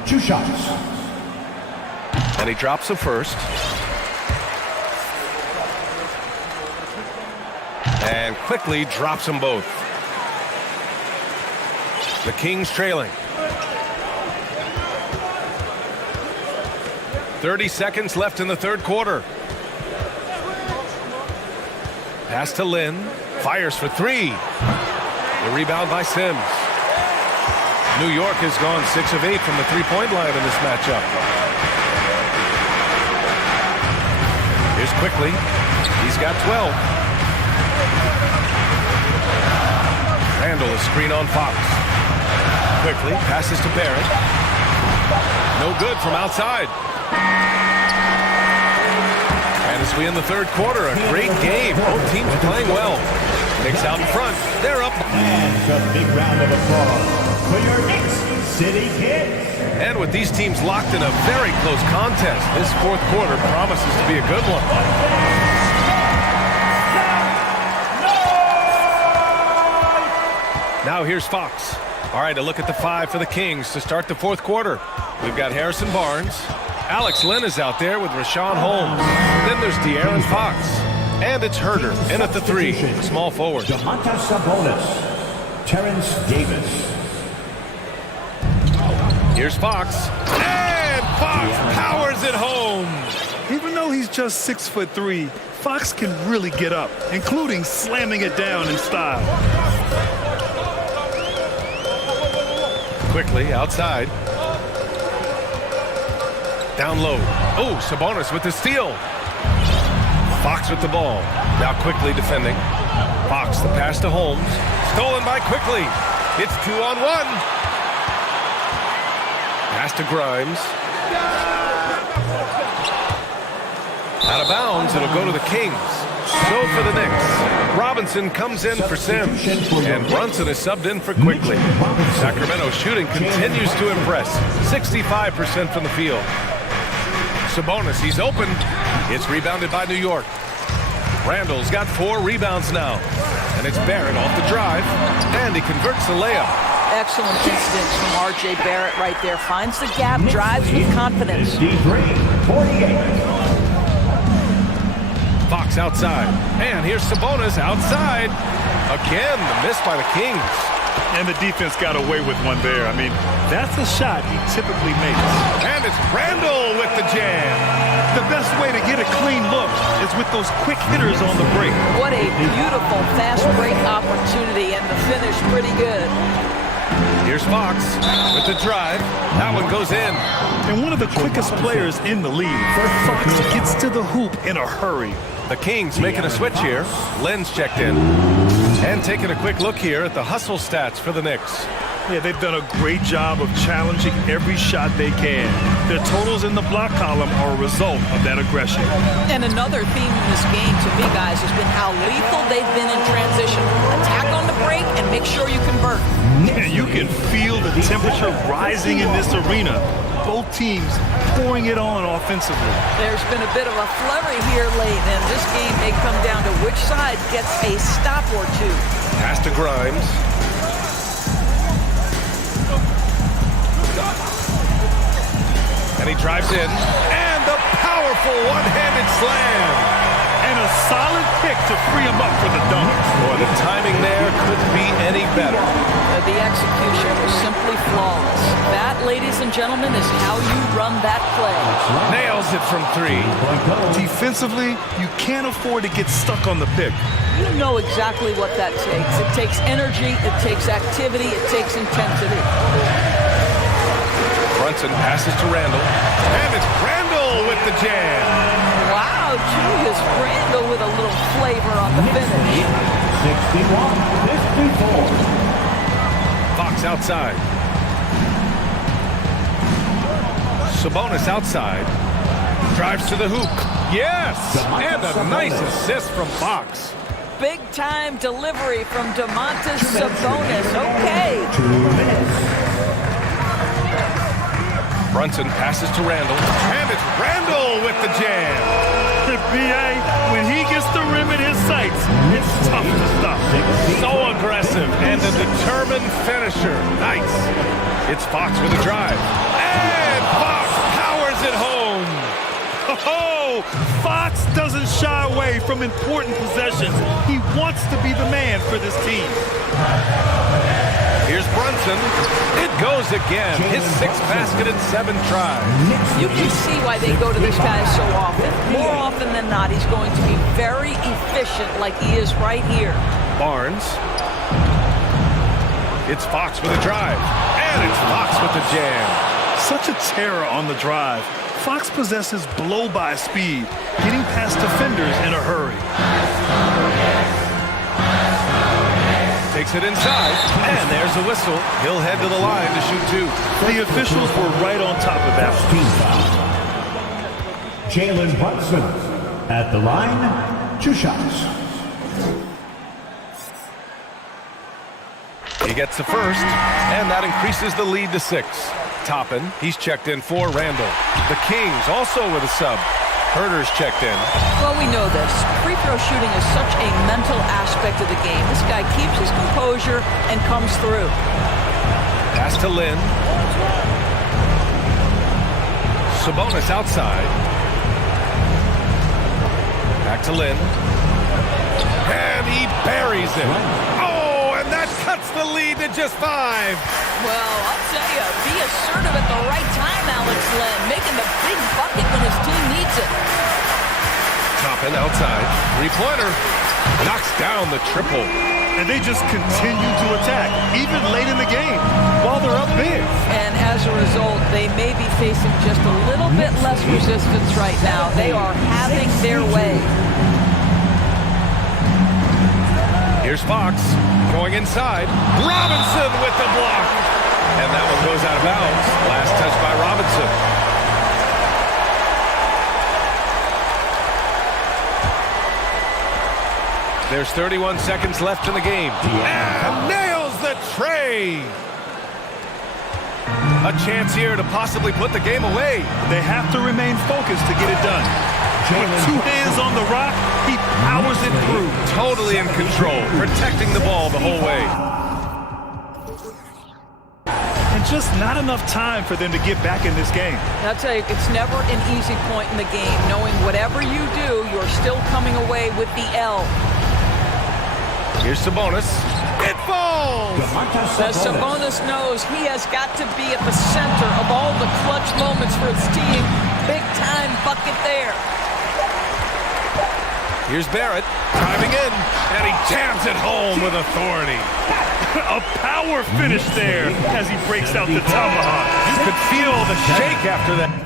2 shots. And he drops the first. And quickly drops them both. The Kings trailing. 30 seconds left in the third quarter. Pass to Lynn. Fires for 3. The rebound by Sims. New York has gone 6 of 8 from the three-point line in this matchup. Here's quickly. He's got 12. Randall is screen on Fox. Quickly passes to Barrett. No good from outside. And as we end the third quarter, a great game. Both teams playing well. Knicks out in front. They're up. And a big round of applause for your Knicks City Kids. And with these teams locked in a very close contest, this fourth quarter promises to be a good one. Now here's Fox. All right, a look at the 5 for the Kings to start the fourth quarter. We've got Harrison Barnes. Alex Lynn is out there with Rashawn Holmes. Then there's De'Aaron Fox. And it's Herder in at the 3, small forward. Domantas Sabonis. Terrence Davis. Here's Fox. And Fox powers it home. Even though he's just 6'3", Fox can really get up, including slamming it down in style. Quickly outside. Down low. Oh, Sabonis with the steal. Fox with the ball. Now quickly defending. Fox the pass to Holmes. Stolen by Quickly. It's 2-on-1. Pass to Grimes. Out of bounds. It'll go to the Kings. So for the Knicks, Robinson comes in for Sims, and Brunson is subbed in for Quickly. Sacramento shooting continues to impress. 65% from the field. Sabonis, he's open. It's rebounded by New York. Randall's got 4 rebounds now. And it's Barrett off the drive, and he converts the layup. Excellent instincts from R.J. Barrett right there. Finds the gap, drives with confidence. 48. Fox outside. And here's Sabonis outside. Again, the miss by the Kings. And the defense got away with one there. I mean, that's a shot he typically makes. And it's Randall with the jam. The best way to get a clean look is with those quick hitters on the break. What a beautiful fast break opportunity, and the finish pretty good. Here's Fox with the drive. That one goes in. And one of the quickest players in the league. Fox gets to the hoop in a hurry. The Kings making a switch here. Lynn's checked in. And taking a quick look here at the hustle stats for the Knicks. Yeah, they've done a great job of challenging every shot they can. Their totals in the block column are a result of that aggression. And another theme in this game, to me, guys, has been how lethal they've been in transition. Attack on the break and make sure you convert. And you can feel the temperature rising in this arena. Both teams pouring it on offensively. There's been a bit of a flurry here late, and this game may come down to which side gets a stop or 2. Pass to Grimes. And he drives in. And the powerful one-handed slam. And a solid pick to free him up for the dunk. Boy, the timing there couldn't be any better. The execution was simply flawless. That, ladies and gentlemen, is how you run that play. Nails it from 3. Defensively, you can't afford to get stuck on the pick. You know exactly what that takes. It takes energy, it takes activity, it takes intensity. Brunson passes to Randall. And it's Randall with the jam. Wow, Julius Randall with a little flavor on the finish. 61-54. Fox outside. Sabonis outside. Drives to the hoop. Yes, and a nice assist from Fox. Big-time delivery from Domantas Sabonis. Okay. Brunson passes to Randall, and it's Randall with the jam. B.A., when he gets the rim in his sights, it's tough to stop. So aggressive and a determined finisher. Nice. It's Fox with a drive. And Fox powers it home. Oh, Fox doesn't shy away from important possessions. He wants to be the man for this team. Here's Brunson. It goes again. His 6th basket in 7 tries. You can see why they go to this guy so often. More often than not, he's going to be very efficient like he is right here. Barnes. It's Fox with a drive. And it's Fox with the jam. Such a terror on the drive. Fox possesses blow-by speed, getting past defenders in a hurry. Takes it inside, and there's a whistle. He'll head to the line to shoot 2. The officials were right on top of that. Jalen Brunson at the line, 2 shots. He gets the first, and that increases the lead to 6. Toppin, he's checked in for Randall. The Kings also with a sub. Herter's checked in. Well, we know this. Free throw shooting is such a mental aspect of the game. This guy keeps his composure and comes through. Pass to Lynn. Sabonis outside. Back to Lynn. And he buries it. Oh, and that cuts the lead to just 5. Well, I'll tell you, be assertive at the right time, Alex Lynn, making the big bucket when his team needs it. Toppin outside. 3-pointer. Knocks down the triple. And they just continue to attack, even late in the game, while they're up big. And as a result, they may be facing just a little bit less resistance right now. They are having their way. Here's Fox going inside. Robinson with the block. And that one goes out of bounds. Last touch by Robinson. There's 31 seconds left in the game. And nails the tray. A chance here to possibly put the game away. They have to remain focused to get it done. With 2 hands on the rock, he powers it through. Totally in control, protecting the ball the whole way. And just not enough time for them to get back in this game. I'll tell you, it's never an easy point in the game, knowing whatever you do, you're still coming away with the L. Here's Sabonis. It falls! As Sabonis knows, he has got to be at the center of all the clutch moments for his team. Big-time bucket there. Here's Barrett, driving in, and he jams it home with authority. A power finish there as he breaks out the tomahawk. You could feel the shake after that.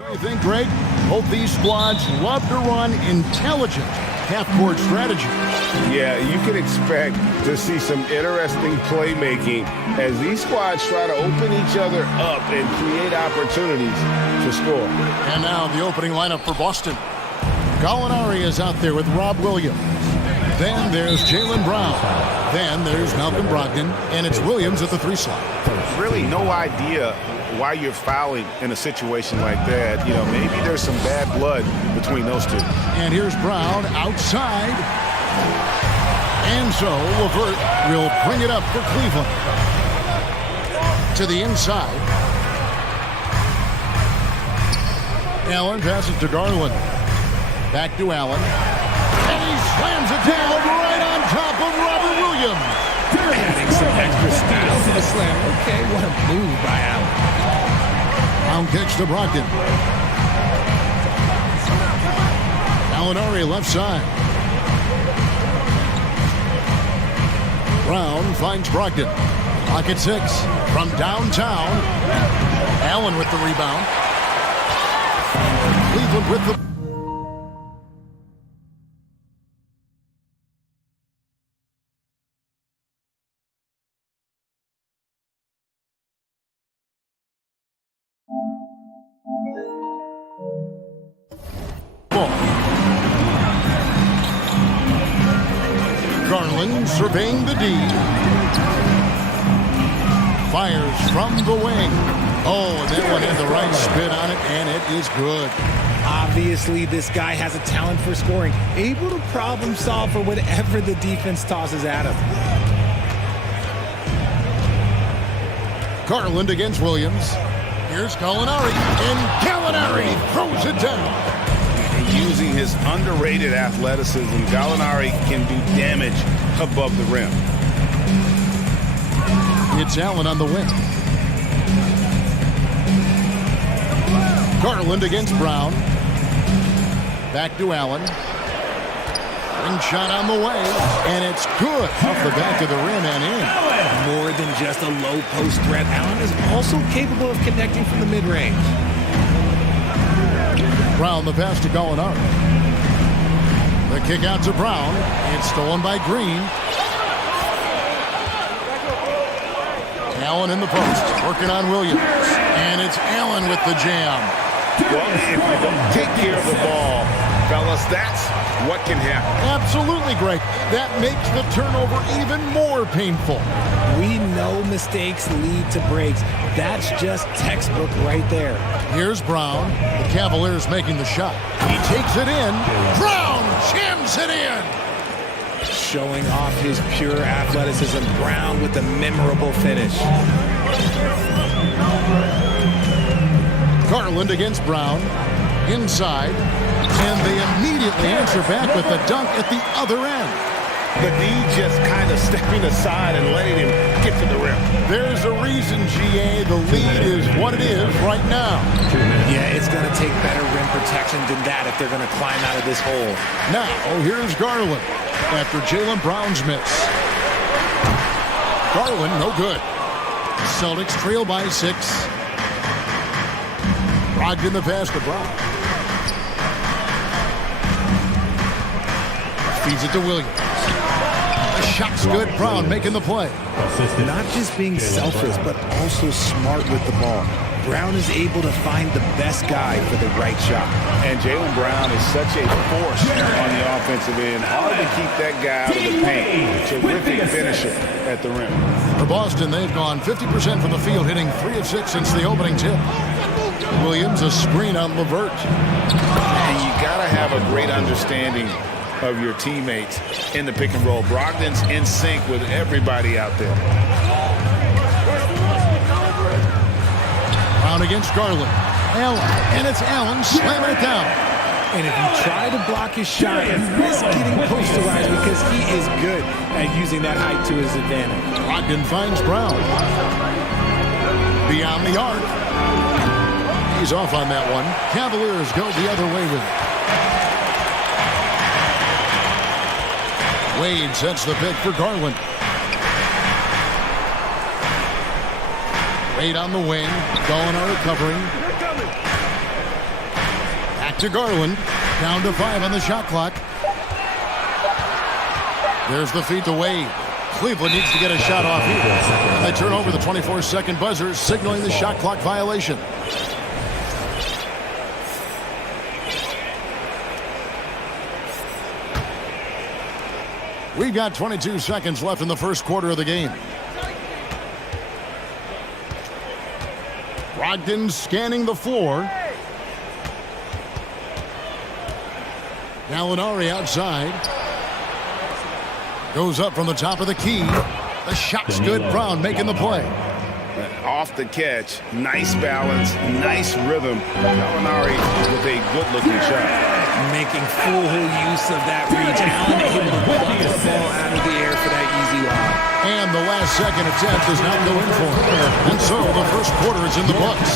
I think, Greg, both these squads love to run intelligent half-court strategy. Yeah, you can expect to see some interesting playmaking as these squads try to open each other up and create opportunities to score. And now the opening lineup for Boston. Gallinari is out there with Rob Williams. Then there's Jaylen Brown. Then there's Malcolm Brogdon, and it's Williams at the 3 slot. Really no idea why you're fouling in a situation like that. You know, maybe there's some bad blood between those two. And here's Brown outside. And so LeVert will bring it up for Cleveland. To the inside. Allen passes to Garland. Back to Allen. And he slams it down right on top of Robert Williams. Adding some extra style to the slam. Okay, what a move by Allen. Brown kicks to Brogdon. Gallinari left side. Brown finds Brogdon. Pocket 6 from downtown. Allen with the rebound. Cleveland with the... Garland surveying the D. Fires from the wing. Oh, and that one had the right spin on it, and it is good. Obviously, this guy has a talent for scoring, able to problem solve for whatever the defense tosses at him. Garland against Williams. Here's Gallinari, and Gallinari throws it down. Using his underrated athleticism, Gallinari can do damage above the rim. It's Allen on the wing. Garland against Brown. Back to Allen. Ring shot on the way, and it's good off the back of the rim and in. More than just a low post threat, Allen is also capable of connecting from the mid-range. Brown the pass to Gallinari. The kick out to Brown. It's stolen by Green. Allen in the post, working on Williams. And it's Allen with the jam. Well, if you don't take care of the ball, fellas, that's what can happen. Absolutely, Greg. That makes the turnover even more painful. We know mistakes lead to breaks. That's just textbook right there. Here's Brown. The Cavaliers making the shot. He takes it in. Brown jams it in. Showing off his pure athleticism. Brown with the memorable finish. Garland against Brown. Inside. And they immediately answer back with the dunk at the other end. But he just kind of stepping aside and letting him get to the rim. There's a reason, GA, the lead is what it is right now. Yeah, it's going to take better rim protection than that if they're going to climb out of this hole. Now, here's Garland after Jaylen Brown's miss. Garland, no good. Celtics trail by 6. Brogdon the pass to Brown. Feeds it to Williams. The shot's good. Brown making the play. Not just being selfless, but also smart with the ball. Brown is able to find the best guy for the right shot. And Jaylen Brown is such a force on the offensive end. Hard to keep that guy out of the paint. Terrific finisher at the rim. For Boston, they've gone 50% from the field, hitting 3 of 6 since the opening tip. Williams, a screen on LeVert. And you got to have a great understanding of your teammates in the pick and roll. Brogdon's in sync with everybody out there. Brown against Garland. Allen, and it's Allen slamming it down. And if you try to block his shot, you risk getting posterized because he is good at using that height to his advantage. Brogdon finds Brown. Beyond the arc. He's off on that one. Cavaliers go the other way with it. Wade sets the pick for Garland. Wade on the wing. Gallinari covering. to Garland. Down to 5 on the shot clock. There's the feed to Wade. Cleveland needs to get a shot off here. And they turn over the 24-second buzzer, signaling the shot clock violation. We've got 22 seconds left in the first quarter of the game. Brogdon scanning the floor. Gallinari outside. Goes up from the top of the key. The shot's good. Brown making the play. Off the catch. Nice balance. Nice rhythm. Gallinari with a good-looking shot. Making full use of that reach. Allen able to bucket the ball out of the air for that easy lob. And the last second attempt does not go in for him. And so the first quarter is in the books.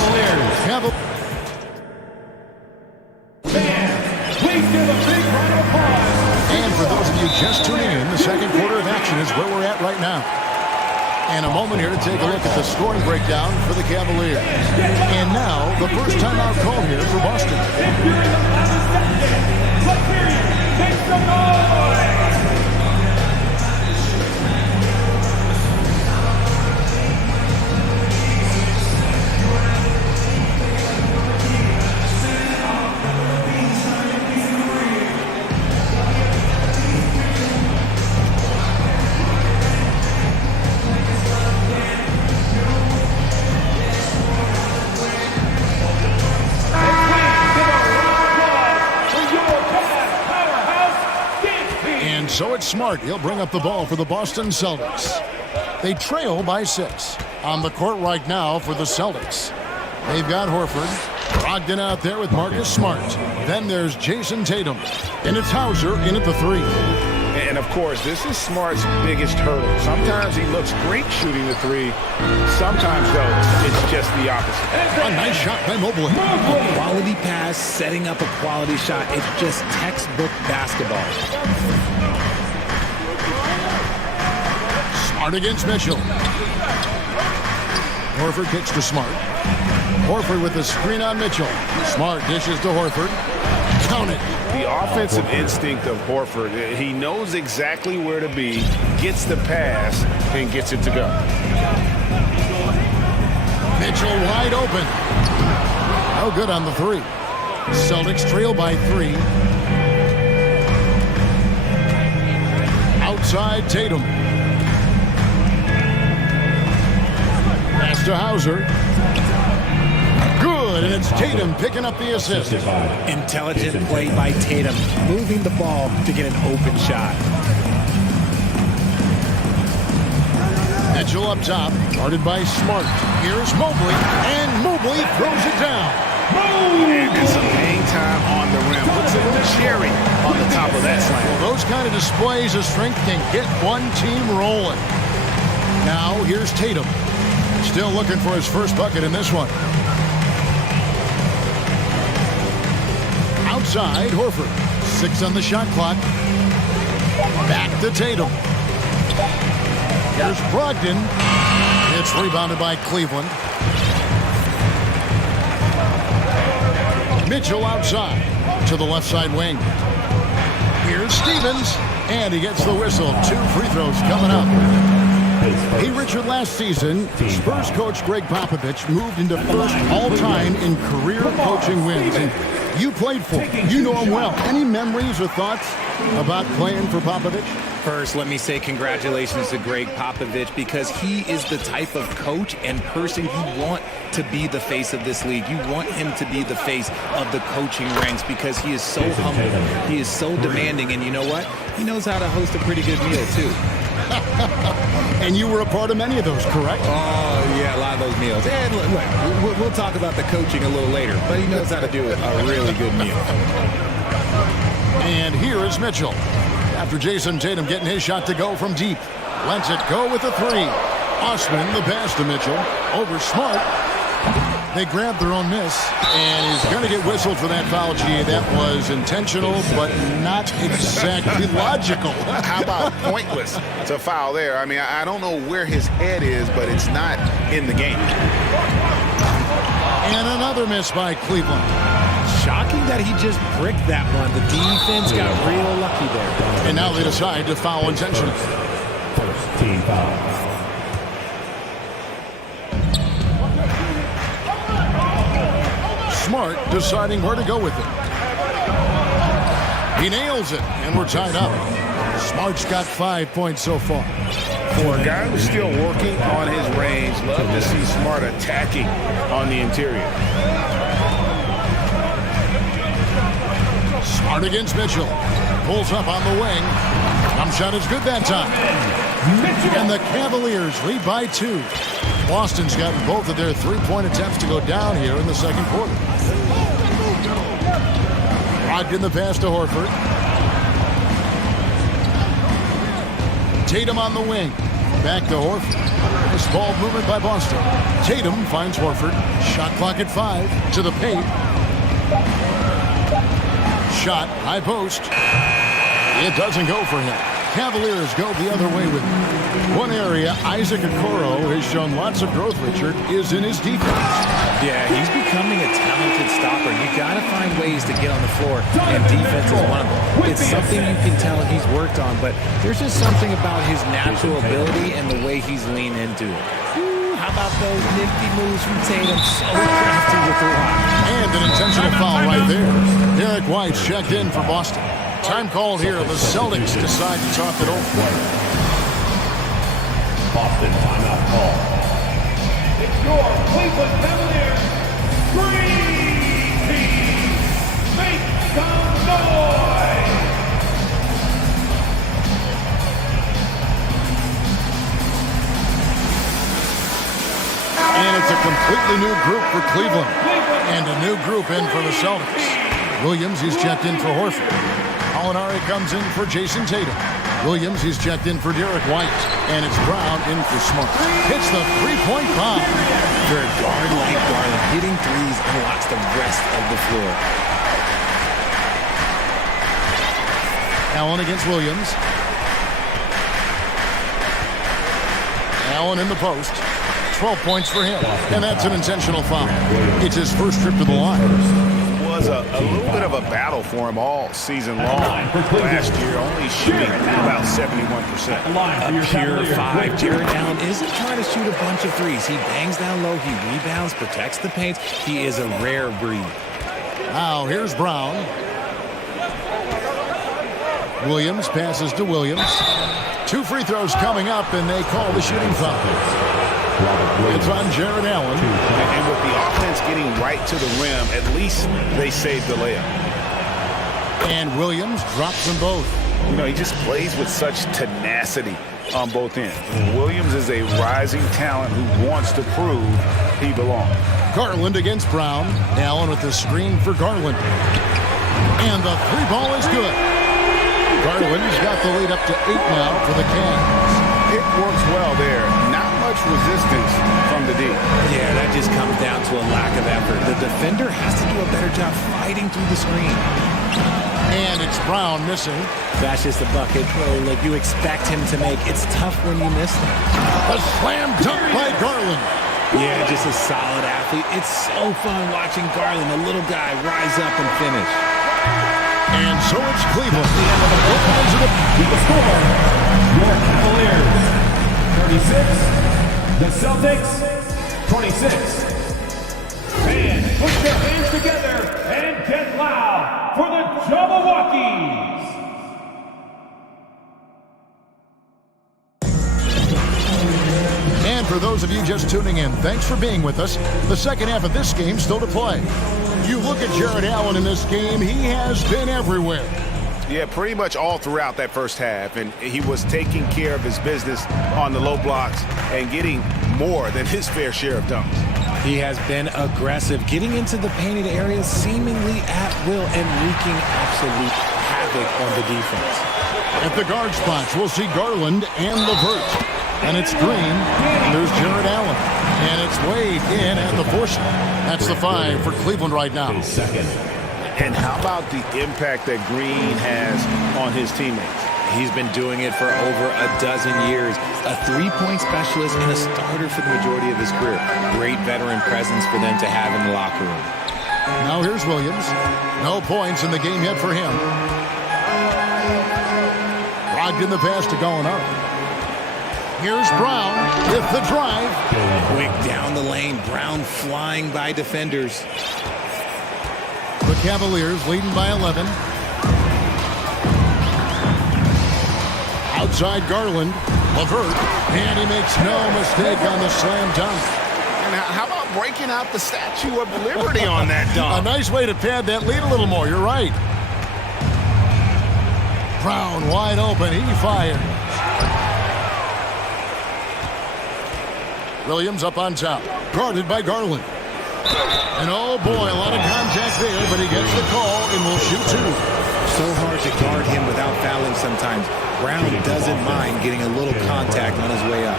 Please give a big round of applause. And for those of you just tuning in, the second quarter of action is where we're at right now. And a moment here to take a look at the scoring breakdown for the Cavaliers. And now, the first timeout call here for Boston. If you're in the last second, let's hear you. Make some noise. So it's Smart. He'll bring up the ball for the Boston Celtics. They trail by 6. On the court right now for the Celtics. They've got Horford. Brogdon out there with Marcus Smart. Then there's Jason Tatum. And it's Hauser in at the 3. And, of course, this is Smart's biggest hurdle. Sometimes he looks great shooting the 3. Sometimes, though, it's just the opposite. A nice shot by Mobley. A quality pass, setting up a quality shot. It's just textbook basketball. Smart against Mitchell. Horford kicks to Smart. Horford with the screen on Mitchell. Smart dishes to Horford. Count it. The offensive instinct of Horford, he knows exactly where to be, gets the pass, and gets it to go. Mitchell wide open. No good on the 3. Celtics trail by 3. Outside Tatum. Pass to Hauser. Good, and it's Tatum picking up the assist. Intelligent play by Tatum, moving the ball to get an open shot. Mitchell up top, guarded by Smart. Here's Mobley, and Mobley throws it down. And some hang time on the rim. Puts a little cherry on the top of that slam. Well, those kind of displays of strength can get one team rolling. Now, here's Tatum. Still looking for his first bucket in this one. Outside, Horford. 6 on the shot clock. Back to Tatum. Here's Brogdon. It's rebounded by Cleveland. Mitchell outside to the left side wing. Here's Stevens. And he gets the whistle. 2 free throws coming up. Hey, Richard, last season, Spurs coach Greg Popovich moved into first all-time in career coaching wins. And you played for him. You know him well. Any memories or thoughts about playing for Popovich? First, let me say congratulations to Greg Popovich, because he is the type of coach and person you want to be the face of this league. You want him to be the face of the coaching ranks, because he is so humble. He is so demanding. And you know what? He knows how to host a pretty good meal, too. And you were a part of many of those, correct? Oh, yeah, a lot of those meals. And look, we'll talk about the coaching a little later, but he knows how to do a really good meal. And here is Mitchell. After Jason Tatum getting his shot to go from deep. Lets it go with a 3. Osman, the pass to Mitchell. Over Smart. They grabbed their own miss, and he's going to get whistled for that foul. Gee, that was intentional, but not exactly logical. How about pointless? It's a foul there. I mean, I don't know where his head is, but it's not in the game. And another miss by Cleveland. shocking that he just bricked that one. The defense got real lucky there. And now they decide to foul intentionally. First team foul. Smart deciding where to go with it. He nails it, and we're tied up. Smart's got 5 points so far. For a guy who's still working on his range, love to see Smart attacking on the interior. Smart against Mitchell. Pulls up on the wing. Jump shot is good that time. And the Cavaliers lead by 2. Boston's gotten both of their three-point attempts to go down here in the second quarter. Locked in the pass to Horford. Tatum on the wing. Back to Horford. Nice ball movement by Boston. Tatum finds Horford. Shot clock at 5. To the paint. Shot, high post. It doesn't go for him. Cavaliers go the other way with it. One area Isaac Okoro has shown lots of growth, Richard, is in his defense. Yeah, he's becoming a talented stopper. You got to find ways to get on the floor, and defense is one of them. It's something you can tell he's worked on, but there's just something about his natural ability and the way he's leaned into it. Ooh, how about those nifty moves from Tatum? So crafty with the rock. And an intentional foul right there. Derek White's checked in for Boston. Time called here. The Celtics decide to talk it over. Boston timeout call. It's your Cleveland Cavaliers Dream Team. Make some noise. And it's a completely new group for Cleveland. And a new group in for the Celtics. Williams, he's checked in for Horford. Molinari comes in for Jason Tatum. Williams, he's checked in for Derek White. And it's Brown in for Smart. Hits the three-point bomb. For a guard like Garland, hitting threes unlocks the rest of the floor. Allen against Williams. Allen in the post. 12 points for him. And that's an intentional foul. It's his first trip to the line. Was a little bit of a battle for him all season long. Last year, only shooting about 71%. A pure 5. Jared Allen isn't trying to shoot a bunch of threes. He bangs down low, he rebounds, protects the paint. He is a rare breed. Now, here's Brown. Williams passes to Williams. 2 free throws coming up, and they call the shooting foul. It's on Jared Allen. And with the offense getting right to the rim, at least they saved the layup. And Williams drops them both. You know, he just plays with such tenacity on both ends. Williams is a rising talent who wants to prove he belongs. Garland against Brown. Allen with the screen for Garland. And the 3 ball is good. Garland's got the lead up to 8 now for the Cavs. It works well there. Not much resistance from the D. Yeah, that just comes down to a lack of effort. The defender has to do a better job fighting through the screen. And it's Brown missing. That's just a bucket throw like you expect him to make. It's tough when you miss them. A slam dunk by Garland. Yeah, just a solid athlete. It's so fun watching Garland, a little guy, rise up and finish. And so it's Cleveland. The score, your Cavaliers 36, the Celtics 26. Fans, put your hands together and get loud for the Jabberwockies. And for those of you just tuning in, thanks for being with us. The second half of this game still to play. You look at Jared Allen in this game, he has been everywhere. Yeah, pretty much all throughout that first half, and he was taking care of his business on the low blocks and getting more than his fair share of dunks. He has been aggressive, getting into the painted areas seemingly at will and wreaking absolute havoc on the defense. At the guard spots, we'll see Garland and LeVert. And it's Green, and there's Jared Allen. And it's Wade in at the 4 spot. That's the 5 for Cleveland right now. Second. And how about the impact that Green has on his teammates? He's been doing it for over a dozen years. A 3-point specialist and a starter for the majority of his career. Great veteran presence for them to have in the locker room. Now here's Williams. No points in the game yet for him. Brogdon the pass to Gallinari. Here's Brown with the drive. Quick down the lane. Brown flying by defenders. The Cavaliers leading by 11. Outside Garland. LeVert. And he makes no mistake on the slam dunk. And how about breaking out the Statue of Liberty on that dunk? A nice way to pad that lead a little more. You're right. Brown wide open. He fires. Williams up on top. Guarded by Garland. And oh boy, a lot of contact there, but he gets the call and will shoot two. So hard to guard him without fouling sometimes. Brown doesn't mind getting a little contact on his way up.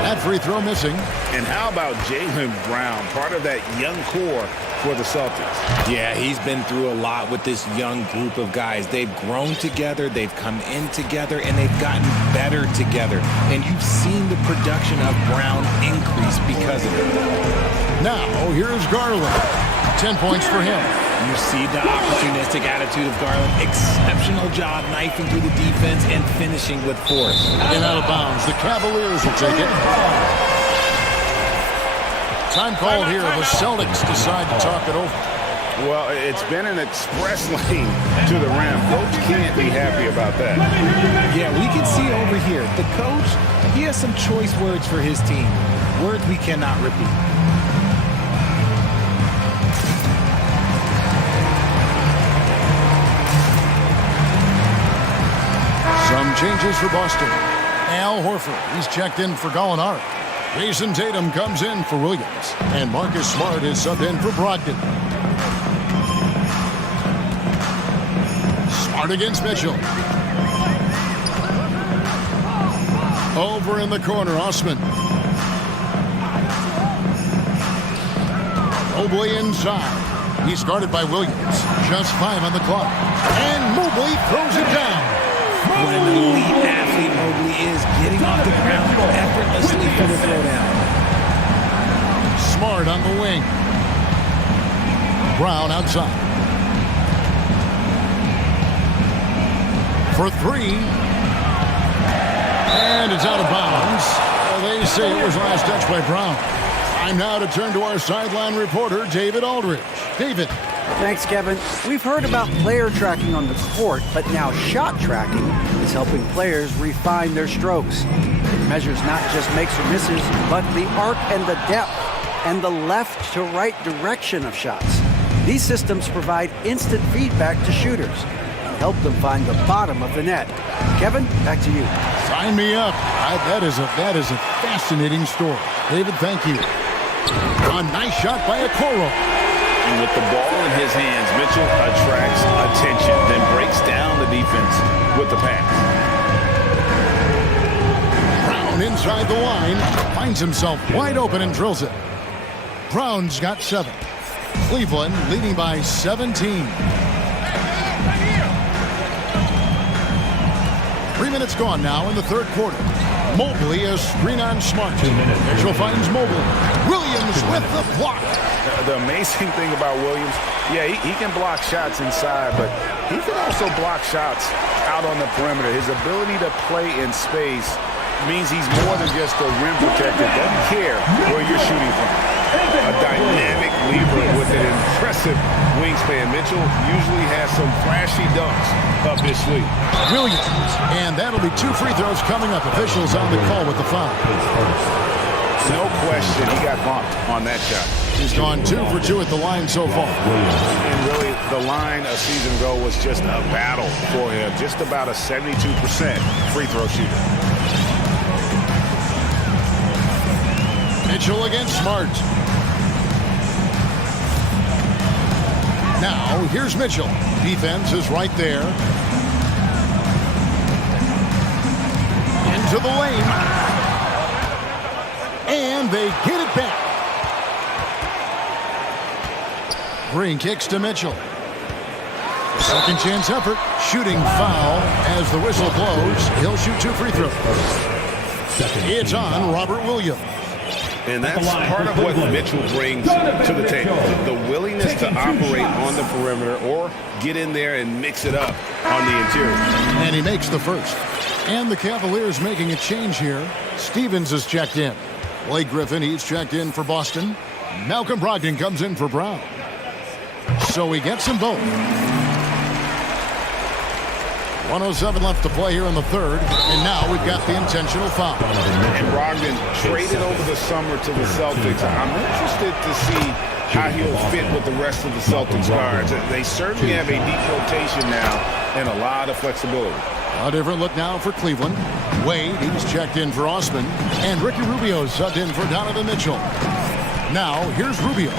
That free throw missing. And how about Jaylen Brown, part of that young core for the Celtics? Yeah, he's been through a lot with this young group of guys. They've grown together, they've come in together, and they've gotten better together. And you've seen the production of Brown increase because of it. Now, here's Garland. 10 points for him. You see the opportunistic attitude of Garland. Exceptional job knifing through the defense and finishing with force. And out of bounds. The Cavaliers will take it. Time called here. The Celtics decide to talk it over. Well, it's been an express lane to the rim. Coach can't be happy about that. Yeah, we can see over here. The coach, he has some choice words for his team. Words we cannot repeat. Some changes for Boston. Al Horford, he's checked in for Gallinari. Jason Tatum comes in for Williams. And Marcus Smart is subbed in for Brogdon. Smart against Mitchell. Over in the corner, Osman. Mobley inside. He's guarded by Williams. Just 5 on the clock. And Mobley throws it down. What an elite athlete Mobley is, getting off the ground effortlessly for the throwdown. Smart on the wing. Brown outside. For 3. And it's out of bounds. They say it was last touch by Brown. Time now to turn to our sideline reporter, David Aldridge. David. Thanks, Kevin. We've heard about player tracking on the court, but now shot tracking is helping players refine their strokes. It measures not just makes or misses, but the arc and the depth and the left to right direction of shots. These systems provide instant feedback to shooters and help them find the bottom of the net. Kevin, back to you. Sign me up. That is a fascinating story. David, thank you. A nice shot by Okoro. And with the ball in his hands, Mitchell attracts attention, then breaks down the defense with the pass. Brown inside the line, finds himself wide open and drills it. Brown's got 7. Cleveland leading by 17. 3 minutes gone now in the third quarter. Mobley is screen on Smart. Mitchell finds Mobley. Williams with the block. The amazing thing about Williams, yeah, he can block shots inside, but he can also block shots out on the perimeter. His ability to play in space means he's more than just a rim protector. Doesn't care where you're shooting from. A dynamic leader with an impressive wingspan. Mitchell usually has some flashy dunks up his sleeve. Williams, and that'll be 2 free throws coming up. Officials on the call with the foul. No question, he got bumped on that shot. He's gone 2 for 2 at the line so far. And really, the line a season ago was just a battle for him. Just about a 72% free throw shooter. Mitchell against Smart. Now, here's Mitchell. Defense is right there. Into the lane. And they get it back. Green kicks to Mitchell. Second chance effort. Shooting foul as the whistle blows. He'll shoot 2 free throws. It's on Robert Williams. And that's part of what Mitchell brings to the table. The willingness to operate on the perimeter or get in there and mix it up on the interior. And he makes the first. And the Cavaliers making a change here. Stevens is checked in. Blake Griffin, he's checked in for Boston. Malcolm Brogdon comes in for Brown. So he gets them both. 1:07 left to play here in the third. And now we've got the intentional foul. And Brogdon traded over the summer to the Celtics. I'm interested to see how he'll fit with the rest of the Celtics guards. They certainly have a deep rotation now and a lot of flexibility. A different look now for Cleveland. Wade, he's checked in for Osman. And Ricky Rubio subbed in for Donovan Mitchell. Now, here's Rubio.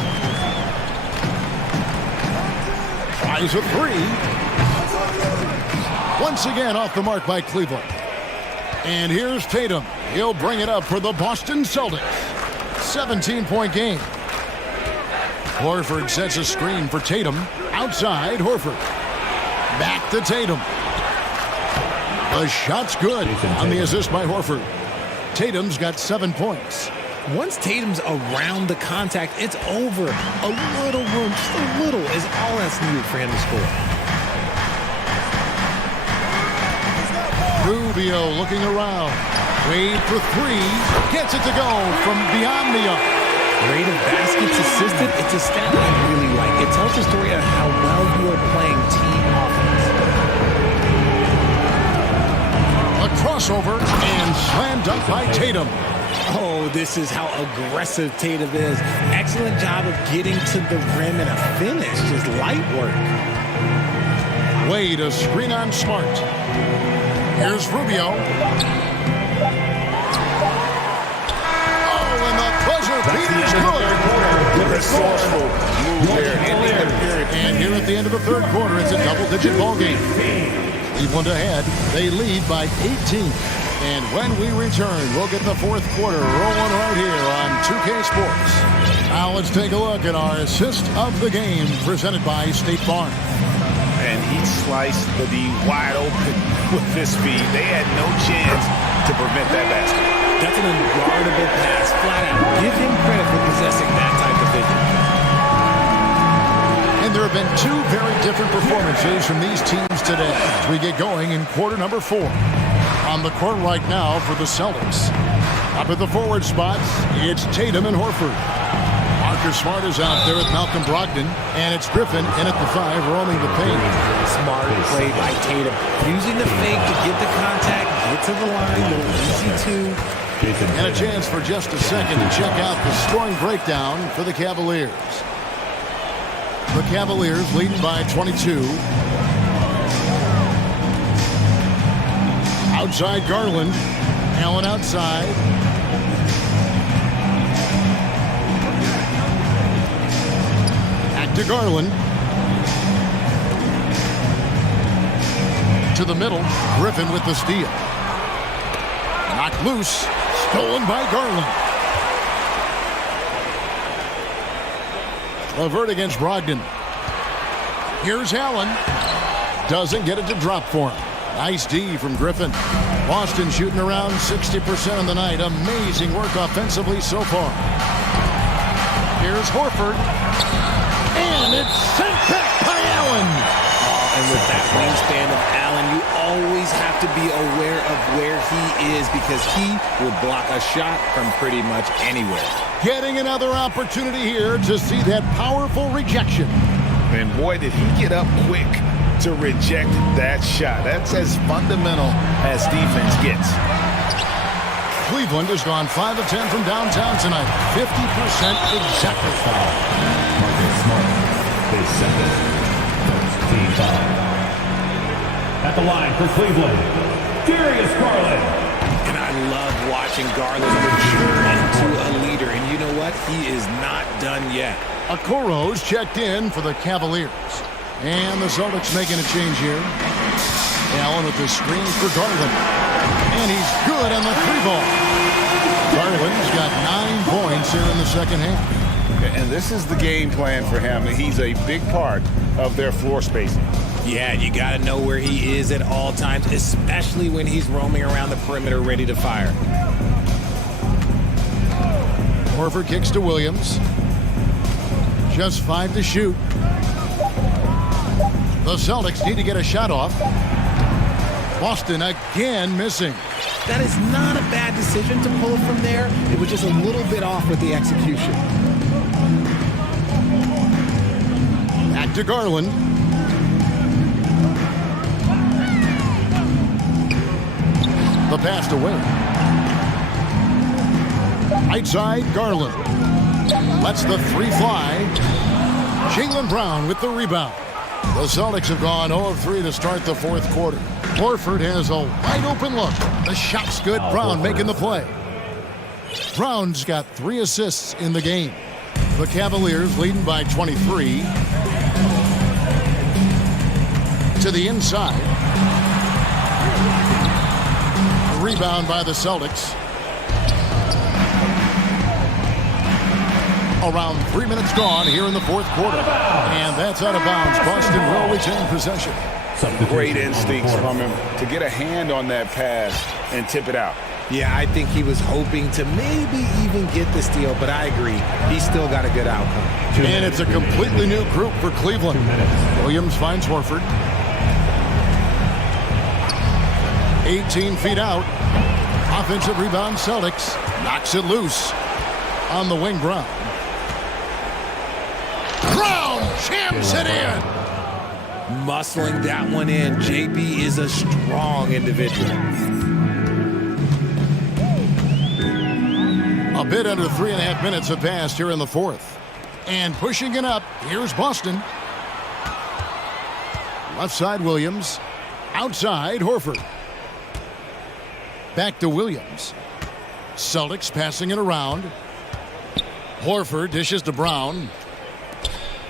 Tries a three. Once again off the mark by Cleveland. And here's Tatum. He'll bring it up for the Boston Celtics. 17-point game. Horford sets a screen for Tatum. Outside, Horford. Back to Tatum. The shot's good on the assist by Horford. Tatum's got 7 points. Once Tatum's around the contact, it's over. A little room, just a little, is all that's needed for him to score. Rubio looking around. Wade for three. Gets it to go from beyond the arc. Rate of baskets assisted, it's a stat I really like. It tells the story of how well you are playing team offense. A crossover and slam dunk by Tatum. Oh, this is how aggressive Tatum is. Excellent job of getting to the rim and a finish. Just light work. Wade, a screen on Smart. Here's Rubio. Oh, and the buzzer beater is good. Resourceful move there. And here at the end of the third quarter, it's a double-digit ball game. Cleveland ahead. They lead by 18. And when we return, we'll get the fourth quarter rolling right here on 2K Sports. Now let's take a look at our assist of the game presented by State Farm. And he sliced the D wide open with this speed. They had no chance to prevent that basket. That's an unguardable pass, flat out. Give him credit for possessing that type of vision. And there have been two very different performances from these teams today as we get going in quarter number 4. On the court right now for the Celtics. Up at the forward spots, it's Tatum and Horford. Marcus Smart is out there with Malcolm Brogdon, and it's Griffin in at the 5, roaming the paint. Smart play by Tatum. Using the fake to get the contact, get to the line, a little easy too. And a chance for just a second to check out the scoring breakdown for the Cavaliers. The Cavaliers leading by 22. Outside Garland. Allen outside. Back to Garland. To the middle. Griffin with the steal. Knocked loose. Stolen by Garland. Levert against Brogdon. Here's Allen. Doesn't get it to drop for him. Nice D from Griffin. Boston shooting around 60% on the night. Amazing work offensively so far. Here's Horford. And it's sent back by Allen. And with that wingspan of Allen, you always have to be aware of where he is because he will block a shot from pretty much anywhere. Getting another opportunity here to see that powerful rejection. And boy, did he get up quick to reject that shot. That's as fundamental as defense gets. Cleveland has gone 5 of 10 from downtown tonight. 50% exactly. Marcus Smart, his second team foul. At the line for Cleveland, Darius Garland. And I love watching Garland mature into a leader. And you know what? He is not done yet. Okoro's checked in for the Cavaliers. And the Celtics making a change here. Allen with the screen for Garland. And he's good on the 3-ball. Garland's got 9 points here in the second half. And this is the game plan for him. He's a big part of their floor spacing. Yeah, you got to know where he is at all times, especially when he's roaming around the perimeter ready to fire. Horford kicks to Williams. Just 5 to shoot. The Celtics need to get a shot off. Boston again missing. That is not a bad decision to pull from there. It was just a little bit off with the execution. Back to Garland. The pass away. Right side, Garland. Lets the three fly. Jaylen Brown with the rebound. The Celtics have gone 0 of 3 to start the fourth quarter. Horford has a wide open look. The shot's good. Brown making the play. Brown's got 3 assists in the game. The Cavaliers leading by 23. To the inside. Rebound by the Celtics. Around 3 minutes gone here in the fourth quarter. And that's out of bounds. Boston will retain possession. Great instincts from him to get a hand on that pass and tip it out. Yeah, I think he was hoping to maybe even get the steal, but I agree. He still got a good outcome. And it's a completely new group for Cleveland. Williams finds Horford. 18 feet out. Offensive rebound, Celtics. Knocks it loose on the wing, Brown. Brown jams it in. Muscling that one in. JB is a strong individual. A bit under 3.5 minutes have passed here in the fourth. And pushing it up, here's Boston. Left side, Williams. Outside, Horford. Back to Williams. Celtics passing it around. Horford dishes to Brown.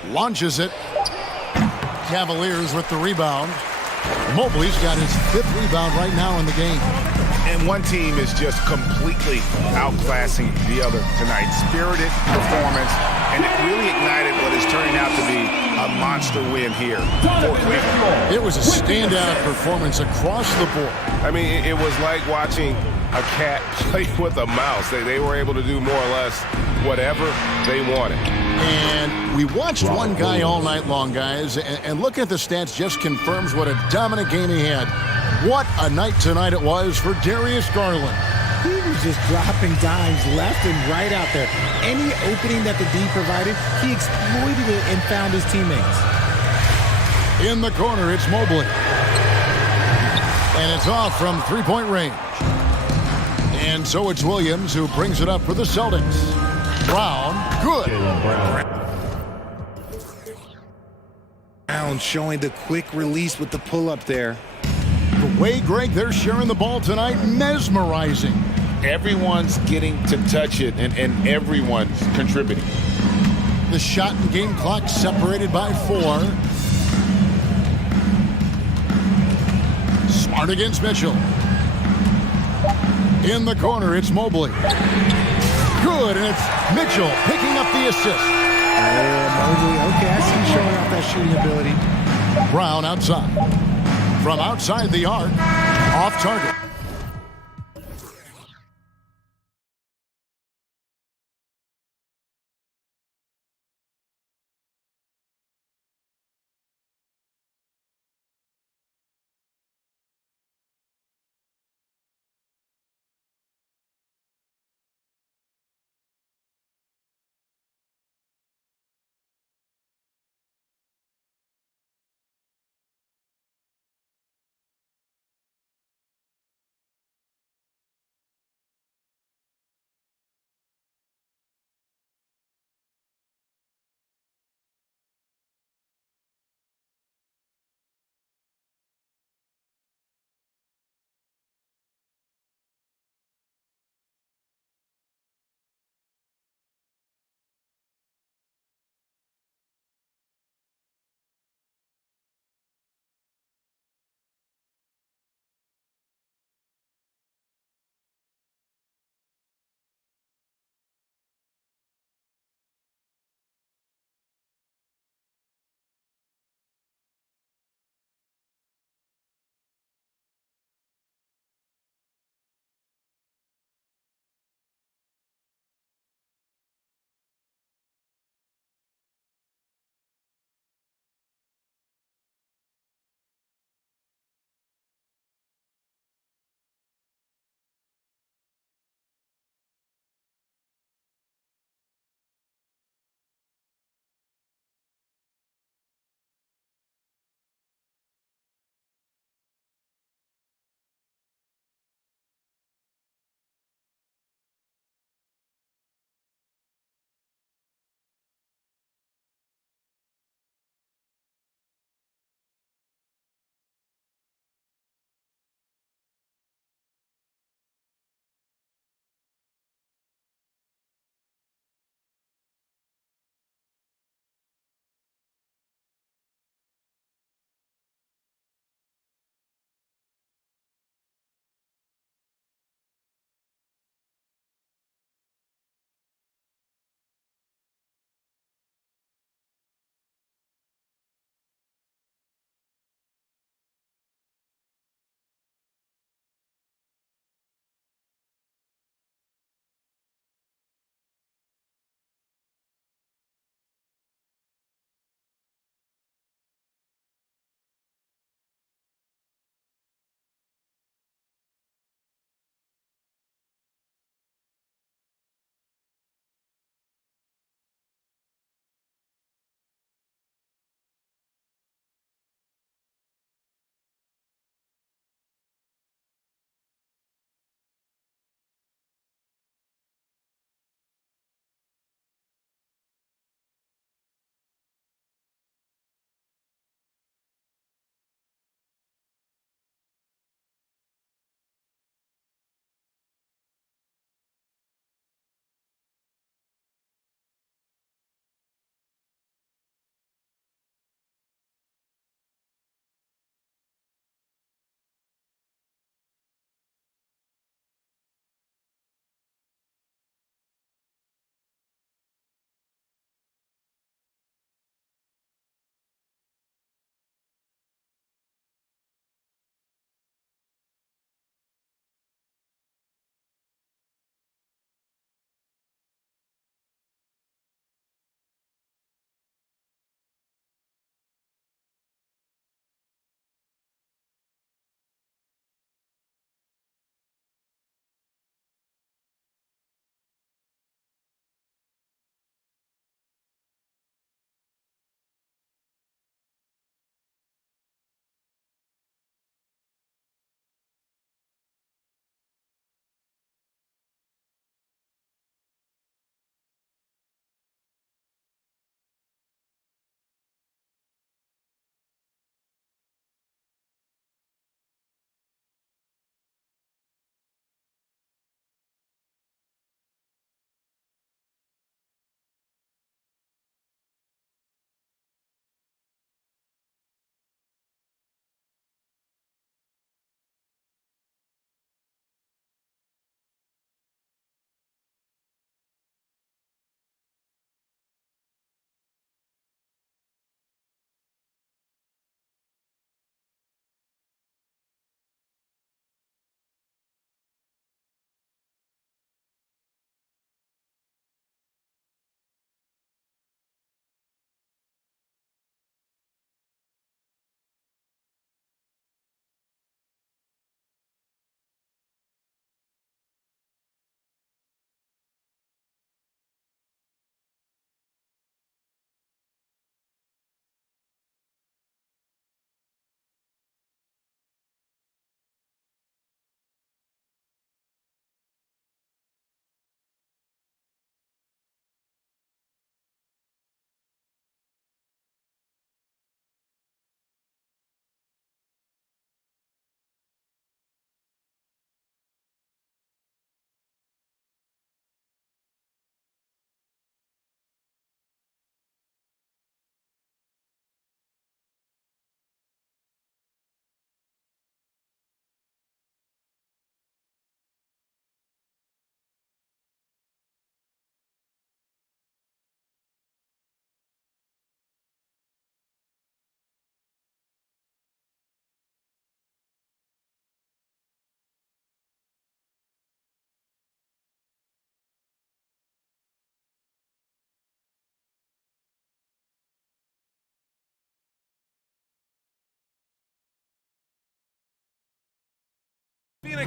Launches it. Cavaliers with the rebound. Mobley's got his 5th rebound right now in the game. And one team is just completely outclassing the other tonight. Spirited performance, and it really ignited what is turning out to be a monster win here for Cleveland. It was a standout performance across the board. I mean, it was like watching a cat play with a mouse. They were able to do more or less whatever they wanted. And we watched one guy all night long, guys, and looking at the stats just confirms what a dominant game he had. What a night tonight it was for Darius Garland. He was just dropping dimes left and right out there. Any opening that the D provided, he exploited it and found his teammates. In the corner, it's Mobley. And it's off from three-point range. And so it's Williams who brings it up for the Celtics. Brown, good. Brown showing the quick release with the pull-up there. The way, Greg, they're sharing the ball tonight, mesmerizing. Everyone's getting to touch it, and everyone's contributing. The shot and game clock separated by 4. Smart against Mitchell. In the corner, it's Mobley. Good, and it's Mitchell picking up the assist. Mobley, okay, I see him showing off that shooting ability. Brown outside. From outside the arc, off target.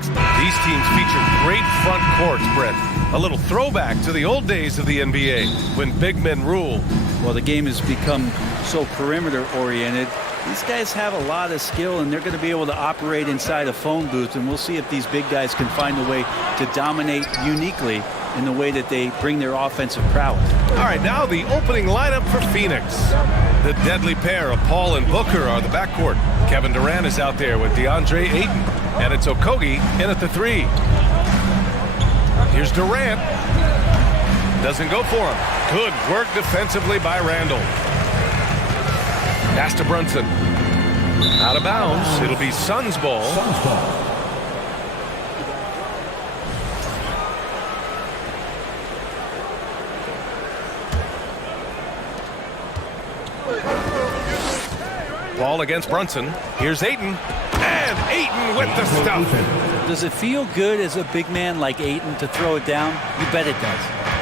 These teams feature great front courts, Brett. A little throwback to the old days of the NBA when big men ruled. Well, the game has become so perimeter-oriented. These guys have a lot of skill, and they're going to be able to operate inside a phone booth, and we'll see if these big guys can find a way to dominate uniquely in the way that they bring their offensive prowess. All right, now the opening lineup for Phoenix. The deadly pair of Paul and Booker are the backcourt. Kevin Durant is out there with DeAndre Ayton, and it's Okogie in at the 3. Here's Durant. Doesn't go for him. Good work defensively by Randall. Pass to Brunson. Out of bounds. It'll be Suns ball. Ball against Brunson. Here's Ayton. And Ayton with the stuff. Does it feel good as a big man like Ayton to throw it down? You bet it does.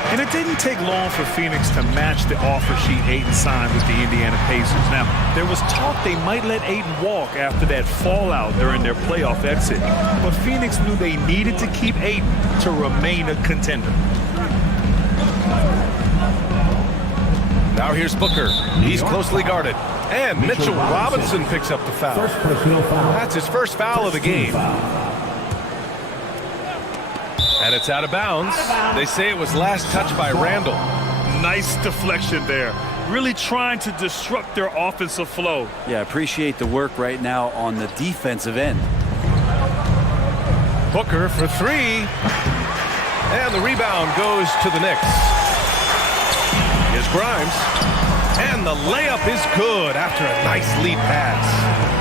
And it didn't take long for Phoenix to match the offer sheet Ayton signed with the Indiana Pacers. Now, there was talk they might let Ayton walk after that fallout during their playoff exit. But Phoenix knew they needed to keep Ayton to remain a contender. Now here's Booker. He's closely guarded. And Mitchell Robinson picks up the foul. That's his first foul of the game. And it's out of bounds. They say it was last touched by Randall. Nice deflection there. Really trying to disrupt their offensive flow. Yeah, appreciate the work right now on the defensive end. Booker for 3. And the rebound goes to the Knicks. Here's Grimes. And the layup is good after a nice lead pass.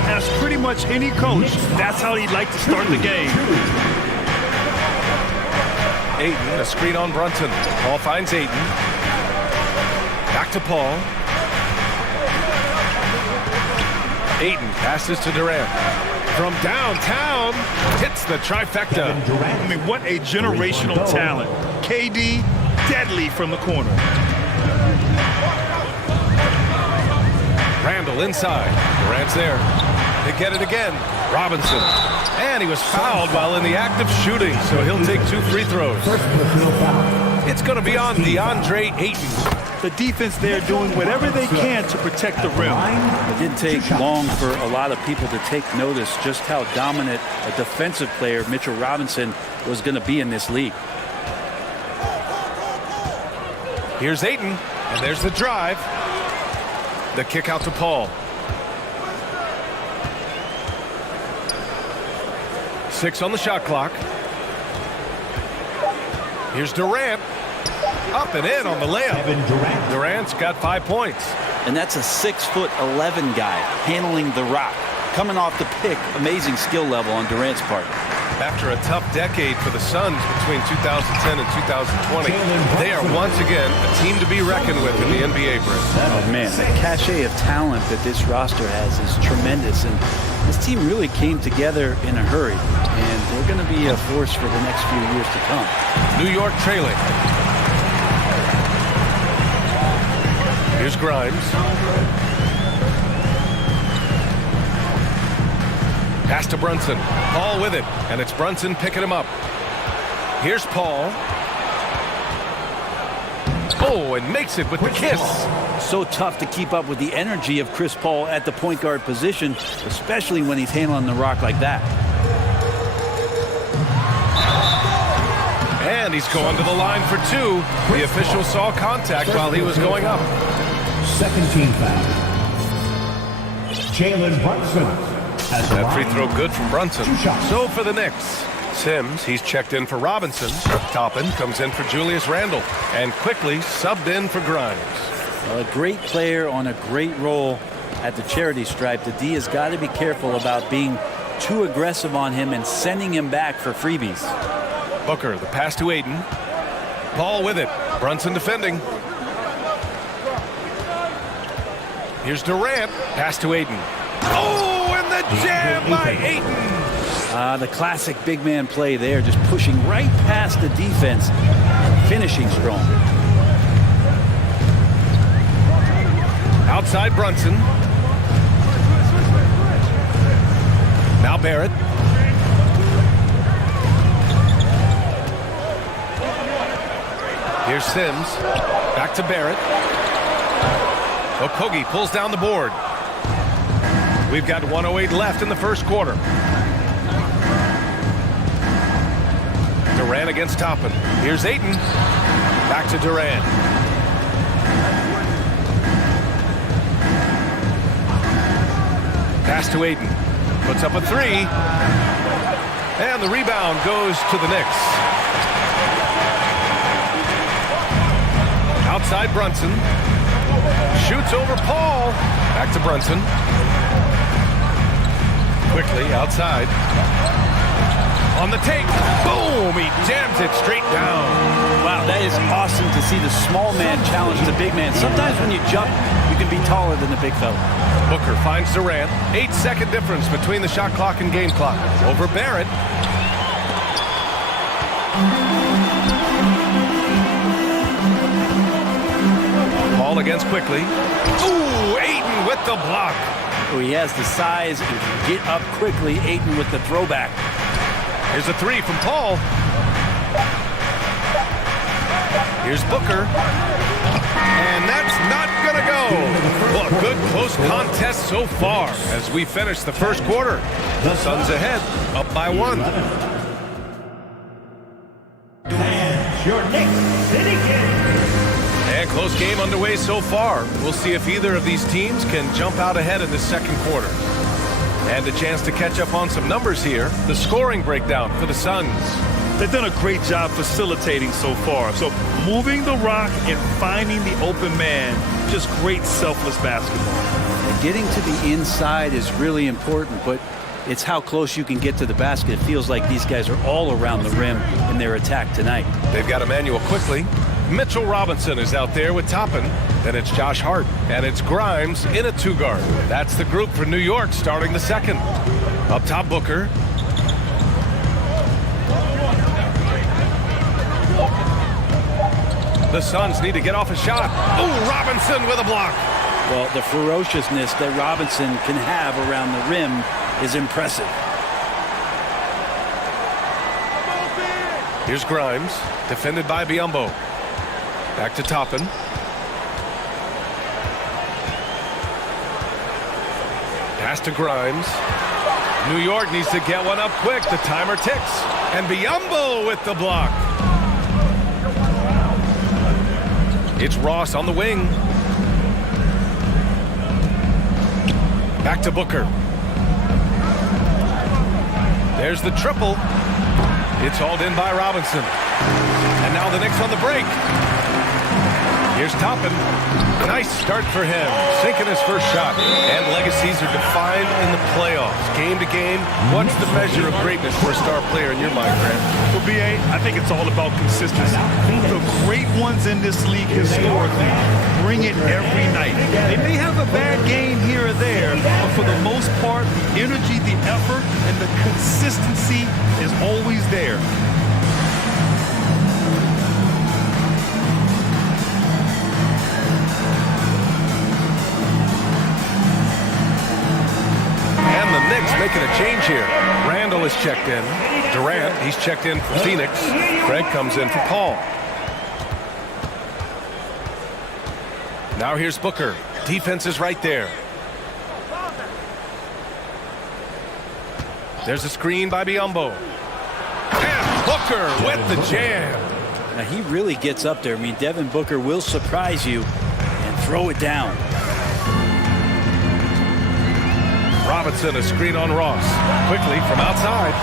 As pretty much any coach, that's how he'd like to start the game. Ayton, a screen on Brunson. Paul finds Ayton. Back to Paul. Ayton passes to Durant. From downtown, hits the trifecta. I mean, what a generational talent. KD, deadly from the corner. Randall inside. Durant's there. They get it again. Robinson. And he was fouled while in the act of shooting, so he'll take 2 free throws. It's going to be on DeAndre Ayton. The defense there doing whatever they can to protect the rim. It didn't take long for a lot of people to take notice just how dominant a defensive player Mitchell Robinson was going to be in this league. Here's Ayton, and there's the drive. The kick out to Paul. 6 on the shot clock. Here's Durant. Up and in on the layup. Durant's got 5 points. And that's a 6'11" guy handling the rock. Coming off the pick, amazing skill level on Durant's part. After a tough decade for the Suns between 2010 and 2020, they are once again a team to be reckoned with in the NBA, Brett. Oh, man, the cachet of talent that this roster has is tremendous, and this team really came together in a hurry, and they're going to be a force for the next few years to come. New York trailing. Here's Grimes. Pass to Brunson. Paul with it, and it's Brunson picking him up. Here's Paul. Oh, and makes it with the kiss. So tough to keep up with the energy of Chris Paul at the point guard position, especially when he's handling the rock like that. And he's going to the line for 2. The official saw contact while he was going up. Second team foul. Jalen Brunson. That free throw good from Brunson. So for the Knicks, Sims, he's checked in for Robinson. Toppin comes in for Julius Randle. And quickly subbed in for Grimes. Well, a great player on a great role at the charity stripe. The D has got to be careful about being too aggressive on him and sending him back for freebies. Booker, the pass to Ayton. Paul with it. Brunson defending. Here's Durant. Pass to Ayton. Oh, and the jam by Ayton. The classic big man play there, just pushing right past the defense and finishing strong. Outside Brunson. Now Barrett. Here's Sims. Back to Barrett. Okogie pulls down the board. We've got 1:08 left in the first quarter. Durant against Toppin. Here's Ayton. Back to Durant. Pass to Ayton. Puts up a three. And the rebound goes to the Knicks. Outside Brunson. Shoots over Paul. Back to Brunson. Quickly outside. On the take. Boom! He jams it straight down. Wow, that is awesome to see the small man challenge the big man. Sometimes when you jump, you can be taller than the big fella. Booker finds Durant. 8-second difference between the shot clock and game clock. Over Barrett. Ball against quickly. Ooh, Ayton with the block. Oh, he has the size and can get up quickly. Ayton with the throwback. Here's a three from Paul. Here's Booker. And that's not going to go. Well, a good close contest so far as we finish the first quarter. The Suns ahead, up by 1. And your Knicks City Kings. And close game underway so far. We'll see if either of these teams can jump out ahead in the second quarter. And a chance to catch up on some numbers here. The scoring breakdown for the Suns. They've done a great job facilitating so far. So moving the rock and finding the open man, just great selfless basketball. Getting to the inside is really important, but it's how close you can get to the basket. It feels like these guys are all around the rim in their attack tonight. They've got Emmanuel quickly. Mitchell Robinson is out there with Toppin. Then it's Josh Hart. And it's Grimes in a 2-guard. That's the group for New York starting the second. Up top, Booker. The Suns need to get off a shot. Oh, Robinson with a block. Well, the ferociousness that Robinson can have around the rim is impressive. Here's Grimes, defended by Biyombo. Back to Toppin. Pass to Grimes. New York needs to get one up quick. The timer ticks. And Biyombo with the block. It's Ross on the wing. Back to Booker. There's the triple. It's hauled in by Robinson. And now the Knicks on the break. Here's Toppin. Nice start for him. Sinking his first shot. And legacies are defined in the playoffs. Game to game, what's the measure of greatness for a star player in your mind, Grant? For BA, I think it's all about consistency. The great ones in this league historically bring it every night. They may have a bad game here or there, but for the most part, the energy, the effort, and the consistency is always there. Knicks making a change here. Randall is checked in. Durant, he's checked in for Phoenix. Craig comes in for Paul. Now here's Booker. Defense is right there. There's a screen by Biyombo. And Booker with the jam. Now he really gets up there. I mean, Devin Booker will surprise you and throw it down. Robinson, a screen on Ross. Quickly from outside.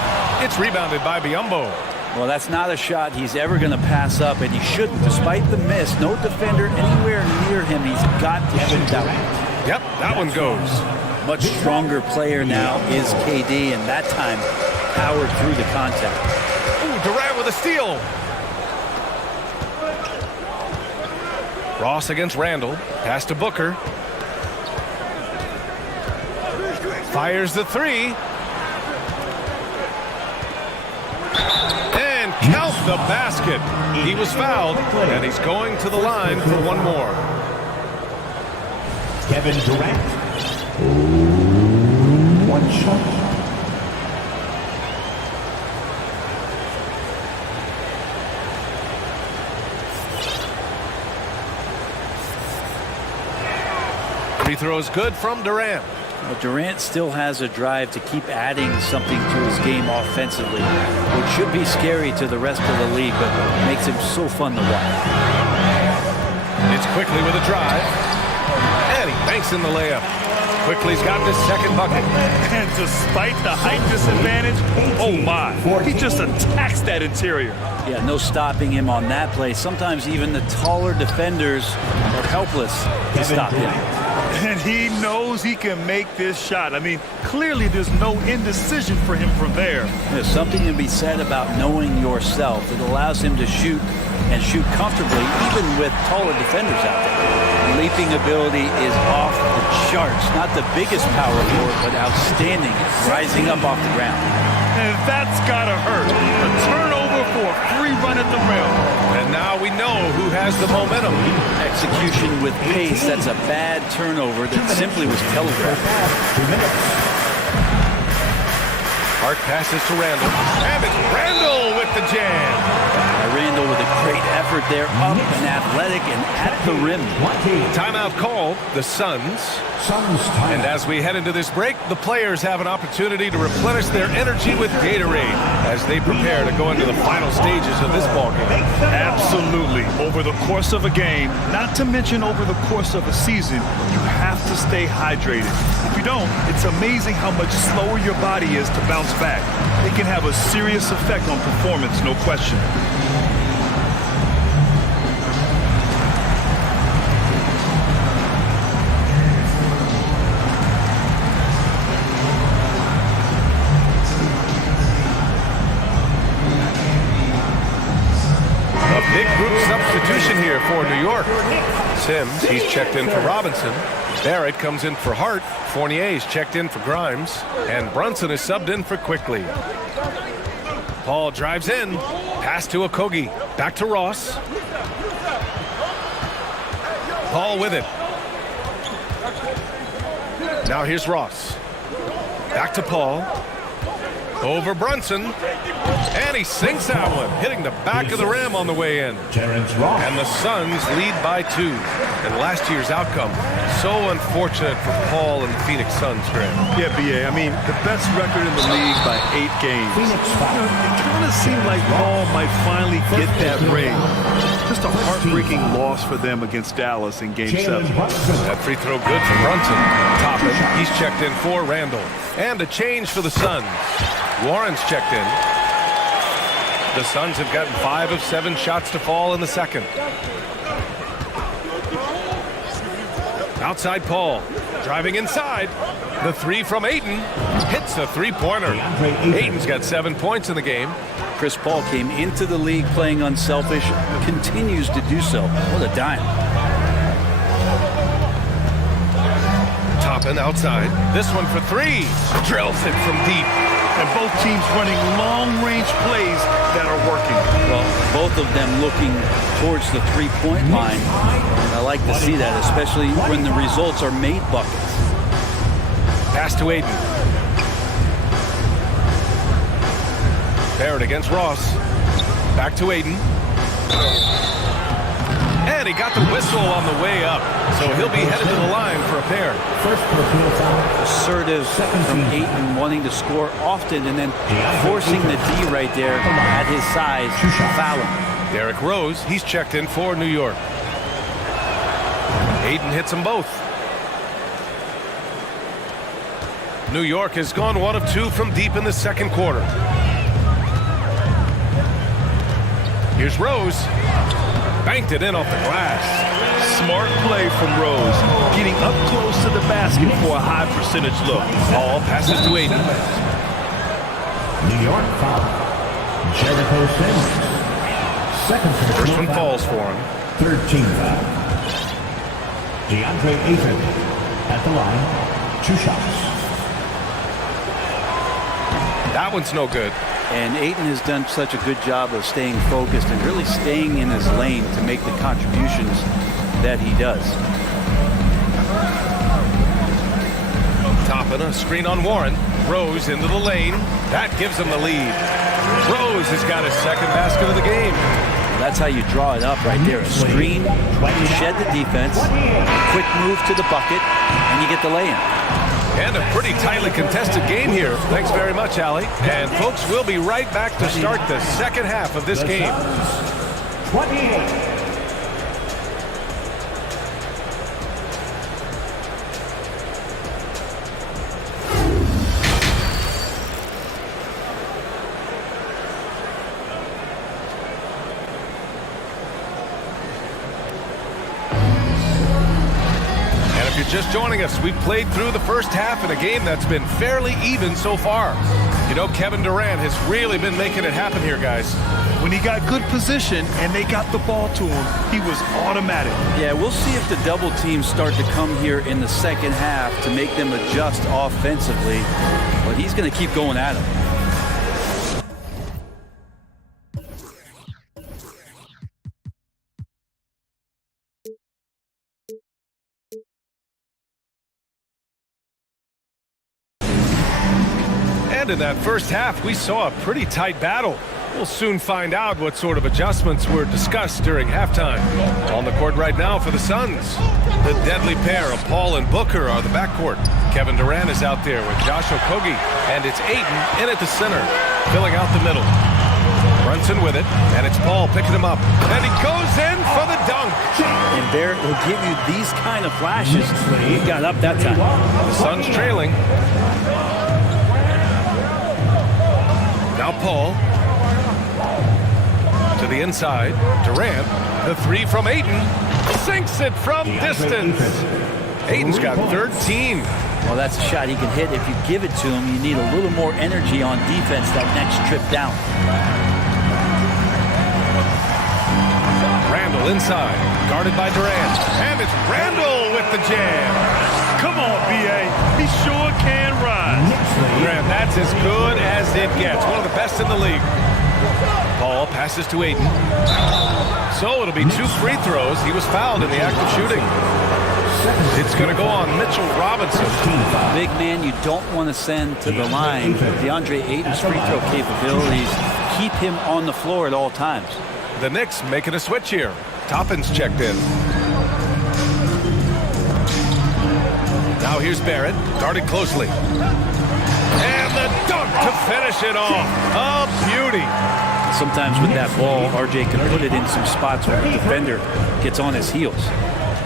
It's rebounded by Biyombo. Well, that's not a shot he's ever going to pass up, and he shouldn't. Despite the miss, no defender anywhere near him. He's got to shoot that one. Yep, that one goes. Much stronger player now is KD, and that time powered through the contact. Ooh, Durant with a steal. Ross against Randall. Pass to Booker. Fires the three. And count the basket. He was fouled, and he's going to the line for one more. Kevin Durant. One shot. Free throw is good from Durant. But Durant still has a drive to keep adding something to his game offensively, which should be scary to the rest of the league, but makes him so fun to watch. It's Quickly with a drive, and he banks in the layup. Quickly's got his second bucket. And despite the height disadvantage, oh my, he just attacks that interior. Yeah, no stopping him on that play. Sometimes even the taller defenders are helpless to stop him. And he knows he can make this shot. I mean, clearly there's no indecision for him from there. There's something to be said about knowing yourself. It allows him to shoot and shoot comfortably, even with taller defenders out there. Leaping ability is off the charts. Not the biggest power forward, but outstanding, rising up off the ground. And that's gotta hurt. A turnover for a free run at the rim. And now we know who has the momentum. Execution with pace, that's a bad turnover that simply was telegraphed. Hart passes to Randall, and it's Randall with the jam. Randall with a great effort there, up and athletic and at the rim. Timeout called, the Suns. And as we head into this break, the players have an opportunity to replenish their energy with Gatorade as they prepare to go into the final stages of this ballgame. Absolutely. Over the course of a game, not to mention over the course of a season, you have to stay hydrated. If you don't, it's amazing how much slower your body is to bounce back. It can have a serious effect on performance, no question. Big group substitution here for New York. Sims, he's checked in for Robinson. Barrett comes in for Hart. Fournier's checked in for Grimes. And Brunson is subbed in for Quickly. Paul drives in. Pass to Okogie. Back to Ross. Paul with it. Now here's Ross. Back to Paul. Over Brunson. And he sinks that one, hitting the back of the rim on the way in. And the Suns lead by 2. And last year's outcome, so unfortunate for Paul and the Phoenix Suns, Graham. Yeah, B.A., I mean, the best record in the league by 8 games. It kind of seemed like Paul might finally get that ring. Just a heartbreaking loss for them against Dallas in Game 7. That free throw good for Brunson. Toppin, he's checked in for Randall. And a change for the Suns. Warren's checked in. The Suns have gotten 5 of 7 shots to fall in the second. Outside Paul, driving inside. The 3 from Ayton hits a three-pointer. Ayton's got 7 points in the game. Chris Paul came into the league playing unselfish, continues to do so. What a dime. Toppin outside. This one for 3. Drills it from deep. And both teams running long-range plays that are working. Well, both of them looking towards the three-point line. And I like to see that, especially when the results are made buckets. Pass to Ayton. Barrett against Ross. Back to Ayton. And he got the whistle on the way up. So he'll be headed to the line for a pair. Assertive from Ayton, wanting to score often and then forcing the D right there at his size to foul him. Derrick Rose, he's checked in for New York. Ayton hits them both. New York has gone 1 of 2 from deep in the second quarter. Here's Rose. Banked it in off the glass. Smart play from Rose, getting up close to the basket for a high percentage look. All passes to Ayton. New York foul. Jericho Sims. Second First one falls for him. 13 foul. DeAndre Ayton at the line. 2 shots. That one's no good. And Ayton has done such a good job of staying focused and really staying in his lane to make the contributions that he does. Toppin, a screen on Warren. Rose into the lane. That gives him the lead. Rose has got his second basket of the game. That's how you draw it up right there. A screen, you shed the defense, quick move to the bucket, and you get the lay-in. And a pretty tightly contested game here. Thanks very much, Allie. And folks, we'll be right back to start the second half of this game. 28. Just joining us, we've played through the first half in a game that's been fairly even so far. You know, Kevin Durant has really been making it happen here, guys. When he got good position and they got the ball to him, he was automatic. Yeah, we'll see if the double teams start to come here in the second half to make them adjust offensively, but he's going to keep going at him. And in that first half, we saw a pretty tight battle. We'll soon find out what sort of adjustments were discussed during halftime. On the court right now for the Suns, the deadly pair of Paul and Booker are the backcourt. Kevin Durant is out there with Josh Okogie, and it's Ayton in at the center, filling out the middle. Brunson with it, and it's Paul picking him up. And he goes in for the dunk. And Barrett will give you these kind of flashes. He got up that time. The Suns trailing. Now Paul to the inside. Durant, the three from Ayton, sinks it from distance. Ayton's got 13. Well, that's a shot he can hit. If you give it to him, you need a little more energy on defense that next trip down. Randall inside, guarded by Durant. And it's Randall with the jam. Come on, B.A. He sure can ride. Graham, that's as good as it gets. One of the best in the league. Paul passes to Ayton. So it'll be 2 free throws. He was fouled in the act of shooting. It's going to go on Mitchell Robinson. Big man you don't want to send to the line. DeAndre Ayton's free throw capabilities keep him on the floor at all times. The Knicks making a switch here. Toppin's checked in. Now here's Barrett, guarded closely. And the dunk to finish it off. A beauty. Sometimes with that ball, RJ can put it in some spots where the defender gets on his heels.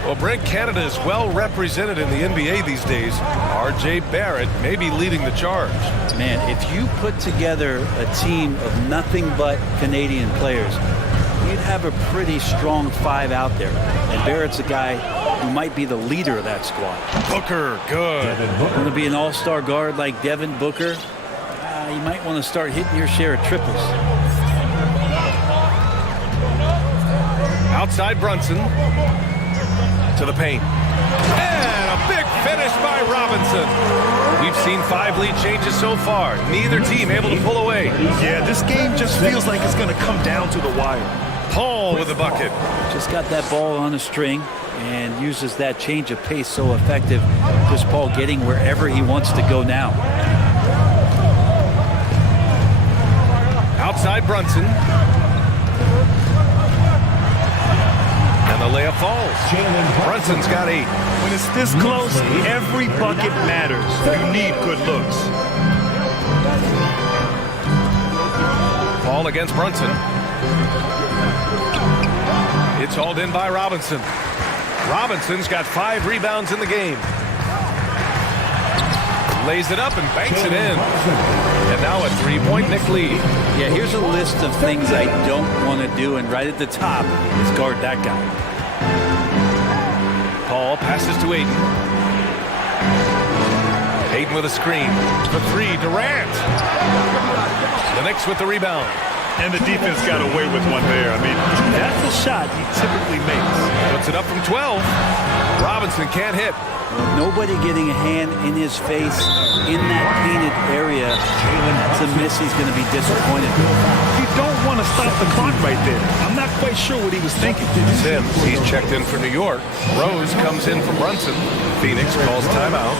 Well, Brent, Canada is well represented in the NBA these days. RJ Barrett may be leading the charge. Man, if you put together a team of nothing but Canadian players, you'd have a pretty strong 5 out there. And Barrett's a guy who might be the leader of that squad. Booker, good. Want to be an all-star guard like Devin Booker? You might want to start hitting your share of triples. Outside Brunson. To the paint. And a big finish by Robinson. We've seen 5 lead changes so far. Neither team able to pull away. Yeah, this game just feels like it's going to come down to the wire. Paul with the bucket. Just got that ball on a string and uses that change of pace so effective. Chris Paul getting wherever he wants to go now. Outside Brunson. And the layup falls. Brunson's got 8. When it's this close, every bucket matters. You need good looks. Paul against Brunson. It's hauled in by Robinson. Robinson's got 5 rebounds in the game. Lays it up and banks it in. And now a 3-point Knick lead. Yeah, here's a list of things I don't want to do, and right at the top is guard that guy. Paul passes to Ayton. Ayton with a screen. For 3, Durant. The Knicks with the rebound. And the defense got away with one there. I mean, that's a shot he typically makes. Puts it up from 12. Robinson can't hit. Nobody getting a hand in his face in that painted area. That's a miss. He's going to be disappointed. You don't want to stop the clock right there. I'm not quite sure what he was thinking. Sims, he's checked in for New York. Rose comes in for Brunson. Phoenix calls timeout.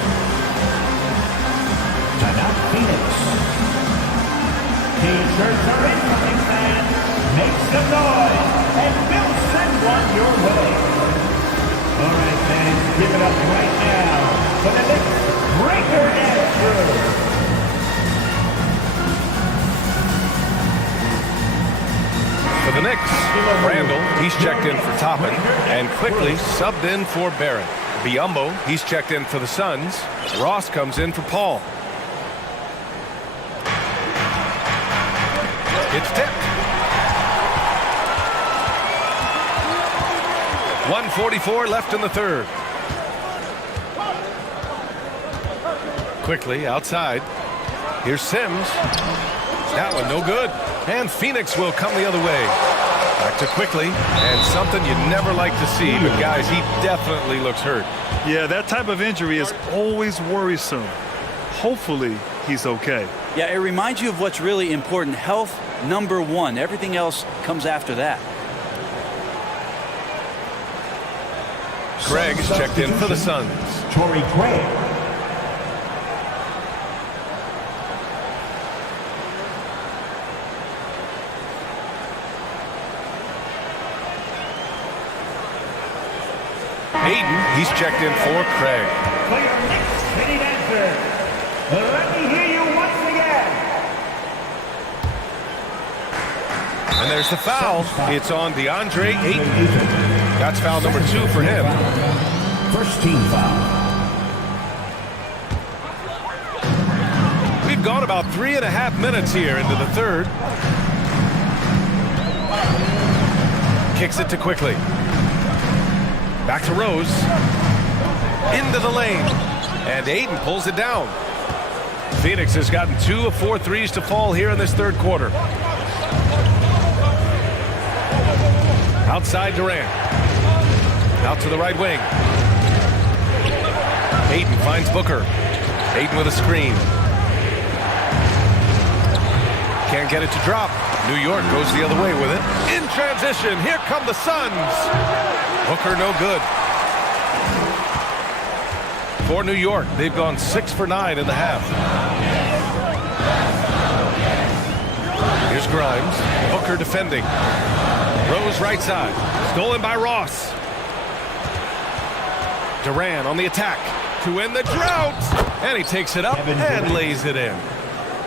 Timeout, Phoenix. T-shirts are incoming, fans. Make some noise. and we'll send one your way. All right, fans, give it up right now for the next breaker answer. For the Knicks, Randall, he's checked in for Toppin, and quickly subbed in for Barrett. Biyombo, he's checked in for the Suns. Ross comes in for Paul. It's tipped. 1:44 left in the third. Quickly outside. Here's Sims. That one no good. And Phoenix will come the other way. Back to Quickly, and something you never like to see, but guys, he definitely looks hurt. Yeah, that type of injury is always worrisome. Hopefully, he's okay. Yeah, it reminds you of what's really important. Health, number one. Everything else comes after that. Craig is checked in for the Suns. Torrey Craig. Aiden, he's checked in for Craig. For your next fitting answer, let me hear you once again. And there's the foul. It's on DeAndre Ayton. That's foul number 2 for him. First team foul. We've gone about 3.5 minutes here into the third. Kicks it to Quickly. Back to Rose. Into the lane. And Ayton pulls it down. Phoenix has gotten 2 of 4 threes to fall here in this third quarter. Outside Durant. Out to the right wing. Ayton finds Booker. Ayton with a screen. Can't get it to drop. New York goes the other way with it. In transition, here come the Suns. Booker no good. For New York, they've gone 6 for 9 in the half. Here's Grimes. Booker defending. Rose right side. Stolen by Ross. Durant on the attack to end the drought. And he takes it up and lays it in.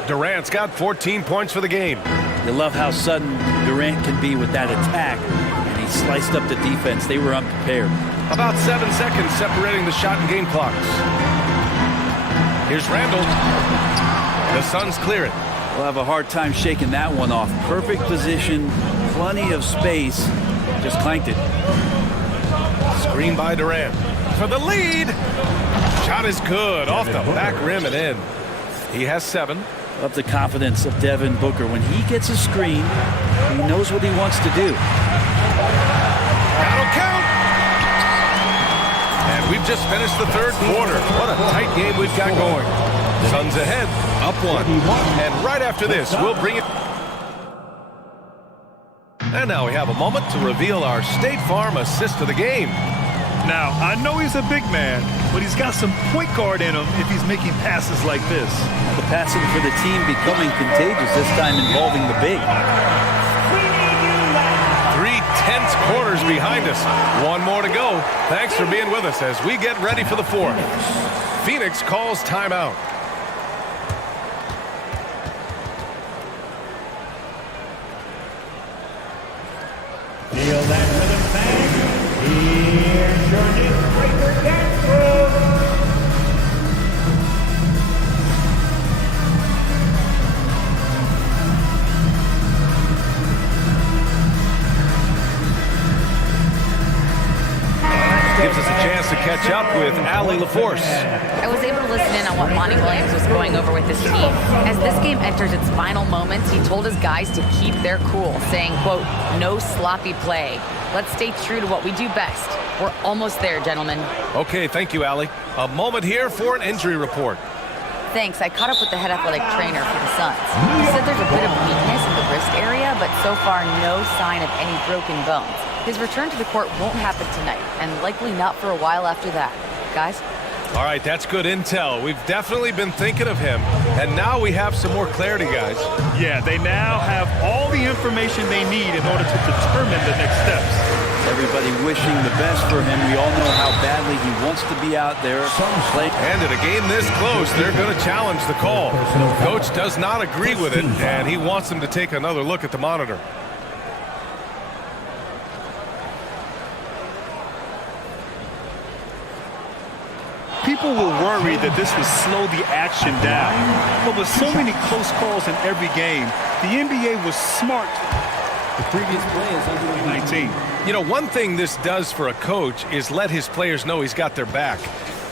Durant's got 14 points for the game. You love how sudden Durant can be with that attack. And he sliced up the defense. They were unprepared. About 7 seconds separating the shot and game clocks. Here's Randall. The Suns clear it. We'll have a hard time shaking that one off. Perfect position, plenty of space. Just clanked it. Screen by Durant. For the lead. Shot is good. Off the back rim and in. He has 7. Love the confidence of Devin Booker. When he gets a screen, he knows what he wants to do. That'll count. And we've just finished the third quarter. What a tight game we've got going. Suns ahead, up 1. And right after this, we'll bring it. And now we have a moment to reveal our State Farm assist of the game. Now, I know he's a big man, but he's got some point guard in him if he's making passes like this. The passing for the team becoming contagious, this time involving the big. 3 tense quarters behind us. 1 more to go. Thanks for being with us as we get ready for the 4th. Phoenix calls timeout. Feel that rhythm, fans? Here's your new breaker dance crew. Gives us a chance to catch up with Allie LaForce. I was able to listen in on what Monty Williams was going over with his team. As this game enters its final moments, he told his guys to keep their cool, saying, quote, "No sloppy play. Let's stay true to what we do best. We're almost there, gentlemen." Okay, thank you, Allie. A moment here for an injury report. Thanks. I caught up with the head athletic trainer for the Suns. He said there's a bit of weakness in the wrist area, but so far no sign of any broken bones. His return to the court won't happen tonight, and likely not for a while after that. Guys? All right, that's good intel. We've definitely been thinking of him, and now we have some more clarity, guys. Yeah, they now have all the information information they need in order to determine the next steps. Everybody wishing the best for him. We all know how badly he wants to be out there playing. And in a game this close, they're going to challenge the call. Coach does not agree with it, and he wants them to take another look at the monitor. People will worry that this would slow the action down. But with so many close calls in every game, the NBA was smart. The previous play is under 19. You know, one thing this does for a coach is let his players know he's got their back.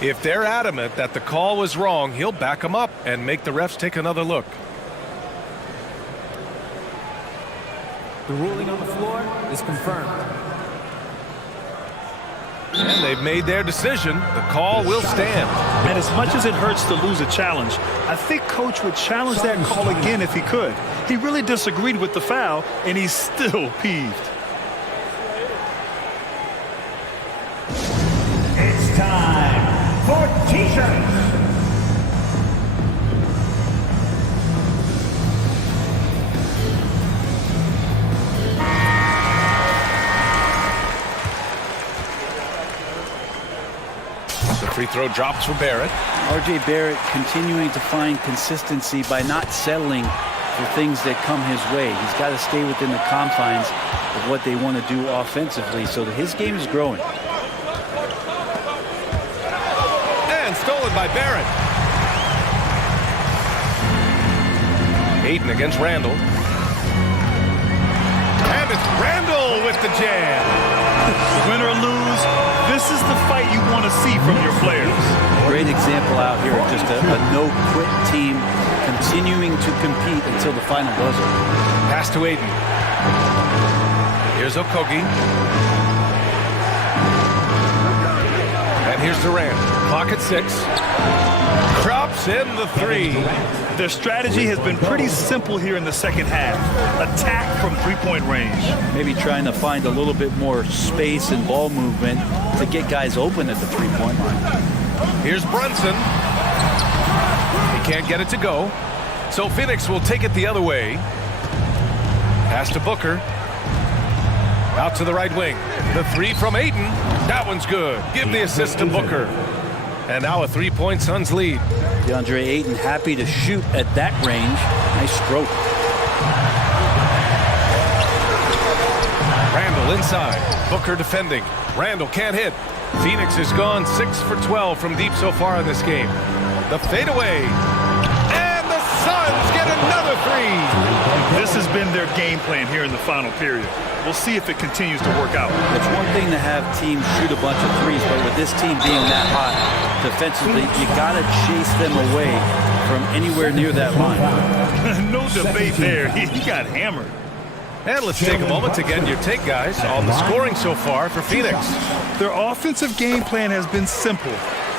If they're adamant that the call was wrong, he'll back them up and make the refs take another look. The ruling on the floor is confirmed. And they've made their decision. The call will stand. And as much as it hurts to lose a challenge, I think Coach would challenge that call again if he could. He really disagreed with the foul, and he's still peeved. It's time for T-shirts. Free throw drops for Barrett. R.J. Barrett continuing to find consistency by not settling for things that come his way. He's got to stay within the confines of what they want to do offensively so that his game is growing. And stolen by Barrett. Ayton against Randall. And it's Randall with the jam. Win or lose, this is the fight you want to see from your players. Great example out here of just a no-quit team continuing to compete until the final buzzer. Pass to Ayton. Here's Okogie. And here's Durant. Clock at 6. Drops in the 3. Their strategy has been pretty simple here in the second half. Attack from three-point range. Maybe trying to find a little bit more space and ball movement to get guys open at the three-point line. Here's Brunson. He can't get it to go. So Phoenix will take it the other way. Pass to Booker. Out to the right wing. The 3 from Ayton. That one's good. Give the assist to Booker. And now a 3-point Suns lead. DeAndre Ayton happy to shoot at that range. Nice stroke. Randall inside. Booker defending. Randall can't hit. Phoenix has gone 6 for 12 from deep so far in this game. The fadeaway. And the Suns get another 3. This has been their game plan here in the final period. We'll see if it continues to work out. It's one thing to have teams shoot a bunch of threes, but with this team being that hot defensively, you got to chase them away from anywhere near that line. No debate there. He got hammered. And let's take a moment to get your take, guys, on the scoring so far for Phoenix. Their offensive game plan has been simple.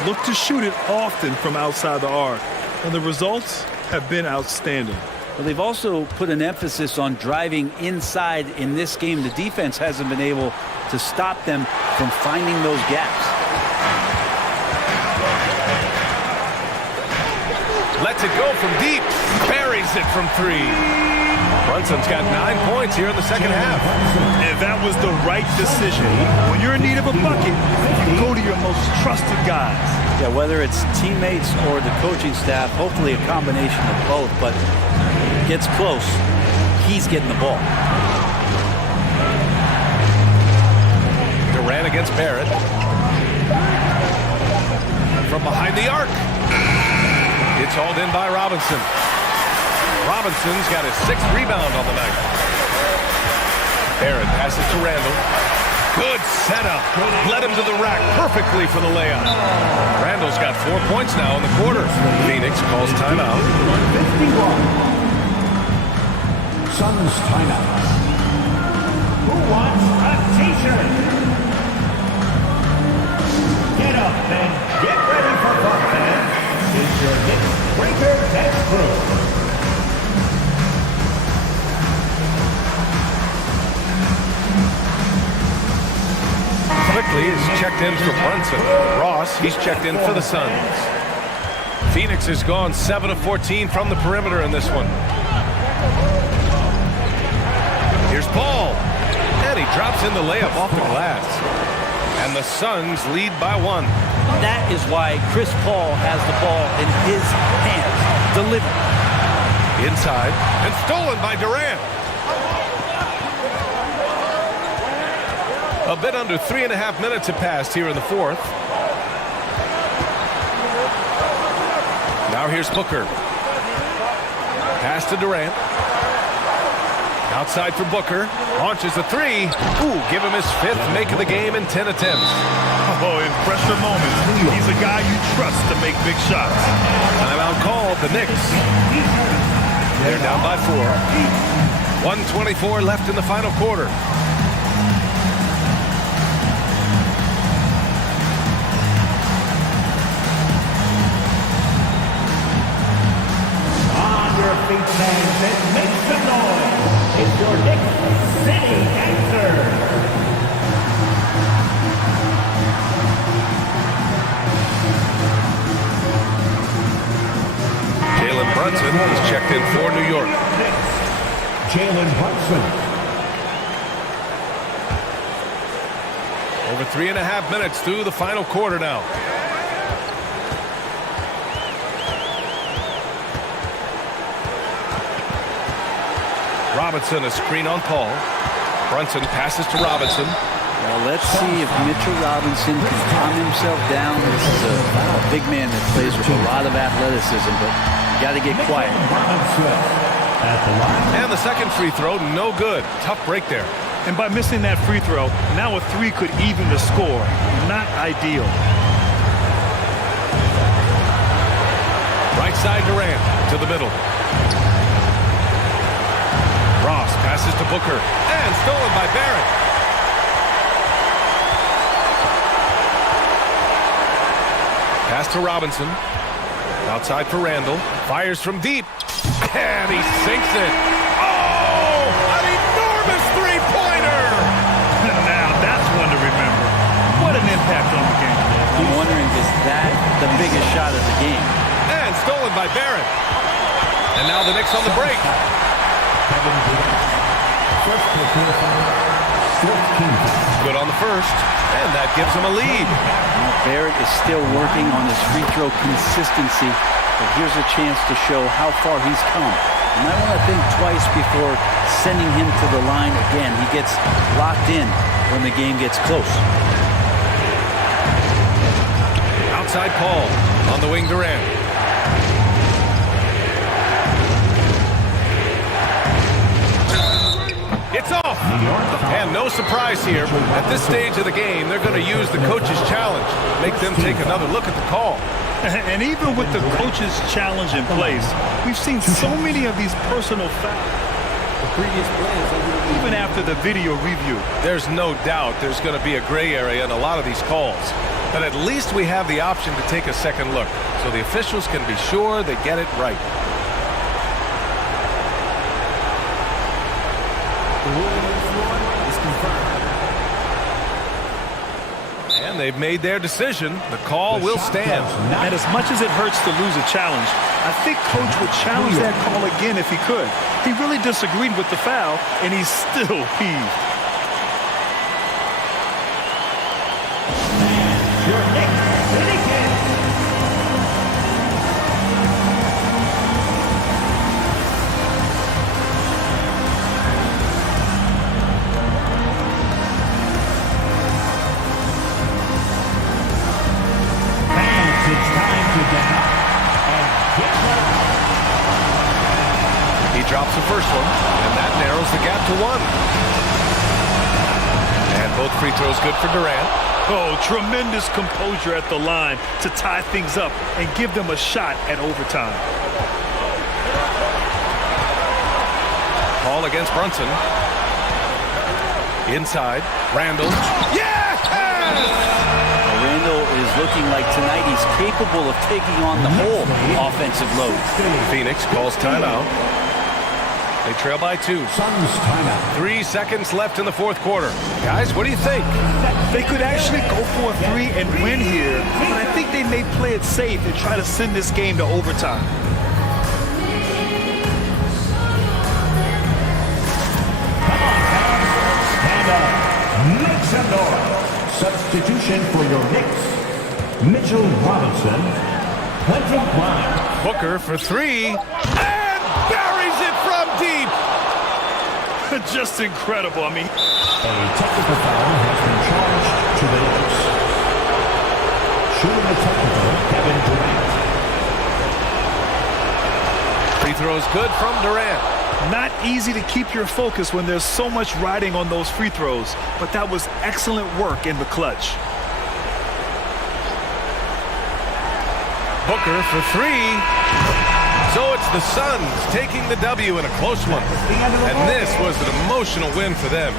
Look to shoot it often from outside the arc. And the results have been outstanding. Well, they've also put an emphasis on driving inside in this game. The defense hasn't been able to stop them from finding those gaps. Lets it go from deep. Buries it from 3. Brunson's got 9 points here in the second half. And that was the right decision. When you're in need of a bucket, you go to your most trusted guys. Yeah, whether it's teammates or the coaching staff, hopefully a combination of both, but gets close, he's getting the ball. Durant against Barrett. From behind the arc. It's hauled in by Robinson. Robinson's got his 6th rebound on the night. Barrett passes to Randall. Good setup. Led him to the rack perfectly for the layup. Randall's got 4 points now in the quarter. Phoenix calls timeout. 51. Suns timeout. Who wants a T-shirt? Get up and get ready for fun, fans. It's your Knicks Breaker Text Group. Quickly is checked in for Brunson. Ross, he's checked in for the Suns. Phoenix has gone 7 of 14 from the perimeter in this one. Drops in the layup off the glass. And the Suns lead by 1. That is why Chris Paul has the ball in his hands. Delivered. Inside. And stolen by Durant. A bit under 3.5 minutes have passed here in the fourth. Now here's Booker. Pass to Durant. Outside for Booker. Launches a three. Ooh, give him his 5th make of the game in 10 attempts. Oh, in pressure moments, he's a guy you trust to make big shots. Timeout called, the Knicks. They're down by 4. 1:24 left in the final quarter. On your feet, fans, and make some noise. It's your Knicks City answer. Jalen Brunson is checked in for New York. Jalen Brunson. Over 3.5 minutes through the final quarter now. Robinson, a screen on Paul. Brunson passes to Robinson. Well, let's see if Mitchell Robinson can calm himself down. This is a big man that plays with a lot of athleticism, but you got to get quiet. And the second free throw, no good. Tough break there. And by missing that free throw, now a 3 could even the score. Not ideal. Right side Durant to the middle. Ross passes to Booker and stolen by Barrett. Pass to Robinson. Outside for Randall. Fires from deep. And he sinks it. Oh, an enormous three-pointer. Now that's one to remember. What an impact on the game. I'm wondering, is that the biggest shot of the game? And stolen by Barrett. And now the Knicks on the break. Good on the first, and that gives him a lead. Now Barrett is still working on his free throw consistency, but here's a chance to show how far he's come. You might want to think twice before sending him to the line again. He gets locked in when the game gets close. Outside Paul, on the wing Durant. It's off! And no surprise here. At this stage of the game, they're going to use the coach's challenge. Make them take another look at the call. And even with the coach's challenge in place, we've seen so many of these personal fouls. Even after the video review. There's no doubt there's going to be a gray area in a lot of these calls. But at least we have the option to take a second look, so the officials can be sure they get it right. And they've made their decision. The call will stand. And as much as it hurts to lose a challenge, I think Coach would challenge that call again if he could. He really disagreed with the foul, and he's still peeved. Your Knicks City Kings. It's time to get up and get ready. He drops the first one, and that narrows the gap to 1. And both free throws good for Durant. Oh, tremendous composure at the line to tie things up and give them a shot at overtime. Paul against Brunson. Inside, Randall. Yes! Randall is looking like tonight he's capable of taking on the whole offensive load. Phoenix calls timeout. They trail by 2. Suns timeout. 3 seconds left in the fourth quarter. Guys, what do you think? They could actually go for a 3 and win here, but I think they may play it safe and try to send this game to overtime. Come on, guys. Stand up. make some noise. Substitution for your Knicks, Mitchell Robinson, Quentin Grimes. Booker for three, and buries it from deep. Just incredible. I mean, A technical foul has been charged to the Knicks. Shooting the technical, Kevin Durant. Free throws good from Durant. not easy to keep your focus when there's so much riding on those free throws, but that was excellent work in the clutch. Booker for three. So it's the Suns taking the W in a close one. And this was an emotional win for them.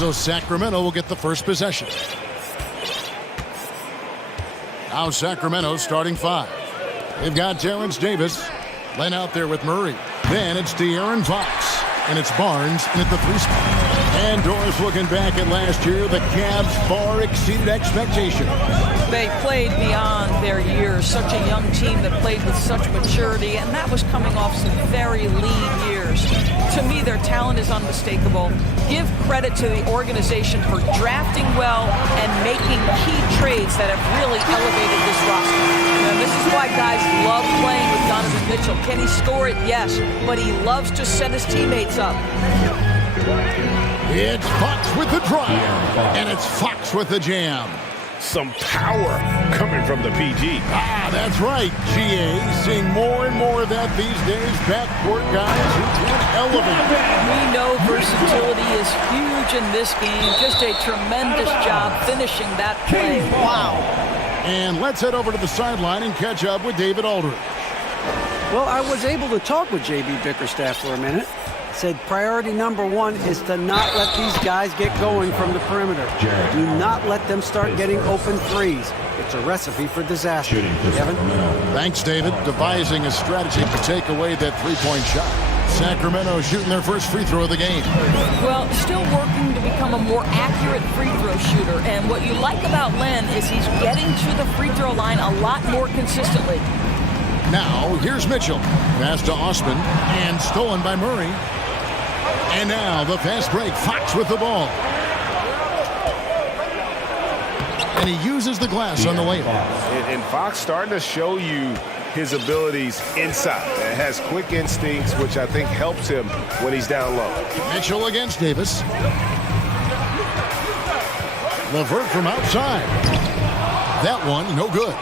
So Sacramento will get the first possession. Now Sacramento starting five. They've got Terrence Davis laying out there with Murray. Then it's De'Aaron Fox. And it's Barnes in at the three spot. And Doris looking back at last year, the Cavs far exceeded expectations. They played beyond their years. Such a young team that played with such maturity, and that was coming off some very lean years. To me, their talent is unmistakable. Give credit to the organization for drafting well and making key trades that have really elevated this roster. And this is why guys love playing with Donovan Mitchell. Can he score it? Yes, but he loves to set his teammates up. It's Fox with the drive, and it's Fox with the jam. Some power coming from the PG. Ah, that's right, GA. Seeing more and more of that these days. Backcourt guys who can elevate. We know versatility is huge in this game. Just a tremendous job finishing that play. Wow. And let's head over to the sideline and catch up with David Aldridge. Well, I was able to talk with J.B. Bickerstaff for a minute. Said priority number one is to not let these guys get going from the perimeter. Do not let them start getting open threes. It's a recipe for disaster. Kevin? Thanks, David. Devising a strategy to take away that three-point shot. Sacramento shooting their first free throw of the game. Well, still working to become a more accurate free throw shooter. And what you like about Len is he's getting to the free throw line a lot more consistently. Now, here's Mitchell. Pass to Osman and stolen by Murray. And now the fast break. Fox with the ball. And he uses the glass on the layup. And Fox starting to show you his abilities inside. It has quick instincts, which I think helps him when he's down low. Mitchell against Davis. LeVert from outside. That one, no good.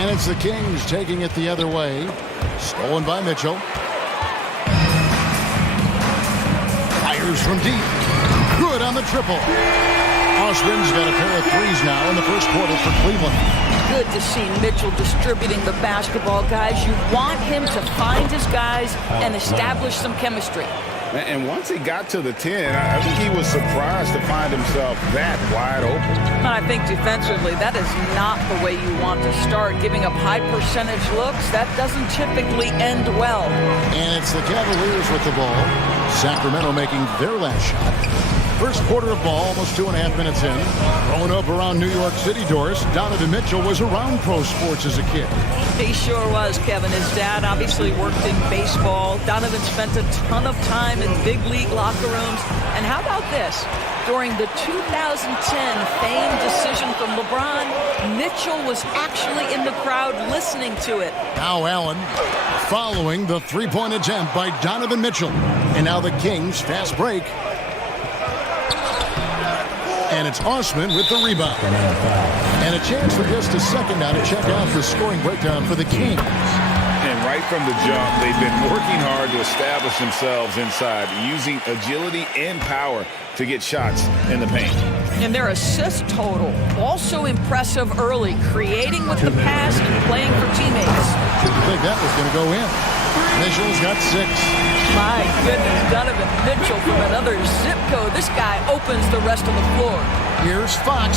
And it's the Kings taking it the other way. Stolen by Mitchell. Fires from deep. Good on the triple. Osman's got a pair of threes now in the first quarter for Cleveland. Good to see Mitchell distributing the basketball, guys. You want him to find his guys and establish some chemistry. And once he got to the 10, I think he was surprised to find himself that wide open. And I think defensively, that is not the way you want to start. Giving up high percentage looks, that doesn't typically end well. And it's the Cavaliers with the ball. Sacramento making their last shot. First quarter of ball, almost 2.5 minutes in. Growing up around New York City, Doris, Donovan Mitchell was around pro sports as a kid. He sure was, Kevin. His dad obviously worked in baseball. Donovan spent a ton of time in big league locker rooms. And how about this? During the 2010 famed decision from LeBron, Mitchell was actually in the crowd listening to it. Now Allen following the three-point attempt by Donovan Mitchell. And now the Kings fast break. And it's Osman with the rebound. And a chance for just a second now to check out the scoring breakdown for the Kings. And right from the jump, they've been working hard to establish themselves inside, using agility and power to get shots in the paint. And their assist total, also impressive early, creating with the pass and playing for teammates. Didn't think that was going to go in. Mitchell's got 6. My goodness, Donovan Mitchell from another zip code. This guy opens the rest of the floor. Here's Fox.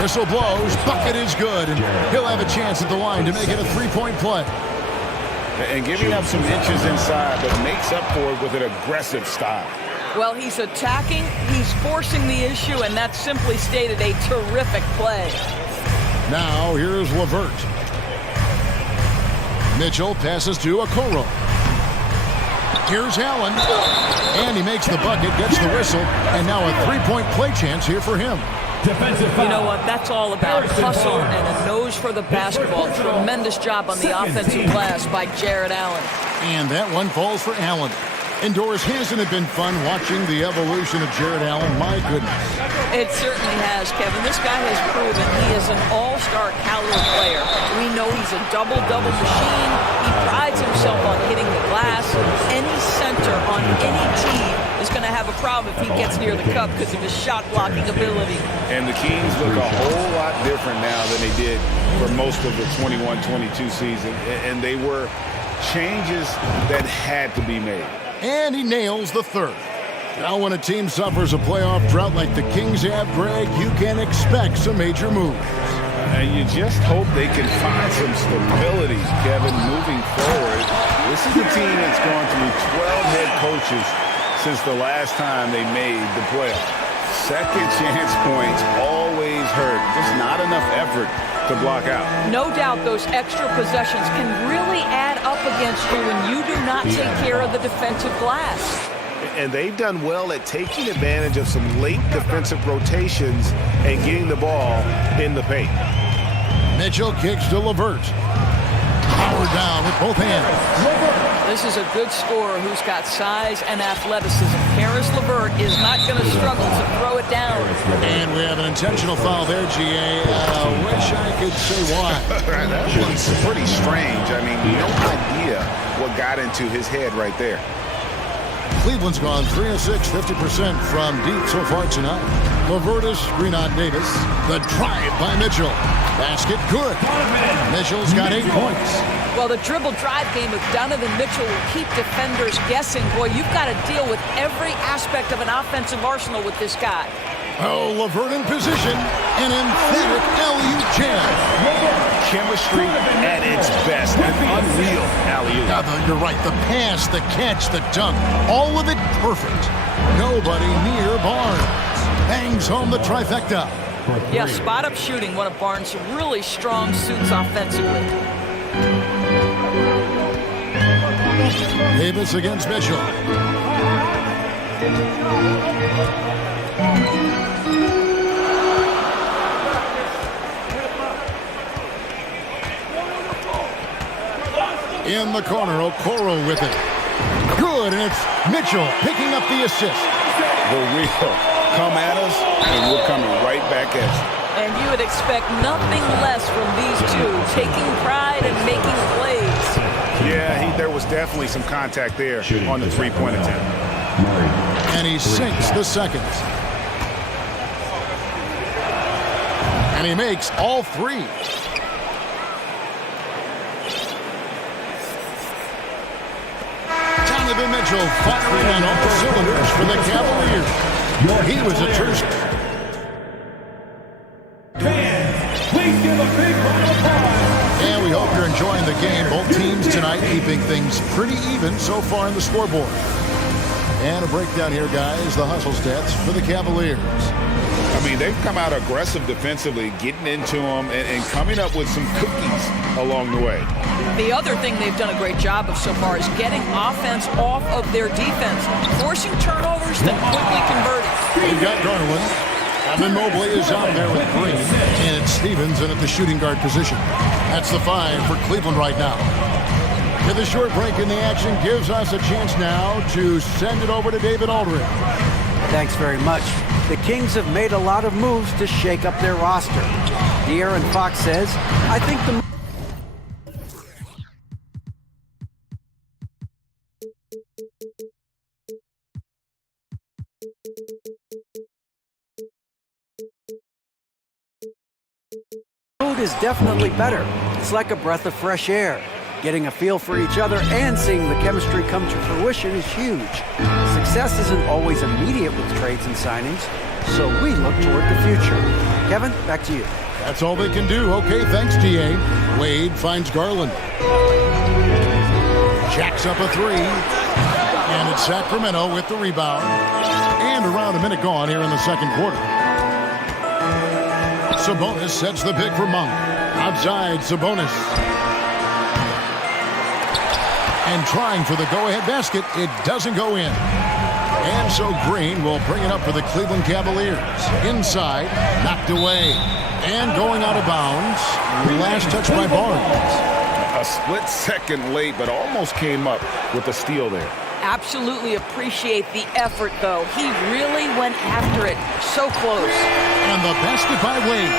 Whistle blows. Bucket is good. And he'll have a chance at the line to make it a three-point play. And giving up some inches inside, but makes up for it with an aggressive style. Well, he's attacking, he's forcing the issue, and that's simply stated a terrific play. Now, here's LeVert. Mitchell passes to Okoro. Here's Allen. And he makes the bucket, gets the whistle, and now a three-point play chance here for him. You know what? That's all about hustle and a nose for the basketball. Tremendous job on the offensive glass by Jared Allen. And that one falls for Allen. And Doris, hasn't it been fun watching the evolution of Jared Allen? My goodness. It certainly has, Kevin. This guy has proven he is an all-star caliber player. We know he's a double-double machine. He prides himself on hitting the glass. Any center on any team is going to have a problem if he gets near the cup because of his shot-blocking ability. And the Kings look a whole lot different now than they did for most of the 21-22 season. And they were changes that had to be made. And he nails the third. Now when a team suffers a playoff drought like the Kings have, Greg, you can expect some major moves. And you just hope they can find some stability, Kevin, moving forward. This is a team that's gone through 12 head coaches since the last time they made the playoffs. Second chance points always hurt. Just not enough effort to block out. No doubt those extra possessions can really add up against you when you do not take care of the defensive glass. And they've done well at taking advantage of some late defensive rotations and getting the ball in the paint. Mitchell kicks to LeVert. Powered down with both hands. This is a good scorer who's got size and athleticism. Karis LeVert is not going to struggle to throw it down. And we have an intentional foul there, GA. Wish I could say why. That was pretty strange. I mean, no idea what got into his head right there. Cleveland's gone 3 of 6, 50% from deep so far tonight. Lavertus, Greenon Davis. The drive by Mitchell. Basket good. Mitchell's got 8 points. Well, the dribble drive game of Donovan Mitchell will keep defenders guessing. Boy, you've got to deal with every aspect of an offensive arsenal with this guy. Oh, LeVert in position. An emphatic alley-oop jam. Chemistry at its best. An unreal alley-oop. You're right. The pass, the catch, the dunk. All of it perfect. Nobody near Barnes. Bangs home the trifecta. Yeah, spot-up shooting, one of Barnes' really strong suits offensively. Davis against Mitchell. In the corner, Okoro with it. Good, and it's Mitchell picking up the assist. The real come at us, and we're coming right back at you. And you would expect nothing less from these two, taking pride and making plays. Yeah, there was definitely some contact there on the three-point attempt. And he sinks the second. And he makes all 3. Donovan Mitchell firing on all cylinders for the Cavaliers. He was a true. Fans, please give a big round of applause. And we hope you're enjoying the game. Both teams tonight keeping things pretty even so far on the scoreboard. And a breakdown here, guys. The hustle stats for the Cavaliers. I mean, they've come out aggressive defensively, getting into them and coming up with some cookies along the way. The other thing they've done a great job of so far is getting offense off of their defense, forcing turnovers, then quickly converting. We've got Garland. Evan Mobley is out there with Green. And it's Stevenson at the shooting guard position. That's the 5 for Cleveland right now. To the short break in the action gives us a chance now to send it over to David Aldridge. Thanks very much. The Kings have made a lot of moves to shake up their roster. De'Aaron Fox says, I think the mood is definitely better. It's like a breath of fresh air. Getting a feel for each other and seeing the chemistry come to fruition is huge. Success isn't always immediate with trades and signings, so we look toward the future. Kevin, back to you. That's all they can do. Okay, thanks, T.A. Wade finds Garland. Jacks up a 3. And it's Sacramento with the rebound. And around a minute gone here in the second quarter. Sabonis sets the pick for Monk. Outside, Sabonis. And trying for the go-ahead basket, it doesn't go in. And so Green will bring it up for the Cleveland Cavaliers. Inside, knocked away. And going out of bounds, last touch by Barnes. A split second late, but almost came up with a steal there. Absolutely appreciate the effort, though. He really went after it. So close. And the basket by Wade.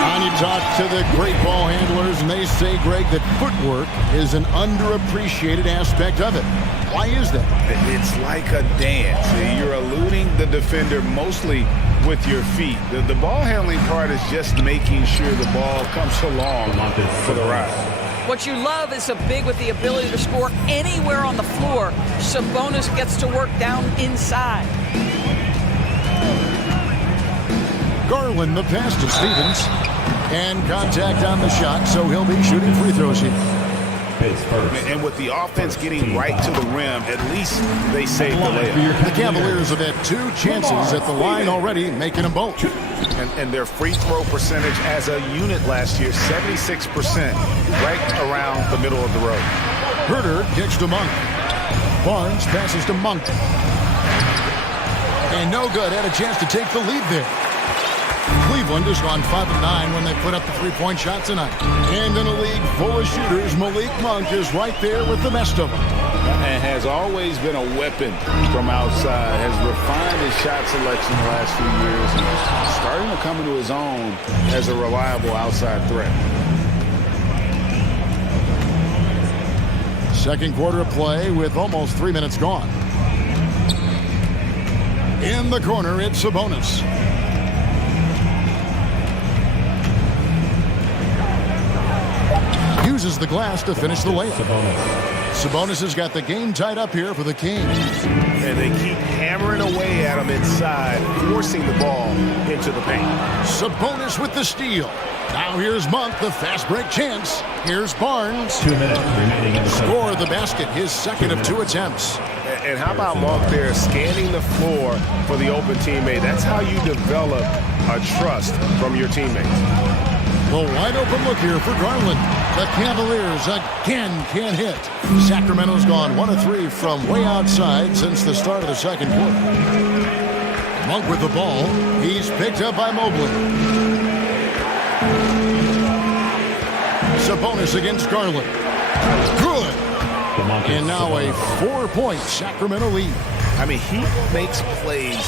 And you talk to the great ball handlers, and they say, Greg, that footwork is an underappreciated aspect of it. Why is that? It's like a dance. You're eluding the defender mostly with your feet. The ball handling part is just making sure the ball comes along for the ride. What you love is a big with the ability to score anywhere on the floor. Sabonis gets to work down inside. Garland, the pass to Stevens. And contact on the shot, so he'll be shooting free throws here. And with the offense getting right to the rim, at least they saved the layup. The Cavaliers have had 2 chances at the line already, making them both. And their free throw percentage as a unit last year, 76%, right around the middle of the road. Herter kicks to Monk. Barnes passes to Monk. And no good, had a chance to take the lead there. Cleveland Cleveland has gone 5 of 9 when they put up the three-point shot tonight. And in a league full of shooters, Malik Monk is right there with the best of them. And has always been a weapon from outside, has refined his shot selection the last few years, and starting to come into his own as a reliable outside threat. Second quarter of play with almost 3 minutes gone. In the corner, it's Sabonis. Uses the glass to finish the layup. Sabonis has got the game tied up here for the Kings. And they keep hammering away at him inside, forcing the ball into the paint. Sabonis with the steal. Now here's Monk, the fast break chance. Here's Barnes. 2 minutes remaining in the Score the basket, his second of 2 attempts. And how about Monk there scanning the floor for the open teammate? That's how you develop a trust from your teammates. The wide open look here for Garland. The Cavaliers again can't hit. Sacramento's gone 1 of 3 from way outside since the start of the second quarter. Monk with the ball. He's picked up by Mobley. Sabonis against Garland. Good. And now a 4-point Sacramento lead. I mean, he makes plays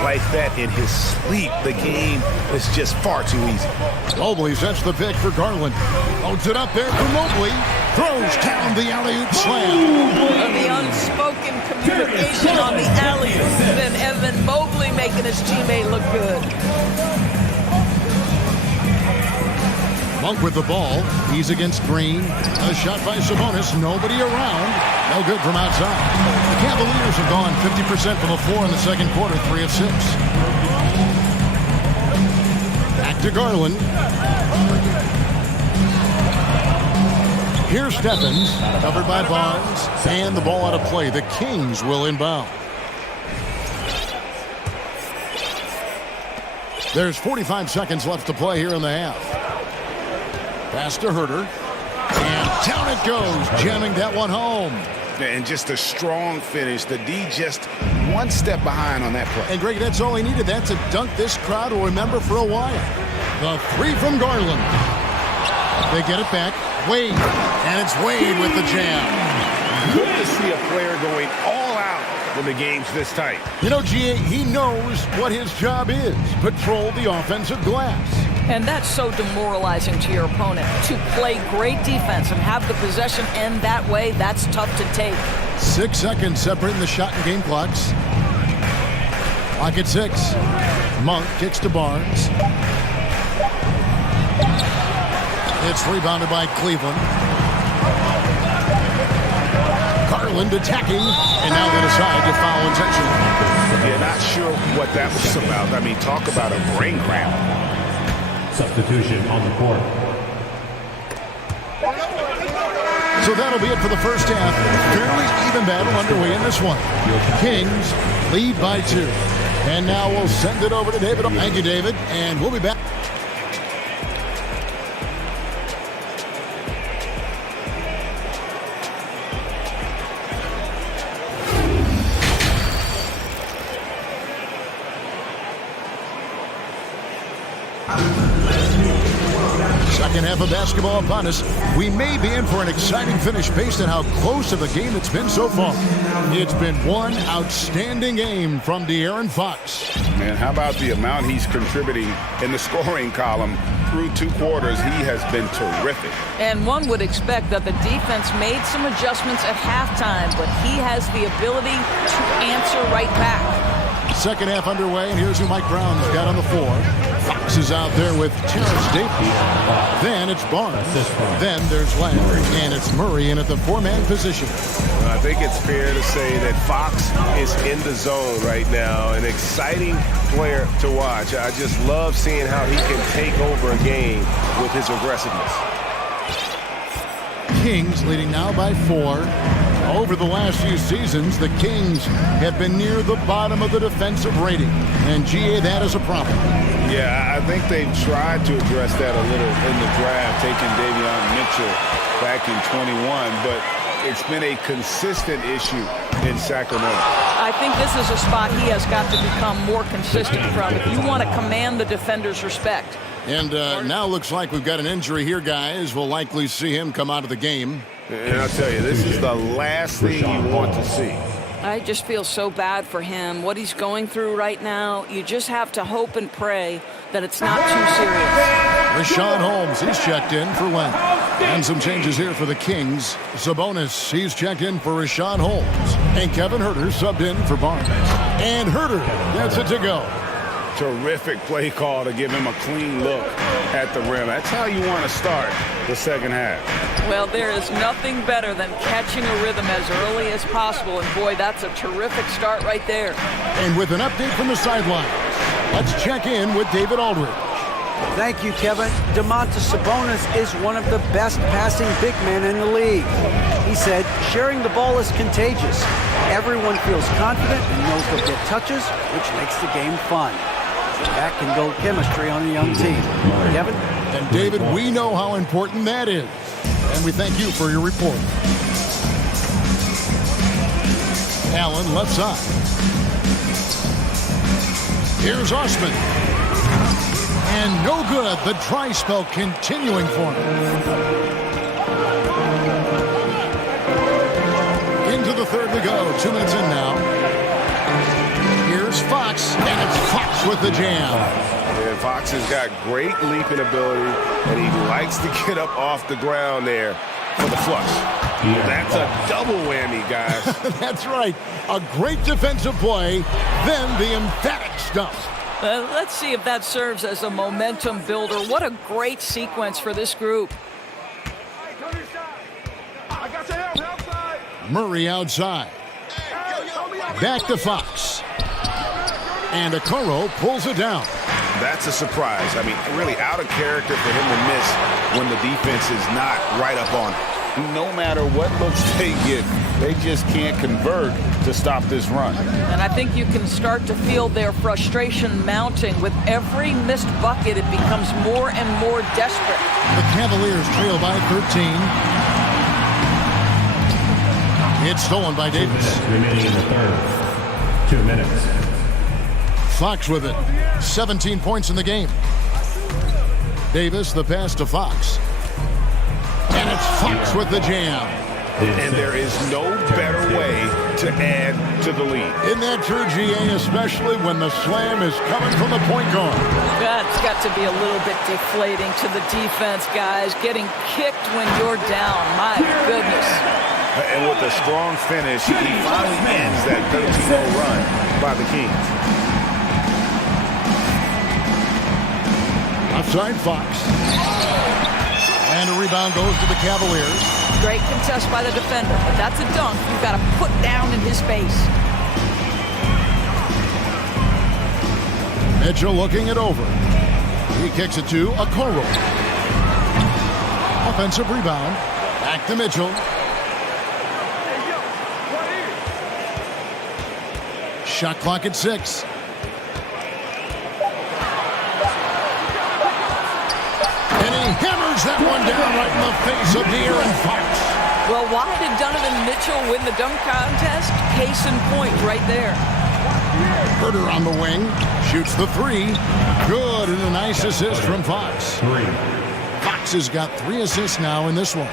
like that in his sleep. The game is just far too easy. Mobley sets the pick for Garland. Loads it up there for Mobley. Throws down the alley-oop slam. The unspoken communication on the alley-oop. And Evan Mobley making his teammate look good. Monk with the ball. He's against Green. A shot by Sabonis. Nobody around. No good from outside. The Cavaliers have gone 50% from the floor in the second quarter, 3 of 6. Back to Garland. Here's Stephens, covered by Barnes. And the ball out of play. The Kings will inbound. There's 45 seconds left to play here in the half. Pass to Herter. And down it goes, jamming that one home. And just a strong finish. The D just one step behind on that play. And Greg, that's all he needed. That's a dunk this crowd will remember for a while. The 3 from Garland. They get it back. Wade. And it's Wade with the jam. Good to see a player going all out when the game's this tight. You know, G.A., he knows what his job is. Patrol the offensive glass. And that's so demoralizing to your opponent. To play great defense and have the possession end that way, that's tough to take. 6 seconds separating the shot and game clocks. Clock at 6. Monk kicks to Barnes. It's rebounded by Cleveland. Garland attacking, and now they decide to foul intentionally. Yeah, not sure what that was about. I mean, talk about a brain cramp. Substitution on the court. So that'll be it for the first half. Fairly even battle underway in this one. Kings lead by 2. And now we'll send it over to David. Thank you, David. And we'll be back. Second half of basketball upon us. We may be in for an exciting finish based on how close of a game it's been so far. It's been one outstanding game from De'Aaron Fox. Man, how about the amount he's contributing in the scoring column through 2 quarters? He has been terrific. And one would expect that the defense made some adjustments at halftime, but he has the ability to answer right back. Second half underway, and here's who Mike Brown's got on the floor. Fox is out there with Terrence Davis. Then it's Barnes. Then there's Landry, and it's Murray in at the 4-man position. I think it's fair to say that Fox is in the zone right now. An exciting player to watch. I just love seeing how he can take over a game with his aggressiveness. Kings leading now by 4. Over the last few seasons, the Kings have been near the bottom of the defensive rating. And, GA, that is a problem. Yeah, I think they've tried to address that a little in the draft, taking Davion Mitchell back in 21. But it's been a consistent issue in Sacramento. I think this is a spot he has got to become more consistent from if you want to command the defender's respect. And now looks like we've got an injury here, guys. We'll likely see him come out of the game. And I'll tell you, this is the last thing you want to see. I just feel so bad for him. What he's going through right now, you just have to hope and pray that it's not too serious. Rashawn Holmes, he's checked in for Len. And some changes here for the Kings. Sabonis, he's checked in for Rashawn Holmes. And Kevin Huerter subbed in for Barnes. And Huerter gets it to go. Terrific play call to give him a clean look at the rim. That's how you want to start the second half. Well, there is nothing better than catching a rhythm as early as possible. And boy, that's a terrific start right there. And with an update from the sideline, let's check in with David Aldridge. Thank you, Kevin. Domantas Sabonis is one of the best passing big men in the league. He said, sharing the ball is contagious. Everyone feels confident and knows they'll get touches, which makes the game fun. That can build chemistry on a young team. Kevin? And David, we know how important that is. And we thank you for your report. Allen left side. Here's Osman. And no good. The dry spell continuing for him. Into the third we go. 2 minutes in now. Here's Fox, and it's Fox with the jam. Yeah, Fox has got great leaping ability, and he likes to get up off the ground there for the flush. That's a double whammy, guys. That's right. A great defensive play, then the emphatic stuff. Let's see if that serves as a momentum builder. What a great sequence for this group. Murray outside. Back to Fox. And Okoro pulls it down. That's a surprise. I mean, really out of character for him to miss when the defense is not right up on it. No matter what looks they get, they just can't convert to stop this run. And I think you can start to feel their frustration mounting. With every missed bucket, it becomes more and more desperate. The Cavaliers trail by 13. It's stolen by Davis. Remaining in the third. 2 minutes. Fox with it. 17 points in the game. Davis, the pass to Fox. And it's Fox with the jam. And there is no better way to add to the lead. Isn't that true, GA, especially when the slam is coming from the point guard? That's got to be a little bit deflating to the defense, guys. Getting kicked when you're down. My goodness. And with a strong finish, he finally ends that 13-0 run by the Kings. Outside Fox. And a rebound goes to the Cavaliers. Great contest by the defender, but that's a dunk you've got to put down in his face. Mitchell looking it over. He kicks it to Okoro. Offensive rebound. Back to Mitchell. Shot clock at 6. Hammers that one down right in the face of De'Aaron Fox. Well, why did Donovan Mitchell win the dunk contest? Case in point right there. Huerter on the wing. Shoots the 3. Good, and a nice assist from Fox. Fox has got 3 assists now in this one.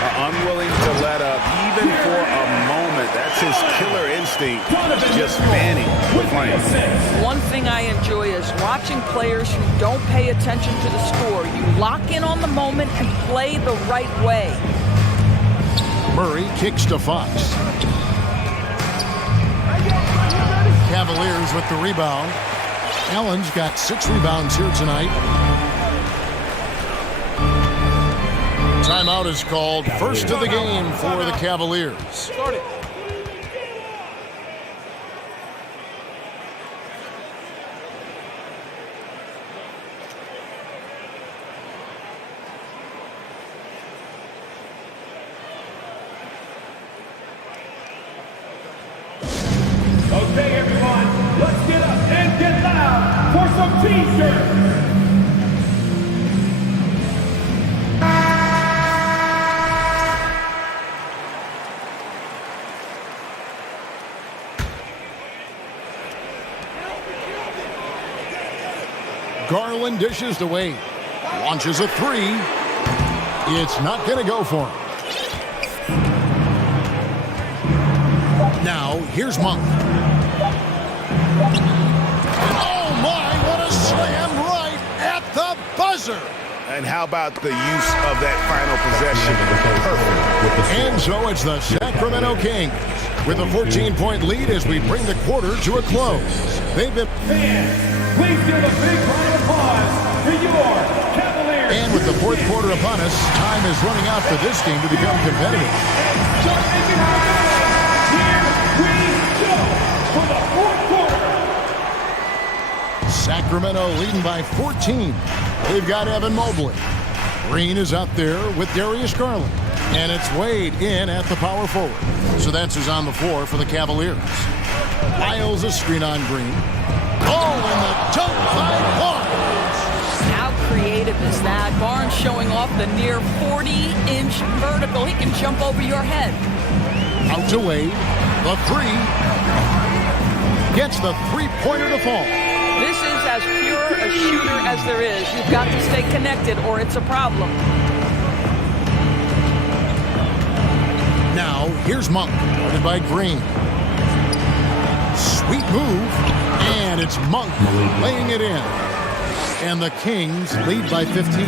Unwilling to let up even for a moment. That's his killer instinct, just fanning the flames. One thing I enjoy is watching players who don't pay attention to the score. You lock in on the moment and play the right way. Murray kicks to Fox. Cavaliers with the rebound. Allen's got 6 rebounds here tonight. Timeout is called. First of the game for the Cavaliers. Okay, everyone, let's get up and get loud for some t-shirts. Garland dishes to Wade. Launches a three. It's not going to go for him. Now, here's Monk. Oh, my, what a slam right at the buzzer. And how about the use of that final possession? Perfect. And so it's the Sacramento Kings with a 14-point lead as we bring the quarter to a close. They've been... Fans, please give a big round of applause to your Cavaliers. And with the fourth quarter upon us, time is running out for this team to become competitive. Start making it. Here we go for the fourth quarter. Sacramento leading by 14. They've got Evan Mobley. Green is out there with Darius Garland. And it's Wade in at the power forward. So that's who's on the floor for the Cavaliers. Miles a screen on Green. Oh, and the dunk by Barnes. How creative is that? Barnes showing off the near 40-inch vertical. He can jump over your head. Out to Wade. The three. Gets the three-pointer to fall. This is as pure a shooter as there is. You've got to stay connected or it's a problem. Now, here's Monk, guarded by Green. Sweet move, and it's Monk laying it in. And the Kings lead by 15.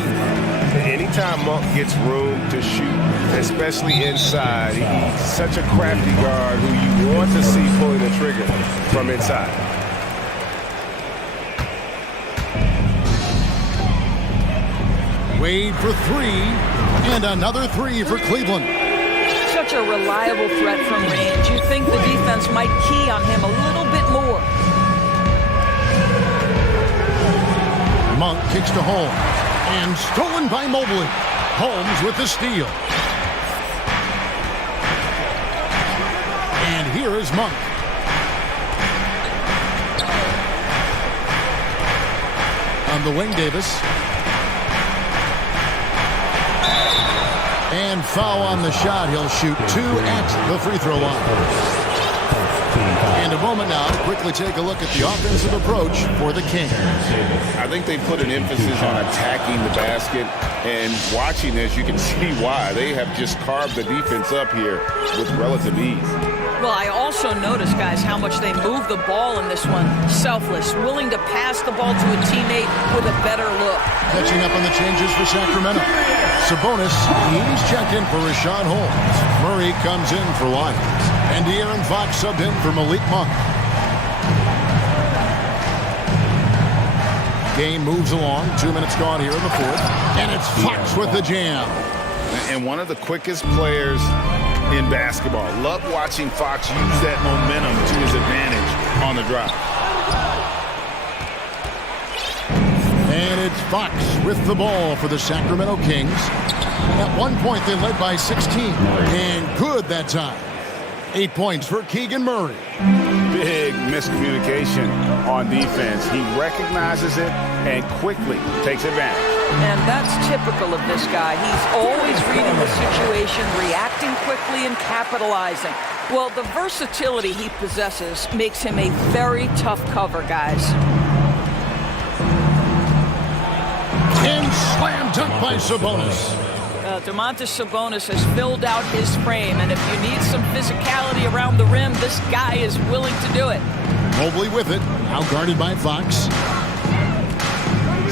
Anytime Monk gets room to shoot, especially inside, he's such a crafty guard who you want to see pulling the trigger from inside. Wade for three, and another three for Cleveland. Such a reliable threat from range. You think the defense might key on him a little bit more. Monk kicks to Holmes, and stolen by Mobley. Holmes with the steal. And here is Monk. On the wing, Davis. And foul on the shot. He'll shoot two at the free throw line. And a moment now to quickly take a look at the offensive approach for the Kings. I think they put an emphasis on attacking the basket, and watching this, you can see why. They have just carved the defense up here with relative ease. Well, I also noticed, guys, how much they move the ball in this one. Selfless, willing to pass the ball to a teammate with a better look. Catching up on the changes for Sacramento. Sabonis, he's checked in for Rashawn Holmes. Murray comes in for Lyons. And De'Aaron Fox subbed in for Malik Monk. Game moves along. 2 minutes gone here in the fourth. And it's Fox with the jam. And one of the quickest players in basketball. Love watching Fox use that momentum to his advantage on the drive. And it's Fox with the ball for the Sacramento Kings. At one point, they led by 16. And good that time. 8 points for Keegan Murray. Big miscommunication on defense. He recognizes it and quickly takes advantage. And that's typical of this guy. He's always reading the situation, reacting quickly, and capitalizing. Well, the versatility he possesses makes him a very tough cover, guys. And slam dunk by Sabonis. Domantas Sabonis has filled out his frame, and if you need some physicality around the rim, this guy is willing to do it. Mobley with it, now guarded by Fox.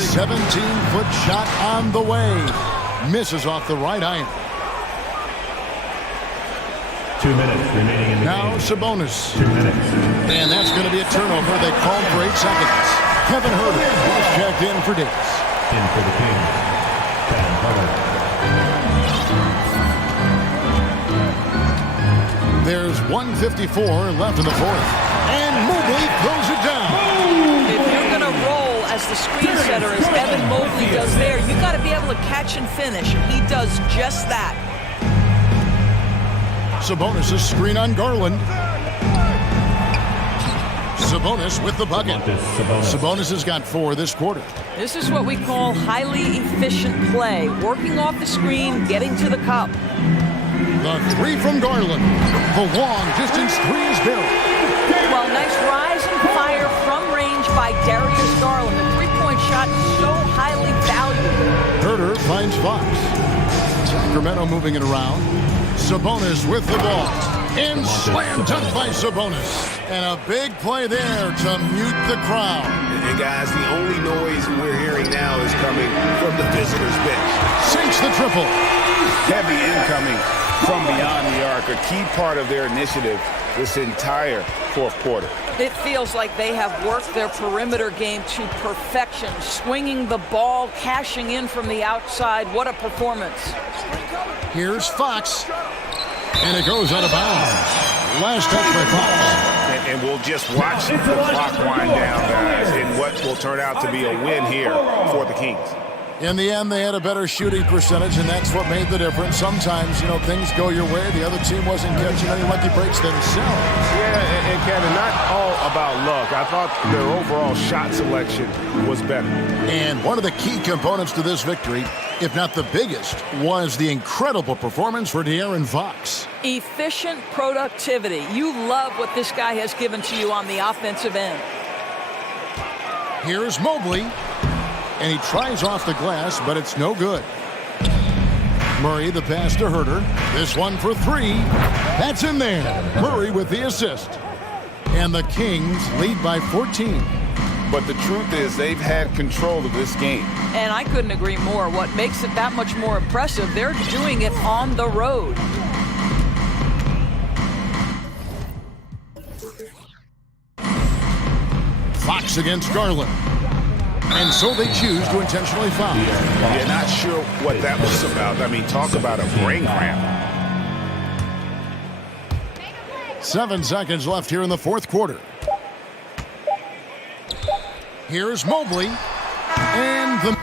17-foot shot on the way. Misses off the right iron. 2 minutes remaining in the now game. Sabonis. 2 minutes. And that's going to be a turnover. They called for 8 seconds. Kevin Huerter was checked in for Davis. In for the Kings, Kevin Huerter. There's 1:54 left in the fourth. And Mobley throws it down. If you're going to roll as the screen setter, as Evan Mobley does there, you got to be able to catch and finish. And he does just that. Sabonis' screen on Garland. Sabonis with the bucket. Sabonis has got 4 this quarter. This is what we call highly efficient play. Working off the screen, getting to the cup. The 3 from Garland. The long distance 3 is good. Well, nice rise and fire from range by Darius Garland. The three-point shot so highly valued. Herter finds Fox. Sacramento moving it around. Sabonis with the ball. And slam dunk by Sabonis. And a big play there to mute the crowd. And guys, the only noise we're hearing now is coming from the visitors' bench. Sinks the triple. Heavy incoming from beyond the arc, a key part of their initiative this entire fourth quarter. It feels like they have worked their perimeter game to perfection, swinging the ball, cashing in from the outside. What a performance. Here's Fox. And it goes out of bounds. Last touch by Fox. And we'll just watch the clock wind down, guys, in what will turn out to be a win here for the Kings. In the end, they had a better shooting percentage, and that's what made the difference. Sometimes, things go your way. The other team wasn't catching any lucky breaks themselves. Yeah, and Kevin, not all about luck. I thought their overall shot selection was better. And one of the key components to this victory, if not the biggest, was the incredible performance for De'Aaron Fox. Efficient productivity. You love what this guy has given to you on the offensive end. Here's Mobley. And he tries off the glass, but it's no good. Murray, the pass to Herter. This one for three. That's in there. Murray with the assist. And the Kings lead by 14. But the truth is they've had control of this game. And I couldn't agree more. What makes it that much more impressive, they're doing it on the road. Fox against Garland. And so they choose to intentionally foul. Yeah, not sure what that was about. I mean, talk about a brain cramp. 7 seconds left here in the fourth quarter. Here's Mobley. And the